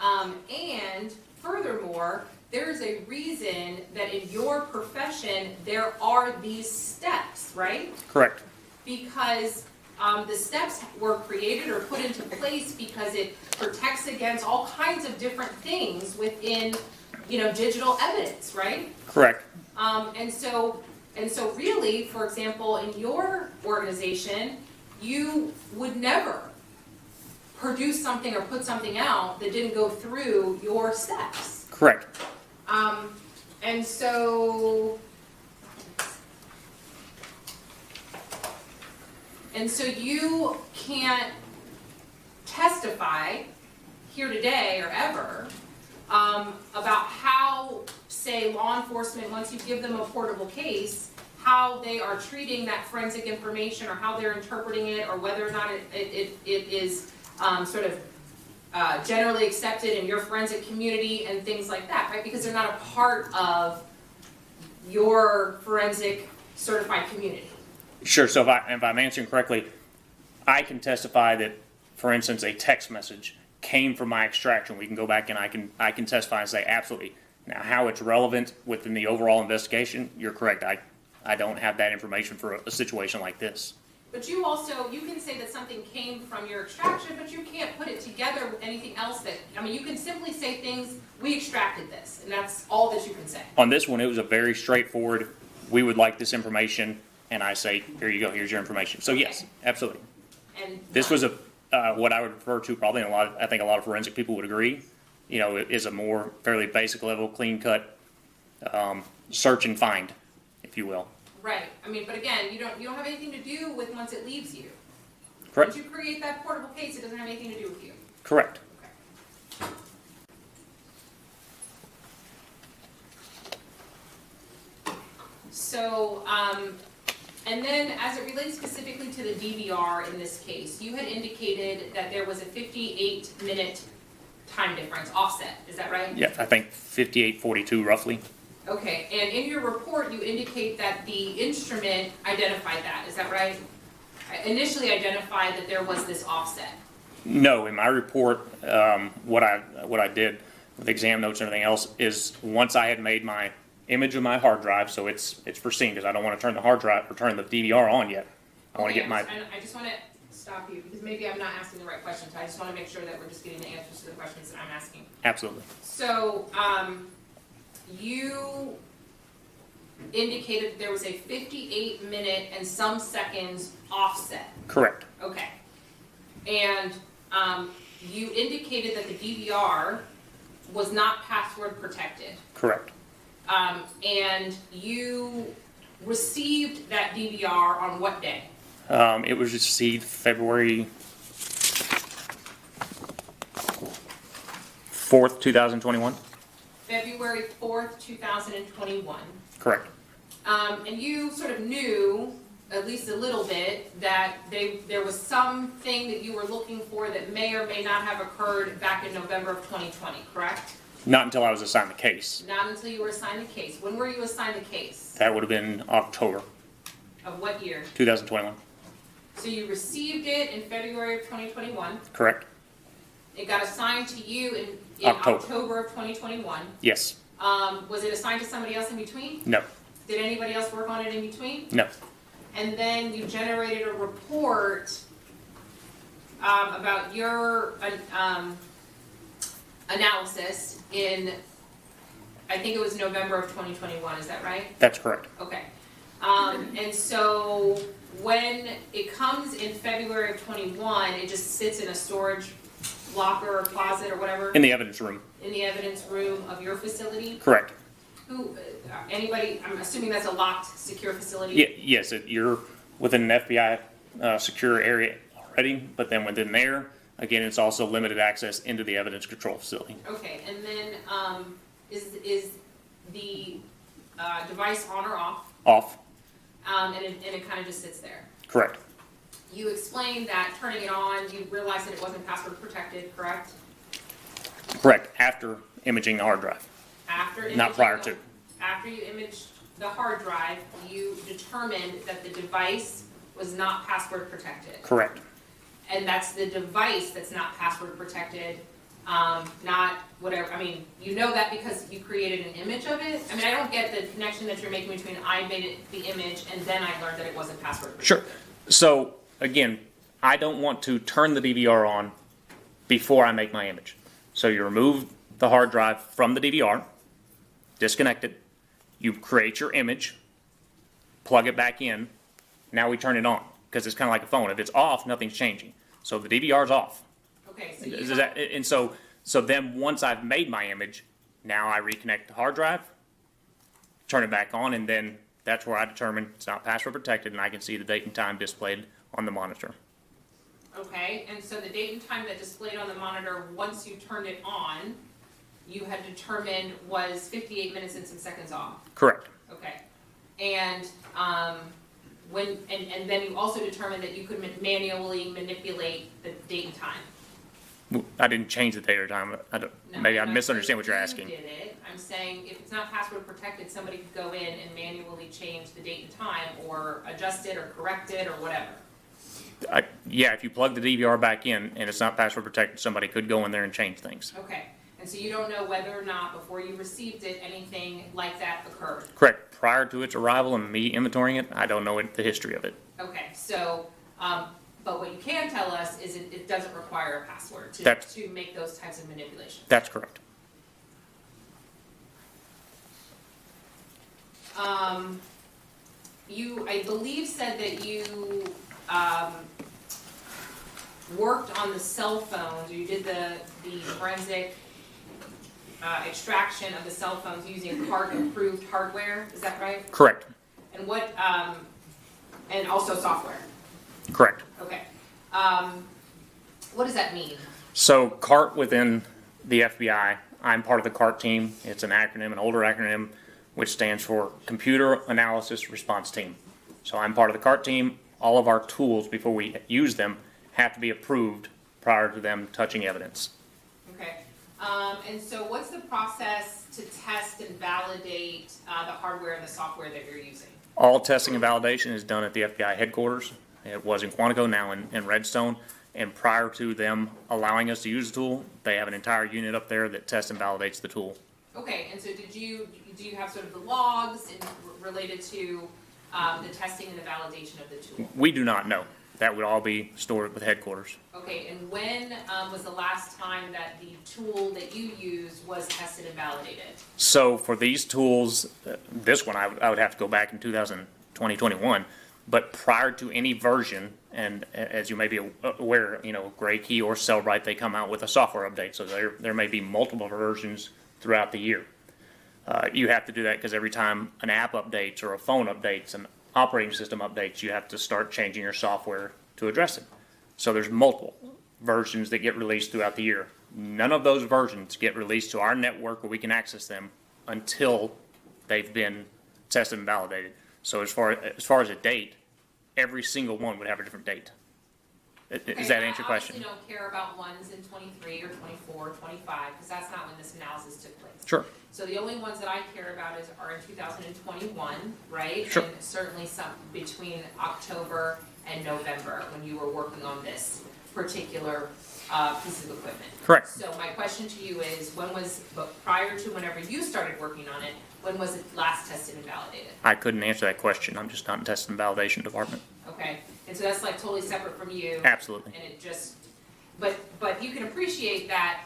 And furthermore, there's a reason that in your profession there are these steps, right? Correct. Because the steps were created or put into place because it protects against all kinds of different things within, digital evidence, right? Correct. And so really, for example, in your organization, you would never produce something or put something out that didn't go through your steps. Correct. And so you can't testify here today or ever about how, say, law enforcement, once you give them a portable case, how they are treating that forensic information or how they're interpreting it or whether or not it is sort of generally accepted in your forensic community and things like that, right? Because they're not a part of your forensic certified community. Sure. So if I'm answering correctly, I can testify that, for instance, a text message came from my extraction. We can go back and I can testify and say absolutely. Now, how it's relevant within the overall investigation, you're correct. I don't have that information for a situation like this. But you can say that something came from your extraction, but you can't put it together with anything else you can simply say things, we extracted this, and that's all that you can say. On this one, it was a very straightforward, we would like this information, and I say, here you go, here's your information. So yes, absolutely. And this was what I would refer to probably, and I think a lot of forensic people would agree, it is a more fairly basic level, clean cut, search and find, if you will. Right. But again, you don't have anything to do with once it leaves you. Correct. Once you create that portable case, it doesn't have anything to do with you. Correct. Okay. So, and then as it relates specifically to the DVR in this case, you had indicated that there was a 58-minute time difference offset. Is that right? Yeah, I think 58:42 roughly. Okay, and in your report, you indicate that the instrument identified that, is that right? Initially identified that there was this offset. No, in my report, what I did with exam notes and everything else is once I had made my image of my hard drive, so it's pristine because I don't want to turn the hard drive or turn the DVR on yet. I want to get my. I just want to stop you because maybe I'm not asking the right questions. I just want to make sure that we're just getting the answers to the questions that I'm asking. Absolutely. So, you indicated that there was a 58-minute and some seconds offset. Correct. Okay. And you indicated that the DVR was not password protected. Correct. And you received that DVR on what day? It was received February 4th, 2021. February 4th, 2021. Correct. And you sort of knew, at least a little bit, that there was something that you were looking for that may or may not have occurred back in November of 2020, correct? Not until I was assigned the case. Not until you were assigned the case. When were you assigned the case? That would have been October Of what year? 2021. So you received it in February of 2021. Correct. It got assigned to you in October of 2021. Yes. Was it assigned to somebody else in between? No. Did anybody else work on it in between? No. And then you generated a report about your analysis in, I think it was November of 2021, is that right? That's correct. Okay. And so when it comes in February of 21, it just sits in a storage locker or closet or whatever? In the evidence room. In the evidence room of your facility? Correct. Who, anybody, I'm assuming that's a locked, secure facility? Yes, you're within an FBI secure area already, but then within there, again, it's also limited access into the evidence control facility. Okay, and then, is the device on or off? Off. And it kind of just sits there? Correct. You explained that turning it on, you realized that it wasn't password protected, correct? Correct. After imaging the hard drive. After Not prior to. After you imaged the hard drive, you determined that the device was not password protected. Correct. And that's the device that's not password protected, not whatever. I mean, you know that because you created an image of it. I mean, I don't get the connection that you're making between I made it the image and then I learned that it wasn't password protected. Sure. So again, I don't want to turn the DVR on before I make my image. So you remove the hard drive from the DVR, disconnect it, you create your image, plug it back in, now we turn it on, because it's kind of like a phone. If it's off, nothing's changing. So the DVR is off. Okay, so then once I've made my image, now I reconnect the hard drive, turn it back on, and then that's where I determine it's not password protected, and I can see the date and time displayed on the monitor. Okay, and so the date and time that displayed on the monitor, once you turned it on, you had determined was 58 minutes and some seconds off. Correct. Okay, and and then you also determined that you could manually manipulate the date and time. I didn't change the date or time. Maybe I misunderstand what you're asking. You did it. I'm saying if it's not password protected, somebody could go in and manually change the date and time, or adjust it, or correct it, or whatever. Yeah, if you plug the DVR back in and it's not password protected, somebody could go in there and change things. Okay, and so you don't know whether or not before you received it, anything like that occurred? Correct. Prior to its arrival and me inventorying it, I don't know the history of it. Okay, so, but what you can tell us is it doesn't require a password to make those types of manipulations. That's correct. You, I believe, said that you worked on the cell phones, or you did the forensic extraction of the cell phones using CART-approved hardware. Is that right? Correct. And what, and also software. Correct. Okay. What does that mean? So CART within the FBI, I'm part of the CART team. It's an acronym, an older acronym, which stands for Computer Analysis Response Team. So I'm part of the CART team. All of our tools, before we use them, have to be approved prior to them touching evidence. Okay. And so what's the process to test and validate the hardware and the software that you're using? All testing and validation is done at the FBI headquarters. It was in Quantico, now in Redstone. And prior to them allowing us to use the tool, they have an entire unit up there that tests and validates the tool. Okay, and so do you have sort of the logs related to the testing and the validation of the tool? We do not know. That would all be stored with headquarters. Okay, and when was the last time that the tool that you used was tested and validated? So for these tools, this one I would have to go back in 2021, but prior to any version, and as you may be aware, Gray Key or Cellbrite, they come out with a software update, so there may be multiple versions throughout the year. You have to do that because every time an app updates or a phone updates, an operating system updates, you have to start changing your software to address it. So there's multiple versions that get released throughout the year. None of those versions get released to our network where we can access them until they've been tested and validated. So as far as a date, every single one would have a different date. Does that answer your question? I obviously don't care about ones in 23 or 24 or 25, because that's not when this analysis took place. Sure. So the only ones that I care about are in 2021, right? Sure. And certainly some between October and November when you were working on this particular piece of equipment. Correct. So my question to you is, prior to whenever you started working on it, when was it last tested and validated? I couldn't answer that question. I'm just not in test and validation department. Okay, and so that's like totally separate from you. Absolutely. And it just, but you can appreciate that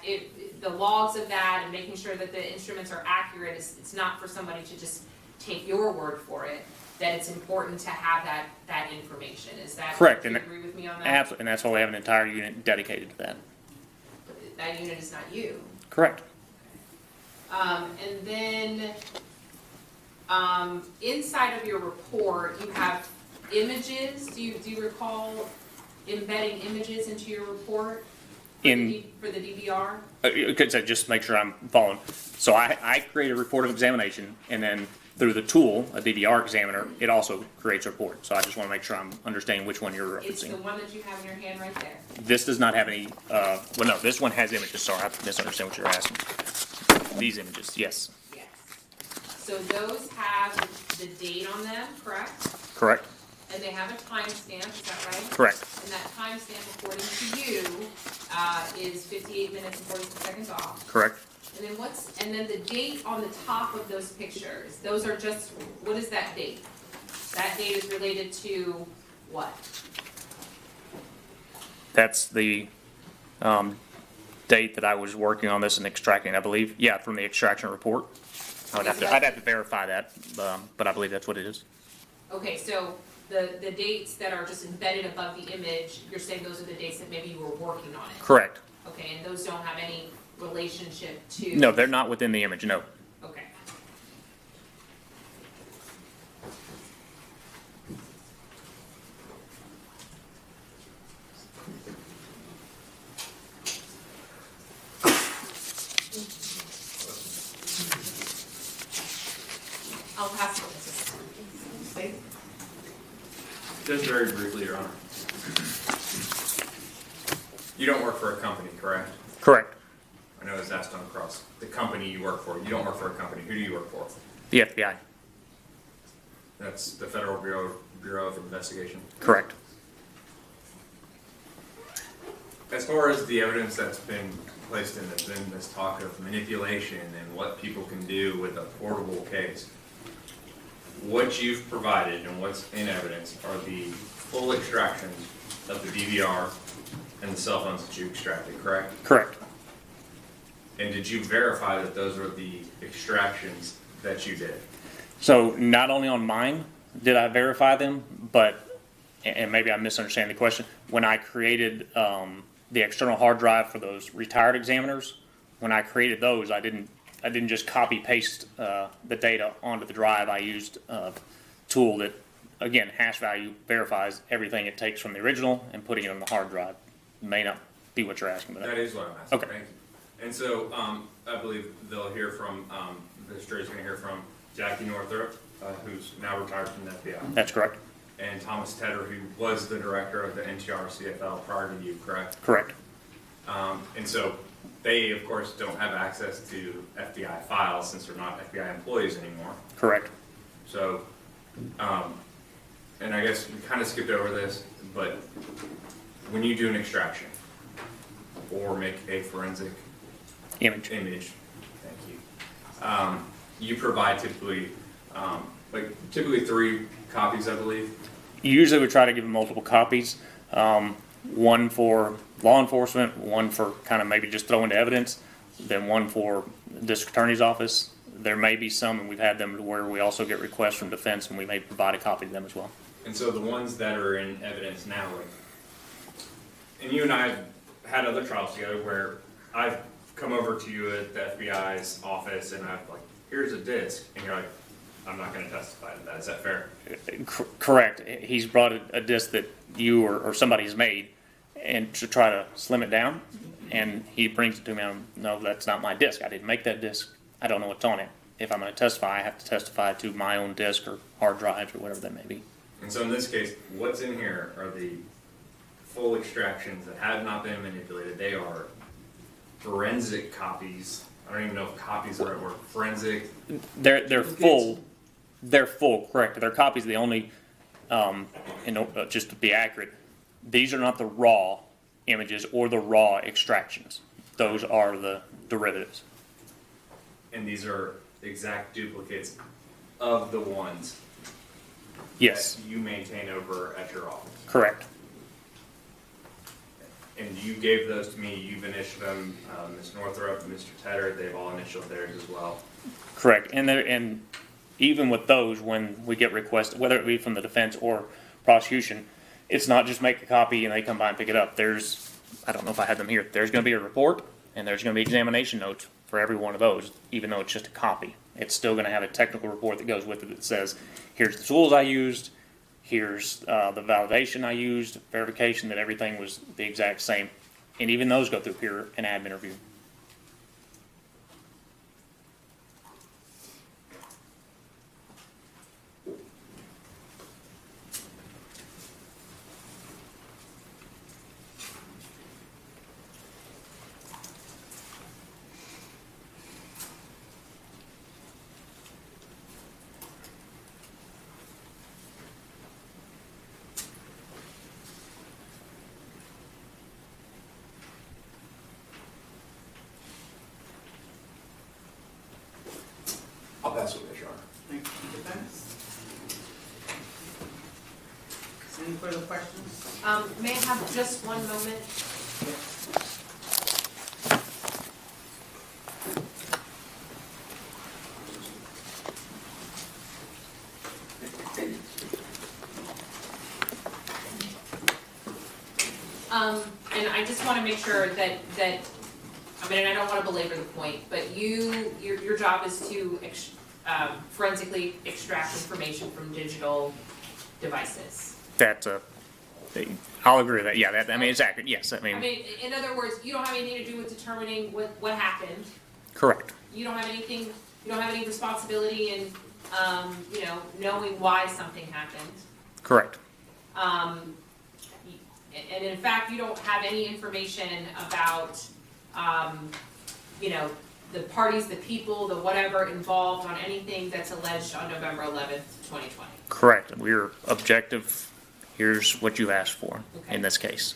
the logs of that and making sure that the instruments are accurate, it's not for somebody to just take your word for it, that it's important to have that information. Is that correct? Do you agree with me on that? Absolutely, and that's why we have an entire unit dedicated to that. That unit is not you. Correct. And then Inside of your report, you have images. Do you recall embedding images into your report for the DVR? So just make sure I'm following. So I create a report of examination, and then through the tool, a DVR examiner, it also creates a report. So I just want to make sure I'm understanding which one you're It's referencing. the one that you have in your hand right there. This does not have any, well, no, this one has images. Sorry, I misunderstand what you're asking. These images, yes. Yes. So those have the date on them, correct? Correct? And they have a timestamp, is that right? Correct. And that timestamp, according to you, is 58 minutes and 46 seconds off. Correct. And then the date on the top of those pictures, those are just, what is that date? That date is related to what? That's the date that I was working on this and extracting, I believe. Yeah, from the extraction report. I'd have to verify that, but I believe that's what it is. Okay, so the dates that are just embedded above the image, you're saying those are the dates that maybe you were working on it? Correct. Okay, and those don't have any relationship to? No, they're not within the image, no. Okay. I'll pass it. Just very briefly, Your Honor. You don't work for a company, correct? Correct. I know it's asked on cross. The company you work for, you don't work for a company. Who do you work for? The FBI. That's the Federal Bureau of Investigation. Correct. As far as the evidence that's been placed in this talk of manipulation and what people can do with a portable case, what you've provided and what's in evidence are the full extractions of the DVR and the cell phones that you extracted, correct? Correct. And did you verify that those were the extractions that you did? So not only on mine did I verify them, but, and maybe I misunderstand the question, when I created the external hard drive for those retired examiners, when I created those, I didn't just copy paste the data onto the drive. I used a tool that, again, hash value verifies everything it takes from the original and putting it on the hard drive. May not be what you're asking, but That is what I'm asking. Okay. Thank you. And so I believe they'll hear from, the jury's going to hear from Jackie Northrop, who's now retired from the FBI. That's correct. And Thomas Tedder, who was the director of the NTR-CFL prior to you, correct? Correct. And so they, of course, don't have access to FBI files since they're not FBI employees anymore. Correct. So, and I guess we kind of skipped over this, but when you do an extraction or make a forensic image, thank you, you provide typically 3 copies, I believe. Usually we try to give them multiple copies, one for law enforcement, one for kind of maybe just throw into evidence, then one for the district attorney's office. There may be some, and we've had them where we also get requests from defense, and we may provide a copy to them as well. And so the ones that are in evidence now, and you and I have had other trials together where I've come over to you at the FBI's office and I've like, here's a disc, and you're like, I'm not going to testify to that. Is that fair? Correct. He's brought a disc that you or somebody has made, and to try to slim it down, and he brings it to me. No, that's not my disc. I didn't make that disc. I don't know what's on it. If I'm going to testify, I have to testify to my own disc or hard drives or whatever that may be. And so in this case, what's in here are the full extractions that have not been manipulated. They are forensic copies. I don't even know if copies are the right word. Forensic. They're full. They're full, correct. They're copies. The only, just to be accurate, these are not the raw images or the raw extractions. Those are the derivatives. And these are exact duplicates of the ones yes. that you maintain over at your office. Correct. And you gave those to me. You've initialed them. Ms. Northrop, Mr. Tedder, they've all initialed theirs as well. Correct. And even with those, when we get requests, whether it be from the defense or prosecution, it's not just make a copy and they come by and pick it up. I don't know if I have them here. There's going to be a report and there's going to be examination notes for every one of those, even though it's just a copy. It's still going to have a technical report that goes with it that says, here's the tools I used, here's the validation I used, verification that everything was the exact same. And even those go through peer and admin review. I'll pass it with Your Honor. Thank you, defense. Any further questions? May I have just one moment? And I just want to make sure that, I mean, and I don't want to belabor the point, but your job is to forensically extract information from digital devices. I'll agree with that. Yeah, I mean, it's accurate. Yes, I mean, in other words, you don't have anything to do with determining what happened. correct. You don't have any responsibility in, knowing why something happened. Correct. And in fact, you don't have any information about, the parties, the people, the whatever involved on anything that's alleged on November 11th, 2020. Correct. We're objective. Here's what you asked for in this case.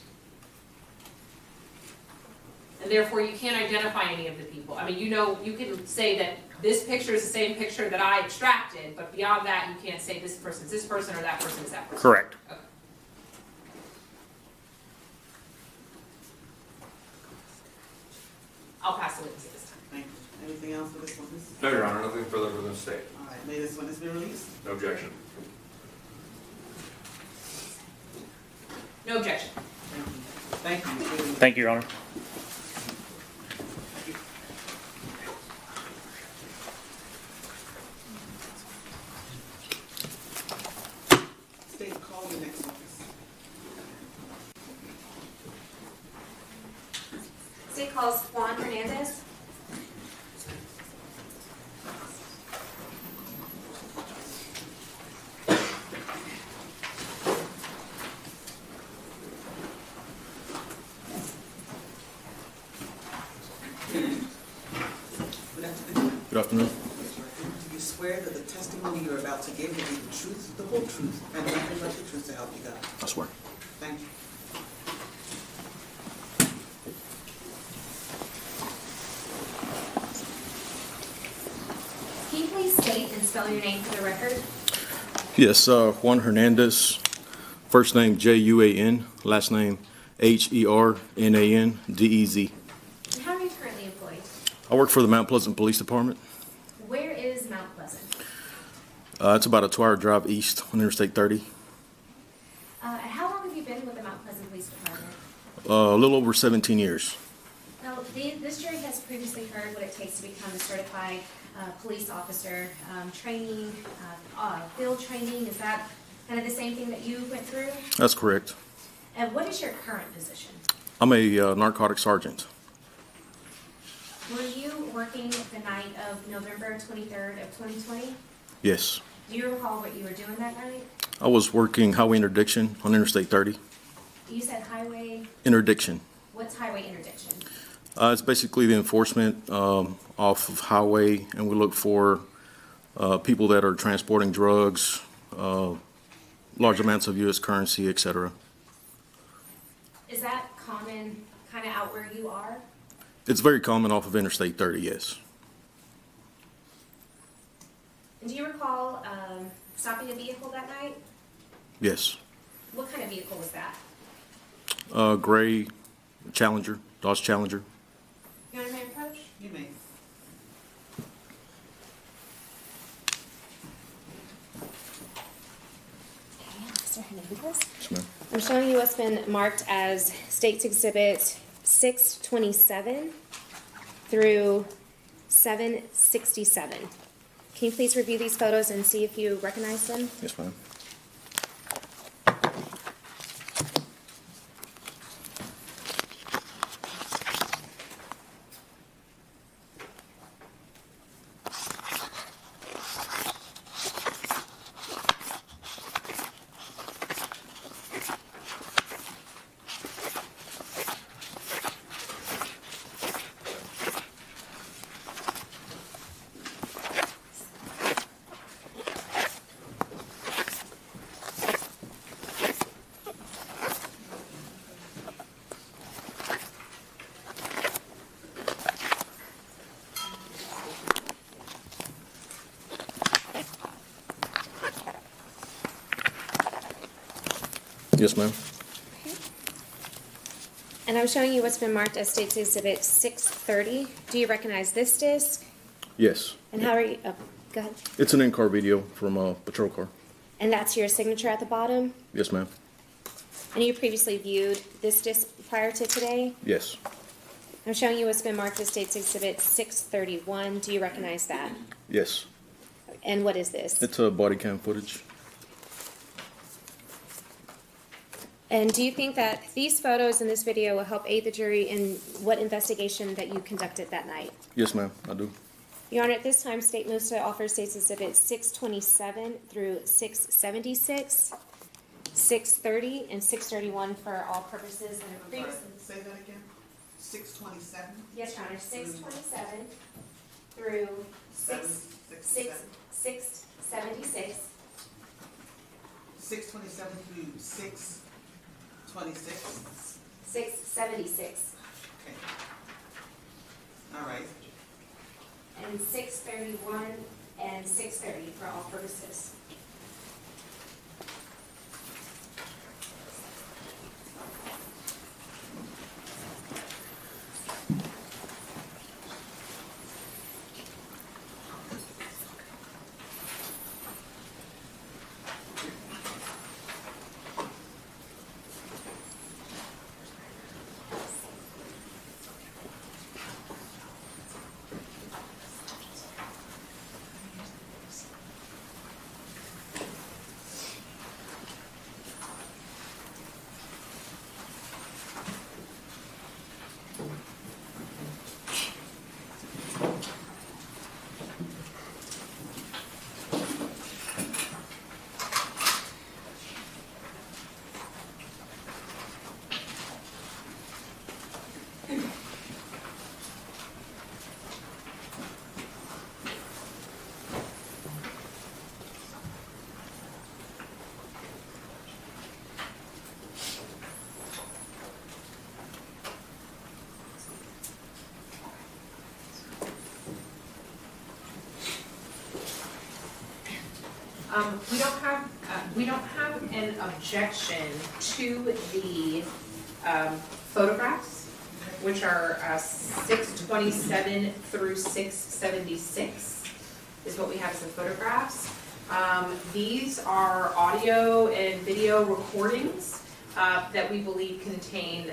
And therefore, you can't identify any of the people. I mean, you can say that this picture is the same picture that I extracted, but beyond that, you can't say this person's this person or that person's that person. Correct. Okay. I'll pass the witness at this time. Thank you. Anything else for this witness? No, Your Honor, nothing further for the state. All right, may this witness be released? No objection. No objection. Thank you. Thank you. Thank you, Your Honor. State, call the next witness. State calls Juan Hernandez. Good afternoon. Do you swear that the testimony you're about to give will be the truth, the whole truth, and nothing but the truth to help you God? I swear. Thank you. Can you please state and spell your name for the record? Yes, Juan Hernandez. First name Juan, last name Hernandez. And how are you currently employed? I work for the Mount Pleasant Police Department. Where is Mount Pleasant? It's about a 2-hour drive east on Interstate 30. And how long have you been with the Mount Pleasant Police Department? A little over 17 years. Now, this jury has previously heard what it takes to become a certified police officer. Training, field training, is that kind of the same thing that you went through? That's correct. And what is your current position? I'm a narcotic sergeant. Were you working the night of November 23rd of 2020? Yes. Do you recall what you were doing that night? I was working highway interdiction on Interstate 30. You said highway, Interdiction. what's highway interdiction? It's basically the enforcement off of highway, and we look for people that are transporting drugs, large amounts of U.S. currency, etc. Is that common kind of out where you are? It's very common off of Interstate 30, yes. And do you recall stopping a vehicle that night? Yes. What kind of vehicle was that? Gray Challenger, Dodge Challenger. You want to approach? You may. Mr. Hernandez? Yes, ma'am. I'm showing you what's been marked as State's Exhibit 627 through 767. Can you please review these photos and see if you recognize them? Yes, ma'am. Yes, ma'am. And I'm showing you what's been marked as State's Exhibit 630. Do you recognize this disc? Yes. And how are you, oh, go ahead. It's an in-car video from a patrol car. And that's your signature at the bottom? Yes, ma'am. And you previously viewed this disc prior to today? Yes. I'm showing you what's been marked as State's Exhibit 631. Do you recognize that? Yes. And what is this? It's a body cam footage. And do you think that these photos and this video will help aid the jury in what investigation that you conducted that night? Yes, ma'am, I do. Your Honor, at this time, State moves to offer State's Exhibit 627 through 676, 630, and 631 for all purposes. And Say that again? 627? Yes, Your Honor, 627 through 676. 627 through 626? 676. Okay. All right. And 631 and 630 for all purposes. We don't have an objection to the photographs, which are 627 through 676 is what we have as the photographs. These are audio and video recordings that we believe contain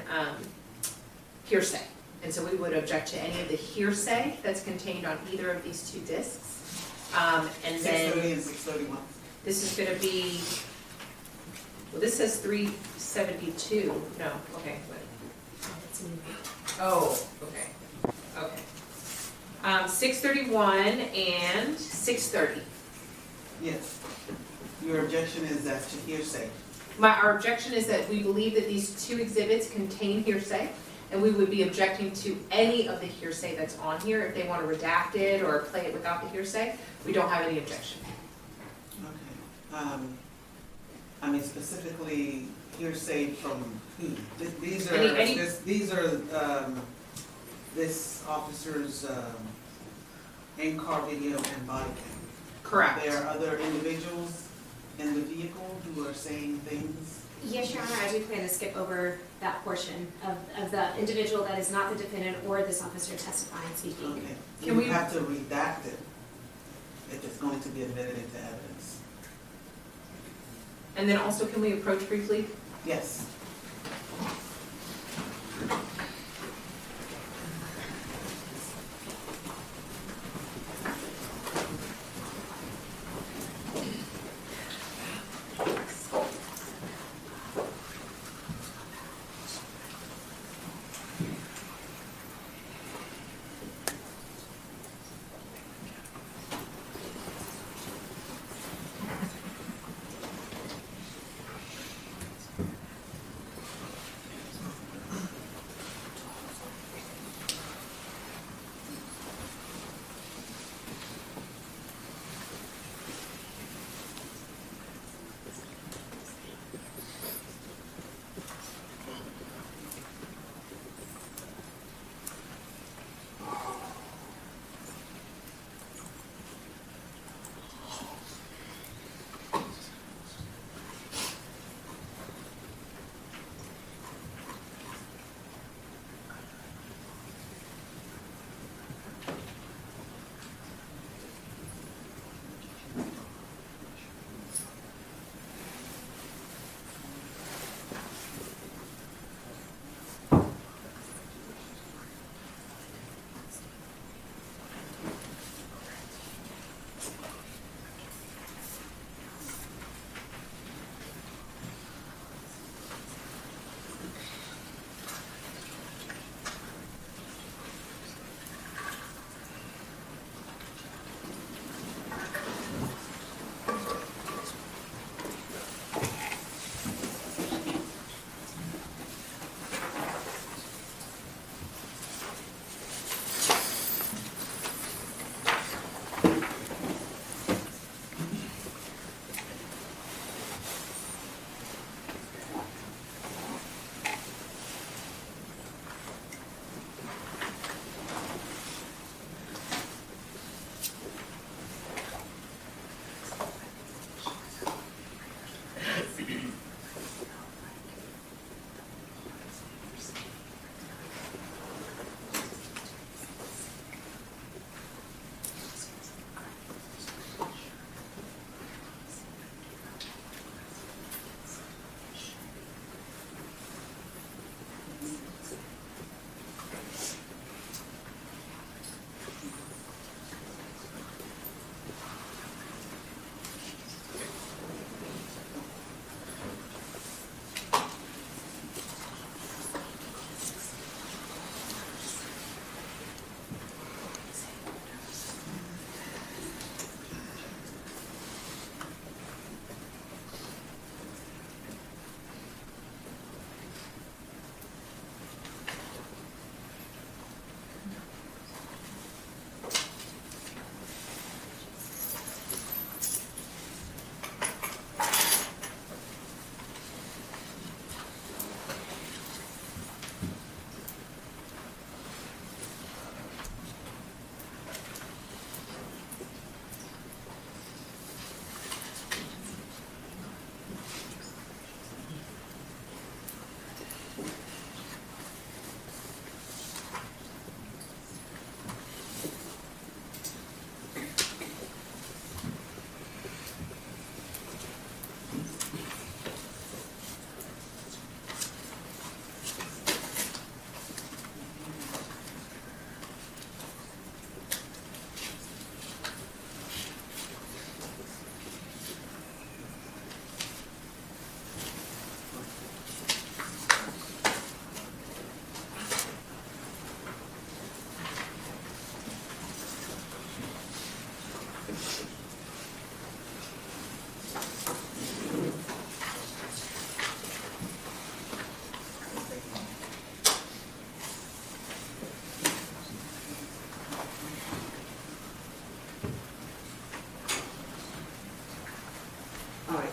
hearsay. And so we would object to any of the hearsay that's contained on either of these two discs. And then 630 and 631. this is gonna be, well, this says 372. No, okay, wait. Oh, okay, okay. 631 and 630. Yes. Your objection is as to hearsay. Our objection is that we believe that these two exhibits contain hearsay, and we would be objecting to any of the hearsay that's on here. If they want to redact it or play it without the hearsay, we don't have any objection. Okay. I mean, specifically hearsay from who? These are this officer's in-car video and body cam. Correct. There are other individuals in the vehicle who are saying things. Yes, Your Honor, I do plan to skip over that portion of the individual that is not the defendant or this officer testifying and speaking. Okay. Can You we have to redact it if it's going to be admitted into evidence. And then also, can we approach briefly? Yes.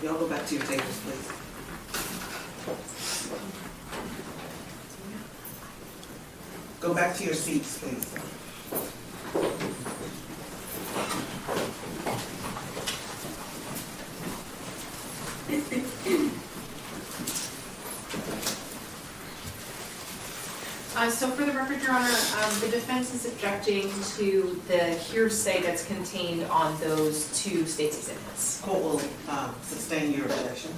Y'all go back to your tables, please. Go back to your seats, please. So for the record, Your Honor, the defense is objecting to the hearsay that's contained on those two state's exhibits. Court will sustain your objection.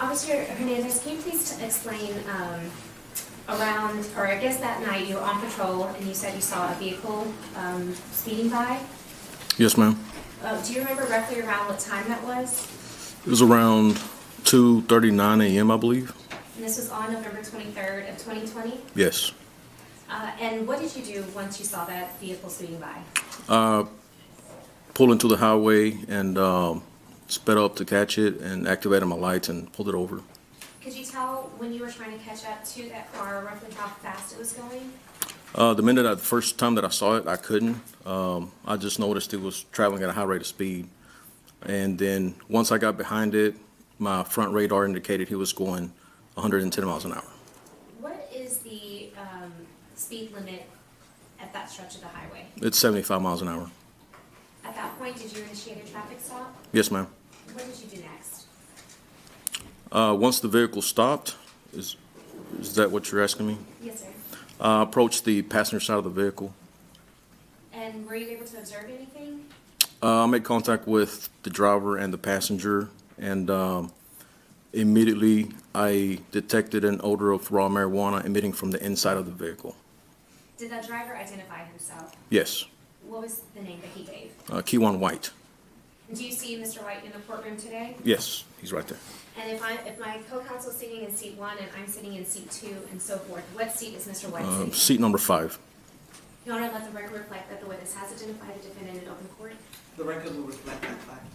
Officer Hernandez, can you please explain around, or I guess that night you were on patrol and you said you saw a vehicle speeding by? Yes, ma'am. Do you remember roughly around what time that was? It was around 2:39 a.m., I believe. And this was on November 23rd of 2020? Yes. And what did you do once you saw that vehicle speeding by? Pulled into the highway and sped up to catch it and activated my lights and pulled it over. Could you tell when you were trying to catch up to that car roughly how fast it was going? The first time that I saw it, I couldn't. I just noticed it was traveling at a high rate of speed. And then once I got behind it, my front radar indicated he was going 110 miles an hour. What is the speed limit at that stretch of the highway? It's 75 miles an hour. At that point, did you initiate a traffic stop? Yes, ma'am. What did you do next? Once the vehicle stopped, is that what you're asking me? Yes, sir. I approached the passenger side of the vehicle. And were you able to observe anything? I made contact with the driver and the passenger, and immediately I detected an odor of raw marijuana emitting from the inside of the vehicle. Did that driver identify himself? Yes. What was the name that he gave? Kewon White. Do you see Mr. White in the courtroom today? Yes, he's right there. And if my co-counsel is sitting in seat 1 and I'm sitting in seat 2 and so forth, what seat is Mr. White sitting in? Seat number 5. Your Honor, let the record reflect that the witness has identified the defendant in open court. The record will reflect that fact.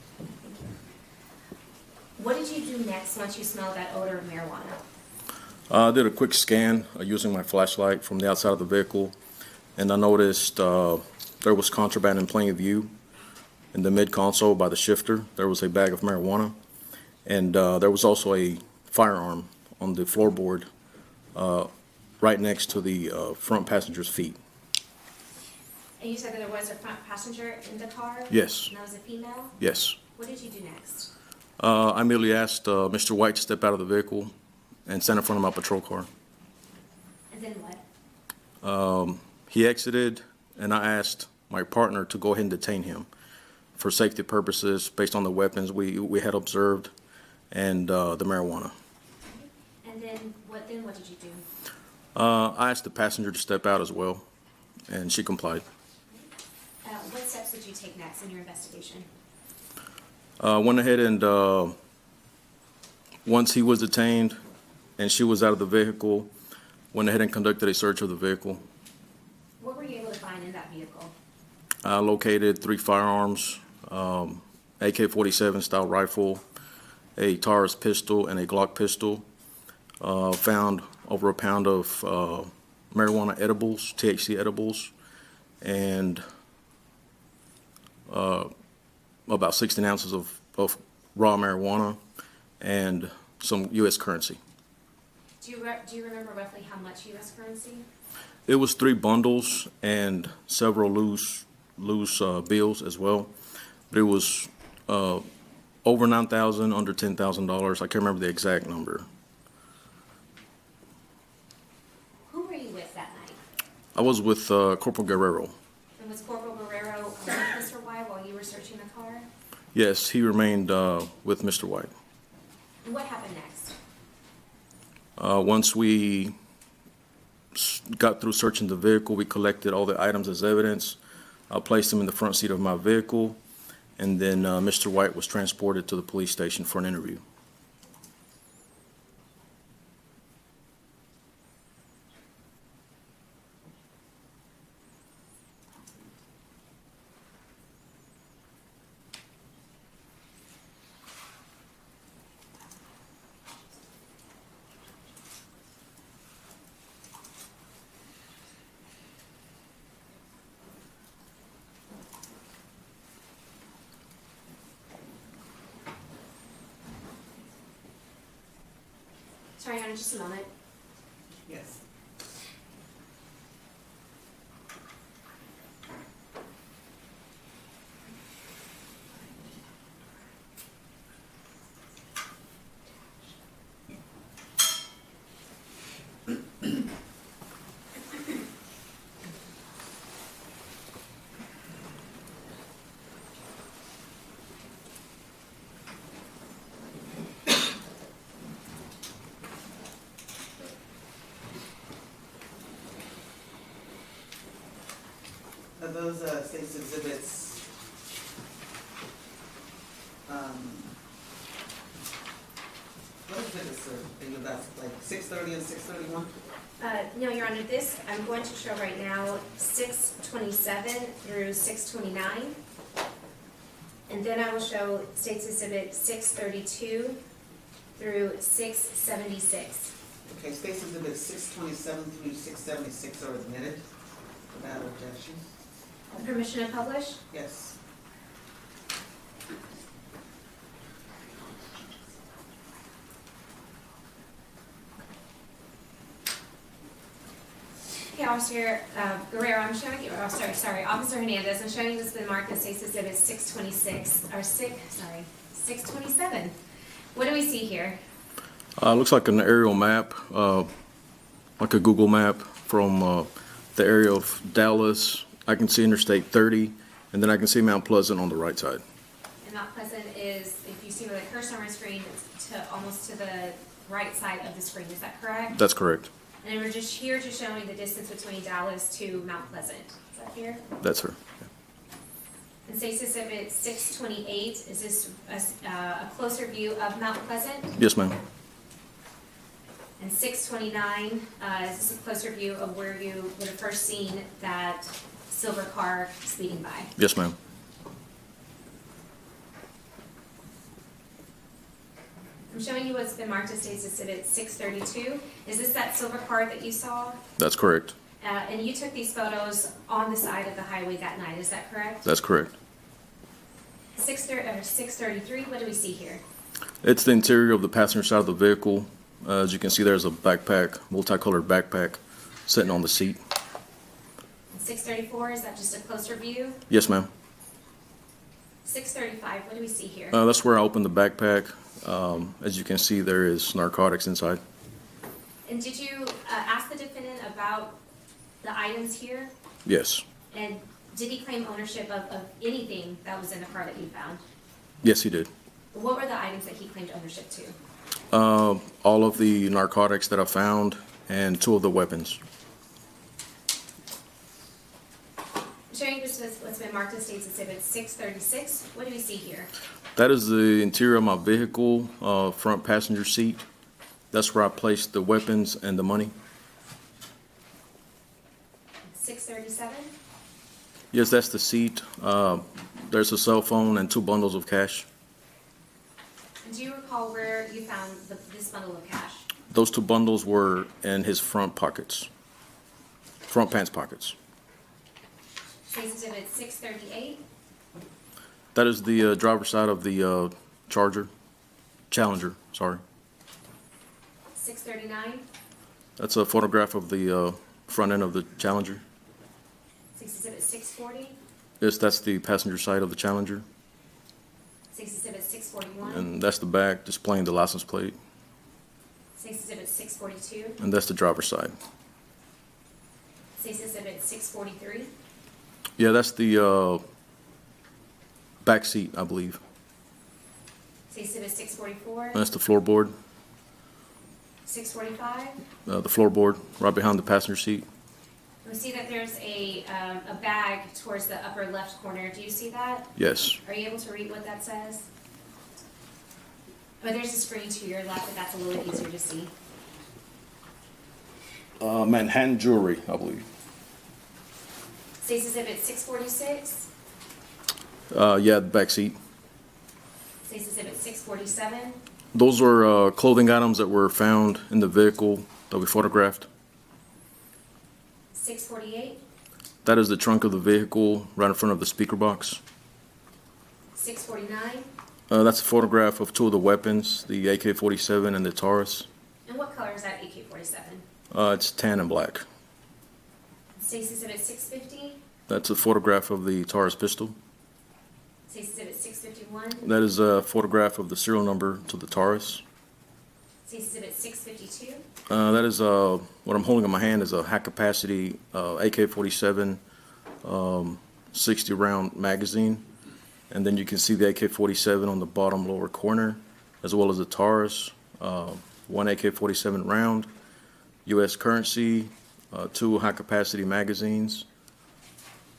What did you do next once you smelled that odor of marijuana? I did a quick scan using my flashlight from the outside of the vehicle, and I noticed there was contraband in plain view. In the mid-console by the shifter, there was a bag of marijuana, and there was also a firearm on the floorboard right next to the front passenger's feet. And you said that there was a front passenger in the car? Yes. And that was a female? Yes. What did you do next? I merely asked Mr. White to step out of the vehicle and stand in front of my patrol car. And then what? He exited, and I asked my partner to go ahead and detain him for safety purposes based on the weapons we had observed and the marijuana. And then what did you do? I asked the passenger to step out as well, and she complied. What steps did you take next in your investigation? Went ahead and once he was detained and she was out of the vehicle, went ahead and conducted a search of the vehicle. What were you able to find in that vehicle? I located 3 firearms, AK-47 style rifle, a Taurus pistol, and a Glock pistol. Found over a pound of marijuana edibles, THC edibles, and about 16 ounces of raw marijuana and some U.S. currency. Do you remember roughly how much U.S. currency? It was 3 bundles and several loose bills as well. But it was over $9,000, under $10,000. I can't remember the exact number. Who were you with that night? I was with Corporal Guerrero. And was Corporal Guerrero with Mr. White while you were searching the car? Yes, he remained with Mr. White. And what happened next? Once we got through searching the vehicle, we collected all the items as evidence. I placed them in the front seat of my vehicle, and then Mr. White was transported to the police station for an interview. Sorry, Your Honor, just a moment. Yes. Are those state's exhibits, what exhibits are you about, like 630 and 631? No, Your Honor, this, I'm going to show right now 627 through 629. And then I will show State's Exhibit 632 through 676. Okay, state's exhibits 627 through 676 are admitted without objection. Permission to publish? Yes. Okay, Officer Guerrero, I'm showing you, sorry, Officer Hernandez, I'm showing you this has been marked as State's Exhibit 627. What do we see here? Looks like an aerial map, like a Google map from the area of Dallas. I can see Interstate 30, and then I can see Mount Pleasant on the right side. And Mount Pleasant is, if you see where the cursor on my screen, it's to almost to the right side of the screen, is that correct? That's correct. And then we're just here to showing the distance between Dallas to Mount Pleasant. Is that here? That's her. And State's Exhibit 628, is this a closer view of Mount Pleasant? Yes, ma'am. And 629, is this a closer view of where you would have first seen that silver car speeding by? Yes, ma'am. I'm showing you what's been marked as State's Exhibit 632. Is this that silver car that you saw? That's correct. And you took these photos on the side of the highway that night, is that correct? That's correct. 633, what do we see here? It's the interior of the passenger side of the vehicle. As you can see, there's a backpack, multicolored backpack, sitting on the seat. 634, is that just a closer view? Yes, ma'am. 635, what do we see here? That's where I opened the backpack. As you can see, there is narcotics inside. And did you ask the defendant about the items here? Yes. And did he claim ownership of anything that was in the car that you found? Yes, he did. What were the items that he claimed ownership to? All of the narcotics that I found and 2 of the weapons. I'm showing you what's been marked as State's Exhibit 636. What do we see here? That is the interior of my vehicle, front passenger seat. That's where I placed the weapons and the money. 637? Yes, that's the seat. There's a cell phone and 2 bundles of cash. And do you recall where you found this bundle of cash? Those 2 bundles were in his front pockets, front pants pockets. State's Exhibit 638? That is the driver's side of the Challenger, sorry. 639? That's a photograph of the front end of the Challenger. State's Exhibit 640? Yes, that's the passenger side of the Challenger. State's Exhibit 641? And that's the back displaying the license plate. State's Exhibit 642? And that's the driver's side. State's Exhibit 643? Yeah, that's the back seat, I believe. State's Exhibit 644? And that's the floorboard. 645? The floorboard right behind the passenger seat. We see that there's a bag towards the upper left corner. Do you see that? Yes. Are you able to read what that says? Oh, there's a screen to your left, but that's a little easier to see. Manhattan jewelry, I believe. State's Exhibit 646? Yeah, the back seat. State's Exhibit 647? Those are clothing items that were found in the vehicle that we photographed. 648? That is the trunk of the vehicle right in front of the speaker box. 649? That's a photograph of 2 of the weapons, the AK-47 and the Taurus. And what color is that AK-47? It's tan and black. State's Exhibit 650, That's a photograph of the Taurus pistol. State's Exhibit 651, That is a photograph of the serial number to the Taurus. State's Exhibit 652, That is what I'm holding in my hand is a high capacity AK-47 60 round magazine. And then you can see the AK-47 on the bottom lower corner, as well as the Taurus, one AK-47 round, U.S. currency, 2 high capacity magazines,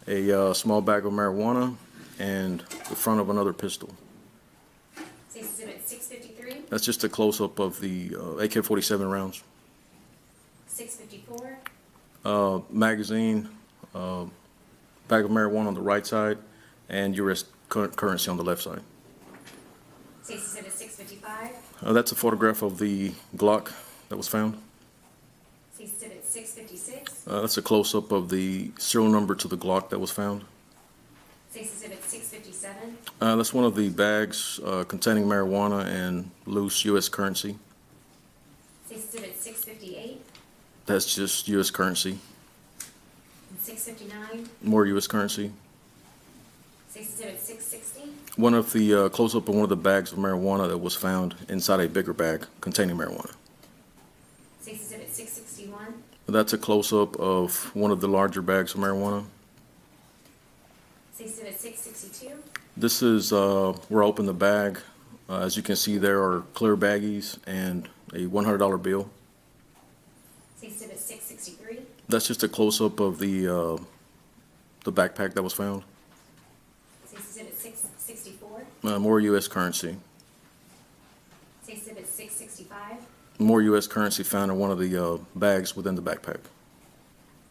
a small bag of marijuana, and the front of another pistol. State's Exhibit 653, That's just a close-up of the AK-47 rounds. 654, Magazine, bag of marijuana on the right side, and U.S. currency on the left side. State's Exhibit 655, That's a photograph of the Glock that was found. State's Exhibit 656, That's a close-up of the serial number to the Glock that was found. State's Exhibit 657, That's one of the bags containing marijuana and loose U.S. currency. State's Exhibit 658, That's just U.S. currency. and 659, More U.S. currency. State's Exhibit 660, One of the close-up of one of the bags of marijuana that was found inside a bigger bag containing marijuana. State's Exhibit 661, That's a close-up of one of the larger bags of marijuana. State's Exhibit 662, This is where I opened the bag. As you can see, there are clear baggies and a $100 bill. State's Exhibit 663, That's just a close-up of the backpack that was found. State's Exhibit 664, More U.S. currency. State's Exhibit 665, More U.S. currency found in one of the bags within the backpack.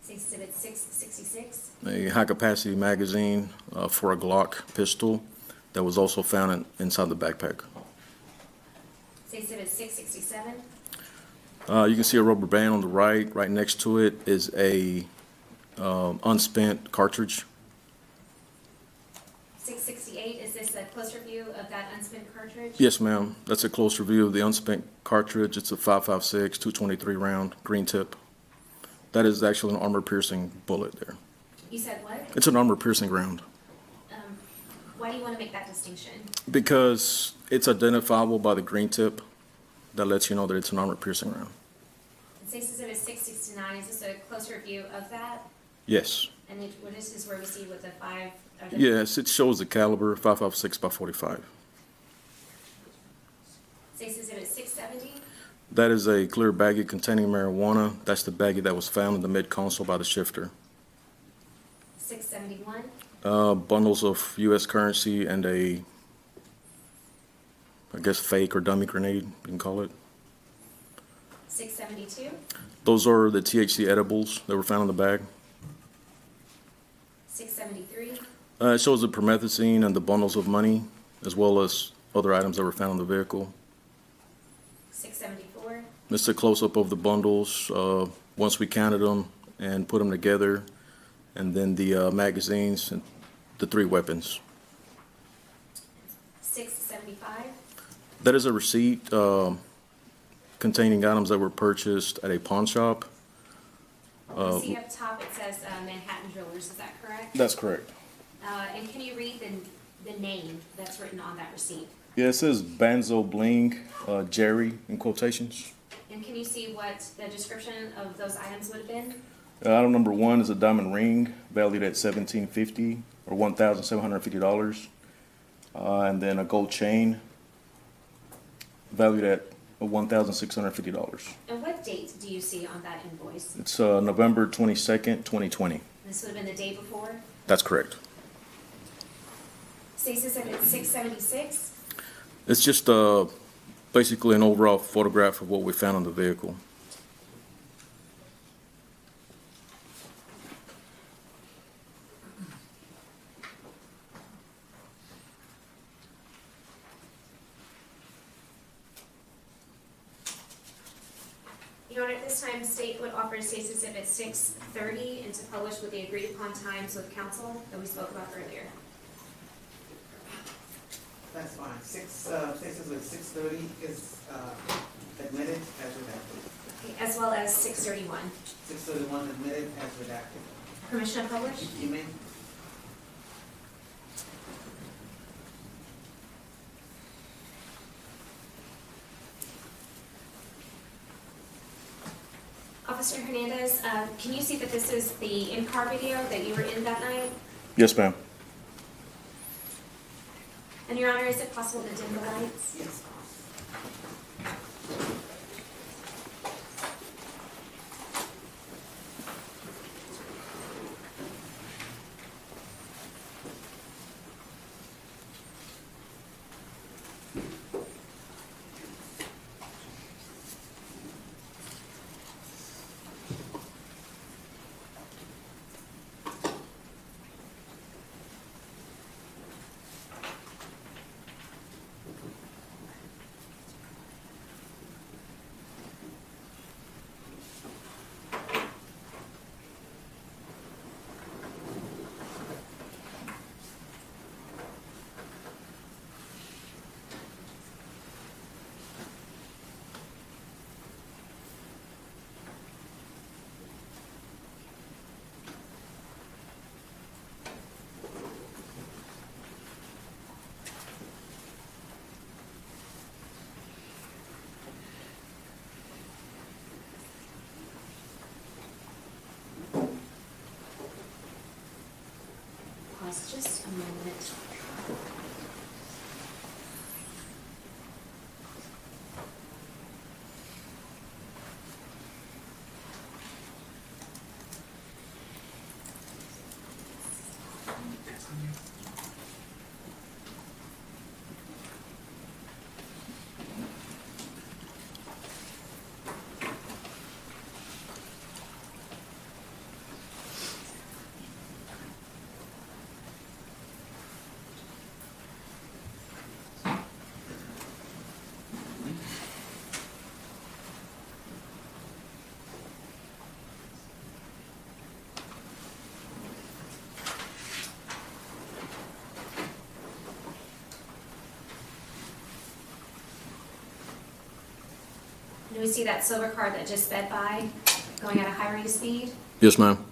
State's Exhibit 666, A high-capacity magazine for a Glock pistol that was also found inside the backpack. State's Exhibit 667, You can see a rubber band on the right. Right next to it is a unspent cartridge. 668, is this a closer view of that unspent cartridge? Yes, ma'am. That's a close review of the unspent cartridge. It's a 5.56, 223 round, green tip. That is actually an armor-piercing bullet there. You said what? It's an armor-piercing round Why do you want to make that distinction? because it's identifiable by the green tip. That lets you know that it's an armor-piercing round. State's Exhibit 669, is this a closer view of that? Yes. And this is where we see with the 5... Yes, it shows the caliber, 5.56 by 45. State's Exhibit 670, That is a clear baggie containing marijuana. That's the baggie that was found in the mid-console by the shifter. 671, Bundles of U.S. currency and a, I guess, fake or dummy grenade, you can call it. 672, Those are the THC edibles that were found in the bag. 673, It shows the promethazine and the bundles of money, as well as other items that were found in the vehicle. 674, This is a close-up of the bundles, once we counted them and put them together, and then the magazines and the 3 weapons. 675, That is a receipt containing items that were purchased at a pawn shop. you see up top it says Manhattan Drillers, is that correct? That's correct. And can you read the name that's written on that receipt? Yeah, it says Banzo Bling, Jerry, in quotations. And can you see what the description of those items would have been? Item number 1 is a diamond ring valued at $1,750 or $1,750, and then a gold chain valued at $1,650. And what date do you see on that invoice? It's November 22nd, 2020. This would have been the day before? That's correct. State's Exhibit 676, It's just basically an overall photograph of what we found in the vehicle. Your Honor, at this time, State would offer State's Exhibit 630 and to publish with the agreed upon times with counsel that we spoke about earlier. That's fine. Six is with 6:30 is admitted as redacted. Okay, as well as 631. 631 admitted as redacted. Permission to publish? You may. Officer Hernandez, can you see that this is the in-car video that you were in that night? Yes, ma'am. And Your Honor, is it possible to dim the lights? Yes. Pause just a moment. Do we see that silver car that just sped by, going at a high rate of speed? Yes, ma'am.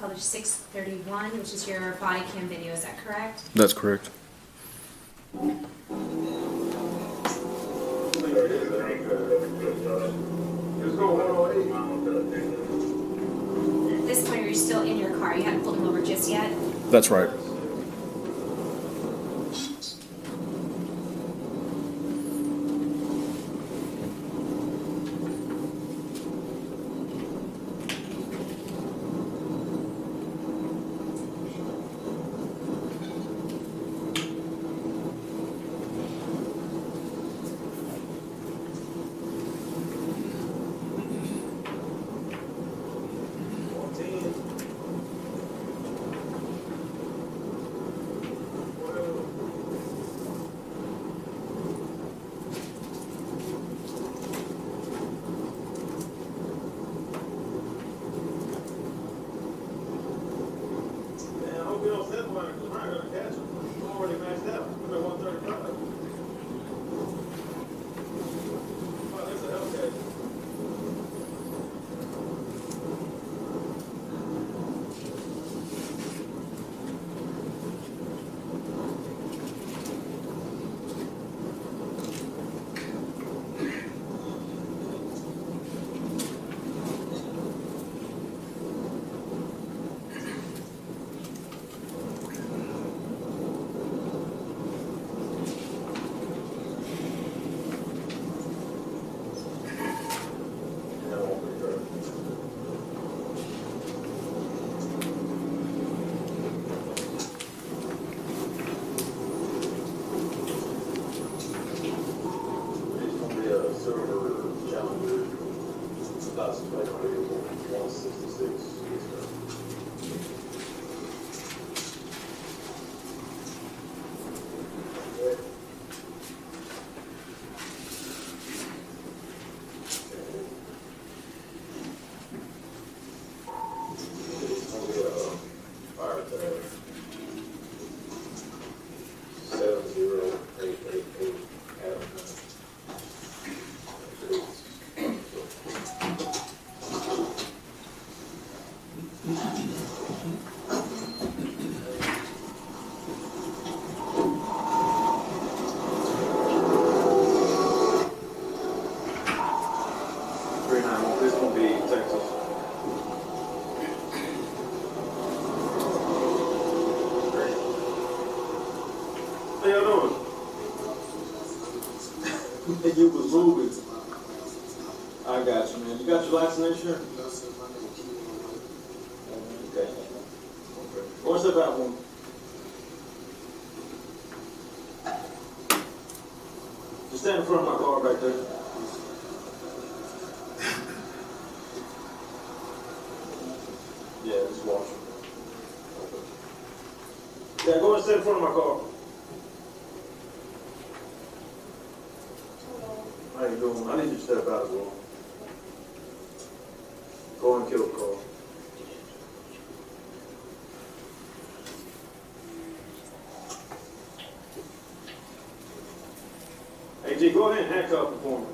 published 6/31, which is your body cam video, is that correct? That's correct. At this point, you're still in your car, you haven't pulled him over just yet? That's right. You was moving. I got you, man. You got your license and insurance? Okay. What's that about one? Just stand in front of my car back there. Yeah, just watch it. Yeah, go and stand in front of my car. How you doing? I need you to step out as well. Go and kill the car. Hey, G, go ahead and handcuff the form.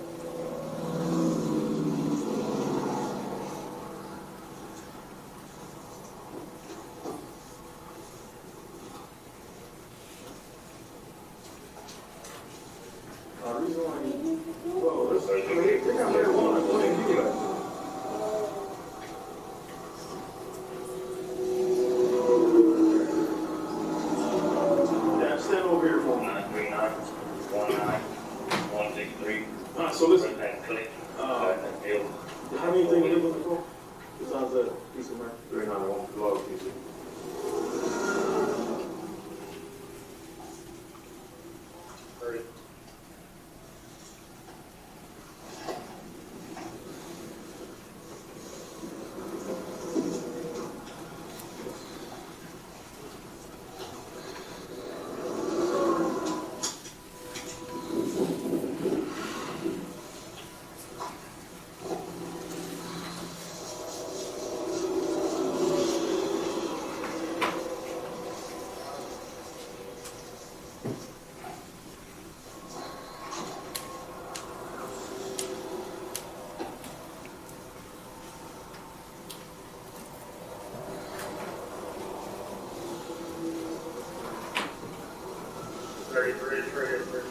33 for history.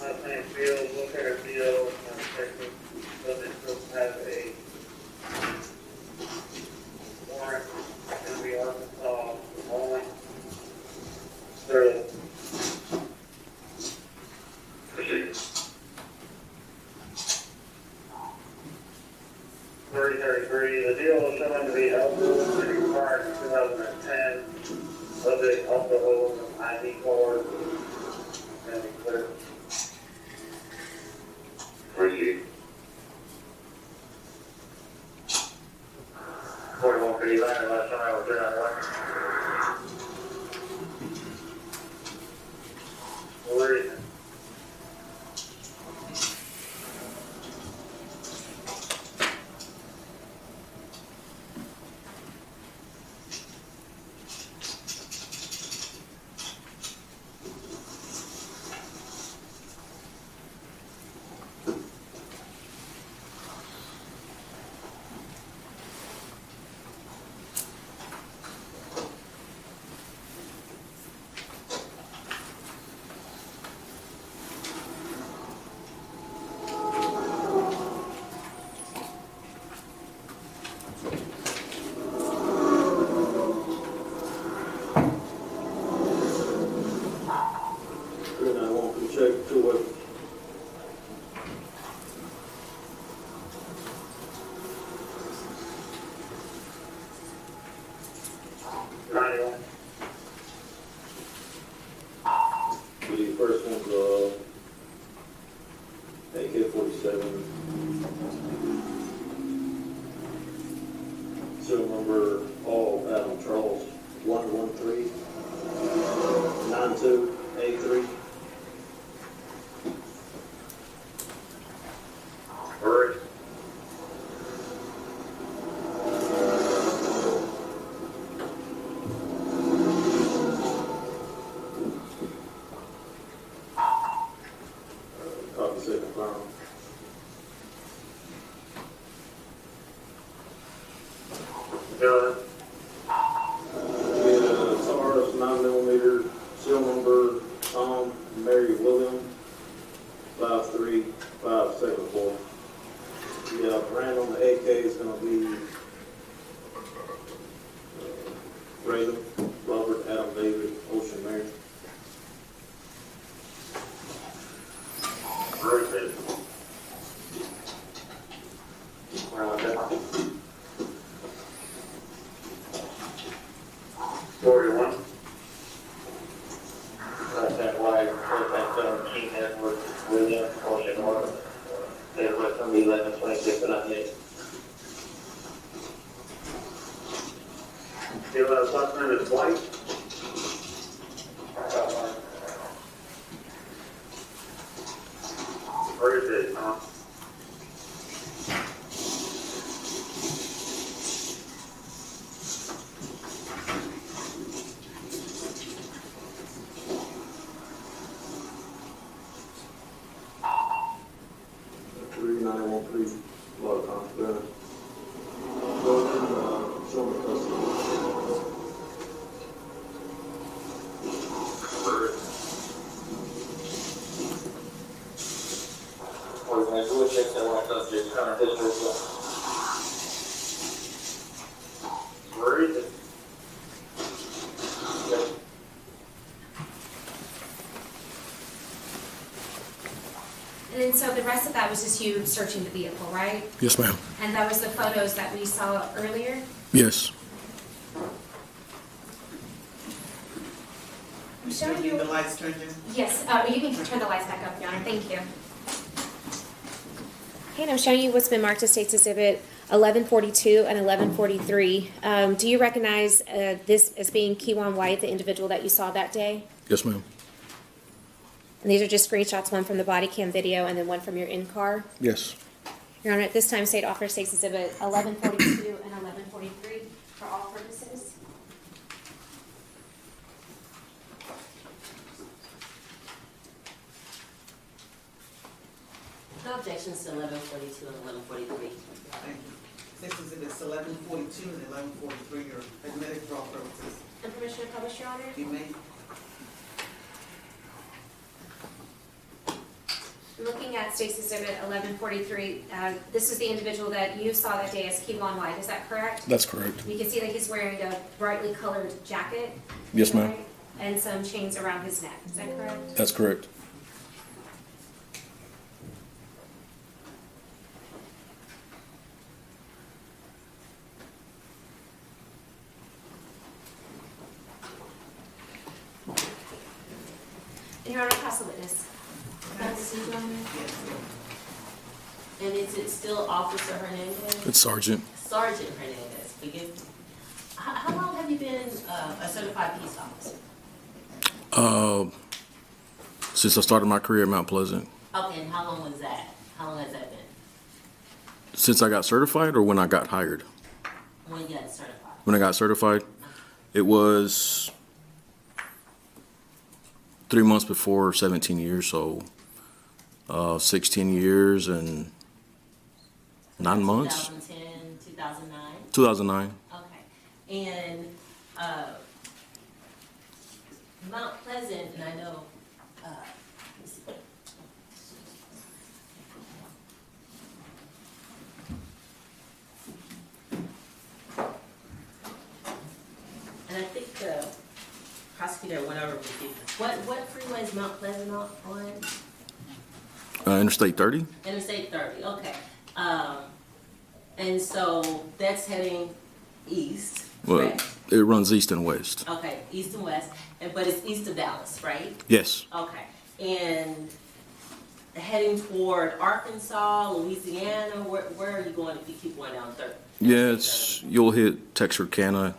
Last name Field, locator Field, Texas, subject still has a warrant, going to be Arkansas only. Proceed. 3033, the deal is shown to be eligible and expired in 2010. Subject also holds an ID card and clear. Proceed. 4150 landed last time I was there on one. Where is it? Serial number all Adam Charles 1139283. Bird. Copy second firearm. Done. SARS 9mm, serial number Tom Mary William 53574. The brand on the AK is going to be Raven, Robert, Adam, David, Ocean Mary. Raven. Okay. 41. Left-hand wide, left-hand 17, Edward, William, Ocean Water. They're with them 1126 and 98. The last name is White. Where is it, huh? And then so the rest of that was just you searching the vehicle, right? Yes, ma'am. And that was the photos that we saw earlier? Yes. I'm showing Need you. the lights turned in? Yes, you can turn the lights back up, Your Honor. Thank you. Okay, and I'm showing you what's been marked as State's Exhibit 1142 and 1143. Do you recognize this as being Kewon White, the individual that you saw that day? Yes, ma'am. And these are just screenshots, one from the body cam video and then one from your in-car. Yes. Your Honor, at this time, State offers State's Exhibit 1142 and 1143 for all purposes. No objections to 1142 and 1143. Thank you. Six exhibits 1142 and 1143 are admitted for all purposes. The permission to publish, Your Honor? You may. Looking at State's Exhibit 1143, this is the individual that you saw that day as Kewon White, is that correct? That's correct. You can see that he's wearing a brightly colored jacket. Yes, ma'am. right? And some chains around his neck, is that correct? That's correct. And Your Honor, pass the witness. That's you, Your Honor? And is it still Officer Hernandez? It's Sergeant. Sergeant Hernandez. How long have you been a certified peace officer? Since I started my career at Mount Pleasant. Okay, and how long was that? How long has that been? Since I got certified or when I got hired? When you got certified? When I got certified, it was 3 months before 17 years, so 16 years and 9 months. 2010, 2009? 2009. Okay. And Mount Pleasant, and I know, let me see. And I think the prosecutor went over with you. What freeway is Mount Pleasant on? Interstate 30. Interstate 30, okay. And so that's heading east, Well, correct? it runs east and west. Okay, east and west, but it's east of Dallas, right? Yes. Okay, and heading toward Arkansas, Louisiana, where are you going if you keep going down 30? Yeah, you'll hit Texarkana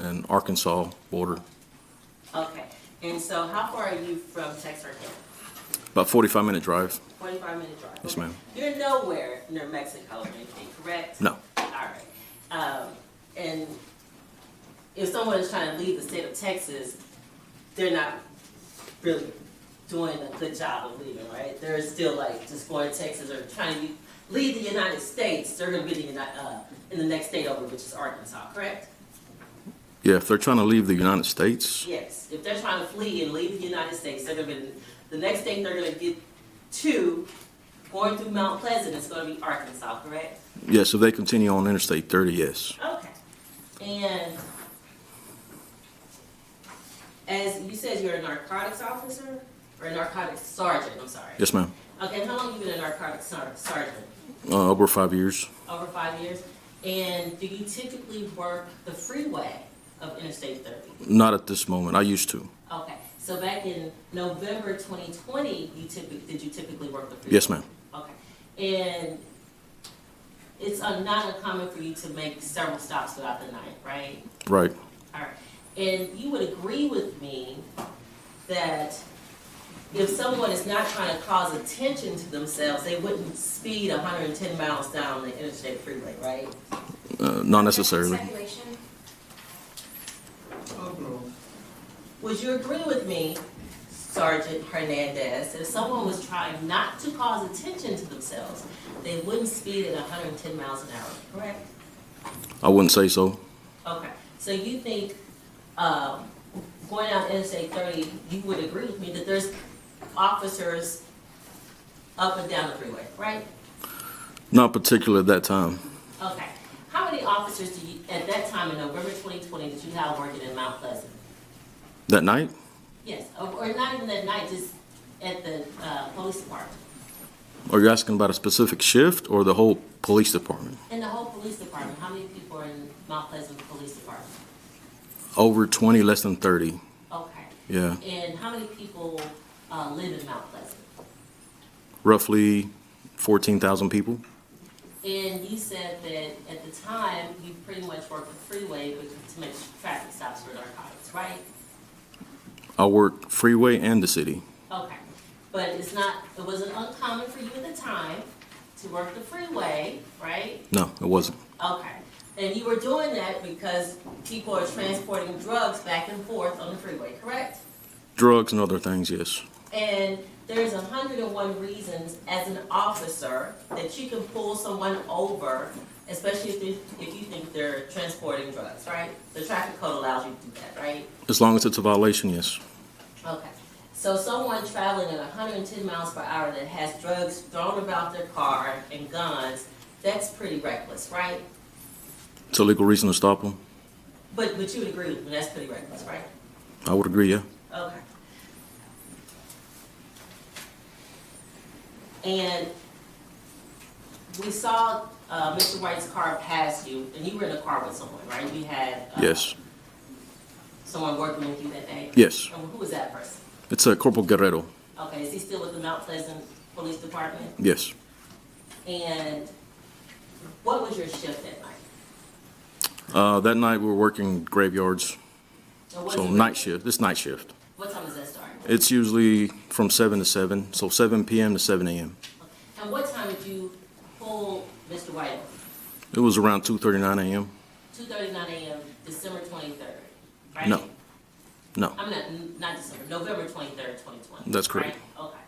and Arkansas border. Okay, and so how far are you from Texarkana? About 45-minute drive. 45-minute drive. Yes, Okay. ma'am. You're nowhere near Mexico or anything, correct? No. All right. And if someone is trying to leave the state of Texas, they're not really doing a good job of leaving, right? They're still like just going to Texas or trying to leave the United States. They're going to be in the next state over, which is Arkansas, correct? Yeah, if they're trying to leave the United States, Yes. If they're trying to flee and leave the United States, they're going to be the next state they're going to get to, going through Mount Pleasant, is going to be Arkansas, correct? yes, if they continue on Interstate 30, yes. Okay. And as you said, you're a narcotics officer or a narcotics sergeant, I'm sorry. Yes, ma'am. Okay, how long have you been a narcotics sergeant? Over 5 years. Over 5 years. And do you typically work the freeway of Interstate 30? Not at this moment. I used to. Okay, so back in November 2020, did you typically work the freeway? Yes, ma'am. Okay, and it's not uncommon for you to make several stops throughout the night, right? Right. All right, and you would agree with me that if someone is not trying to cause attention to themselves, they wouldn't speed 110 miles down the interstate freeway, right? Not necessarily. Speculation. Would you agree with me, Sergeant Hernandez, if someone was trying not to cause attention to themselves, they wouldn't speed at 110 miles an hour, correct? I wouldn't say so. Okay, so you think going down Interstate 30, you would agree with me that there's officers up and down the freeway, right? Not particular at that time. Okay. How many officers do you, at that time in November 2020, did you have working in Mount Pleasant? That night? Yes, or not even that night, just at the police department? Are you asking about a specific shift or the whole police department? In the whole police department, how many people are in Mount Pleasant Police Department? Over 20, less than 30. Okay. Yeah. And how many people live in Mount Pleasant? Roughly 14,000 people. And you said that at the time, you pretty much worked the freeway to make traffic stops for narcotics, right? I worked freeway and the city. Okay. But it wasn't uncommon for you at the time to work the freeway, right? No, it wasn't. Okay. And you were doing that because people are transporting drugs back and forth on the freeway, correct? Drugs and other things, yes. And there's 101 reasons as an officer that you can pull someone over, especially if you think they're transporting drugs, right? The traffic code allows you to do that, right? As long as it's a violation, yes. Okay. So someone traveling at 110 miles per hour that has drugs thrown about their car and guns, that's pretty reckless, right? It's a legal reason to stop them. But you would agree with me, that's pretty reckless, right? I would agree, yeah. Okay. And we saw Mr. White's car pass you, and you were in a car with someone, right? You had Yes. someone working with you that day? Yes. And who was that person? It's Corporal Guerrero. Okay, is he still with the Mount Pleasant Police Department? Yes. And what was your shift that night? That night we were working graveyards. And what So is it- night shift. It's night shift. What time does that start? It's usually from 7 to 7. So 7 p.m. to 7 a.m. And what time did you pull Mr. White over? It was around 2:39 a.m. 2:39 a.m., December 23rd, right? No. No. I'm not December, November 23rd, 2020. That's correct. Right? Okay.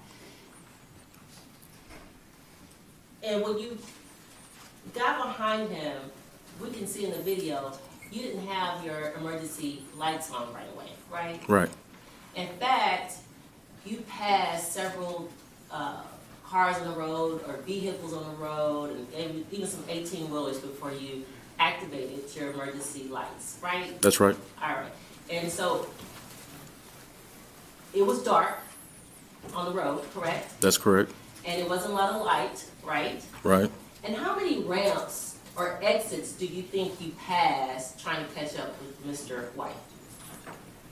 And when you got behind him, we can see in the video, you didn't have your emergency lights on right away, right? Right. In fact, you passed several cars on the road or vehicles on the road and even some 18-wheelers before you activated your emergency lights, right? That's right. All right. And so it was dark on the road, correct? That's correct. And it wasn't a lot of light, right? Right. And how many ramps or exits do you think you passed trying to catch up with Mr. White?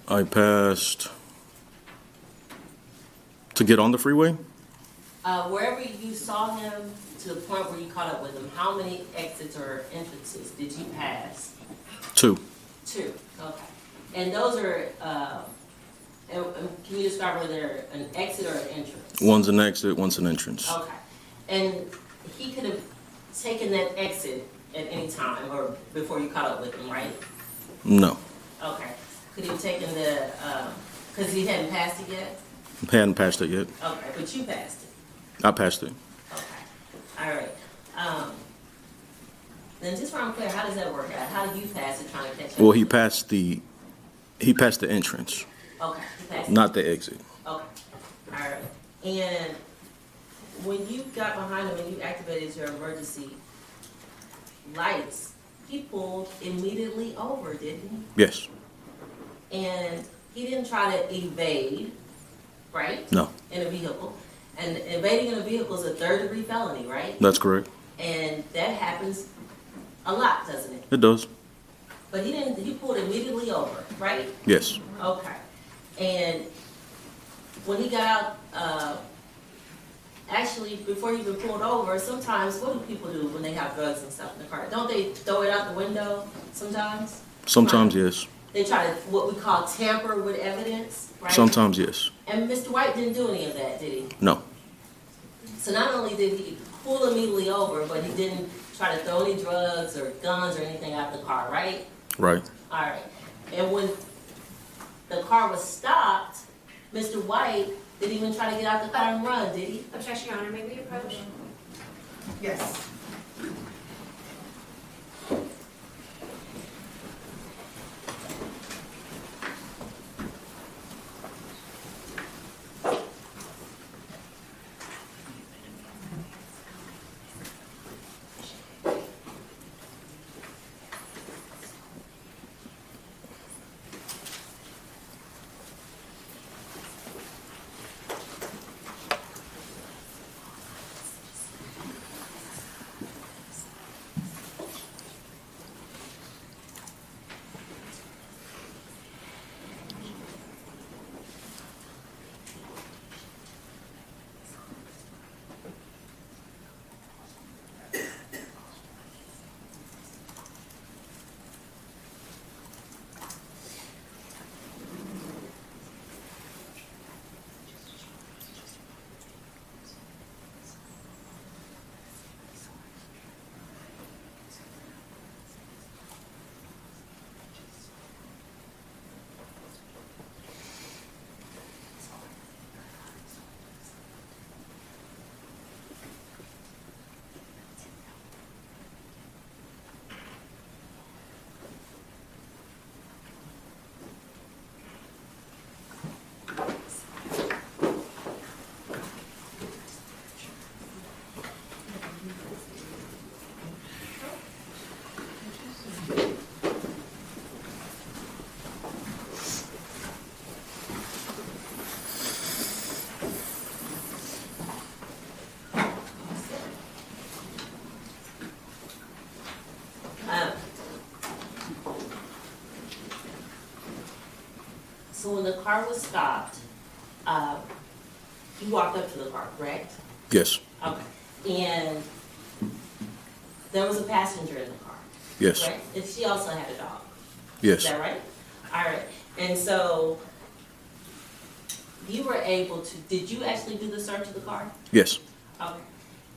I passed to get on the freeway. Wherever you saw him to the point where you caught up with him, how many exits or entrances did you pass? 2. 2, okay. And those are, can you describe whether they're an exit or an entrance? One's an exit, one's an entrance. Okay. And he could have taken that exit at any time or before you caught up with him, right? No. Okay. Could he have taken the, because he hadn't passed it yet? I hadn't passed it yet. Okay, but you passed it. I passed it. Okay. All right. Then just so I'm clear, how does that work out? How did you pass it trying to catch up? Well, he passed the entrance, Okay. He passed it. not the exit. Okay. All right. And when you got behind him and you activated your emergency lights, he pulled immediately over, didn't Yes. he? And he didn't try to evade, right? No. In a vehicle. And evading in a vehicle is a 3rd-degree felony, right? That's correct. And that happens a lot, doesn't it? It does. But he didn't, he pulled immediately over, right? Yes. Okay. And when he got out, actually, before he even pulled over, sometimes, what do people do when they have drugs and stuff in the car? Don't they throw it out the window sometimes? Sometimes yes. They try to, what we call tamper with evidence, right? Sometimes yes. And Mr. White didn't do any of that, did he? No. So not only did he pull immediately over, but he didn't try to throw any drugs or guns or anything out the car, right? Right. All right. And when the car was stopped, Mr. White didn't even try to get out the car and run, did he? Objection, Your Honor, may we approach? Yes. So when the car was stopped, you walked up to the car, correct? Yes. Okay. And there was a passenger in the car. Yes. Correct? And she also had a dog. Yes. Is that right? All right. And so you were able to, did you actually do the search of the car? Yes. Okay.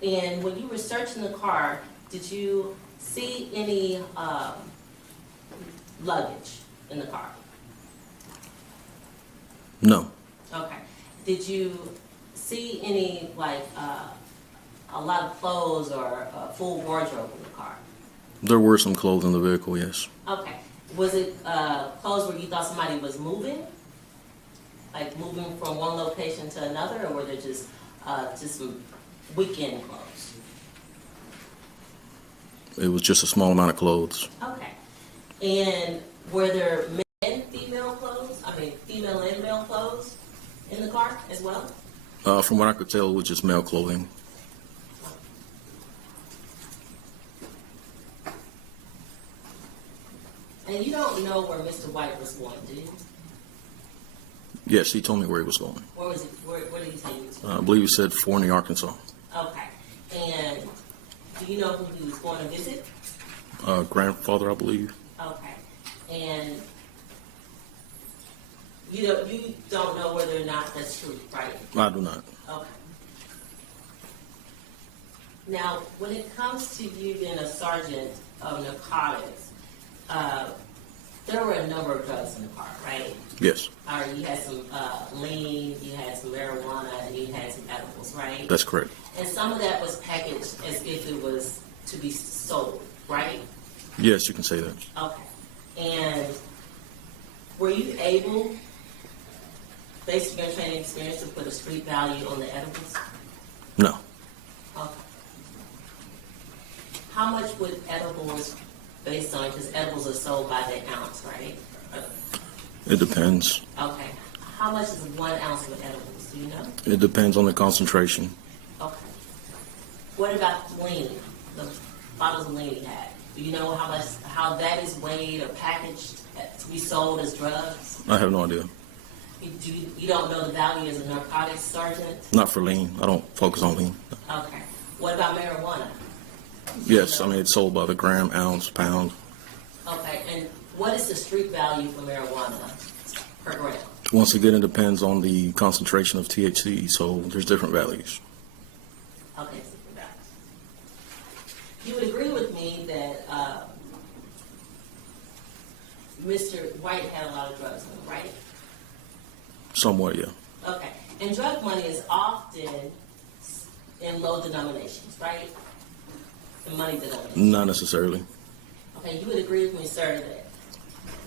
And when you were searching the car, did you see any luggage in the car? No. Okay. Did you see any, like, a lot of clothes or a full wardrobe in the car? There were some clothes in the vehicle, yes. Okay. Was it clothes where you thought somebody was moving? Like moving from one location to another, or were they just some weekend clothes? It was just a small amount of clothes. Okay. And were there female clothes? I mean, female and male clothes in the car as well? From what I could tell, it was just male clothing. And you don't know where Mr. White was going, do you? Yes, he told me where he was going. Where was he? Where did he tell you? He was going? I believe he said Forney, Arkansas. Okay. And do you know who he was going to visit? Grandfather, I believe. Okay. And you don't know whether or not that's true, right? I do not. Okay. Now, when it comes to you being a sergeant of narcotics, there were a number of drugs in the car, right? Yes. All right, you had some lean, you had some marijuana, and you had some edibles, right? That's correct. And some of that was packaged as if it was to be sold, right? Yes, you can say that. Okay. And were you able, based on your training experience, to put a street value on the edibles? No. Okay. How much would edibles, based on, because edibles are sold by the ounce, right? It depends. Okay. How much is 1 ounce of edibles? Do you know? It depends on the concentration. Okay. What about lean? The bottles of lean he had. Do you know how that is weighed or packaged to be sold as drugs? I have no idea. You don't know the value as a narcotics sergeant? Not for lean. I don't focus on lean. Okay. What about marijuana? Yes, I mean, it's sold by the gram, ounce, pound. Okay. And what is the street value for marijuana per gram? Once again, it depends on the concentration of THC, so there's different values. Okay. You would agree with me that Mr. White had a lot of drugs on him, right? Somewhat, yeah. Okay. And drug money is often in low denominations, right? In money denominations. Not necessarily. Okay, you would agree with me, sir, that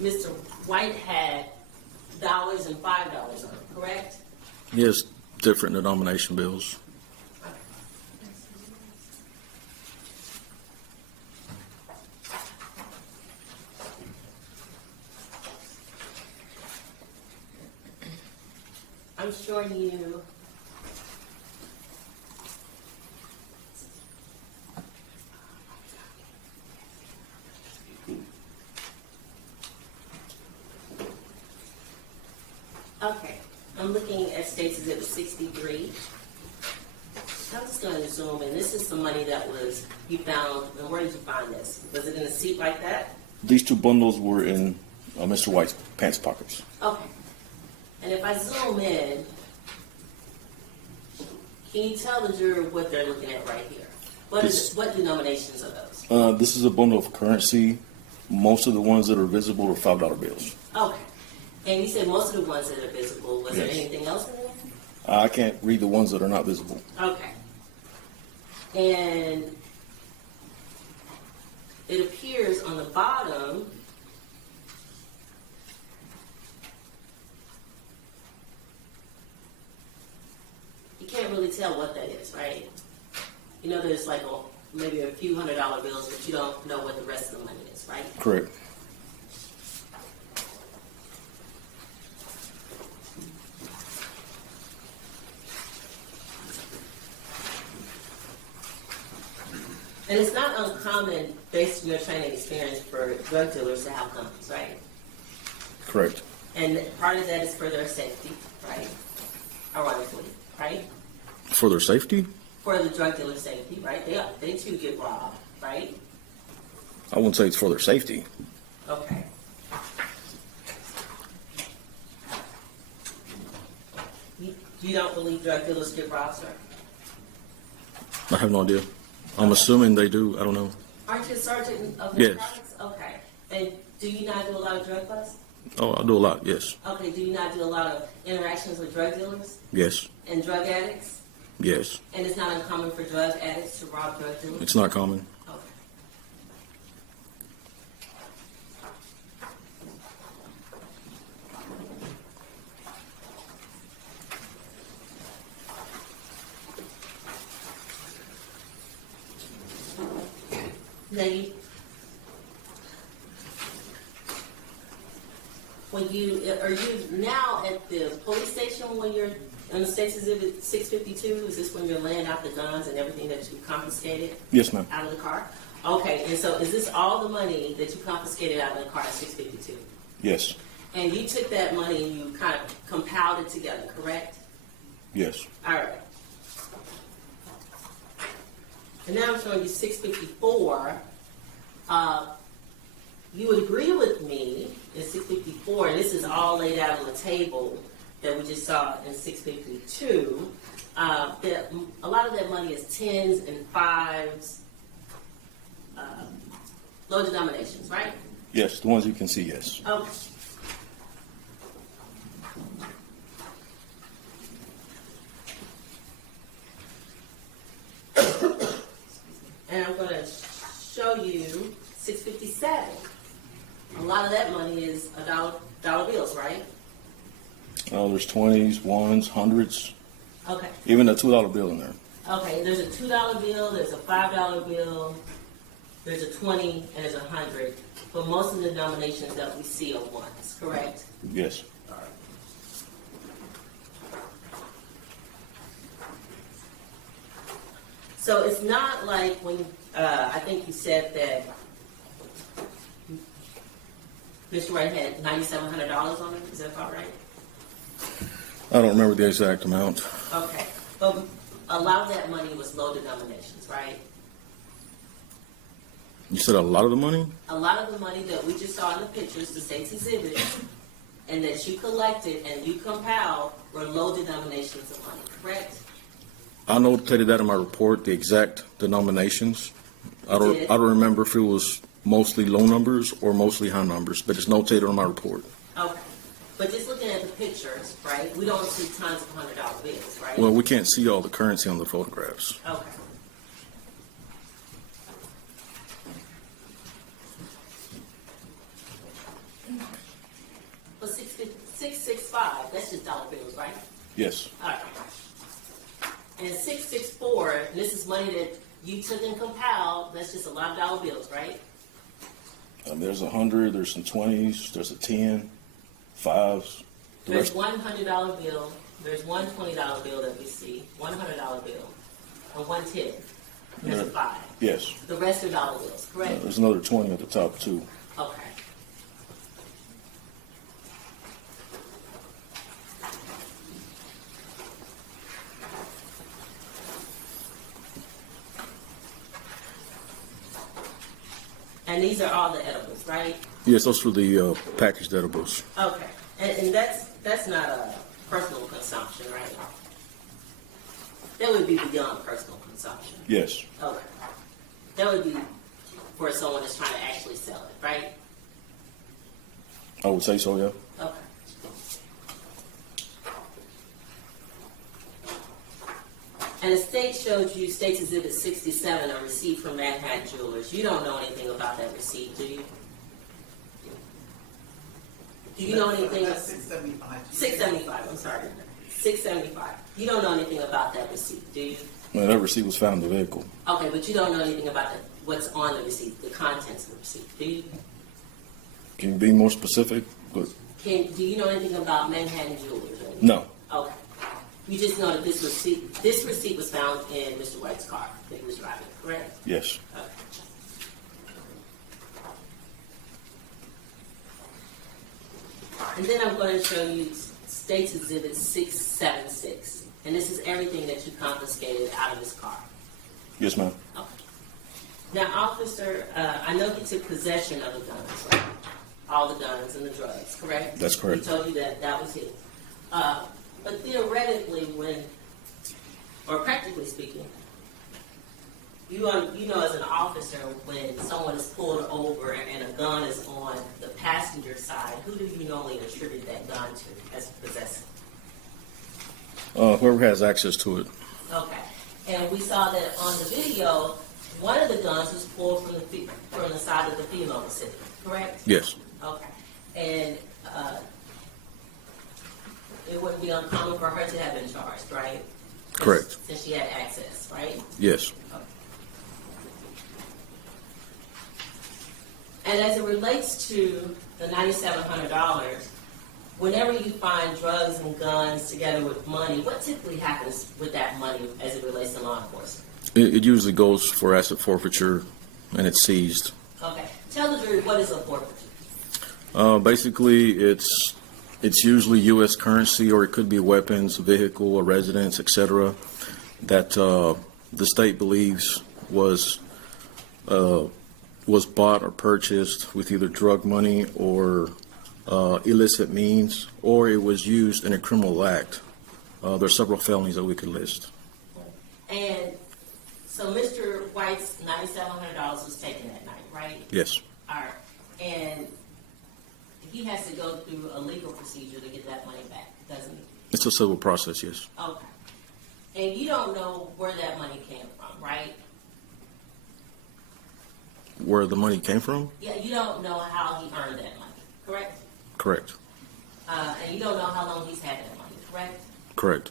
Mr. White had dollars and $5 on him, correct? Yes, different denomination bills. I'm sure you okay. I'm looking at State's Exhibit 63. I'm just going to zoom in. This is the money that was you found. And where did you find this? Was it in a seat like that? These two bundles were in Mr. White's pants pockets. Okay. And if I zoom in, can you tell the jury what they're looking at right here? What denominations are those? This is a bundle of currency. Most of the ones that are visible are $5 bills. Okay. And you said most of the ones that are visible. Was there Yes. anything else in there? I can't read the ones that are not visible. Okay. And it appears on the bottom you can't really tell what that is, right? You know, there's like maybe a few $100 bills, but you don't know what the rest of the money is, right? Correct. And it's not uncommon, based on your training experience, for drug dealers to have guns, right? Correct. And part of that is for their safety, right? Ironically, right? For their safety? For the drug dealer's safety, right? They too get robbed, right? I wouldn't say it's for their safety. Okay. You don't believe drug dealers get robbed, sir? I have no idea. I'm assuming they do. I don't know. Aren't you a sergeant of Yes. narcotics? Okay. And do you not do a lot of drug busts? Oh, I do a lot. Yes. Okay. Do you not do a lot of interactions with drug dealers Yes. and drug addicts? Yes. And it's not uncommon for drug addicts to rob drug dealers? It's not common. Okay. Lady, are you now at the police station when you're in the State's Exhibit 652? Is this when you're laying out the guns and everything that you confiscated? Yes, ma'am. Out of the car? Okay, and so is this all the money that you confiscated out of the car at 652? Yes. And you took that money and you kind of compiled it together, correct? Yes. All right. And now I'm showing you 654. You would agree with me in 654, and this is all laid out on the table that we just saw in 652, that a lot of that money is tens and fives, low denominations, right? Yes. The ones you can see, yes. Okay. And I'm going to show you 657. A lot of that money is dollar bills, right? Oh, there's 20s, 1s, 100s, Okay. even a $2 bill in there. Okay, there's a $2 bill, there's a $5 bill, there's a 20, and there's a 100. But most of the denominations that we see are ones, correct? Yes. So it's not like when, I think you said that Mr. Wright had $9,700 on it, is that about right? I don't remember the exact amount. Okay, but a lot of that money was low denominations, right? You said a lot of the money? A lot of the money that we just saw in the pictures, the state's exhibits, and that you collected and you compiled were low denominations of money, correct? I notated that in my report, the exact denominations. I don't remember if it was mostly low numbers or mostly high numbers, but it's notated on my report. Okay, but just looking at the pictures, right, we don't see tons of $100 bills, right? Well, we can't see all the currency on the photographs. Okay. But 665, that's just dollar bills, right? Yes. All right. And 664, and this is money that you took and compiled, that's just a lot of dollar bills, right? There's 100, there's some 20s, there's a 10, 5s. There's one $100 bill, there's one $20 bill that we see, one $100 bill, and one 10. There's a 5. Yes. The rest are dollar bills, correct? There's another 20 at the top, too. Okay. And these are all the edibles, right? Yes, those were the packaged edibles. Okay. And that's not a personal consumption, right? That would be beyond personal consumption. Yes. Okay. That would be for someone that's trying to actually sell it, right? I would say so, yeah. Okay. And the state showed you State's Exhibit 67, a receipt from Manhattan Jewelers. You don't know anything about that receipt, do you? Do you know anything? That's 675. 675, I'm sorry. 675. You don't know anything about that receipt, do you? No, that receipt was found in the vehicle. Okay, but you don't know anything about what's on the receipt, the contents of the receipt, do you? Can you be more specific? But Do you know anything about Manhattan Jewelers? no. Okay. You just know that this receipt was found in Mr. White's car that he was driving, correct? Yes. Okay. And then I'm going to show you State's Exhibit 676. And this is everything that you confiscated out of his car. Yes, ma'am. Okay. Now, officer, I know he took possession of the guns, right? All the guns and the drugs, correct? That's correct. He told you that that was his. But theoretically, or practically speaking, you know as an officer, when someone is pulled over and a gun is on the passenger side, who do you normally attribute that gun to as possessor? Whoever has access to it. Okay. And we saw that on the video, one of the guns was pulled from the side of the female was sitting, correct? Yes. Okay. And it wouldn't be uncommon for her to have been charged, right? Correct. Since she had access, right? Yes. Okay. And as it relates to the $9,700, whenever you find drugs and guns together with money, what typically happens with that money as it relates to law enforcement? It usually goes for asset forfeiture, and it's seized. Okay. Tell the jury, what is a forfeiture? Basically, it's usually U.S. currency, or it could be weapons, vehicle, a residence, etc., that the state believes was bought or purchased with either drug money or illicit means, or it was used in a criminal act. There are several felonies that we could list. And so Mr. White's $9,700 was taken that night, right? Yes. All right. And he has to go through a legal procedure to get that money back, doesn't he? It's a civil process, yes. Okay. And you don't know where that money came from, right? Where the money came from? Yeah, you don't know how he earned that money, correct? Correct. And you don't know how long he's had that money, correct? Correct.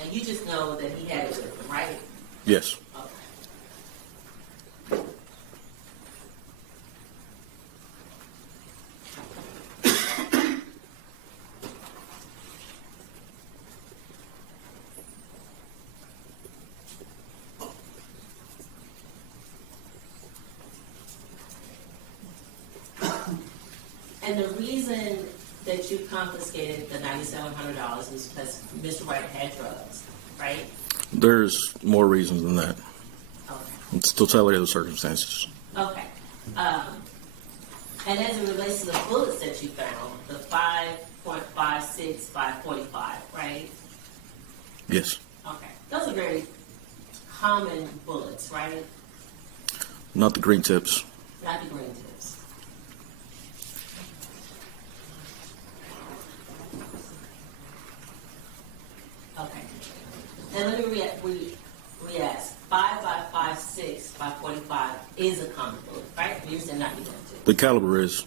And you just know that he had it with him, right? Yes. And the reason that you confiscated the $9,700 is because Mr. White had drugs, right? There's more reasons than that. Okay. It's totality of the circumstances. Okay. And as it relates to the bullets that you found, the 5.56 by 45, right? Yes. Okay. Those are very common bullets, right? Not the green tips. Not the green tips. Okay. And let me re-ask. 5 by 5.6 by 45 is a common bullet, right? You're saying not the green tip. The caliber is.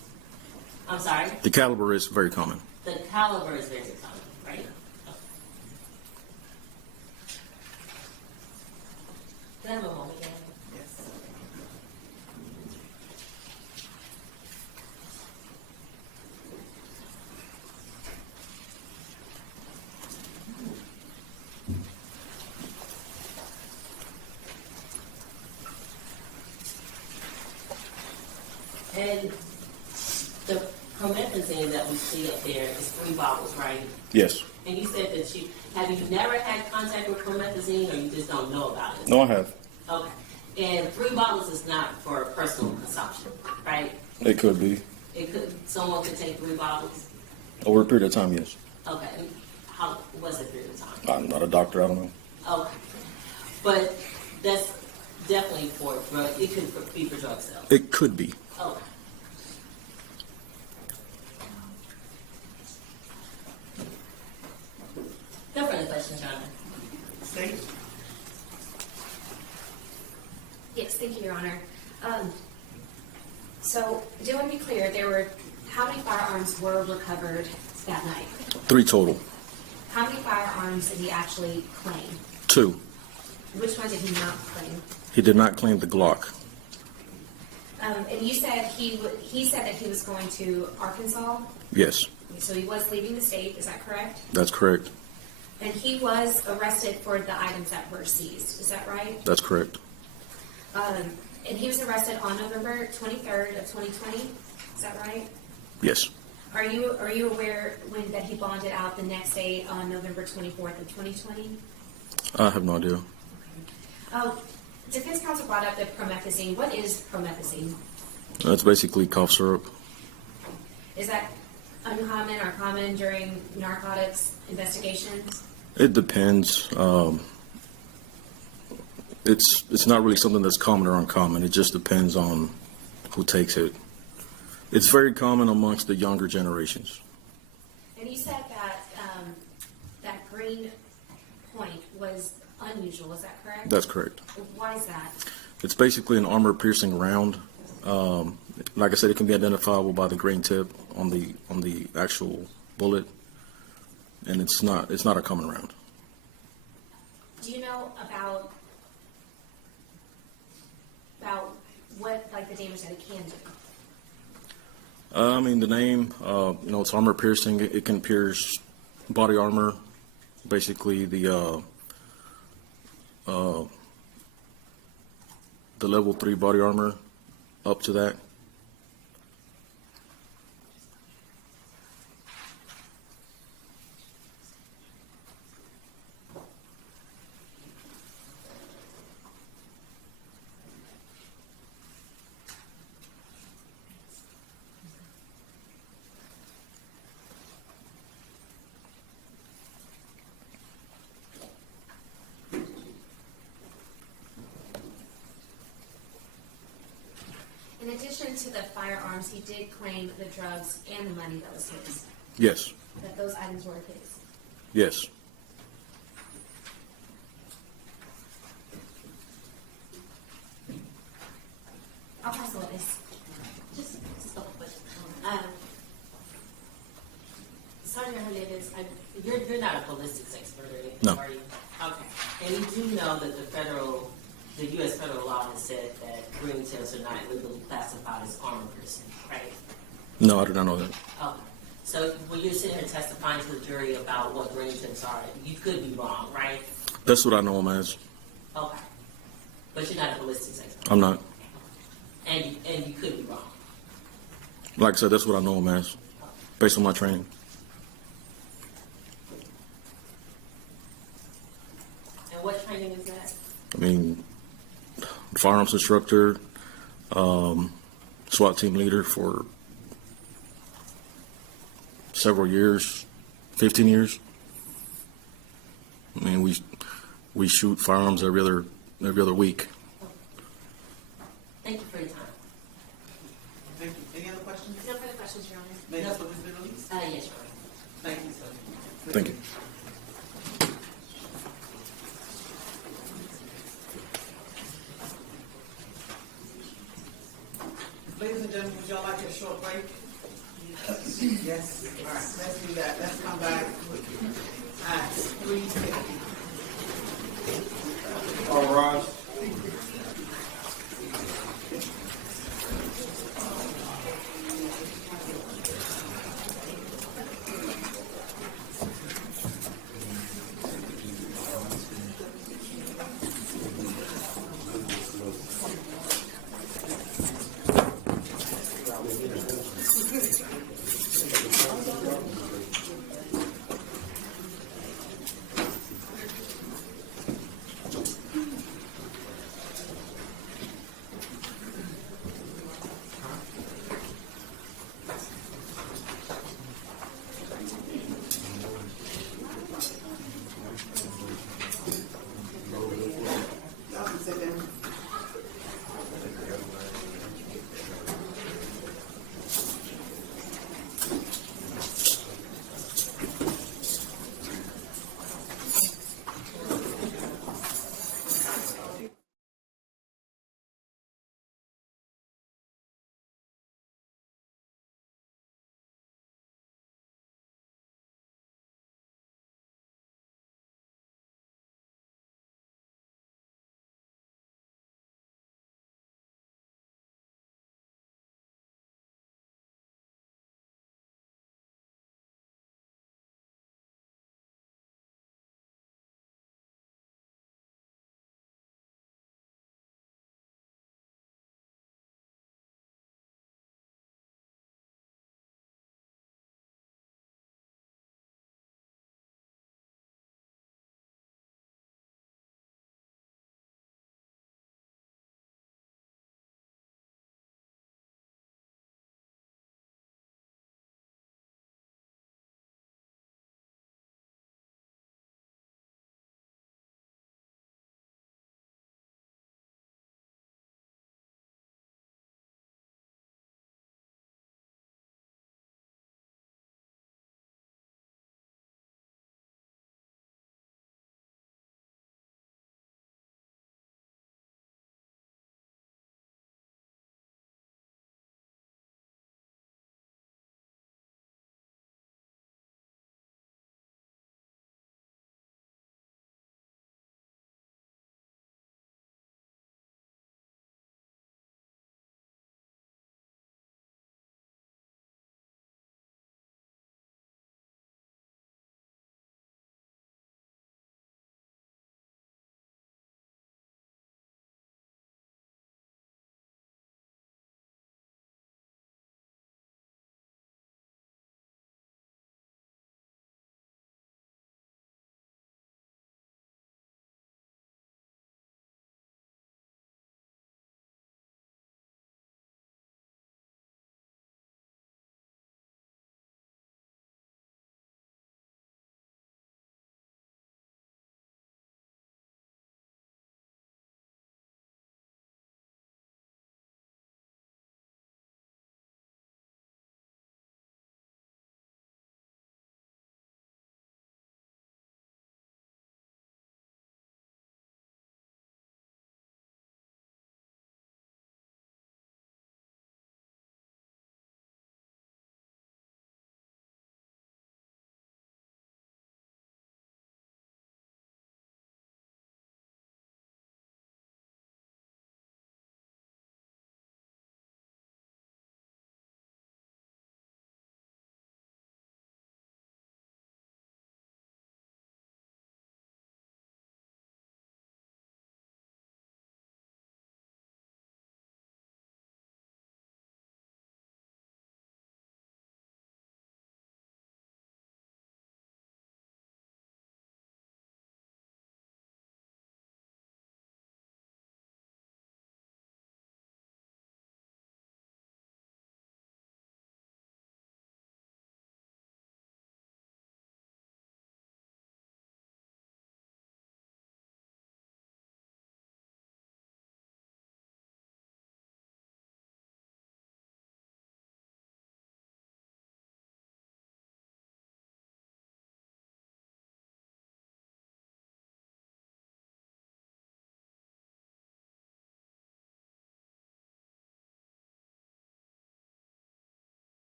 I'm sorry? The caliber is very common. The caliber is very common, right? Okay. Can I have a moment, Gavin? Yes. And the promethazine that we see up there is 3 bottles, right? Yes. And you said that have you never had contact with promethazine, or you just don't know about it? No, I have. Okay. And 3 bottles is not for personal consumption, right? It could be. Someone could take 3 bottles? Over a period of time, yes. Okay. And how was the period of time? I'm not a doctor, I don't know. Okay. But that's definitely for drug, it could be for drug sales. It could be. Okay. No further questions, Your Honor. State? Yes, thank you, Your Honor. So, do want to be clear, how many firearms were recovered that night? 3 total. How many firearms did he actually claim? 2. Which one did he not claim? He did not claim the Glock. And you said he said that he was going to Arkansas, Yes, so he was leaving the state, is that correct? that's correct. And he was arrested for the items that were seized, is that right? That's correct. And he was arrested on November 23rd of 2020, is that right? Yes. Are you aware when that he bonded out the next day on November 24th of 2020? I have no idea. Defense counsel brought up the promethazine. What is promethazine? That's basically cough syrup. Is that uncommon or common during narcotics investigations? It depends. It's not really something that's common or uncommon. It just depends on who takes it. It's very common amongst the younger generations. And you said that that green point was unusual. Is that correct? That's correct. Why is that? It's basically an armor-piercing round. Like I said, it can be identifiable by the green tip on the actual bullet, and it's not a common round. Do you know about what like the damage that it can do? I mean, the name, it's armor piercing. It can pierce body armor, basically the level 3 body armor up to that. In addition to the firearms, he did claim the drugs and the money that was his. Yes. That those items were his. Yes. I'll pass the witness. Just a question. Sergeant Hernandez, you're not a ballistics expert or anything, No. are you? Okay. And you do know that the U.S. federal law has said that green tips are not legally classified as armor piercing, right? No, I do not know that. Okay. So when you're sitting here testifying to the jury about what green tips are, you could be wrong, right? That's what I know them as. Okay. But you're not a ballistics expert. I'm not. And you could be wrong. Like I said, that's what I know them as, based on my training. And what training is that? I mean, firearms instructor, SWAT team leader for several years, 15 years. I mean, we shoot firearms every other week. Thank you for your time. Thank you. Any other questions? No further questions, Your Honor. May this witness be released? Yes, Your Honor. Thank you, sir. Thank you. Ladies and gentlemen, would y'all like a short break? Yes. All right, let's do that. Let's come back at 3:50. All rise.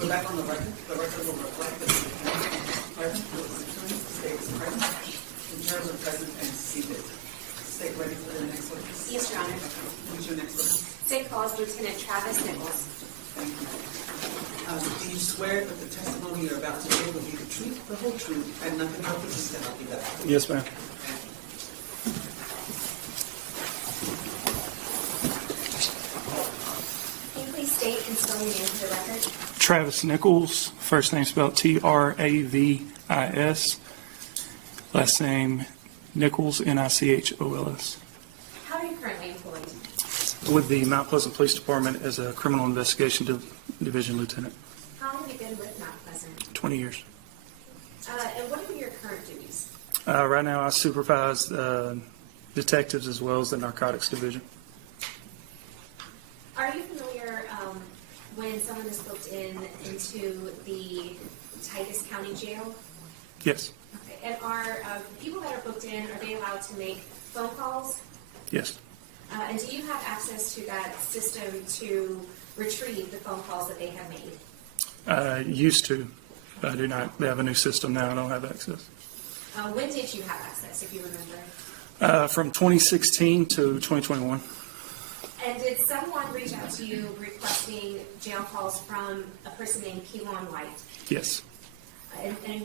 We're back on the record. The record will reflect that the defendant is present, the state is present, in terms of present and seated. State ready for the next witness? Yes, Your Honor. Who's your next witness? State calls Lieutenant Travis Nichols. Thank you. Do you swear that the testimony you're about to give will be the truth, the whole truth, and nothing but the truth to help you God? Yes, ma'am. Can you please state and spell your name for the record? Travis Nichols, first name spelled Travis, last name Nichols, Nichols. How are you currently employed? With the Mount Pleasant Police Department as a criminal investigation division lieutenant. How long have you been with Mount Pleasant? 20 years. And what are your current duties? Right now I supervise detectives as well as the narcotics division. Are you familiar when someone is booked into the Titus County Jail? Yes. Okay. And are people that are booked in, are they allowed to make phone calls? Yes. And do you have access to that system to retrieve the phone calls that they have made? Used to. I do not. They have a new system now. I don't have access. When did you have access, if you remember? From 2016 to 2021. And did someone reach out to you requesting jail calls from a person named Kewon White? Yes. And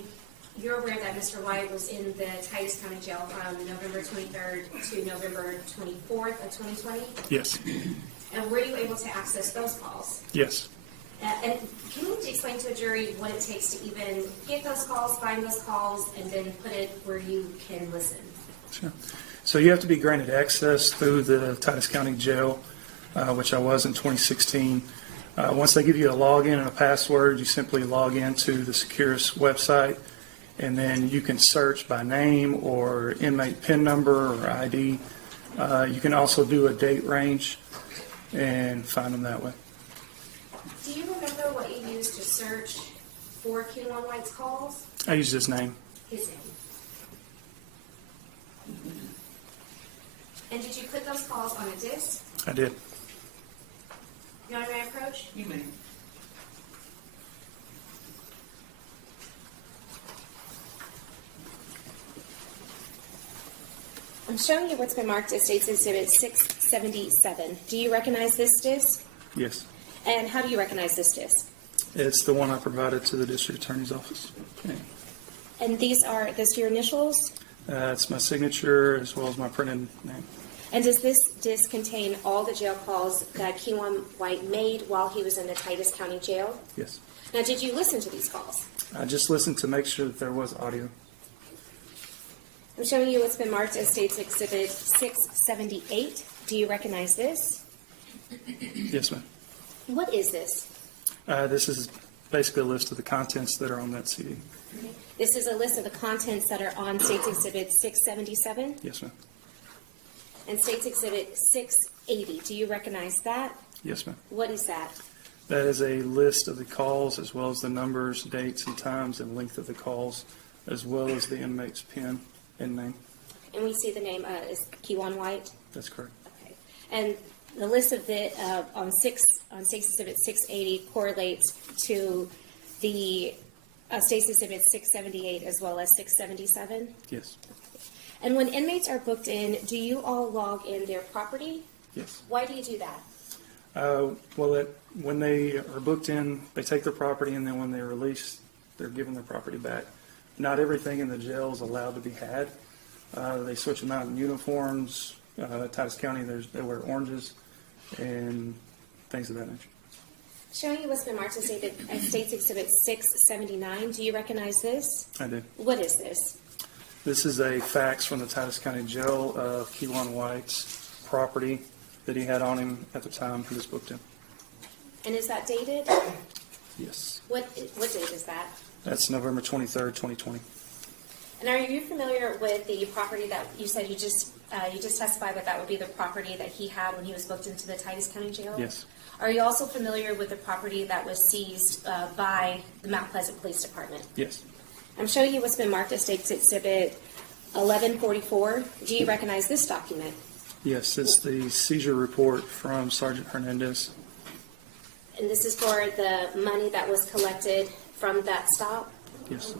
you're aware that Mr. White was in the Titus County Jail from November 23rd to November 24th of 2020? Yes. And were you able to access those calls? Yes. And can you explain to a jury what it takes to even get those calls, find those calls, and then put it where you can listen? Sure. So you have to be granted access through the Titus County Jail, which I was in 2016. Once they give you a login and a password, you simply log into the Securus website, and then you can search by name or inmate PIN number or ID. You can also do a date range and find them that way. Do you remember what you used to search for Kewon White's calls? I used his name. His name. And did you put those calls on a disc? I did. You want my approach? You may. I'm showing you what's been marked as State's Exhibit 677. Do you recognize this disc? Yes. And how do you recognize this disc? It's the one I provided to the district attorney's office. And these are your initials? It's my signature as well as my printed name. And does this disc contain all the jail calls that Kewon White made while he was in the Titus County Jail? Yes. Now, did you listen to these calls? I just listened to make sure that there was audio. I'm showing you what's been marked as State's Exhibit 678. Do you recognize this? Yes, ma'am. What is this? This is basically a list of the contents that are on that CD. This is a list of the contents that are on State's Exhibit 677 Yes, ma'am. and State's Exhibit 680. Do you recognize that? Yes, ma'am. What is that? That is a list of the calls as well as the numbers, dates, and times and length of the calls, as well as the inmate's PIN and name. And we see the name is Kewon White. That's correct. Okay. And the list of the on State's Exhibit 680 correlates to the State's Exhibit 678 as well as 677. Yes. And when inmates are booked in, do you all log in their property? Yes. Why do you do that? When they are booked in, they take their property, and then when they're released, they're given their property back. Not everything in the jail is allowed to be had. They switch them out in uniforms. Titus County, they wear oranges and things of that nature. Showing you what's been marked as State's Exhibit 679. Do you recognize this? I do. What is this? This is a fax from the Titus County Jail of Kewon White's property that he had on him at the time he was booked in. And is that dated? Yes. What date is that? That's November 23rd, 2020. And are you familiar with the property that you said you just testified that would be the property that he had when he was booked into the Titus County Jail? Yes. Are you also familiar with the property that was seized by the Mount Pleasant Police Department? Yes. I'm showing you what's been marked as State's Exhibit 1144. Do you recognize this document? Yes, it's the seizure report from Sergeant Hernandez. And this is for the money that was collected from that stop? Yes.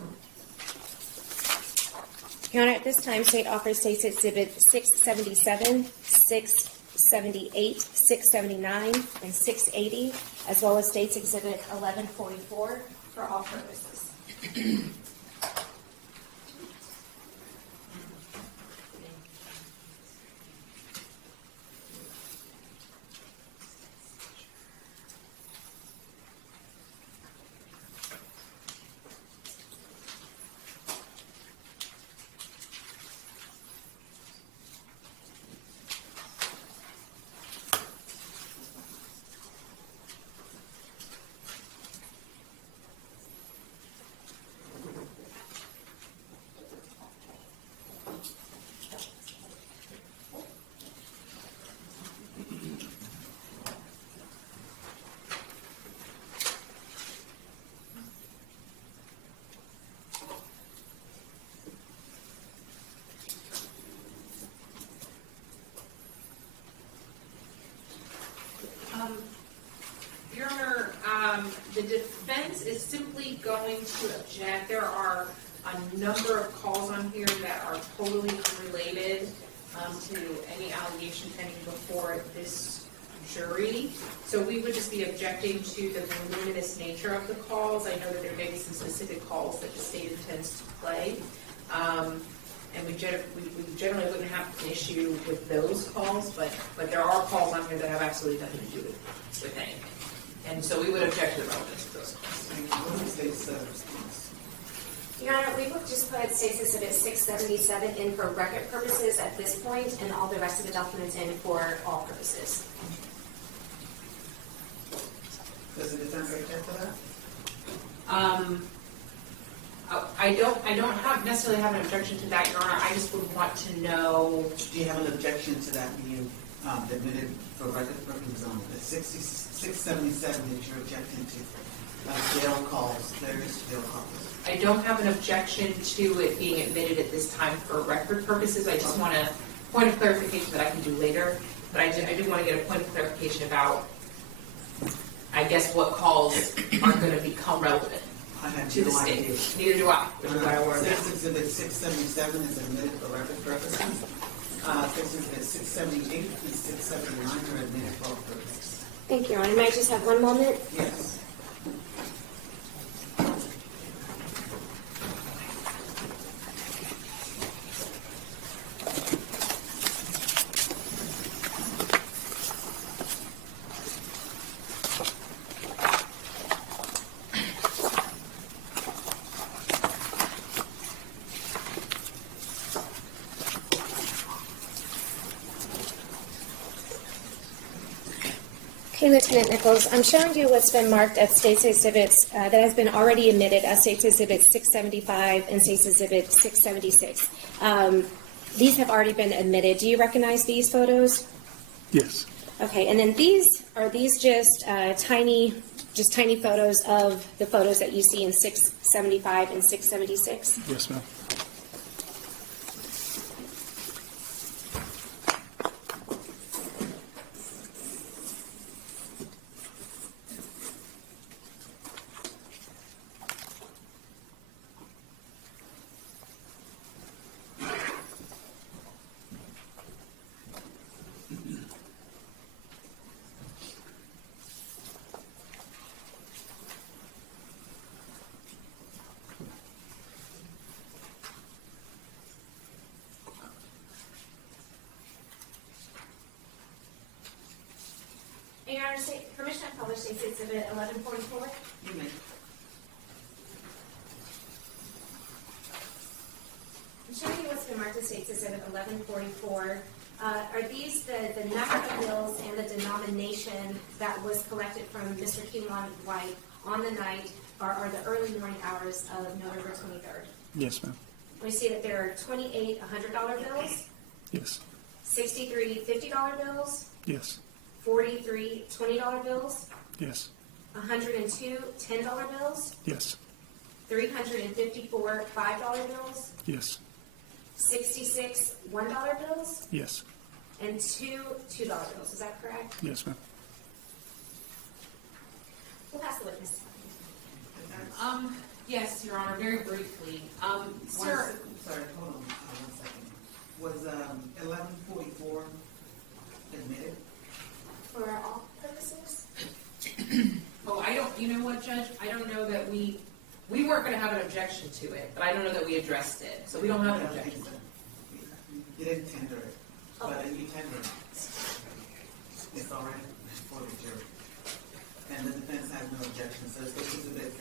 Your Honor, at this time, State offers State's Exhibit 677, 678, 679, and 680, as well as State's Exhibit 1144 for all purposes. Your Honor, the defense is simply going to object. There are a number of calls on here that are totally unrelated to any allegation pending before this jury. So we would just be objecting to the voluminous nature of the calls. I know that there may be some specific calls that the state intends to play. And we generally wouldn't have an issue with those calls, but there are calls on here that have absolutely nothing to do with anything. And so we would object to the relevance of those calls. What is the state's response? Your Honor, we would just put State's Exhibit 677 in for record purposes at this point, and all the rest of the documents in for all purposes. Does the defense object to that? I don't necessarily have an objection to that, Your Honor. I just would want to know. Do you have an objection to that being admitted for record purposes on the 677 that you're objecting to? Jail calls, various jail calls. I don't have an objection to it being admitted at this time for record purposes. I just want a point of clarification that I can do later. But I did want to get a point of clarification about, I guess, what calls are going to become relevant to the state. Neither do I. State's Exhibit 677 is admitted for record purposes. State's Exhibit 678 and 679 are admitted for all purposes. Thank you, Your Honor. May I just have one moment? Yes. Okay, Lieutenant Nichols, I'm showing you what's been marked as State's Exhibits that has been already admitted as State's Exhibit 675 and State's Exhibit 676. These have already been admitted. Do you recognize these photos? Yes. Okay, and then are these just tiny photos of the photos that you see in 675 and 676? Yes, ma'am. Your Honor, permission to publish State's Exhibit 1144? You may. I'm showing you what's been marked as State's Exhibit 1144. Are these the number of bills and the denomination that was collected from Mr. Kewon White on the night or the early morning hours of November 23rd? Yes, ma'am. We see that there are 28 $100 bills, Yes. 63 $50 bills, Yes. 43 $20 bills, Yes. 102 $10 bills, Yes. 354 $5 bills, Yes. 66 $1 bills, Yes. and two $2 bills. Is that correct? Yes, ma'am. We'll pass the witness. Yes, Your Honor, very briefly. Sir. Sorry, hold on 1 second. Was 1144 admitted? For all purposes? Oh, I don't, you know what, Judge? I don't know that we weren't going to have an objection to it, but I don't know that we addressed it. So we don't have an objection. You didn't tender it, but you tendered it. It's all right for the jury. And the defense has no objection. So it's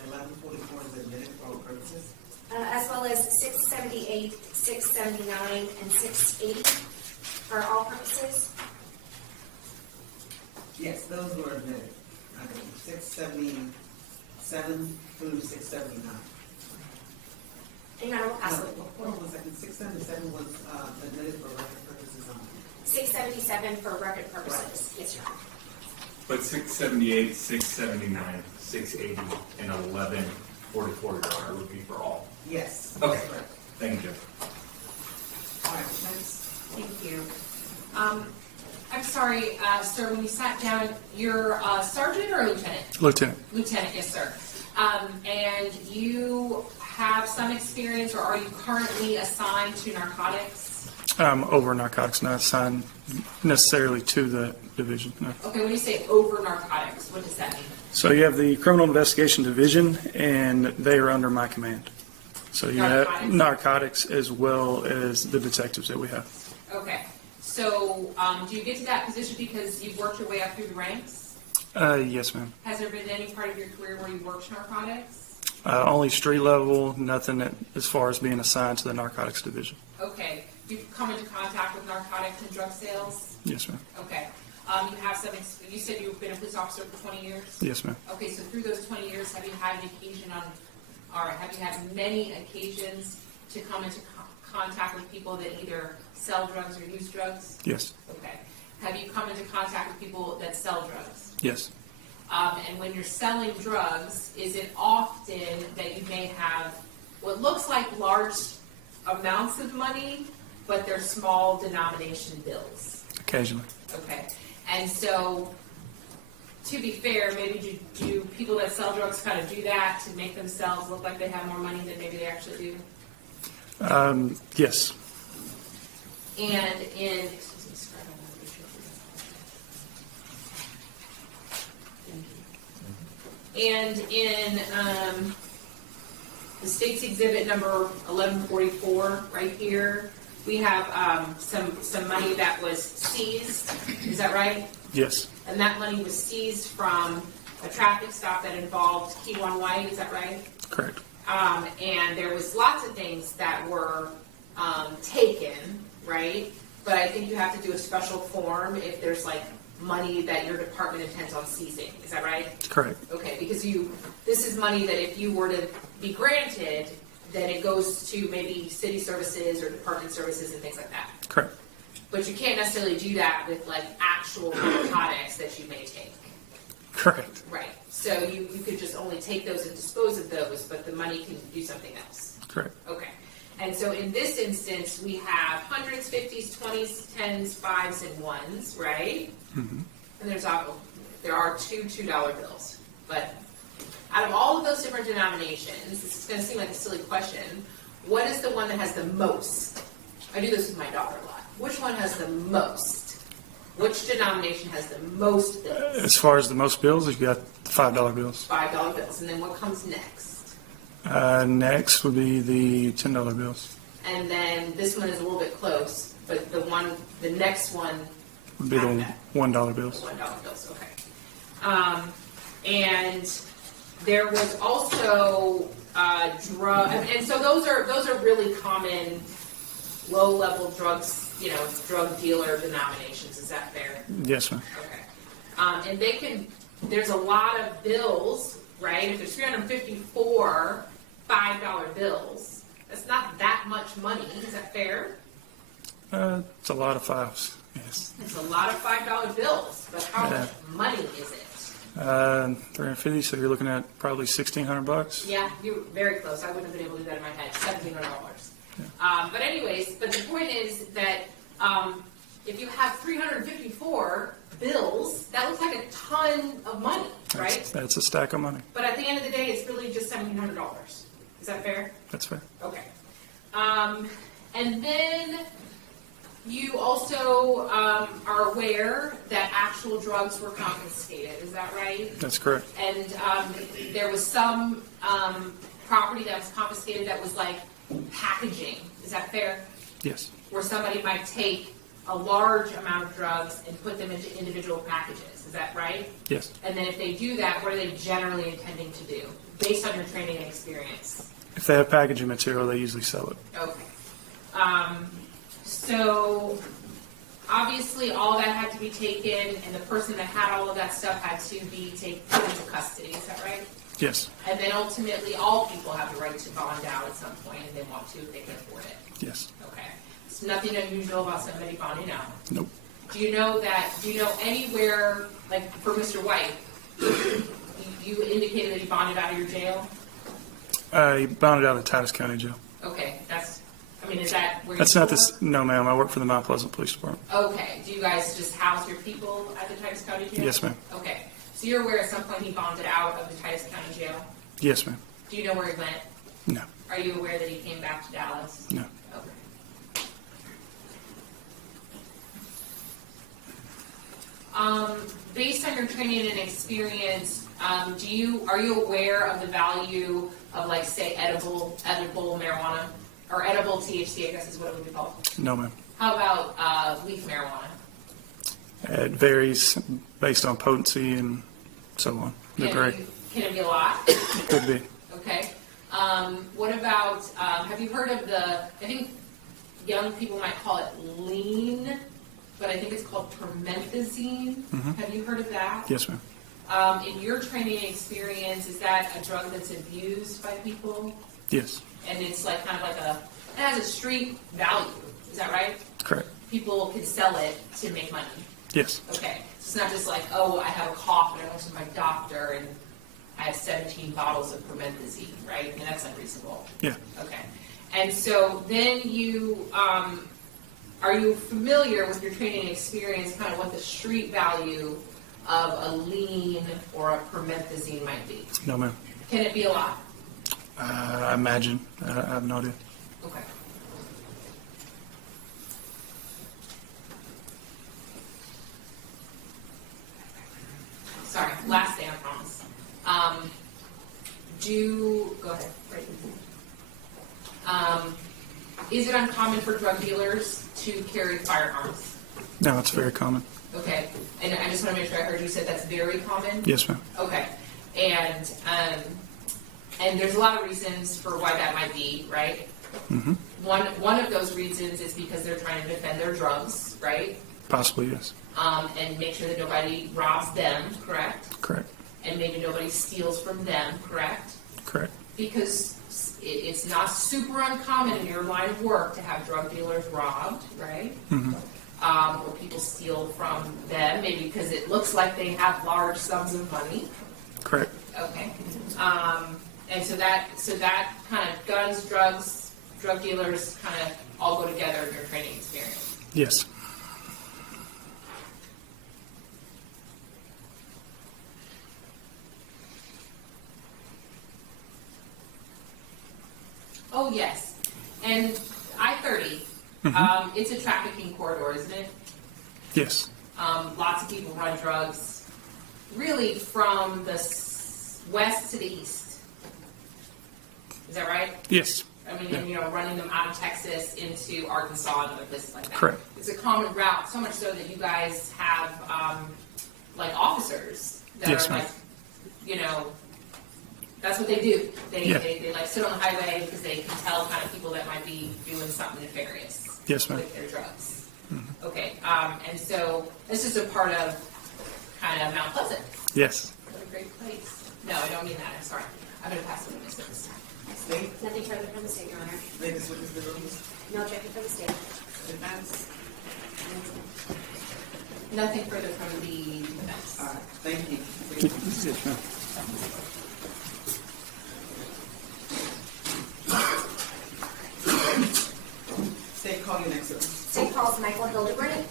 1144 is admitted for all purposes? As well as 678, 679, and 680 for all purposes? Yes, those were admitted. 677 through 679. Hang on, we'll pass it. Hold on 1 second. 677 was admitted for record purposes only. 677 for record purposes. Yes, Your Honor. But 678, 679, 680, and 1144, Your Honor, would be for all. Yes. Okay. That's correct. Thank you, Judge. All right, thanks. Thank you. I'm sorry, sir, when you sat down, you're a sergeant or a lieutenant? Lieutenant. Lieutenant, yes, sir. And you have some experience, or are you currently assigned to narcotics? Over narcotics, not assigned necessarily to the division. No. Okay, when you say over narcotics, what does that mean? So you have the Criminal Investigation Division, and they are under my command. So you have narcotics as well as the detectives that we have. Okay, so do you get to that position because you've worked your way up through the ranks? Yes, ma'am. Has there been any part of your career where you worked narcotics? Only street level, nothing as far as being assigned to the narcotics division. Okay, you've come into contact with narcotics and drug sales? Yes, ma'am. Okay. You have some, you said you've been a police officer for 20 years? Yes, ma'am. Okay, so through those 20 years, have you had an occasion or have you had many occasions to come into contact with people that either sell drugs or use drugs? Yes. Okay. Have you come into contact with people that sell drugs? Yes. And when you're selling drugs, is it often that you may have what looks like large amounts of money, but they're small denomination bills? Occasionally. Okay. And so, to be fair, maybe do people that sell drugs kind of do that to make themselves look like they have more money than maybe they actually do? Yes. And in the state's exhibit number 1144, right here, we have some money that was seized. Is that right? Yes. And that money was seized from a traffic stop that involved Kewon White. Is that right? Correct. And there was lots of things that were taken, right? But I think you have to do a special form if there's like money that your department intends on seizing. Is that right? Correct. Okay, because this is money that if you were to be granted, then it goes to maybe city services or department services and things like that. Correct. But you can't necessarily do that with like actual narcotics that you may take. Correct. Right. So you could just only take those and dispose of those, but the money can do something else. Correct. Okay. And so in this instance, we have hundreds, 50s, 20s, 10s, 5s, and 1s, right? Mm-hmm. And there are two $2 bills. But out of all of those different denominations, this is going to seem like a silly question, what is the one that has the most? I do this with my daughter a lot. Which one has the most? Which denomination has the most bills? As far as the most bills, you've got the $5 bills. $5 bills. And then what comes next? Next would be the $10 bills. And then this one is a little bit close, but the next one Would be the $1 bills. $1 bills, okay. And there was also drug, and so those are really common low-level drugs, drug dealer denominations. Is that fair? Yes, ma'am. Okay. And there's a lot of bills, right? If there's 354 $5 bills, that's not that much money. Is that fair? It's a lot of fives. Yes. It's a lot of $5 bills, but how much money is it? 350. So you're looking at probably $1,600. Yeah, you're very close. I wouldn't have been able to do that in my head. $1,700. But the point is that if you have 354 bills, that looks like a ton of money, right? That's a stack of money. But at the end of the day, it's really just $1,700. Is that fair? That's fair. Okay. And then you also are aware that actual drugs were confiscated. Is that right? That's correct. And there was some property that was confiscated that was like packaging. Is that fair? Yes. Where somebody might take a large amount of drugs and put them into individual packages. Is that right? Yes. And then if they do that, what are they generally intending to do, based on your training and experience? If they have packaging material, they usually sell it. Okay. So obviously all that had to be taken, and the person that had all of that stuff had to be put into custody. Is that right? Yes. And then ultimately, all people have the right to bond out at some point if they want to, if they can afford it. Yes. Okay. There's nothing unusual about somebody bonding out. Nope. Do you know anywhere, like for Mr. White, you indicated that he bonded out of your jail? He bonded out of the Titus County Jail. Okay, is that where That's you not work? this. No, ma'am. I work for the Mount Pleasant Police Department. Okay, do you guys just house your people at the Titus County Jail? Yes, ma'am. Okay, so you're aware at some point he bonded out of the Titus County Jail? Yes, ma'am. Do you know where he went? No. Are you aware that he came back to Dallas? No. Okay. Based on your training and experience, are you aware of the value of, like, say, edible marijuana, or edible THC, I guess is what it would be called? No, ma'am. How about leaf marijuana? It varies based on potency and so on. They're great. Can it be a lot? Could be. Okay. What about, have you heard of I think young people might call it lean, but I think it's called promethazine. Mm-hmm. Have you heard of that? Yes, ma'am. In your training experience, is that a drug that's abused by people? Yes. And it's like kind of like it has a street value. Is that right? Correct. People can sell it to make money. Yes. Okay. So it's not just like, oh, I have a cough and I went to my doctor and I have 17 bottles of promethazine, right? I mean, that's unreasonable. Yeah. Okay. And so then are you familiar with your training and experience, kind of what the street value of a lean or a promethazine might be? No, ma'am. Can it be a lot? I imagine. I have no idea. Okay. Sorry, last thing, I promise. Go ahead. Right. Is it uncommon for drug dealers to carry firearms? No, it's very common. Okay, and I just want to make sure I heard you said that's very common? Yes, ma'am. Okay, and there's a lot of reasons for why that might be, right? Mm-hmm. One of those reasons is because they're trying to defend their drugs, right? Possibly, yes. And make sure that nobody robs them, correct? Correct. And maybe nobody steals from them, correct? Correct. Because it's not super uncommon in your line of work to have drug dealers robbed, right? Mm-hmm. Or people steal from them, maybe because it looks like they have large sums of money. Correct. Okay. And so that kind of guns, drugs, drug dealers kind of all go together in your training experience. Yes. Oh, yes. And I-30, it's a trafficking corridor, isn't it? Yes. Lots of people run drugs, really from the west to the east. Is that right? Yes. I mean, running them out of Texas into Arkansas and other places like that. Correct. It's a common route, so much so that you guys have, like, officers that Yes, are, ma'am. like, that's what they do. Yeah. They like sit on the highway because they can tell kind of people that might be doing something nefarious Yes, ma'am. with their drugs. Okay, and so this is a part of kind of Mount Pleasant. Yes. What a great place. No, I don't mean that. I'm sorry. I'm going to pass the witness this time. State? Nothing further from the state, Your Honor. Latest witness the release? No objection from the state. Defense? Nothing further from the defense. All right, thank you. Yes, ma'am. State, call your next witness. State calls Michael Hildebrand.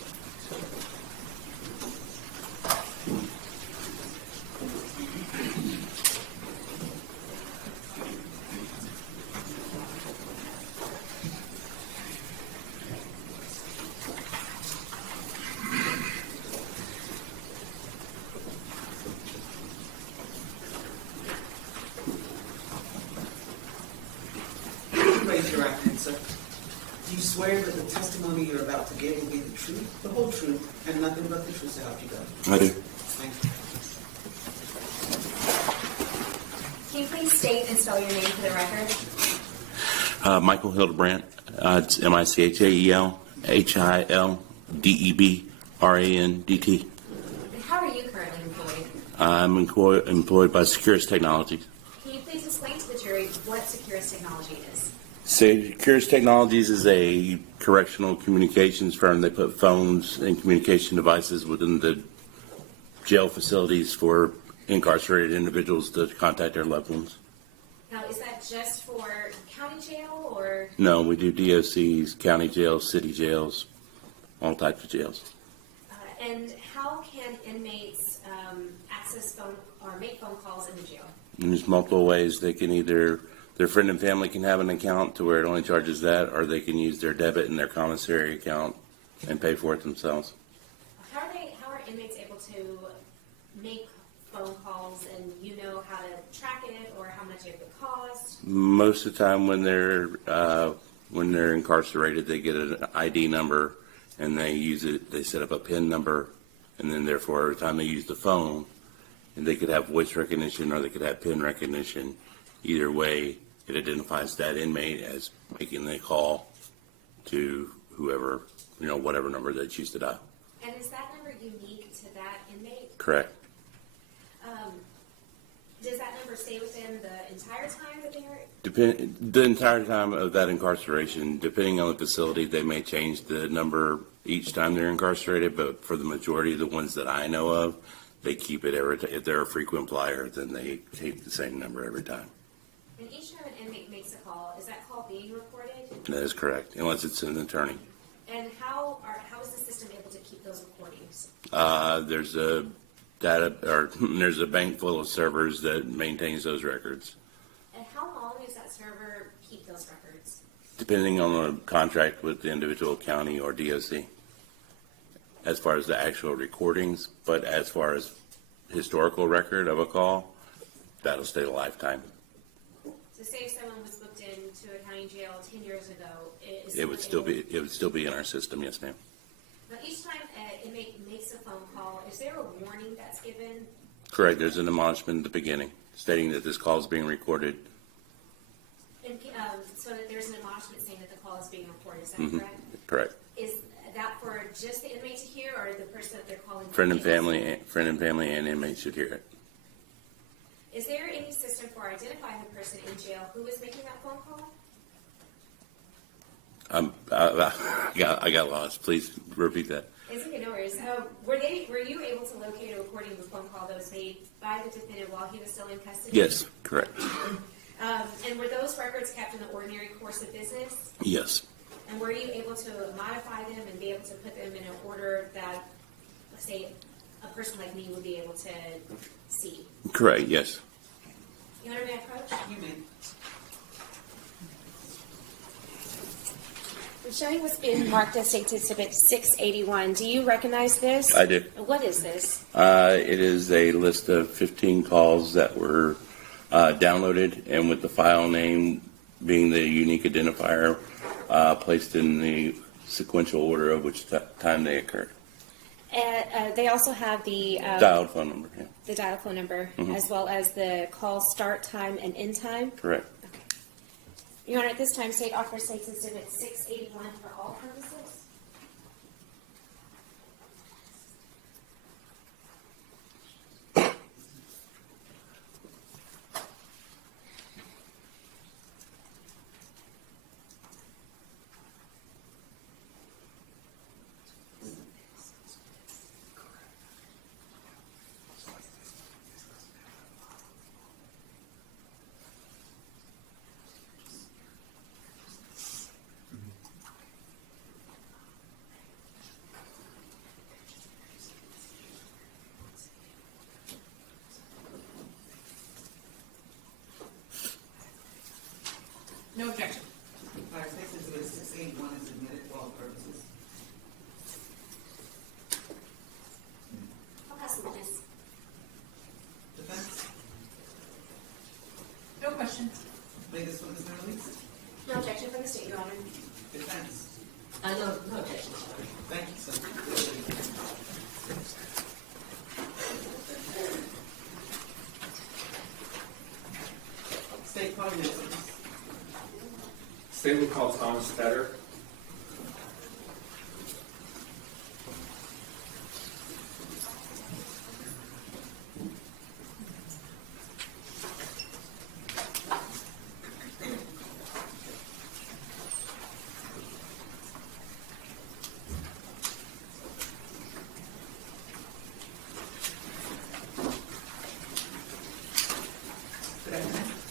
raise your right hand, sir. Do you swear that the testimony you're about to give will be the truth, the whole truth, and nothing but the truth, so help you God? I do. Thank you. Can you please state and spell your name for the record? Michael Hildebrandt. It's Michael Hildebrandt. And how are you currently employed? I'm employed by Securus Technologies. Can you please explain to the jury what Securus Technology is? Securus Technologies is a correctional communications firm. They put phones and communication devices within the jail facilities for incarcerated individuals to contact their loved ones. Now, is that just for county jail or? No, we do DOCs, county jails, city jails, all types of jails. And how can inmates access phone or make phone calls in the jail? And there's multiple ways. They can either, their friend and family can have an account to where it only charges that, or they can use their debit and their commissary account and pay for it themselves. How are inmates able to make phone calls, and you know how to track it or how much it would cost? Most of the time when they're incarcerated, they get an ID number and they use it. They set up a PIN number, and then therefore every time they use the phone, and they could have voice recognition or they could have PIN recognition. Either way, it identifies that inmate as making the call to whoever, whatever number they choose to dial. And is that number unique to that inmate? Correct. Does that number stay within the entire time that they're? The entire time of that incarceration, depending on the facility, they may change the number each time they're incarcerated, but for the majority of the ones that I know of, they keep it every time. If they're a frequent flyer, then they keep the same number every time. And each time an inmate makes a call, is that call being recorded? That is correct, unless it's an attorney. And how is the system able to keep those recordings? There's a bank full of servers that maintains those records. And how long does that server keep those records? Depending on the contract with the individual county or DOC, as far as the actual recordings, but as far as historical record of a call, that'll stay a lifetime. So say if someone was booked into a county jail 10 years ago, It would still be in our system, yes, ma'am. Now each time an inmate makes a phone call, is there a warning that's given? Correct. There's an admonishment at the beginning stating that this call is being recorded. And, so that there's an admonishment saying that the call is being recorded, is that correct? Correct. Is that for just the inmate to hear, or the person that they're calling? Friend and family and inmates should hear it. Is there any system for identifying the person in jail who is making that phone call? I got lost. Please repeat that. It's okay, no worries. Were you able to locate a recording of a phone call that was made by the defendant while he was still in custody? Yes, correct. And were those records kept in the ordinary course of business? Yes. And were you able to modify them and be able to put them in an order that, let's say, a person like me would be able to see? Correct, yes. You want me to approach? You may. Showing what's been marked as State Exhibit 681. Do you recognize this? I do. What is this? It is a list of 15 calls that were downloaded, and with the file name being the unique identifier, placed in the sequential order of which time they occurred. They also have the Dialed phone number, yeah. the dial phone number, Mhm. as well as the call start time and end time. Correct. Your Honor, at this time, State offers State Exhibit 681 for all purposes. No objection. All right, State Exhibit 681 is admitted for all purposes. I'll pass the witness. Defense? No questions. May this witness be released? No objection from the state, Your Honor. Defense. No objection. Thank you, sir. State call please. State will call Thomas Tedder.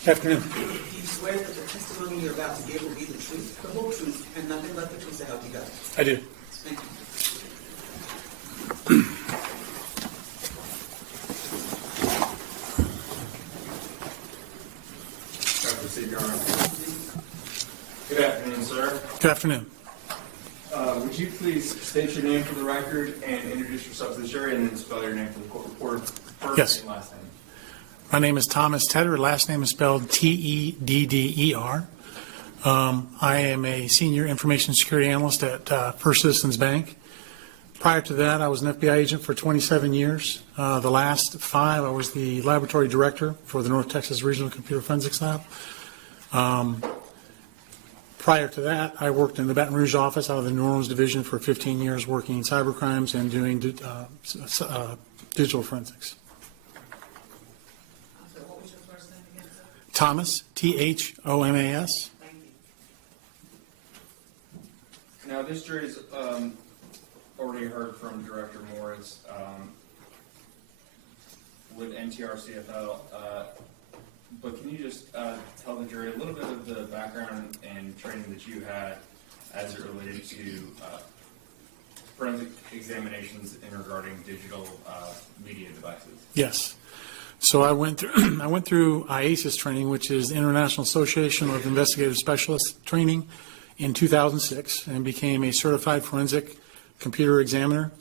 Good afternoon. Do you swear that the testimony you're about to give will be the truth, the whole truth, and nothing but the truth to help you God? I do. Thank you. Proceed, Your Honor. Good afternoon, sir. Good afternoon. Would you please state your name for the record and introduce yourself to the jury, and then spell your name for the court reporter, first Yes. and last name? My name is Thomas Tedder. Last name is spelled Tedder. I am a senior information security analyst at First Citizens Bank. Prior to that, I was an FBI agent for 27 years. The last 5, I was the laboratory director for the North Texas Regional Computer Forensics Lab. Prior to that, I worked in the Baton Rouge office out of the New Orleans division for 15 years, working in cyber crimes and doing digital forensics. What was your first name again, sir? Thomas, Thomas. Thank you. Now, this jury's already heard from Director Morris with NTR-CFL, but can you just tell the jury a little bit of the background and training that you had as it related to forensic examinations in regarding digital media devices? Yes. So I went through IASIS training, which is the International Association of Investigative Specialists training, in 2006, and became a certified forensic computer examiner.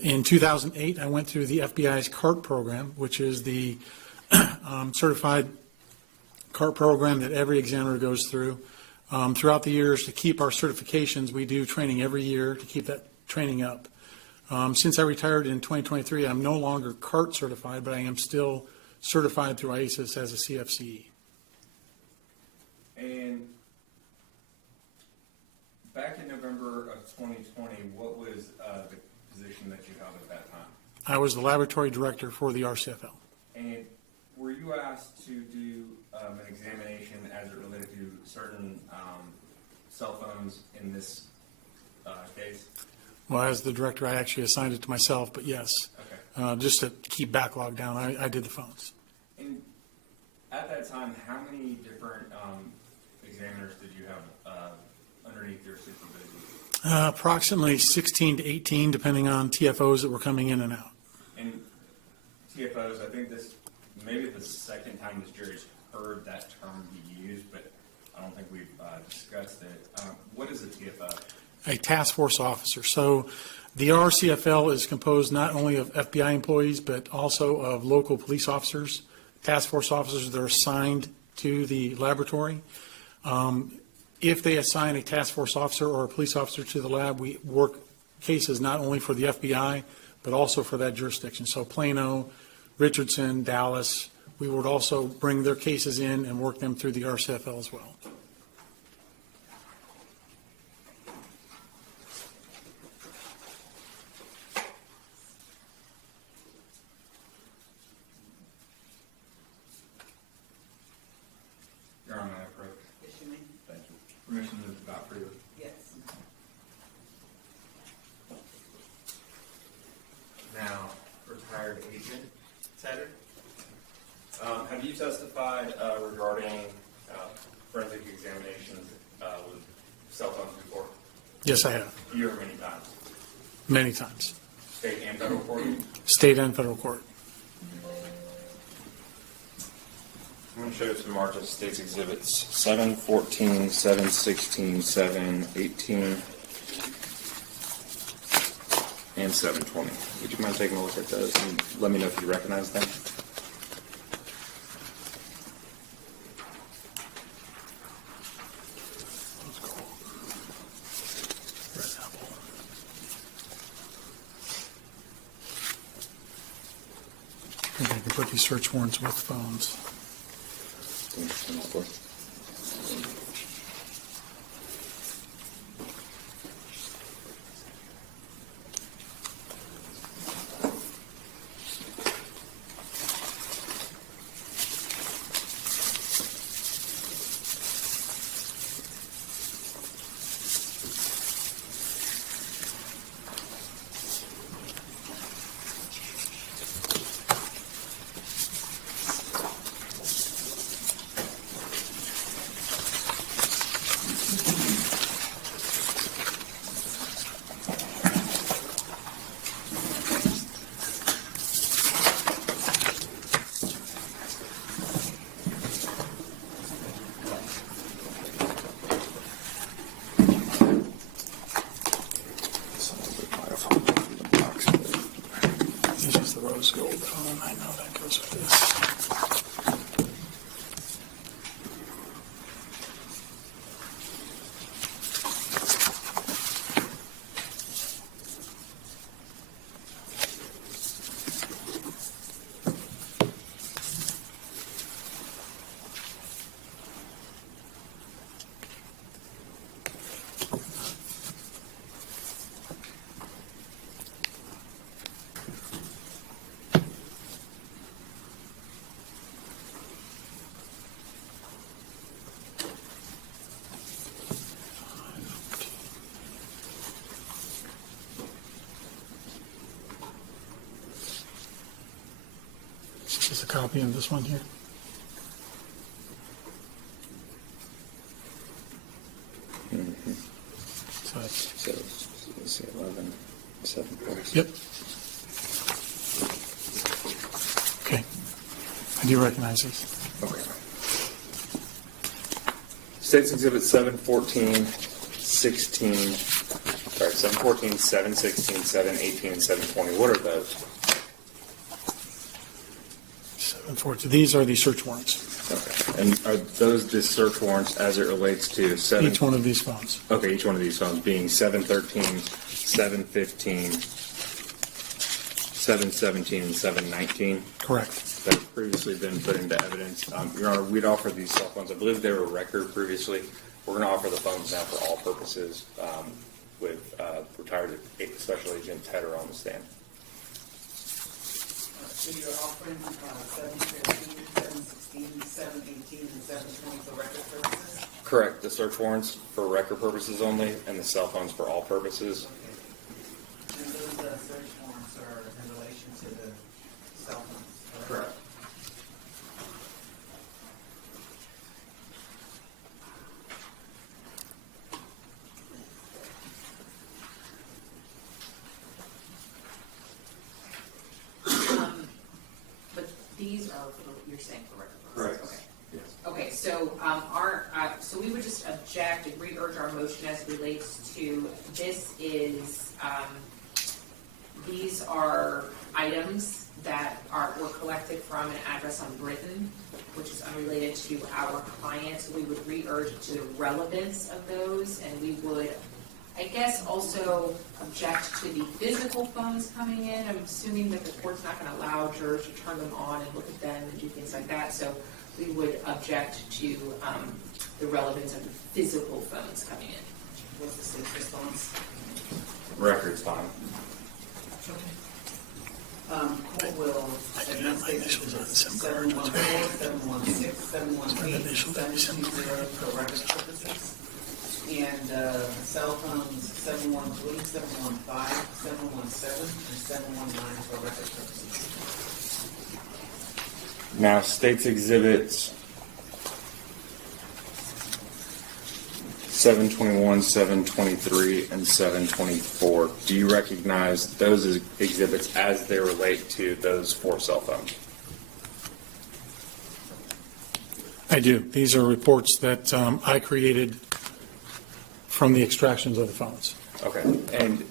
In 2008, I went through the FBI's CART program, which is the certified CART program that every examiner goes through. Throughout the years, to keep our certifications, we do training every year to keep that training up. Since I retired in 2023, I'm no longer CART certified, but I am still certified through IASIS as a CFCE. And back in November of 2020, what was the position that you held at that time? I was the laboratory director for the RCFL. And were you asked to do an examination as it related to certain cell phones in this case? Well, as the director, I actually assigned it to myself, but yes, just to keep backlog down, I did the phones. And at that time, how many different examiners did you have underneath your supervision? Approximately 16 to 18, depending on TFOs that were coming in and out. And TFOs, I think this may be the second time this jury's heard that term be used, but I don't think we've discussed it. What is a TFO? A task force officer. So the RCFL is composed not only of FBI employees, but also of local police officers, task force officers that are assigned to the laboratory. If they assign a task force officer or a police officer to the lab, we work cases not only for the FBI, but also for that jurisdiction. So Plano, Richardson, Dallas, we would also bring their cases in and work them through the RCFL as well. Your Honor, I approve. Yes, you may. Thank you. Permission to adopt for you. Yes. Now, retired agent Tedder, have you testified regarding forensic examinations with cell phones before? Yes, I have. You have many times. Many times. State and federal court? State and federal court. I'm going to show you some marked states exhibits 7, 14, 7, 16, 7, 18, and 720. Would you mind taking a look at those and let me know if you recognize them? get these search warrants with phones. This is the rose gold phone. I know that goes with this. This is a copy of this one here. So let's see, 11, 7. Yep. Okay. I do recognize this. Okay. States Exhibit 714, 16, sorry, 714, 716, 718, and 720. What are those? 714. These are the search warrants. Okay. And are those the search warrants as it relates to Each one of these phones. Okay, each one of these phones being 713, 715, 717, and 719? Correct. That have previously been put into evidence. Your Honor, we'd offered these cell phones. I believe they were record previously. We're going to offer the phones now for all purposes with retired Special Agent Tedder on the stand. So you're offering 715, 716, 718, and 720 for record purposes? Correct. The search warrants for record purposes only, and the cell phones for all purposes. And those search warrants are in relation to the cell phones? Correct. But these are, you're saying for record Correct. purposes? Okay. Okay, so so we would just object and re-urge our motion as relates to, this is, these are items that were collected from an address on Britain, which is unrelated to our client. So we would re-urge to the relevance of those, and we would, I guess, also object to the physical phones coming in. I'm assuming that the court's not going to allow jurors to turn them on and look at them and do things like that. So we would object to the relevance of the physical phones coming in. What's the state's response? Records fine. Court will advance statements 714, 716, 718, 720 for record purposes. And cell phones 713, 715, 717, and 719 for record purposes. Now, States Exhibits 721, 723, and 724. Do you recognize those exhibits as they relate to those 4 cell phones? I do. These are reports that I created from the extractions of the phones. Okay. And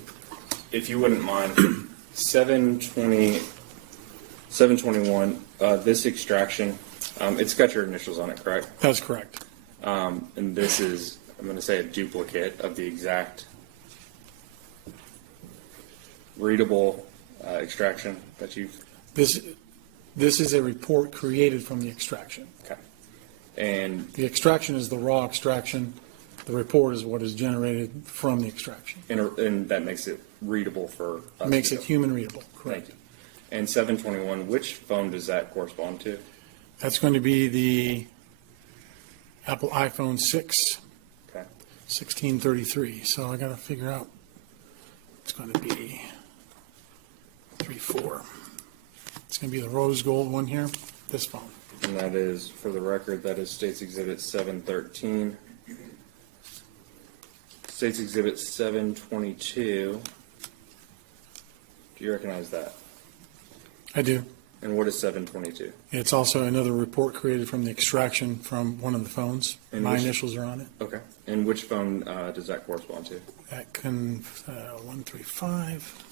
if you wouldn't mind, 721, this extraction, it's got your initials on it, correct? That's correct. And this is, I'm going to say, a duplicate of the exact readable extraction that you've... This is a report created from the extraction. Okay. And The extraction is the raw extraction. The report is what is generated from the extraction. and that makes it readable for us. Makes to it go. human readable, correct. Thank you. And 721, which phone does that correspond to? That's going to be the Apple iPhone 6, Okay. 1633. So I got to figure out, it's going to be 3-4. It's going to be the rose gold one here, this phone. And that is, for the record, that is State's Exhibit 713. State's Exhibit 722. Do you recognize that? I do. And what is 722? It's also another report created from the extraction from one of the phones. And My which- initials are on it. Okay. And which phone does that correspond to? That can, 135.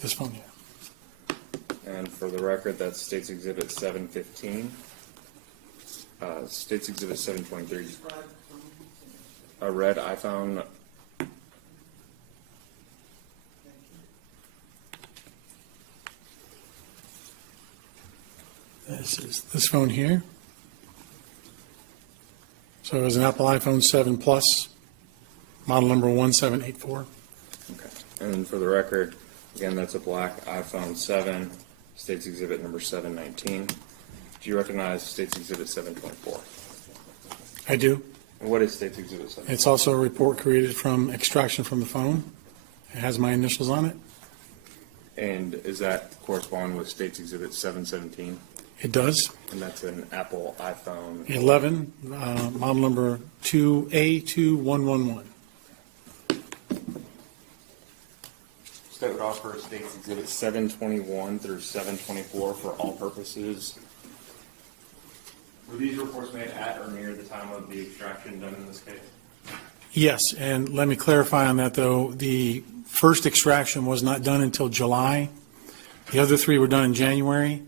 This phone here. And for the record, that's State's Exhibit 715. State's Exhibit 723. A red iPhone. This is this phone here. So it was an Apple iPhone 7 Plus, model number 1784. Okay. And for the record, again, that's a black iPhone 7, State's Exhibit number 719. Do you recognize State's Exhibit 724? I do. And what is State's Exhibit 7? It's also a report created from extraction from the phone. It has my initials on it. And does that correspond with State's Exhibit 717? It does. And that's an Apple iPhone 11, model number 2A2111. State would offer State's Exhibit 721 through 724 for all purposes. Were these reports made at or near the time of the extraction done in this case? Yes, and let me clarify on that, though. The first extraction was not done until July. The other three were done in January.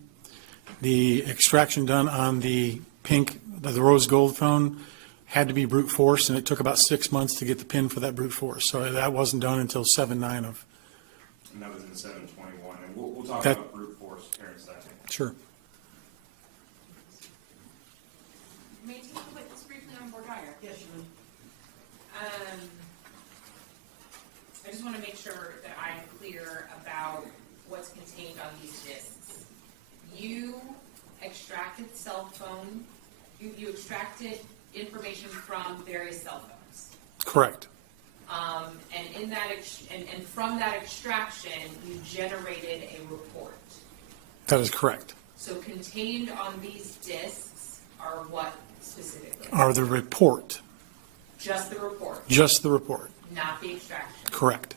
The extraction done on the the rose gold phone had to be brute force, and it took about 6 months to get the pin for that brute force. So that wasn't done until 7/9 of. And that was in 721. And we'll talk That- about brute force here in a second. Sure. May I take a witness briefly on board hire? Yes, sure. I just want to make sure that I'm clear about what's contained on these discs. You extracted cell phone, you extracted information from various cell phones. Correct. And in that, and from that extraction, you generated a report. That is correct. So contained on these discs are what specifically? Are the report, Just the report, just the report. not the extraction. Correct.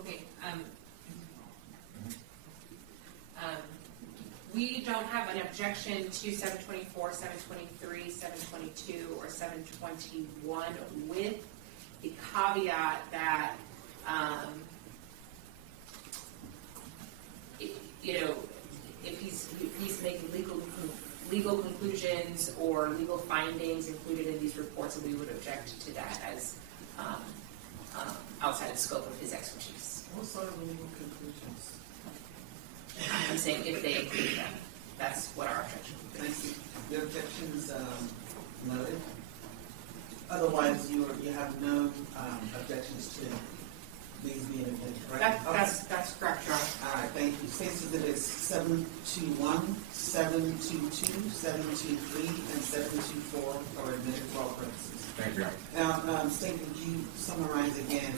Okay, we don't have an objection to 724, 723, 722, or 721 with the caveat that, if he's making legal conclusions or legal findings included in these reports, we would object to that as outside the scope of his expertise. What sort of legal conclusions? I'm saying if they include them, that's what our objection would be. Thank you. Your objections noted. Otherwise, you have no objections to these being admitted, correct? That's correct, Your Honor. All right, thank you. State's Exhibits 721, 722, 723, and 724 are admitted for all purposes. Thank you, Your Honor. Now, State, could you summarize again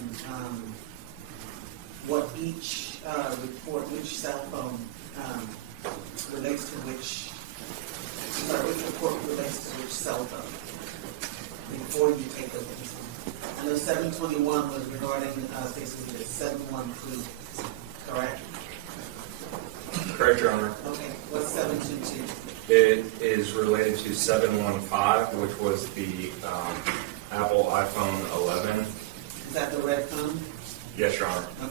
what each report, which cell phone relates to which, which report relates to which cell phone before you take the witness? I know 721 was regarding State's Exhibit 713, correct? Correct, Your Honor. Okay, what's 722? It is related to 715, which was the Apple iPhone 11. Is that the red phone? Yes, Your Honor. Okay.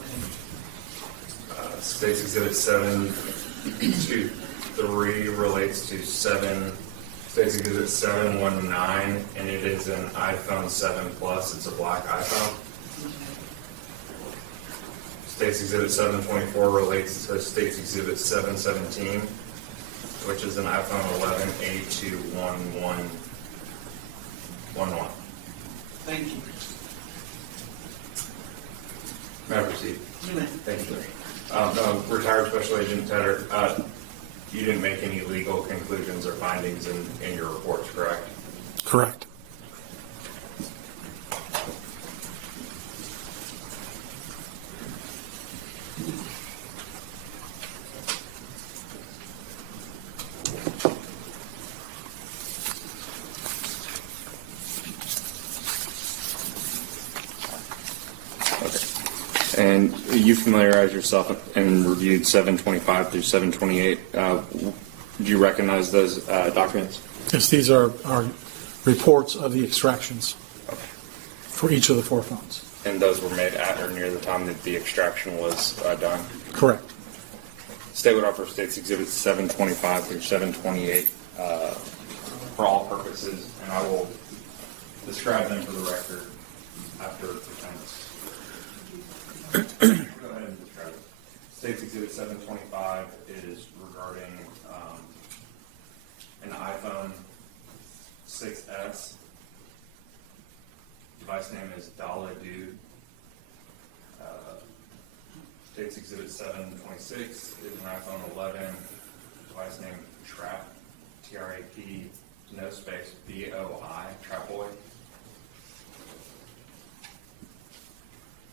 State's Exhibit 723 relates to State's Exhibit 719, and it is an iPhone 7 Plus. It's a black iPhone. State's Exhibit 724 relates to State's Exhibit 717, which is an iPhone 11A21111. Thank you. May I proceed? You may. Thank you. Retired Special Agent Tedder, you didn't make any legal conclusions or findings in your reports, correct? Correct. And you familiarized yourself and reviewed 725 through 728. Do you recognize those documents? Yes, these are reports of the extractions for each of the 4 phones. And those were made at or near the time that the extraction was done? Correct. State would offer State's Exhibits 725 through 728 for all purposes, and I will describe them for the record after the defense. Go ahead and describe it. State's Exhibit 725 is regarding an iPhone 6S. Device name is Dollar Dude. State's Exhibit 726 is an iPhone 11. Device name Trap, T-R-A-P, no space, B-O-I, Trap Boy.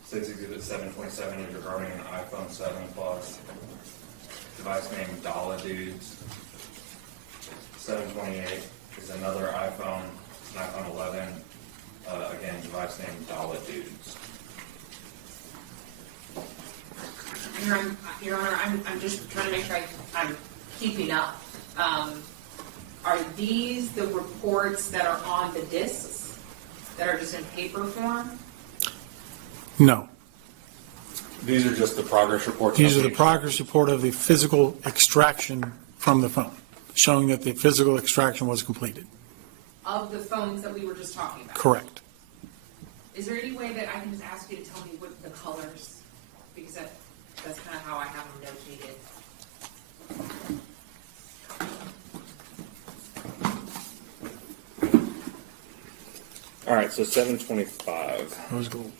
State's Exhibit 727 is regarding an iPhone 7 Plus. Device name Dollar Dudes. 728 is another iPhone, an iPhone 11. Again, device name Dollar Dudes. Your Honor, I'm just trying to make sure I'm keeping up. Are these the reports that are on the discs that are just in paper form? No. These are just the progress reports. These are the progress report of the physical extraction from the phone, showing that the physical extraction was completed. Of the phones that we were just talking about? Correct. Is there any way that I can just ask you to tell me what the colors, because that's kind of how I have them notated. All right, so 725 Rose gold.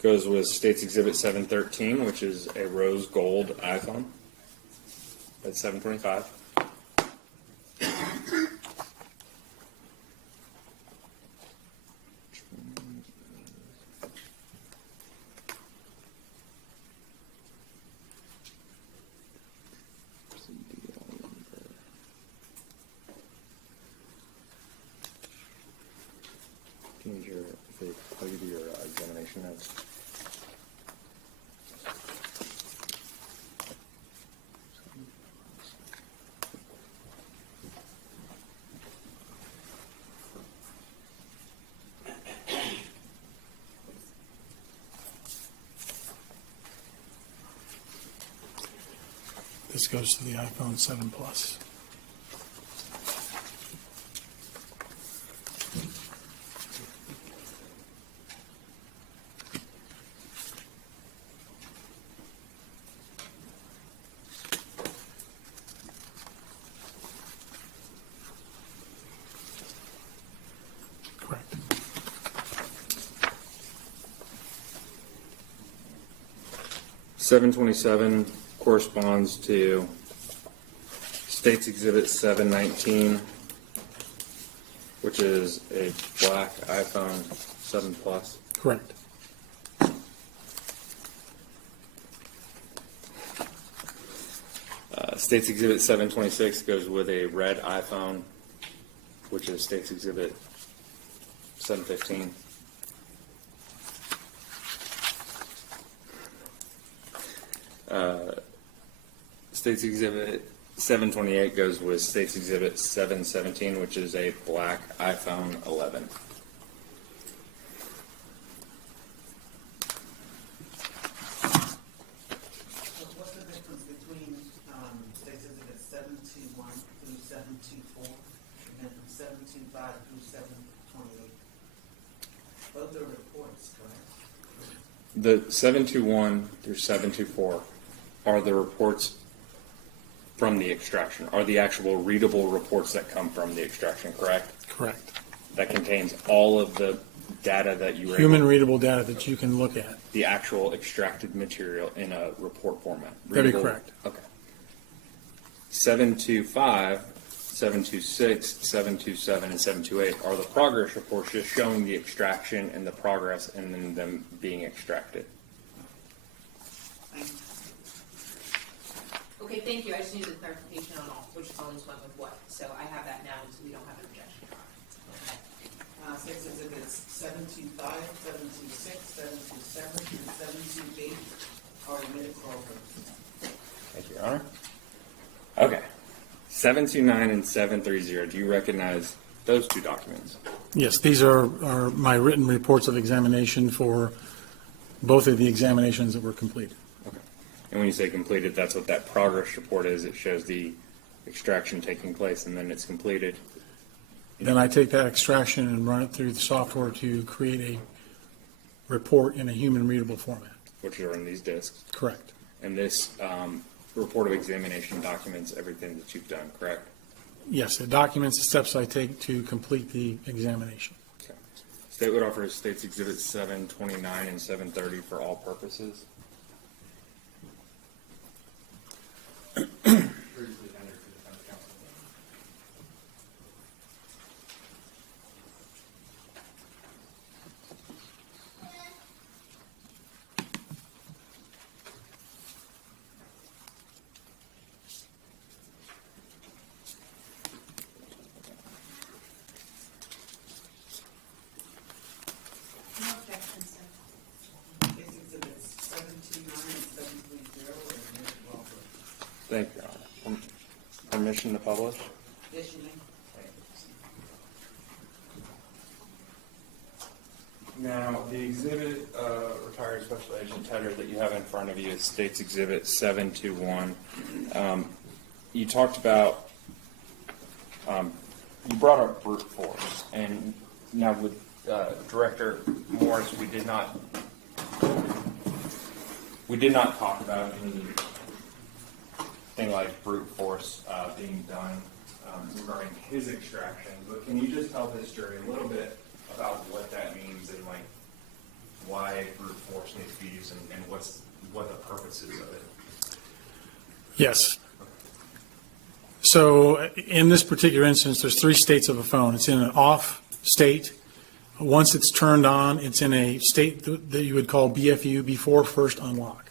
Goes with State's Exhibit 713, which is a rose gold iPhone. That's 725. I'll give you your examination notes. This goes to the iPhone 7 Plus. Correct. $727 corresponds to State's Exhibit 719, which is a black iPhone 7 Plus. Correct. State's Exhibit 726 goes with a red iPhone, which is State's Exhibit 715. State's Exhibit 728 goes with State's Exhibit 717, which is a black iPhone 11. The 721 through 724 are the reports from the extraction, are the actual readable reports that come from the extraction, correct? Correct. That contains all of the data that you were Human readable data that you can look at. the actual extracted material in a report format. That'd be correct. Okay. 725, 726, 727, and 728 are the progress reports just showing the extraction and the progress and then them being extracted. Okay, thank you. I just needed clarification on all, which phones went with what. So I have that now, so we don't have an objection. Six exhibits, 725, 726, 727, and 728 are admitted for purposes. Thank you, Your Honor. Okay. 729 and 730, do you recognize those two documents? Yes, these are my written reports of examination for both of the examinations that were completed. Okay. And when you say completed, that's what that progress report is. It shows the extraction taking place and then it's completed. Then I take that extraction and run it through the software to create a report in a human readable format. Which are in these discs. Correct. And this report of examination documents everything that you've done, correct? Yes, it documents the steps I take to complete the examination. Okay. State would offer State's Exhibits 729 and 730 for all purposes. No objections, sir. Case exhibits 729 and 730 are admitted for purposes. Thank you, Your Honor. Permission to publish? Yes, you may. Now, the exhibit, retired special agent Tedder that you have in front of you is State's Exhibit 721. You talked about, you brought up brute force, and now with Director Morris, we did not talk about anything like brute force being done regarding his extraction, but can you just tell this jury a little bit about what that means and like why brute force needs to be used and what the purpose is of it? Yes. So in this particular instance, there's three states of a phone. It's in an off state. Once it's turned on, it's in a state that you would call BFU, before first unlock.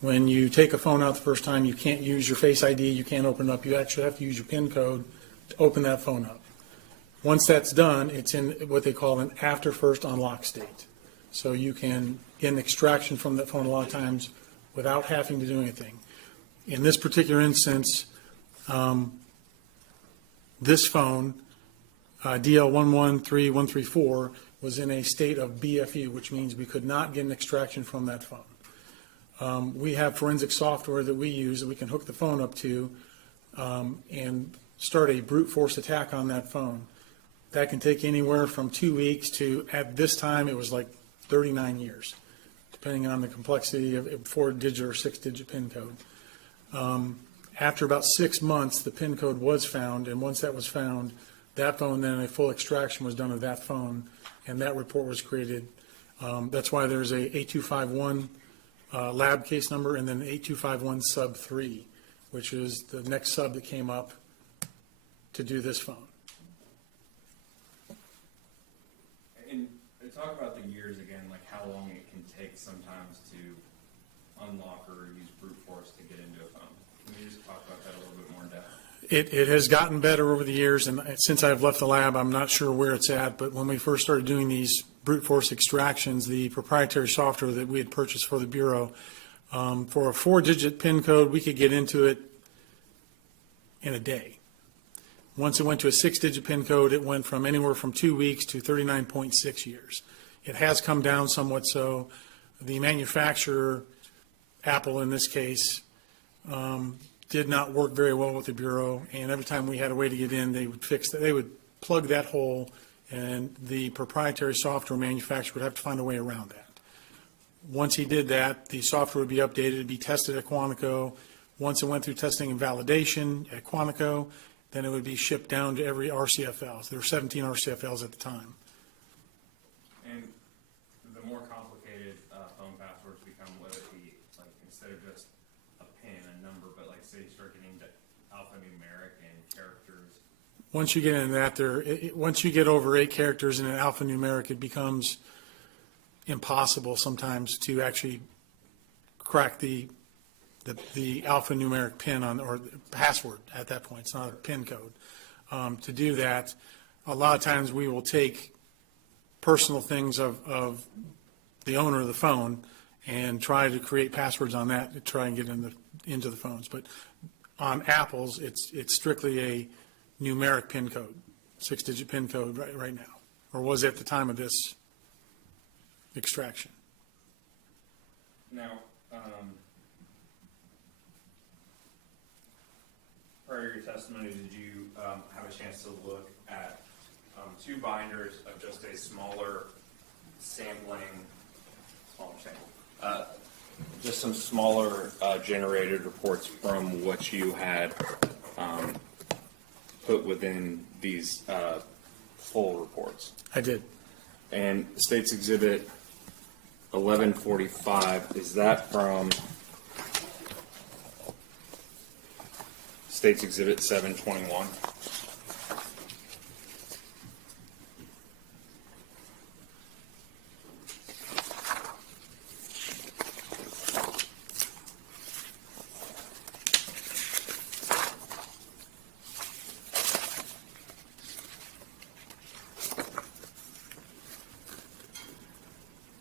When you take a phone out the first time, you can't use your Face ID, you can't open it up, you actually have to use your PIN code to open that phone up. Once that's done, it's in what they call an after first unlock state. So you can get an extraction from that phone a lot of times without having to do anything. In this particular instance, this phone, DL113134, was in a state of BFU, which means we could not get an extraction from that phone. We have forensic software that we use that we can hook the phone up to and start a brute force attack on that phone. That can take anywhere from 2 weeks to, at this time, it was like 39 years, depending on the complexity of 4-digit or 6-digit PIN code. After about 6 months, the PIN code was found, and once that was found, that phone, then a full extraction was done of that phone, and that report was created. That's why there's a 8251 lab case number and then 8251 sub 3, which is the next sub that came up to do this phone. And talk about the years again, like how long it can take sometimes to unlock or use brute force to get into a phone. Can you just talk about that a little bit more in depth? It has gotten better over the years, and since I've left the lab, I'm not sure where it's at, but when we first started doing these brute force extractions, the proprietary software that we had purchased for the Bureau, for a 4-digit PIN code, we could get into it in a day. Once it went to a 6-digit PIN code, it went from anywhere from 2 weeks to 39.6 years. It has come down somewhat so. The manufacturer, Apple in this case, did not work very well with the Bureau, and every time we had a way to get in, they would fix that. They would plug that hole, and the proprietary software manufacturer would have to find a way around that. Once he did that, the software would be updated, it'd be tested at Quantico. Once it went through testing and validation at Quantico, then it would be shipped down to every RCFL. So there were 17 RCFLs at the time. And the more complicated phone passwords become, whether it be like instead of just a PIN, a number, but like say you start getting into alphanumeric and characters. Once you get into that, once you get over 8 characters in an alphanumeric, it becomes impossible sometimes to actually crack the alphanumeric PIN or password at that point. It's not a PIN code. To do that, a lot of times we will take personal things of the owner of the phone and try to create passwords on that to try and get into the phones. But on Apple's, it's strictly a numeric PIN code, 6-digit PIN code right now, or was at the time of this extraction. Now, prior to your testimony, did you have a chance to look at 2 binders of just a smaller sample, just some smaller generated reports from what you had put within these full reports? I did. And State's Exhibit 1145, is that from State's Exhibit 721?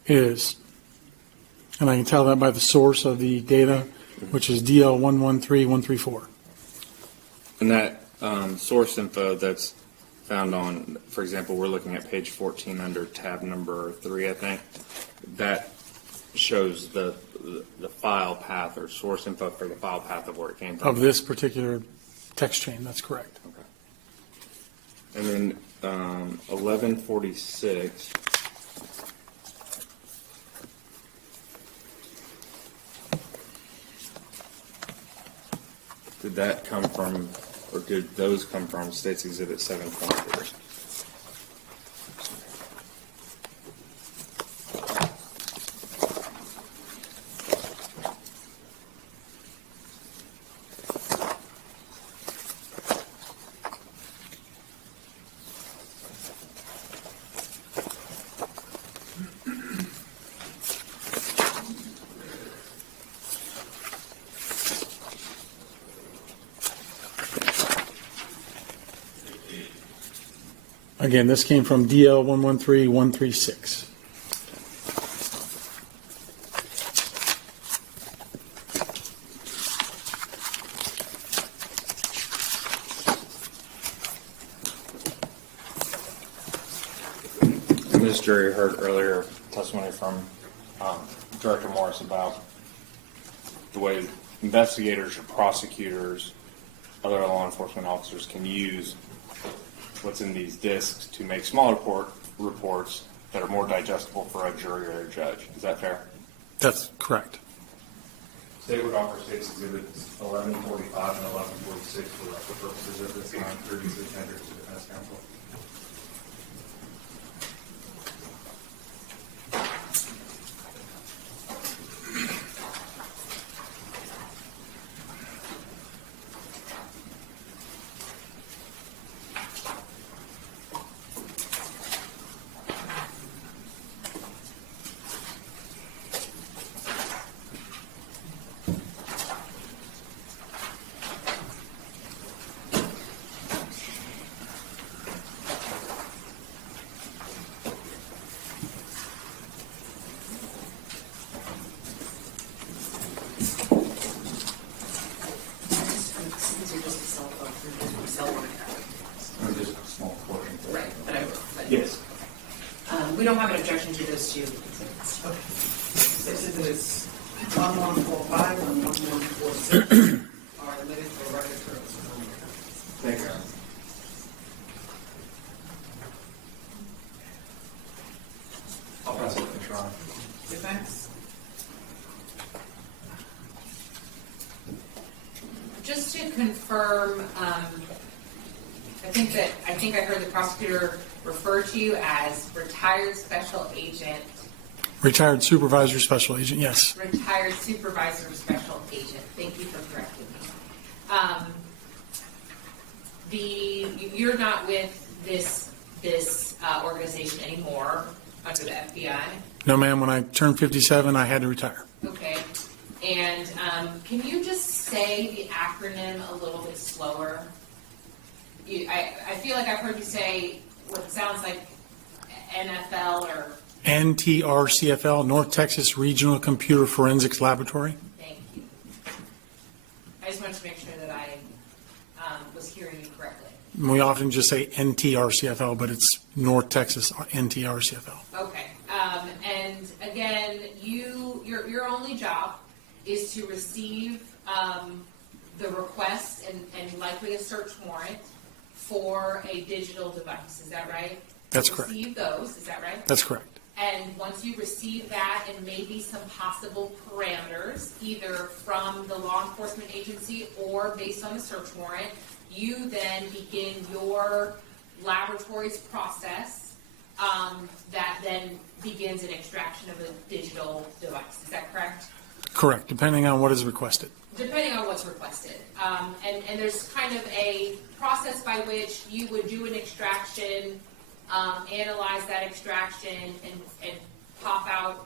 Is, and I can tell that by the source of the data, which is DL113134. And that source info that's found on, for example, we're looking at page 14 under tab number 3, I think, that shows the file path or source info for the file path of where it came from. Of this particular text chain, that's correct. Okay. And then 1146. Did that come from, or did those come from State's Exhibit 723? Again, this came from DL113136. Ms. Jury heard earlier testimony from Director Morris about the way investigators or prosecutors, other law enforcement officers can use what's in these discs to make smaller reports that are more digestible for a jury or a judge. Is that fair? That's correct. State would offer State's Exhibits 1145 and 1146 for the purposes of this non previously tendered to the defense counsel. Yes. We don't have an objection to those 2 exhibits. Okay. Exhibits 1145 and 1146 are admitted for record purposes only. Thank you. I'll pass it to Sean. Defense? just to confirm, I think I heard the prosecutor refer to you as retired special agent. Retired supervisor special agent, yes. Retired supervisor special agent. Thank you for correcting me. You're not with this organization anymore under the FBI. No, ma'am. When I turned 57, I had to retire. Okay. And can you just say the acronym a little bit slower? I feel like I've heard you say what sounds like NFL or... NTRCFL, North Texas Regional Computer Forensics Laboratory. Thank you. I just wanted to make sure that I was hearing you correctly. We often just say NTRCFL, but it's North Texas NTRCFL. Okay. And again, your only job is to receive the request and likely a search warrant for a digital device. Is that right? That's correct. Receive those. Is that right? That's correct. And once you receive that and maybe some possible parameters, either from the law enforcement agency or based on the search warrant, you then begin your laboratory's process that then begins an extraction of a digital device. Is that correct? Correct, depending on what is requested. Depending on what's requested. And there's kind of a process by which you would do an extraction, analyze that extraction, and pop out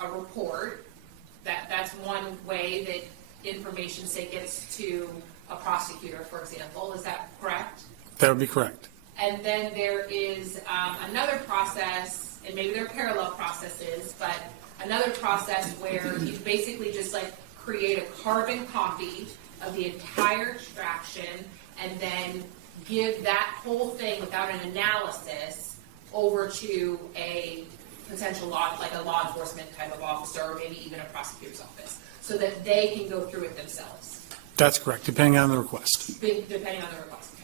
a report. That's one way that information, say, gets to a prosecutor, for example. Is that correct? That would be correct. And then there is another process, and maybe they're parallel processes, but another process where you basically just like create a carbon copy of the entire extraction and then give that whole thing without an analysis over to a potential law enforcement type of officer, or maybe even a prosecutor's office, so that they can go through it themselves. That's correct, depending on the request. Depending on the request.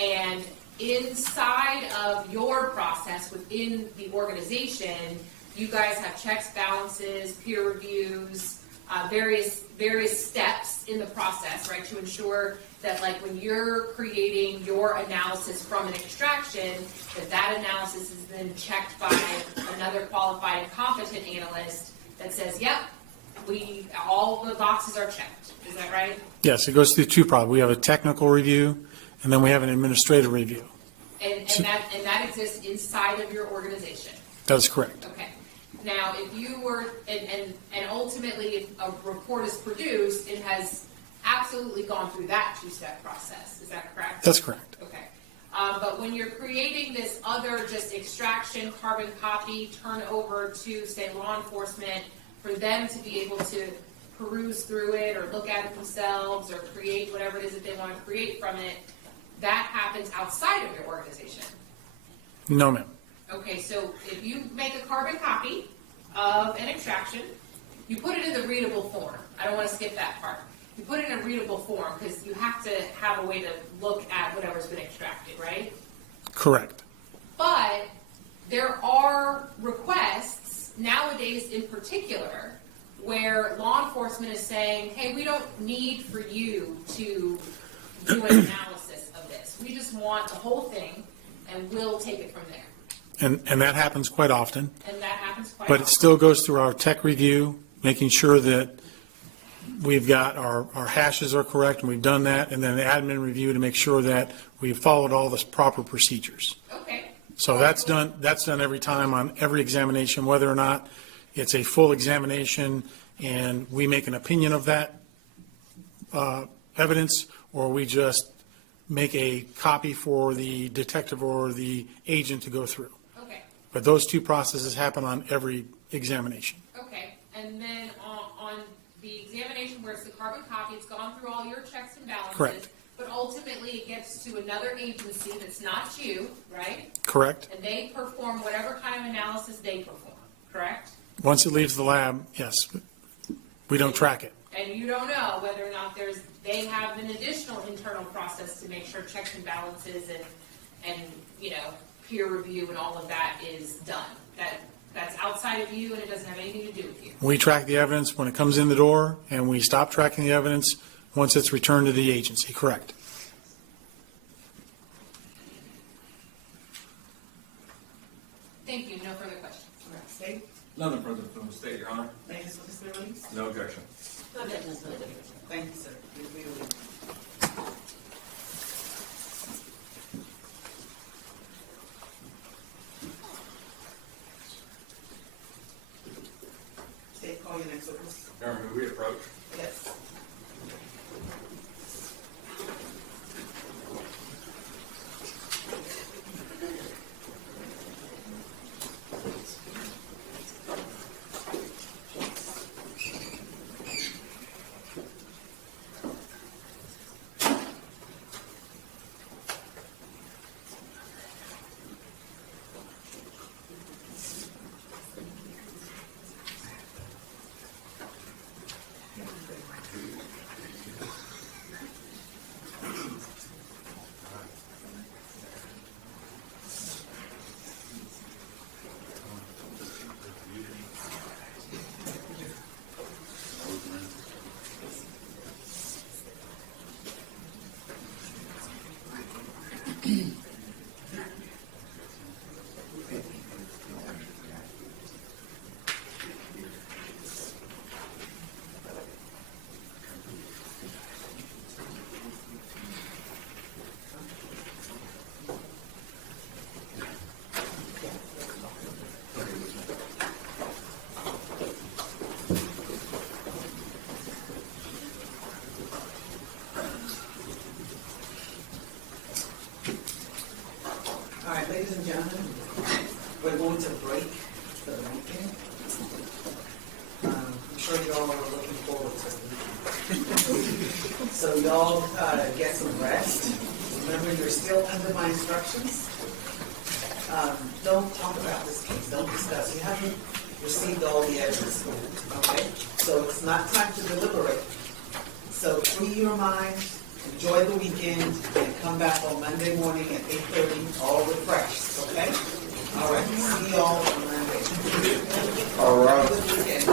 And inside of your process within the organization, you guys have checks, balances, peer reviews, various steps in the process, right, to ensure that, like, when you're creating your analysis from an extraction, that analysis is then checked by another qualified and competent analyst that says, yep, all the boxes are checked. Is that right? Yes, it goes through two problems. We have a technical review, and then we have an administrative review. And that exists inside of your organization. That is correct. Okay. Now, if you were, and ultimately, if a report is produced, it has absolutely gone through that two-step process. Is that correct? That's correct. Okay. But when you're creating this other just extraction, carbon copy, turn over to, say, law enforcement, for them to be able to peruse through it or look at it themselves or create whatever it is that they want to create from it, that happens outside of your organization. No, ma'am. Okay, so if you make a carbon copy of an extraction, you put it in the readable form. I don't want to skip that part. You put it in a readable form because you have to have a way to look at whatever's been extracted, right? Correct. But there are requests, nowadays in particular, where law enforcement is saying, hey, we don't need for you to do an analysis of this. We just want the whole thing, and we'll take it from there. And that happens quite often. And that happens quite But often. it still goes through our tech review, making sure that we've got our hashes are correct, and we've done that, and then the admin review to make sure that we've followed all the proper procedures. Okay. So that's done every time on every examination, whether or not it's a full examination and we make an opinion of that evidence, or we just make a copy for the detective or the agent to go through. Okay. But those two processes happen on every examination. Okay. And then on the examination where it's the carbon copy, it's gone through all your checks and balances. Correct. But ultimately it gets to another agency that's not you, right? Correct. And they perform whatever kind of analysis they perform, correct? Once it leaves the lab, yes, we don't track it. And you don't know whether or not they have an additional internal process to make sure checks and balances and peer review and all of that is done. That's outside of you and it doesn't have anything to do with you. We track the evidence when it comes in the door, and we stop tracking the evidence once it's returned to the agency, correct? Thank you, no further questions. State? Nothing further from the state, Your Honor. Thanks for this release. No objection. Thank you, sir. Please be released. State, call your next witness. Your Honor, may we approach? Yes. All right, ladies and gentlemen, we're going to break for the weekend. I'm sure you all are looking forward to it. So y'all get some rest. Remember, you're still under my instructions. Don't talk about this case. Don't discuss. You haven't received all the evidence. Okay? So it's not time to deliberate. So free your mind. Enjoy the weekend and come back on Monday morning at 8:30, all refreshed, okay? All right, see y'all on Monday. All right. Good weekend.